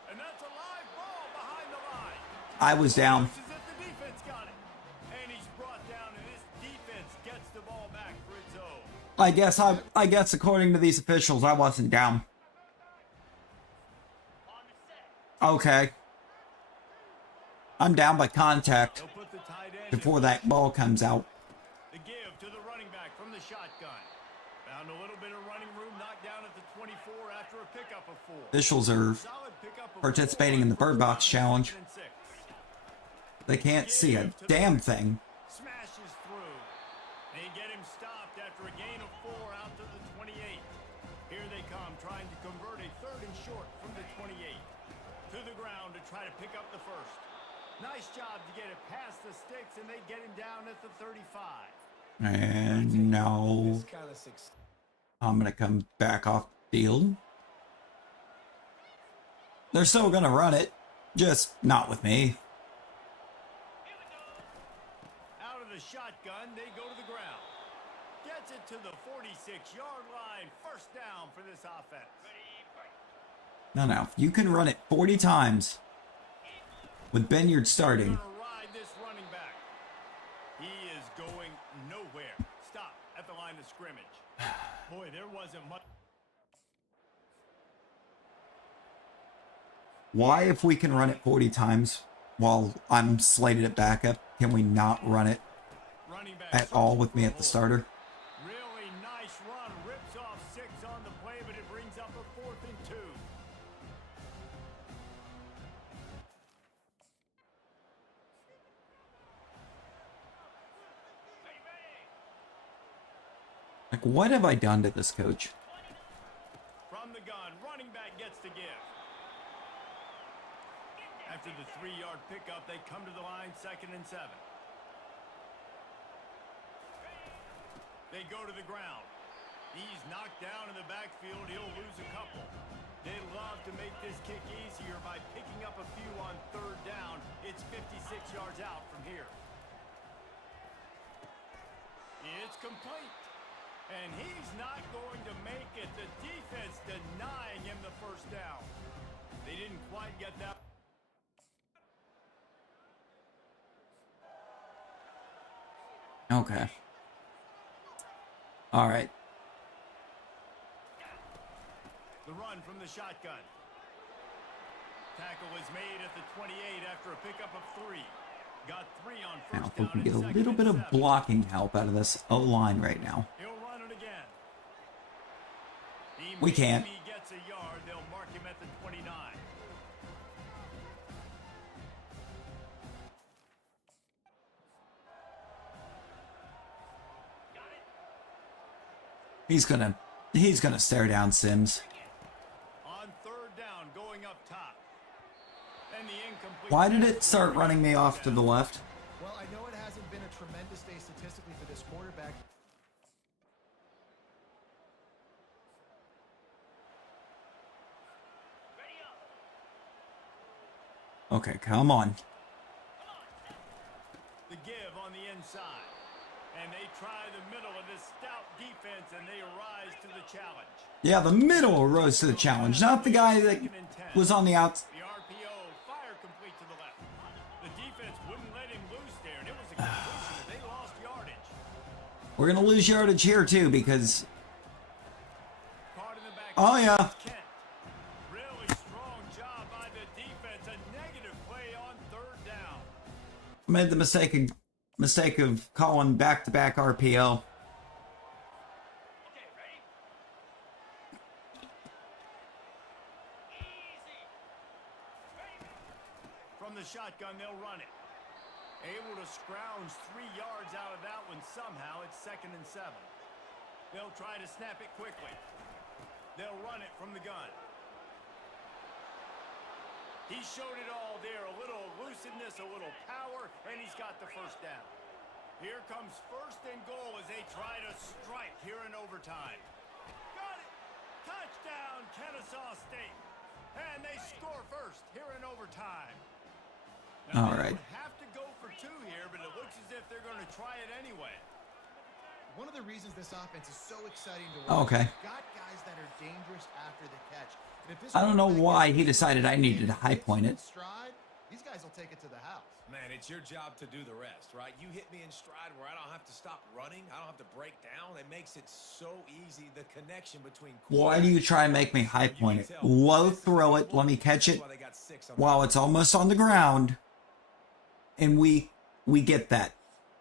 And that's a live ball behind the line. I was down. This is it, the defense got it. And he's brought down, and this defense gets the ball back for its own. I guess according to these officials, I wasn't down. Okay. I'm down by contact They'll put the tight end before that ball comes out. The give to the running back from the shotgun. Found a little bit of running room, knocked down at the 24 after a pickup of 4. Officials are Solid pickup of participating 4 in the on Bird first Box down, challenge. 2nd and 6. They can't see a damn thing. Smashes through. They get him stopped after a gain of 4 out to the 28. Here they come, trying to convert a 3rd and short from the 28. To the ground to try to pick up the first. Nice job to get it past the sticks, and they get him down at the 35. And now I'm going to come back off the field. They're still going to run it, just not with me. Out of the shotgun, they go to the ground. Gets it to the 46-yard line. First down for this offense. No. You can run it 40 times with Benyard starting. Ride this running back. He is going nowhere. Stop at the line of scrimmage. Boy, there wasn't much. Why, if we can run it 40 times while I'm slated at backup, can we not run it at all with me at the starter? Really nice run. Rips off 6 on the play, but it brings up a 4th and 2. Like, what have I done to this coach? From the gun, running back gets to give. After the 3-yard pickup, they come to the line, 2nd and 7. They go to the ground. He's knocked down in the backfield. He'll lose a couple. They love to make this kick easier by picking up a few on 3rd down. It's 56 yards out from here. It's complete. And he's not going to make it. The defense denying him the first down. They didn't quite get that. Okay. All right. The run from the shotgun. Tackle is made at the 28 after a pickup of 3. Got 3 on Now, first if we down can get a and little 2nd bit and of 7. blocking help out of this O-line right now. He'll run it again. We can't. He gets a yard. They'll mark him at the 29. He's gonna stare down Sims. On 3rd down, going up top. And the incomplete. Why did it start running me off to the left? Well, I know it hasn't been a tremendous day statistically for this quarterback. Okay, come on. The give on the inside. And they try the middle of this stout defense, and they rise to the challenge. Yeah, the middle rose to the challenge, not the guy that was on the outs. The RPO, fire complete to the left. The defense wouldn't let him loose there, and it was a completion. They lost yardage. We're gonna lose yardage here too because. Caught in the back. Oh yeah. Kent. Really strong job by the defense. A negative play on 3rd down. Made the mistake of calling back-to-back RPO. From the shotgun, they'll run it. Able to scrounge 3 yards out of that one somehow. It's 2nd and 7. They'll try to snap it quickly. They'll run it from the gun. He showed it all there. A little elusiveness, a little power, and he's got the first down. Here comes 1st and goal as they try to strike here in overtime. Got it! Touchdown, Kennesaw State. And they score first here in overtime. Now, All they right. don't have to go for 2 here, but it looks as if they're going to try it anyway. One of the reasons this offense is so exciting to watch. Okay. You've got guys that are dangerous after the catch. And if this I don't know quarterback why he gets decided I needed to high point it. stride, these guys will take it to the house. Man, it's your job to do the rest, right? You hit me in stride where I don't have to stop running. I don't have to break down. It makes it so easy, the connection between... Why do you try and make me high point it? Low throw it, let me catch it while it's almost on the ground, and we get that.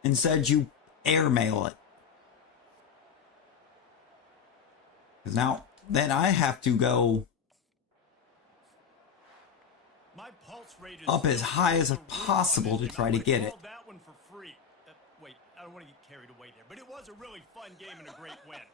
Instead, you airmail it. Because now, then I have to go My pulse rate is up as high as through the roof possible on to this, try and I to get would've it. called that one for free. Wait, I don't want to get carried away there, but it was was a really fun game and a great win.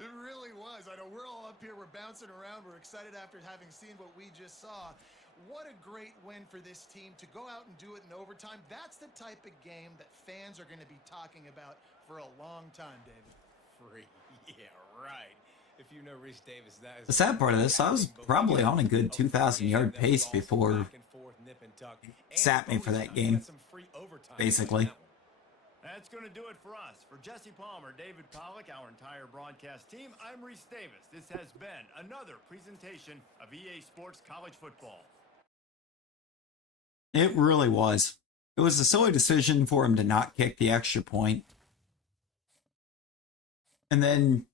It really was. I know we're all up here, we're bouncing around, we're excited after having seen what we just saw. What a great win for this team to go out and do it in overtime. That's the type of game that fans are going to be talking about for a long time, David. Free. Yeah, right. If you know Reese Davis, that is The sad part of this, I was probably on a good 2,000-yard pace before sat me for that game, basically. That's going to do it for us. For Jesse Palmer, David Pollack, our entire broadcast team, I'm Reese Davis. This has been another presentation of EA Sports College Football. It really was. It was a silly decision for him to not kick the extra point. And then,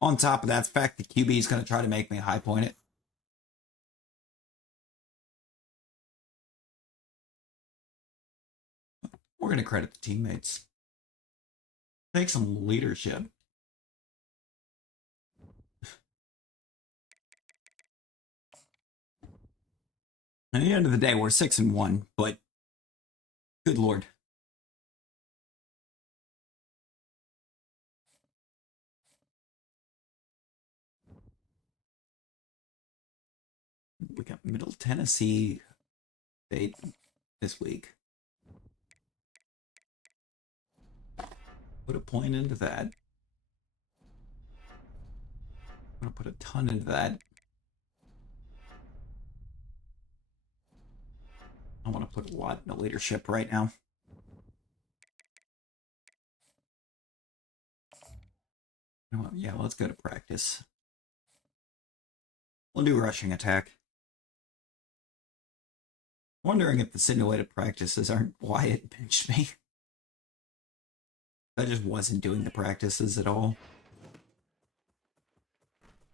on top of that, the fact the QB is going to try to make me high point it. We're going to credit the teammates. Take some leadership. At the end of the day, we're 6-1, but good Lord. We got Middle Tennessee State this week. Put a point into that. I'm going to put a ton into that. I want to put a lot into leadership right now. You know what? Yeah, let's go to practice. We'll do rushing attack. Wondering if the simulated practices aren't why it benched me. I just wasn't doing the practices at all.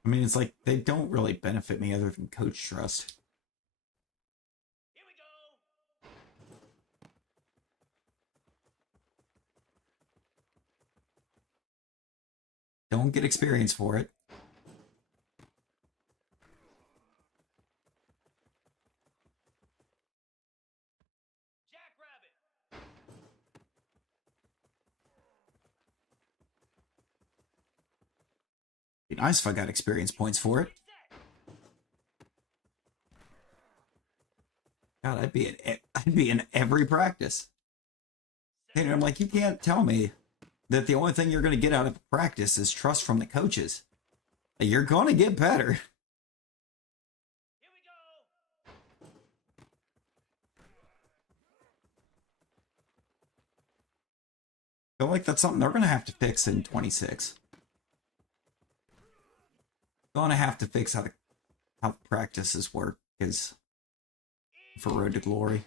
I mean, it's like they don't really benefit me other than coach trust. Here we go. Don't get experience for it. Jackrabbit. Be nice if I got experience points for it. God, I'd be in every practice. And I'm like, you can't tell me that the only thing you're going to get out of practice is trust from the coaches. You're going to get better. Here we go. I feel like that's something they're going to have to fix in 26. Going to have to fix how the practices work, because for Road to Glory.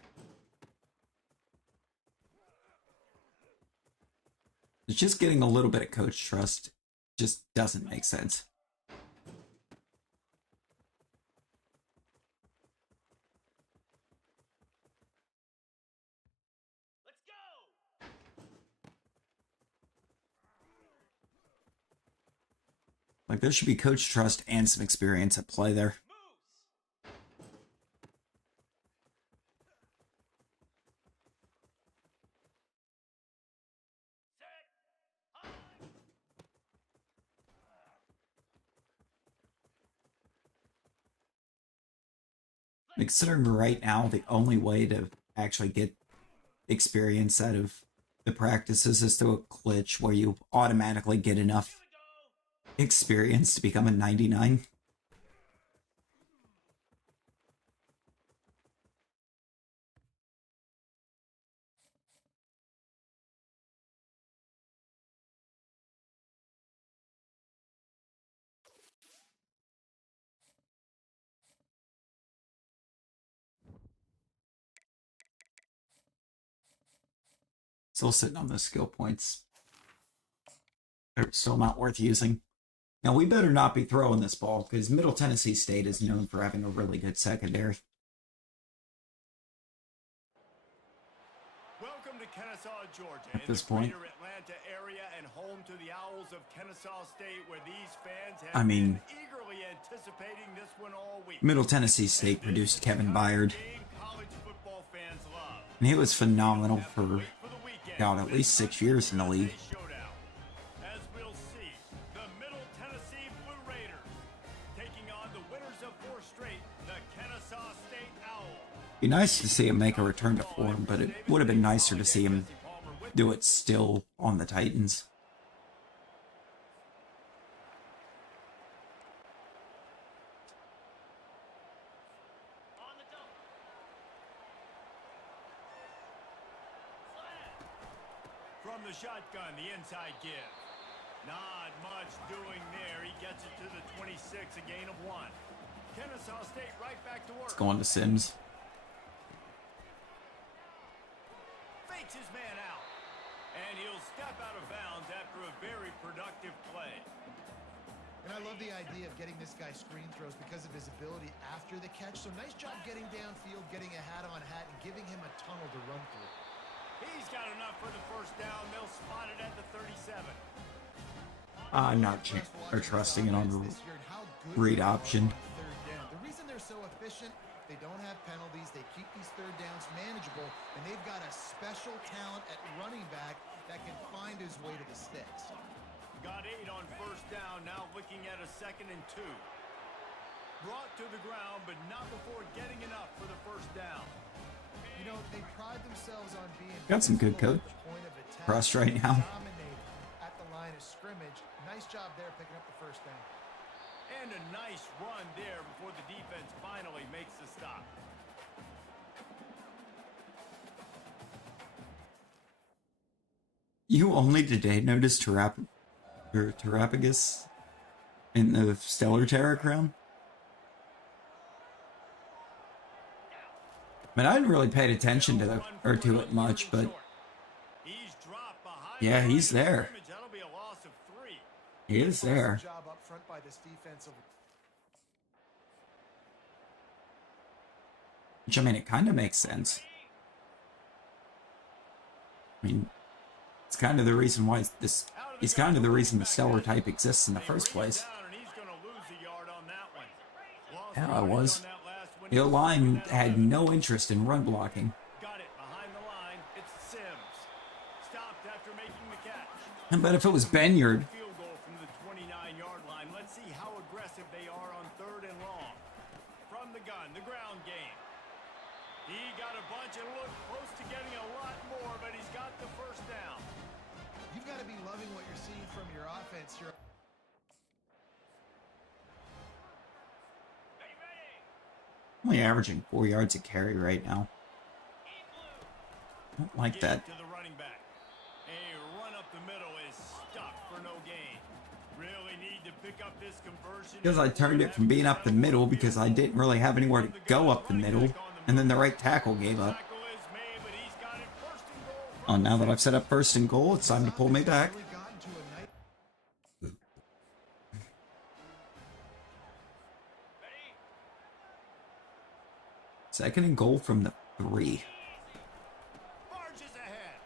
It's just getting a little bit of coach trust just doesn't make sense. Let's go. Like, there should be coach trust and some experience at play there. Considering right now the only way to actually get experience out of the practices is through a glitch where you automatically get enough experience to become a 99. Still sitting on those skill points. They're still not worth using. Now, we better not be throwing this ball, because Middle Tennessee State is known for having a really good secondary. Welcome to Kennesaw, Georgia. At this point. Greater Atlanta area and home to the Owls of Kennesaw State, where these fans have I mean, been eagerly anticipating this one all week. Middle Tennessee State produced Kevin Byard, College football fans love. and he was phenomenal for, Wait for the weekend. God, at least 6 years in the league. Showdown. Be nice to see him make a return to form, but it would have been nicer to see him do it still on the Titans. From the shotgun, the inside give. Not much doing there. He gets it to the 26, a gain of 1. Kennesaw State right back to work. It's going to Sims. Fakes his man out. And he'll step out of bounds after a very productive play. And I love the idea of getting this guy screen throws because of his ability after the catch. So nice job getting downfield, getting a hat-on-hat, and giving him a tunnel to run through. He's got enough for the first down. They'll spot it at the 37. I'm not trusting it on the read option. The reason they're so efficient, they don't have penalties. They keep these third downs manageable, and they've got a special talent at running back that can find his way to the sticks. Got 8 on first down. Now looking at a 2nd and 2. Brought to the ground, but not before getting enough for the first down. You know, they pride themselves on being Got some good coach. Cross right now. Dominated at the line of scrimmage. Nice job there picking up the first down. And a nice run there before the defense finally makes the stop. You only today noticed Terrapagus in the Stellar Terra crown? I mean, I hadn't really paid attention to it much, but yeah, he's there. He is there. Job up front by this defensive. Which, I mean, it kind of makes sense. I mean, it's kind of the reason why he's kind of the reason the Stellar type exists in the first place. Yeah, I was. The line had no interest in run blocking. Got it behind the line. It's Sims. Stopped after making the catch. But if it was Benyard, Field goal from the 29-yard line. Let's see how aggressive they are on 3rd and long. From the gun, the ground game. He got a bunch and looked close to getting a lot more, but he's got the first down. You've got to be loving what you're seeing from your offense here. only averaging 4 yards a carry right now. I don't like that. To the running back. A run up the middle is stuck for no gain. Really need to pick up this conversion. Because I turned it from being up the middle because I didn't really have anywhere to go up the middle, and then the right tackle gave up. Oh, now that I've set up 1st and goal, it's time to pull me back. 2nd and goal from the 3. Barges ahead.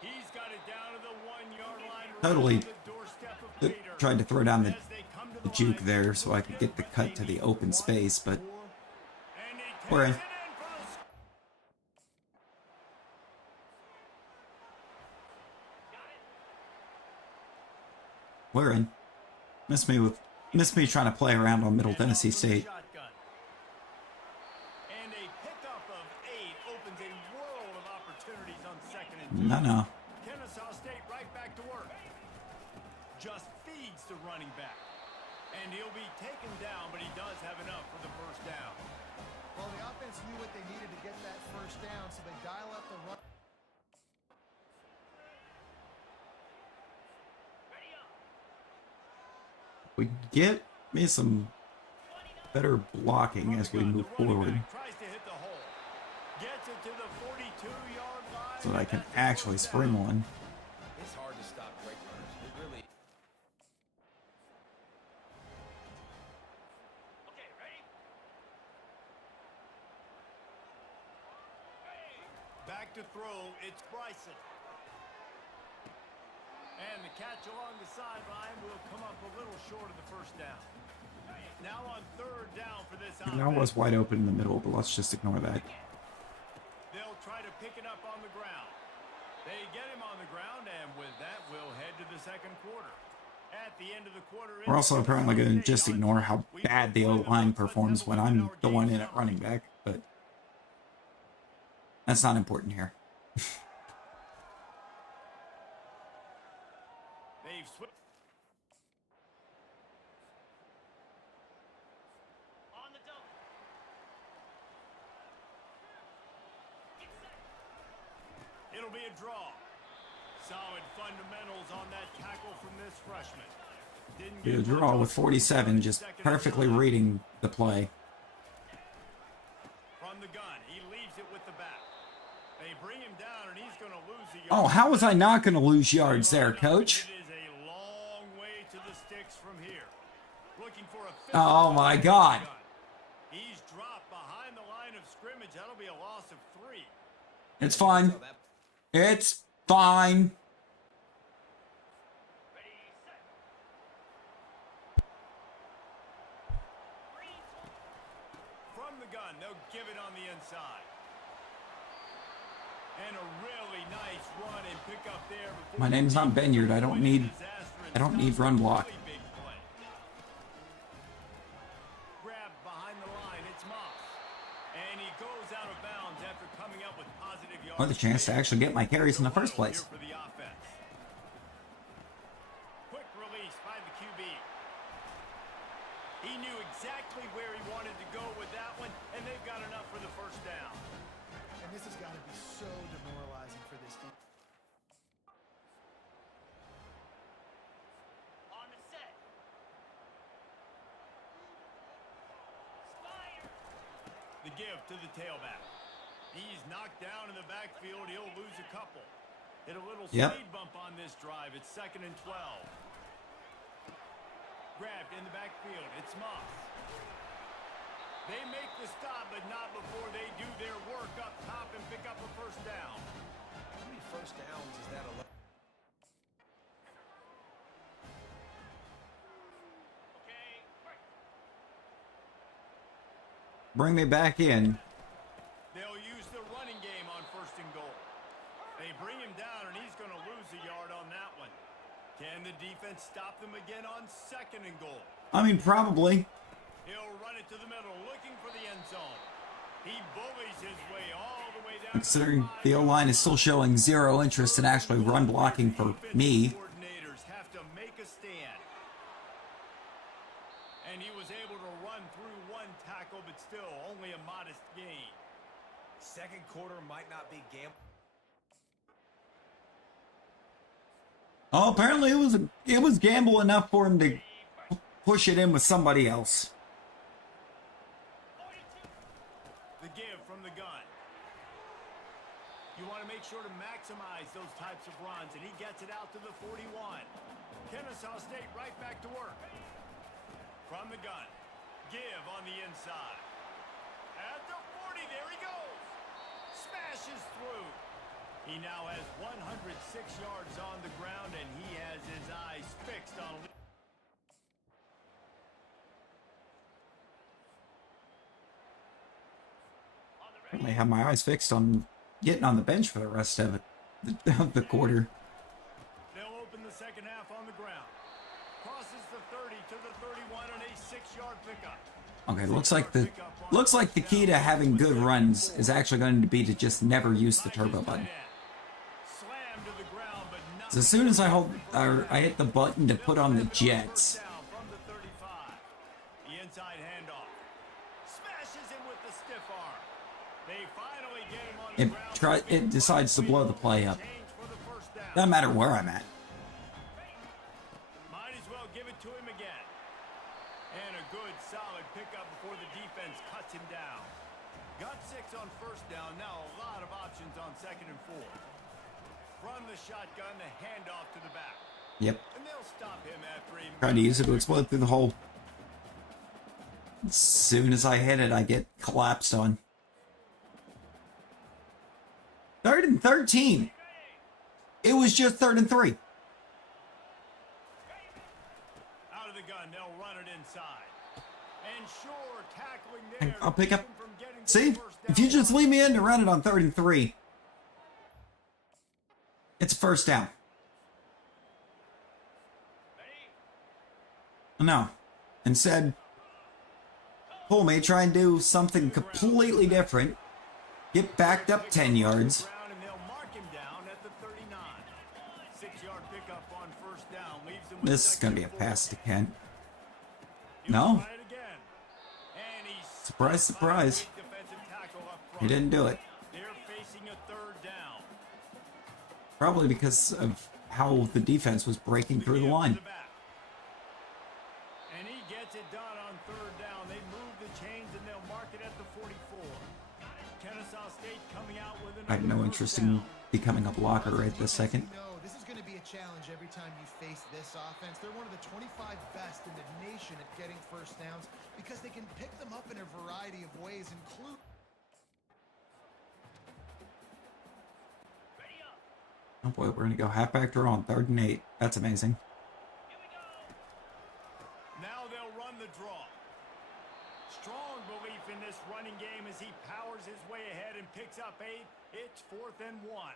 He's got it down to the 1-yard line. Totally The doorstep of Gator. tried to throw down the As they come to the juke line. there so I could get the cut to the open space, but And he we're in. takes it in for the score. We're in. Miss me trying to play around on Middle Tennessee State. Shotgun. And a pickup of 8 opens a world of opportunities on 2nd and 2. No. Kennesaw State right back to work. Just feeds the running back. And he'll be taken down, but he does have enough for the first down. Well, the offense knew what they needed to get that first down, so they dial up the run. We get me some better blocking as we move forward Tries to hit the hole. Gets it to the 42-yard line. so that I can actually spring one. It's hard to stop great runners. It really Back to throw, it's Bryson. And the catch along the sideline will come up a little short of the first down. Now on 3rd down for this And that was wide open in the middle, but let's just ignore that. They'll try to pick it up on the ground. They get him on the ground, and with that, we'll head to the 2nd quarter. At the end of the quarter, We're also apparently going to just ignore how bad the O-line performs when I'm the one in at running back, but That's not important here. They've switched. On the double. It'll be a draw. Solid fundamentals on that tackle from this freshman. Didn't Be a get draw much with 47, just perfectly reading the play. from the gun. He leaves it with the back. They bring him down, and he's going to lose the Oh, how was I not going to lose yards there, coach? It is a long way to the sticks from here. Looking for a Oh my God. He's dropped behind the line of scrimmage. That'll be a loss of 3. It's fine. It's fine. From the gun, they'll give it on the inside. And a really nice run and pick up there. My name's not Benyard. I don't need run block. Big play. Grab behind the line. It's Moss. And he goes out of bounds after coming up with positive yards. Or the chance to actually get my carries in the first place. Here for the offense. Quick release by the QB. He knew exactly where he wanted to go with that one, and they've got enough for the first down. And this has got to be so demoralizing for this team. On the set. Spire. The give to the tailback. He's knocked down in the backfield. He'll lose a couple. Hit a little speed bump on this drive. It's 2nd and 12. Grabbed in the backfield. It's Moss. They make the stop, but not before they do their work up top and pick up a first down. How many first downs is that? Okay. Bring me back in. They'll use the running game on 1st and goal. They bring him down, and he's going to lose a yard on that one. Can the defense stop them again on 2nd and goal? I mean, probably. He'll run it to the middle, looking for the end zone. He bullies his way all the way down. Considering the O-line is still showing zero interest in actually run blocking for me. Coordinators have to make a stand. And he was able to run through one tackle, but still only a modest gain. Second quarter might not be gamble. Oh, apparently it was gamble enough for him to push it in with somebody else. The give from the gun. You want to make sure to maximize those types of runs, and he gets it out to the 41. Kennesaw State right back to work. From the gun. Give on the inside. At the 40, there he goes. Smashes through. He now has 106 yards on the ground, and he has his eyes fixed on... I have my eyes fixed on getting on the bench for the rest of the quarter. They'll open the second half on the ground. Crosses the 30 to the 31 on a 6-yard pickup. Okay, looks like the key to having good runs is actually going to be to just never use the turbo button. Slam to the ground, but not So as soon as I hit the button to put on the jets, down from the 35. The inside handoff. Smashes him with the stiff arm. They finally get him on the ground. it decides to blow the play up. Change for the first down. Doesn't matter where I'm at. Might as well give it to him again. And a good, solid pickup before the defense cuts him down. Got 6 on first down. Now a lot of options on 2nd and 4. From the shotgun, the handoff to the back. Yep. And they'll stop him after he... Trying to use it to explode through the hole. As soon as I hit it, I get collapsed on. 3rd and 13. It was just 3rd and 3. Out of the gun, they'll run it inside. And sure, tackling there. I'll pick up. to keep him from getting to the See, first if down you just line. leave me in to run it on 3rd and 3, it's a first down. No. Instead, pull me, try and do something completely different. Get backed up 10 yards. And they'll mark him down at the 39. 6-yard pickup on first down leaves him with This is going to be a 2nd and 4. pass to Kent. He'll No. try it again. And he's Surprise, stopped by a surprise. great defensive tackle up front. He didn't do it. They're facing a 3rd down. Probably because of how the defense was breaking through the line. And he gets it done on 3rd down. They move the chains and they'll mark it at the 44. Kennesaw State coming out with I have no interest in becoming a blocker right this second. No, this is going to be a challenge every time you face this offense. They're one of the 25 best in the nation at getting first downs because they can pick them up in a variety of ways, including... Oh boy, we're going to go halfback draw on 3rd and 8. That's amazing. Now they'll run the draw. Strong belief in this running game as he powers his way ahead and picks up 8. It's 4th and 1.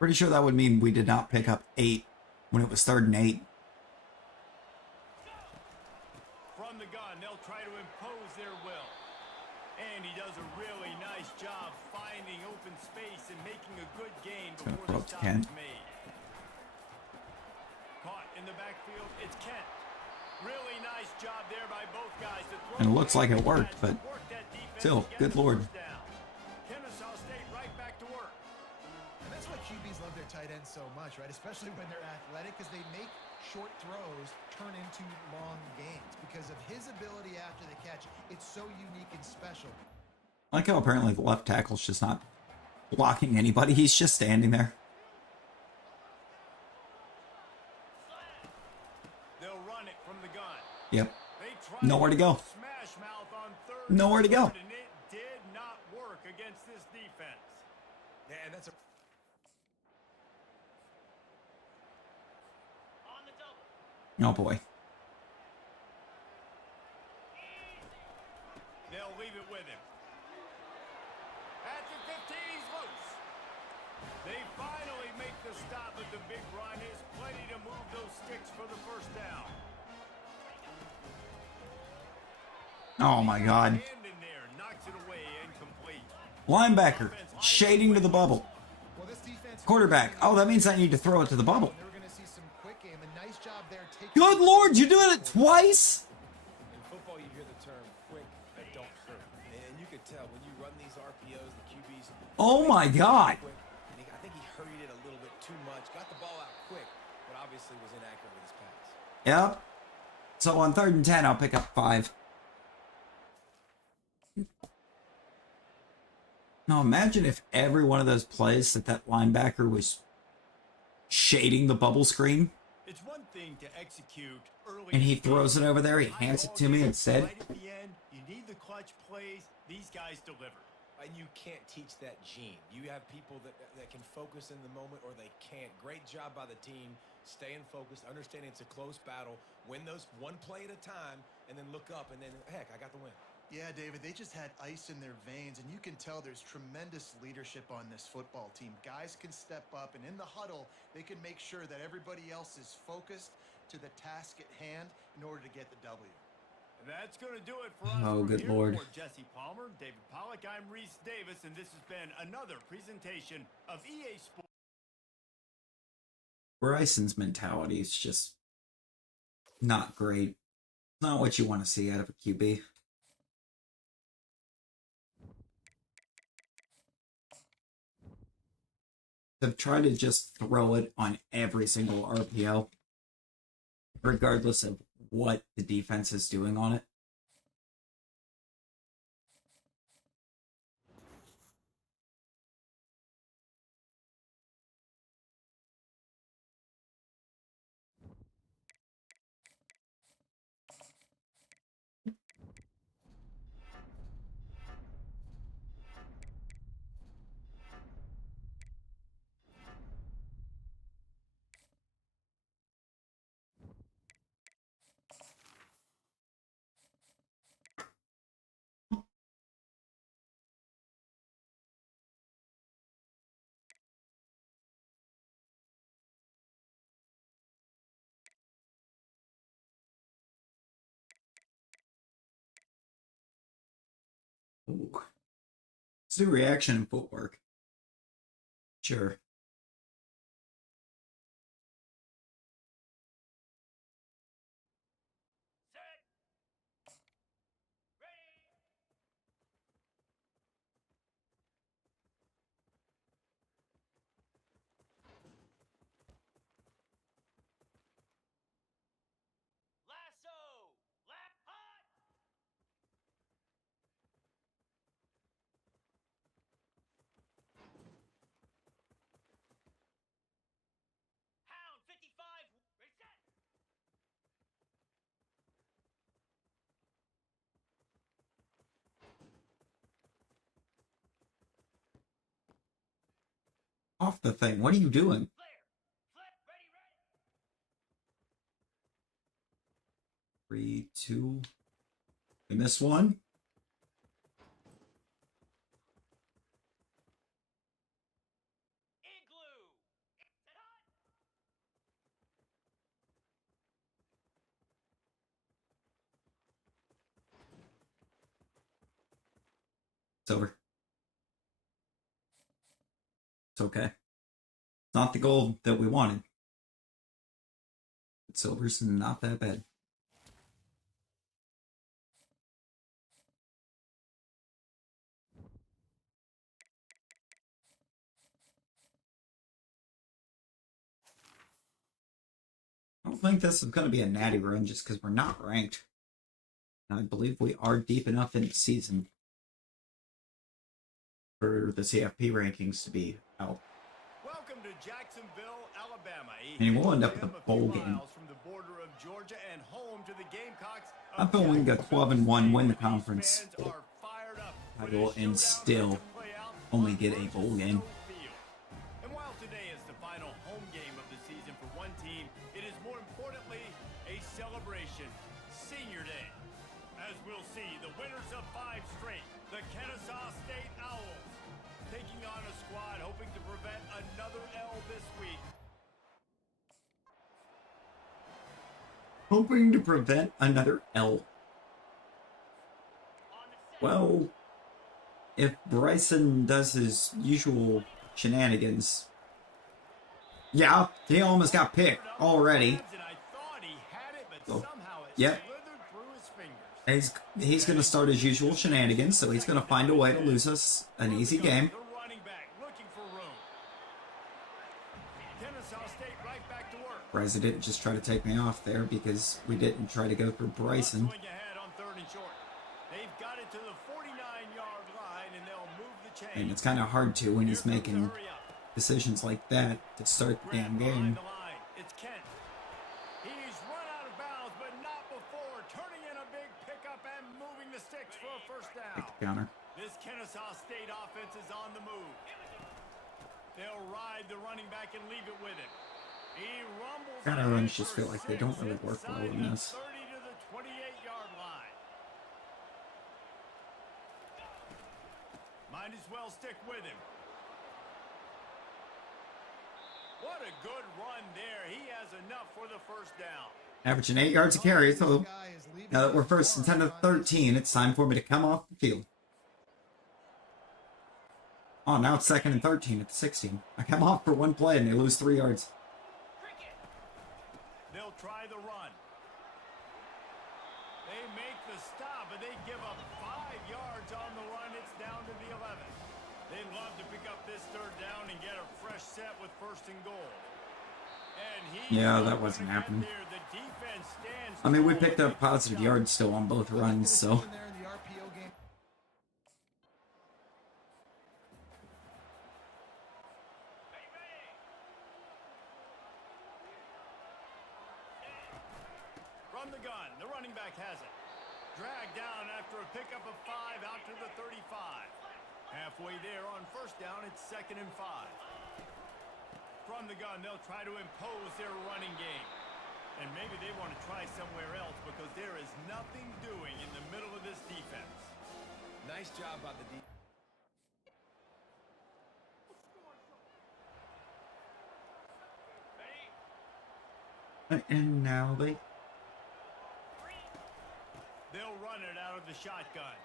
Pretty sure that would mean we did not pick up 8 when it was 3rd and 8. From the gun, they'll try to impose their will. And he does a really nice job finding open space and making a good gain before the stop is made. Caught in the backfield, it's Kent. Really nice job there by both guys to throw. And it looks like it worked, but still, good lord. Kennesaw State right back to work. And that's why QBs love their tight ends so much, right? Especially when they're athletic, because they make short throws turn into long gains because of his ability after the catch. It's so unique and special. I like how apparently the left tackle's just not blocking anybody. He's just standing there. They'll run it from the gun. Yep. They try Nowhere to go. Smash mouth on 3rd. Nowhere to go. And it did not work against this defense. Yeah, and that's a Oh boy. They'll leave it with him. At the 15, he's loose. They finally make the stop at the big run. Is plenty to move those sticks for the first down. Oh my god. Hand in there, knocks it away, incomplete. Linebacker, shading to the bubble. Well, this defense... Quarterback, oh, that means I need to throw it to the bubble. They're going to see some quick game. A nice job there. Good lord, you're doing it twice? In football, you hear the term quick but don't hurt. And you could tell when you run these RPOs, the QBs... Oh my god. Quick. I think he hurried it a little bit too much. Got the ball out quick, but obviously was inaccurate with his pass. Yep. So on 3rd and 10, I'll pick up 5. Now imagine if every one of those plays that linebacker was shading the bubble screen. It's one thing to execute early. And he throws it over there, he hands it to me instead. Right at the end, you need the clutch plays. These guys deliver. And you can't teach that gene. You have people that can focus in the moment or they can't. Great job by the team, staying focused, understanding it's a close battle, win those one play at a time, and then look up, and then, heck, I got the win. Yeah, David, they just had ice in their veins, and you can tell there's tremendous leadership on this football team. Guys can step up, and in the huddle, they can make sure that everybody else is focused to the task at hand in order to get the W. That's going to do it for us. Oh, good Here lord. For Jesse Palmer, David Pollack, I'm Reese Davis, and this has been another presentation of EA Sports. Bryson's mentality is just not great. Not what you want to see out of a QB. They've tried to just throw it on every single RPO, regardless of what the defense is doing on it. Let's do reaction and footwork. Sure. Off the thing. What are you doing? 3, 2. I missed one. It's over. It's okay. It's not the goal that we wanted. But silver's not that bad. I don't think this is going to be a natty run just because we're not ranked. And I believe we are deep enough in the season for the CFP rankings to be out. Welcome to Jacksonville, Alabama. And we'll end up with a bowl game. From the border of Georgia and home to the Gamecocks. I feel we can go 12-1, win the conference title, and still only get a bowl game. And while today is the final home game of the season for one team, it is more importantly a celebration, Senior Day. As we'll see, the winners of 5 straight, the Kennesaw State Owls, taking on a squad hoping to prevent another L this week. Hoping to prevent another L. Well, if Bryson does his usual shenanigans. Yeah, he almost got picked already. So, yep. He's going to start his usual shenanigans, so he's going to find a way to lose us an easy game. Bryson didn't just try to take me off there because we didn't try to go through Bryson. And it's kind of hard to when he's making decisions like that to start the damn game. It's Kent. He's run out of bounds, but not before turning in a big pickup and moving the sticks for a first down. Take the counter. This Kennesaw State offense is on the move. They'll ride the running back and leave it with him. He rumbles. Counter runs just feel like they don't really work well in this. 30 to the 28-yard line. Might as well stick with him. What a good run there. He has enough for the first down. Averaging 8 yards a carry, so now that we're first and 10 to 13, it's time for me to come off the field. Oh, now it's 2nd and 13 at the 16. I come off for one play and they lose 3 yards. They'll try the run. They make the stop, but they give up 5 yards on the run. It's down to the 11. They'd love to pick up this 3rd down and get a fresh set with 1st and goal. And yeah, that wasn't happening. I mean, we picked up positive yards still on both runs, so. From the gun, the running back has it. Dragged down after a pickup of 5 out to the 35. Halfway there on 1st down, it's 2nd and 5. From the gun, they'll try to impose their running game. And maybe they want to try somewhere else because there is nothing doing in the middle of this defense. Nice job by the defense. And now they... They'll run it out of the shotgun.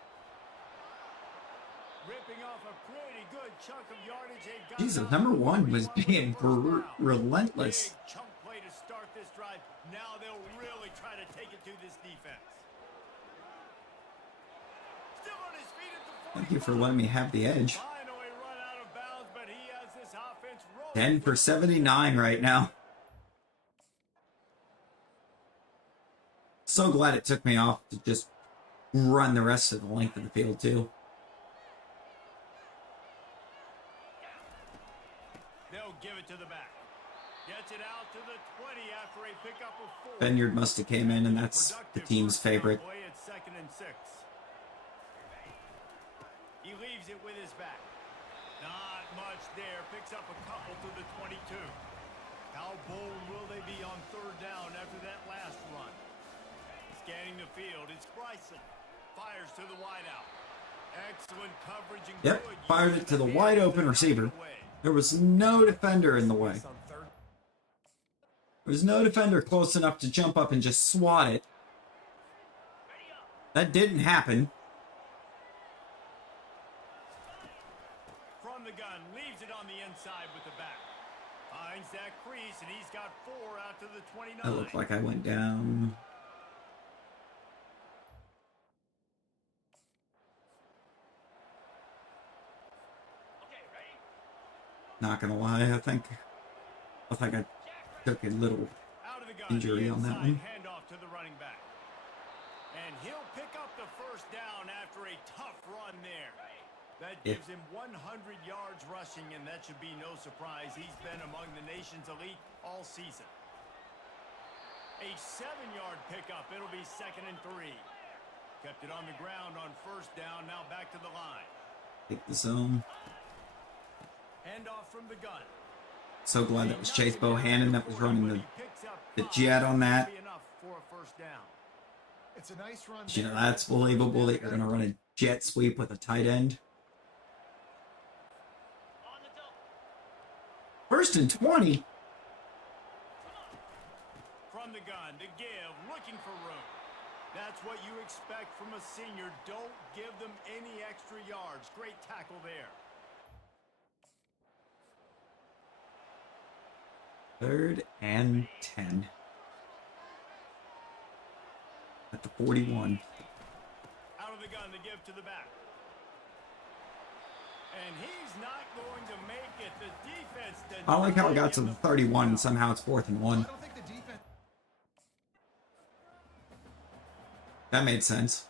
Ripping off a pretty good chunk of yardage. They got Jesus, it number out before one he was went with being the first down. relentless. Big chunk play to start this drive. Now they'll really try to take it to this defense. Still on his feet at the 45. Thank you for letting me have the edge. Finally run out of bounds, but he has this offense rolling. 10 for 79 right now. So glad it took me off to just run the rest of the length of the field, too. They'll give it to the back. Gets it out to the 20 after a pickup of 4. Benyard must have came in, and that's the team's favorite. Play at 2nd and 6. He leaves it with his back. Not much there. Picks up a couple to the 22. How bold will they be on 3rd down after that last run? Scanning the field, it's Bryson. Fires to the wideout. Excellent coverage and Yep, good fired use it to the of wide hands open to receiver. knock it away. There was no defender in the way. On third. There was no defender close enough to jump up and just swat it. That didn't happen. From the gun, leaves it on the inside with the back. Finds that crease, and he's got 4 out to the 29. That looked like I went down. Not gonna lie, I think I took a little Out of the gun, injury the on that inside one. handoff to the running back. And he'll pick up the first down after a tough run there. That Yeah. gives him 100 yards rushing, and that should be no surprise. He's been among the nation's elite all season. A 7-yard pickup. It'll be 2nd and 3. Kept it on the ground on 1st down. Now back to the line. Take the zone. Handoff from the gun. So glad that was Chase Bohannon that was running the jet on that. It's a nice run. You know, that's believable that you're gonna run a jet sweep with a tight end. 1st and 20. From the gun to give, looking for room. That's what you expect from a senior. Don't give them any extra yards. Great tackle there. 3rd and 10. At the 41. Out of the gun to give to the back. And he's not going to make it. The defense denied I like how it got to him the the 31 and first down. somehow it's 4th and I 1. don't think the defense. That made sense.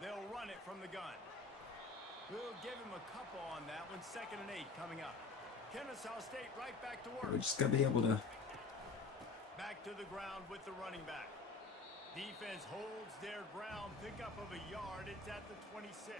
They'll run it from the gun. We'll give him a couple on that one. 2nd and 8 coming up. Kennesaw State right back to We're work. just gonna be able to. Back to the ground with the running back. Defense holds their ground. Pickup of a yard. It's at the 26.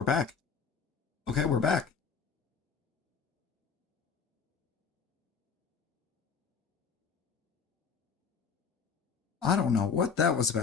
We're back. Okay, we're back. I don't know what that was about.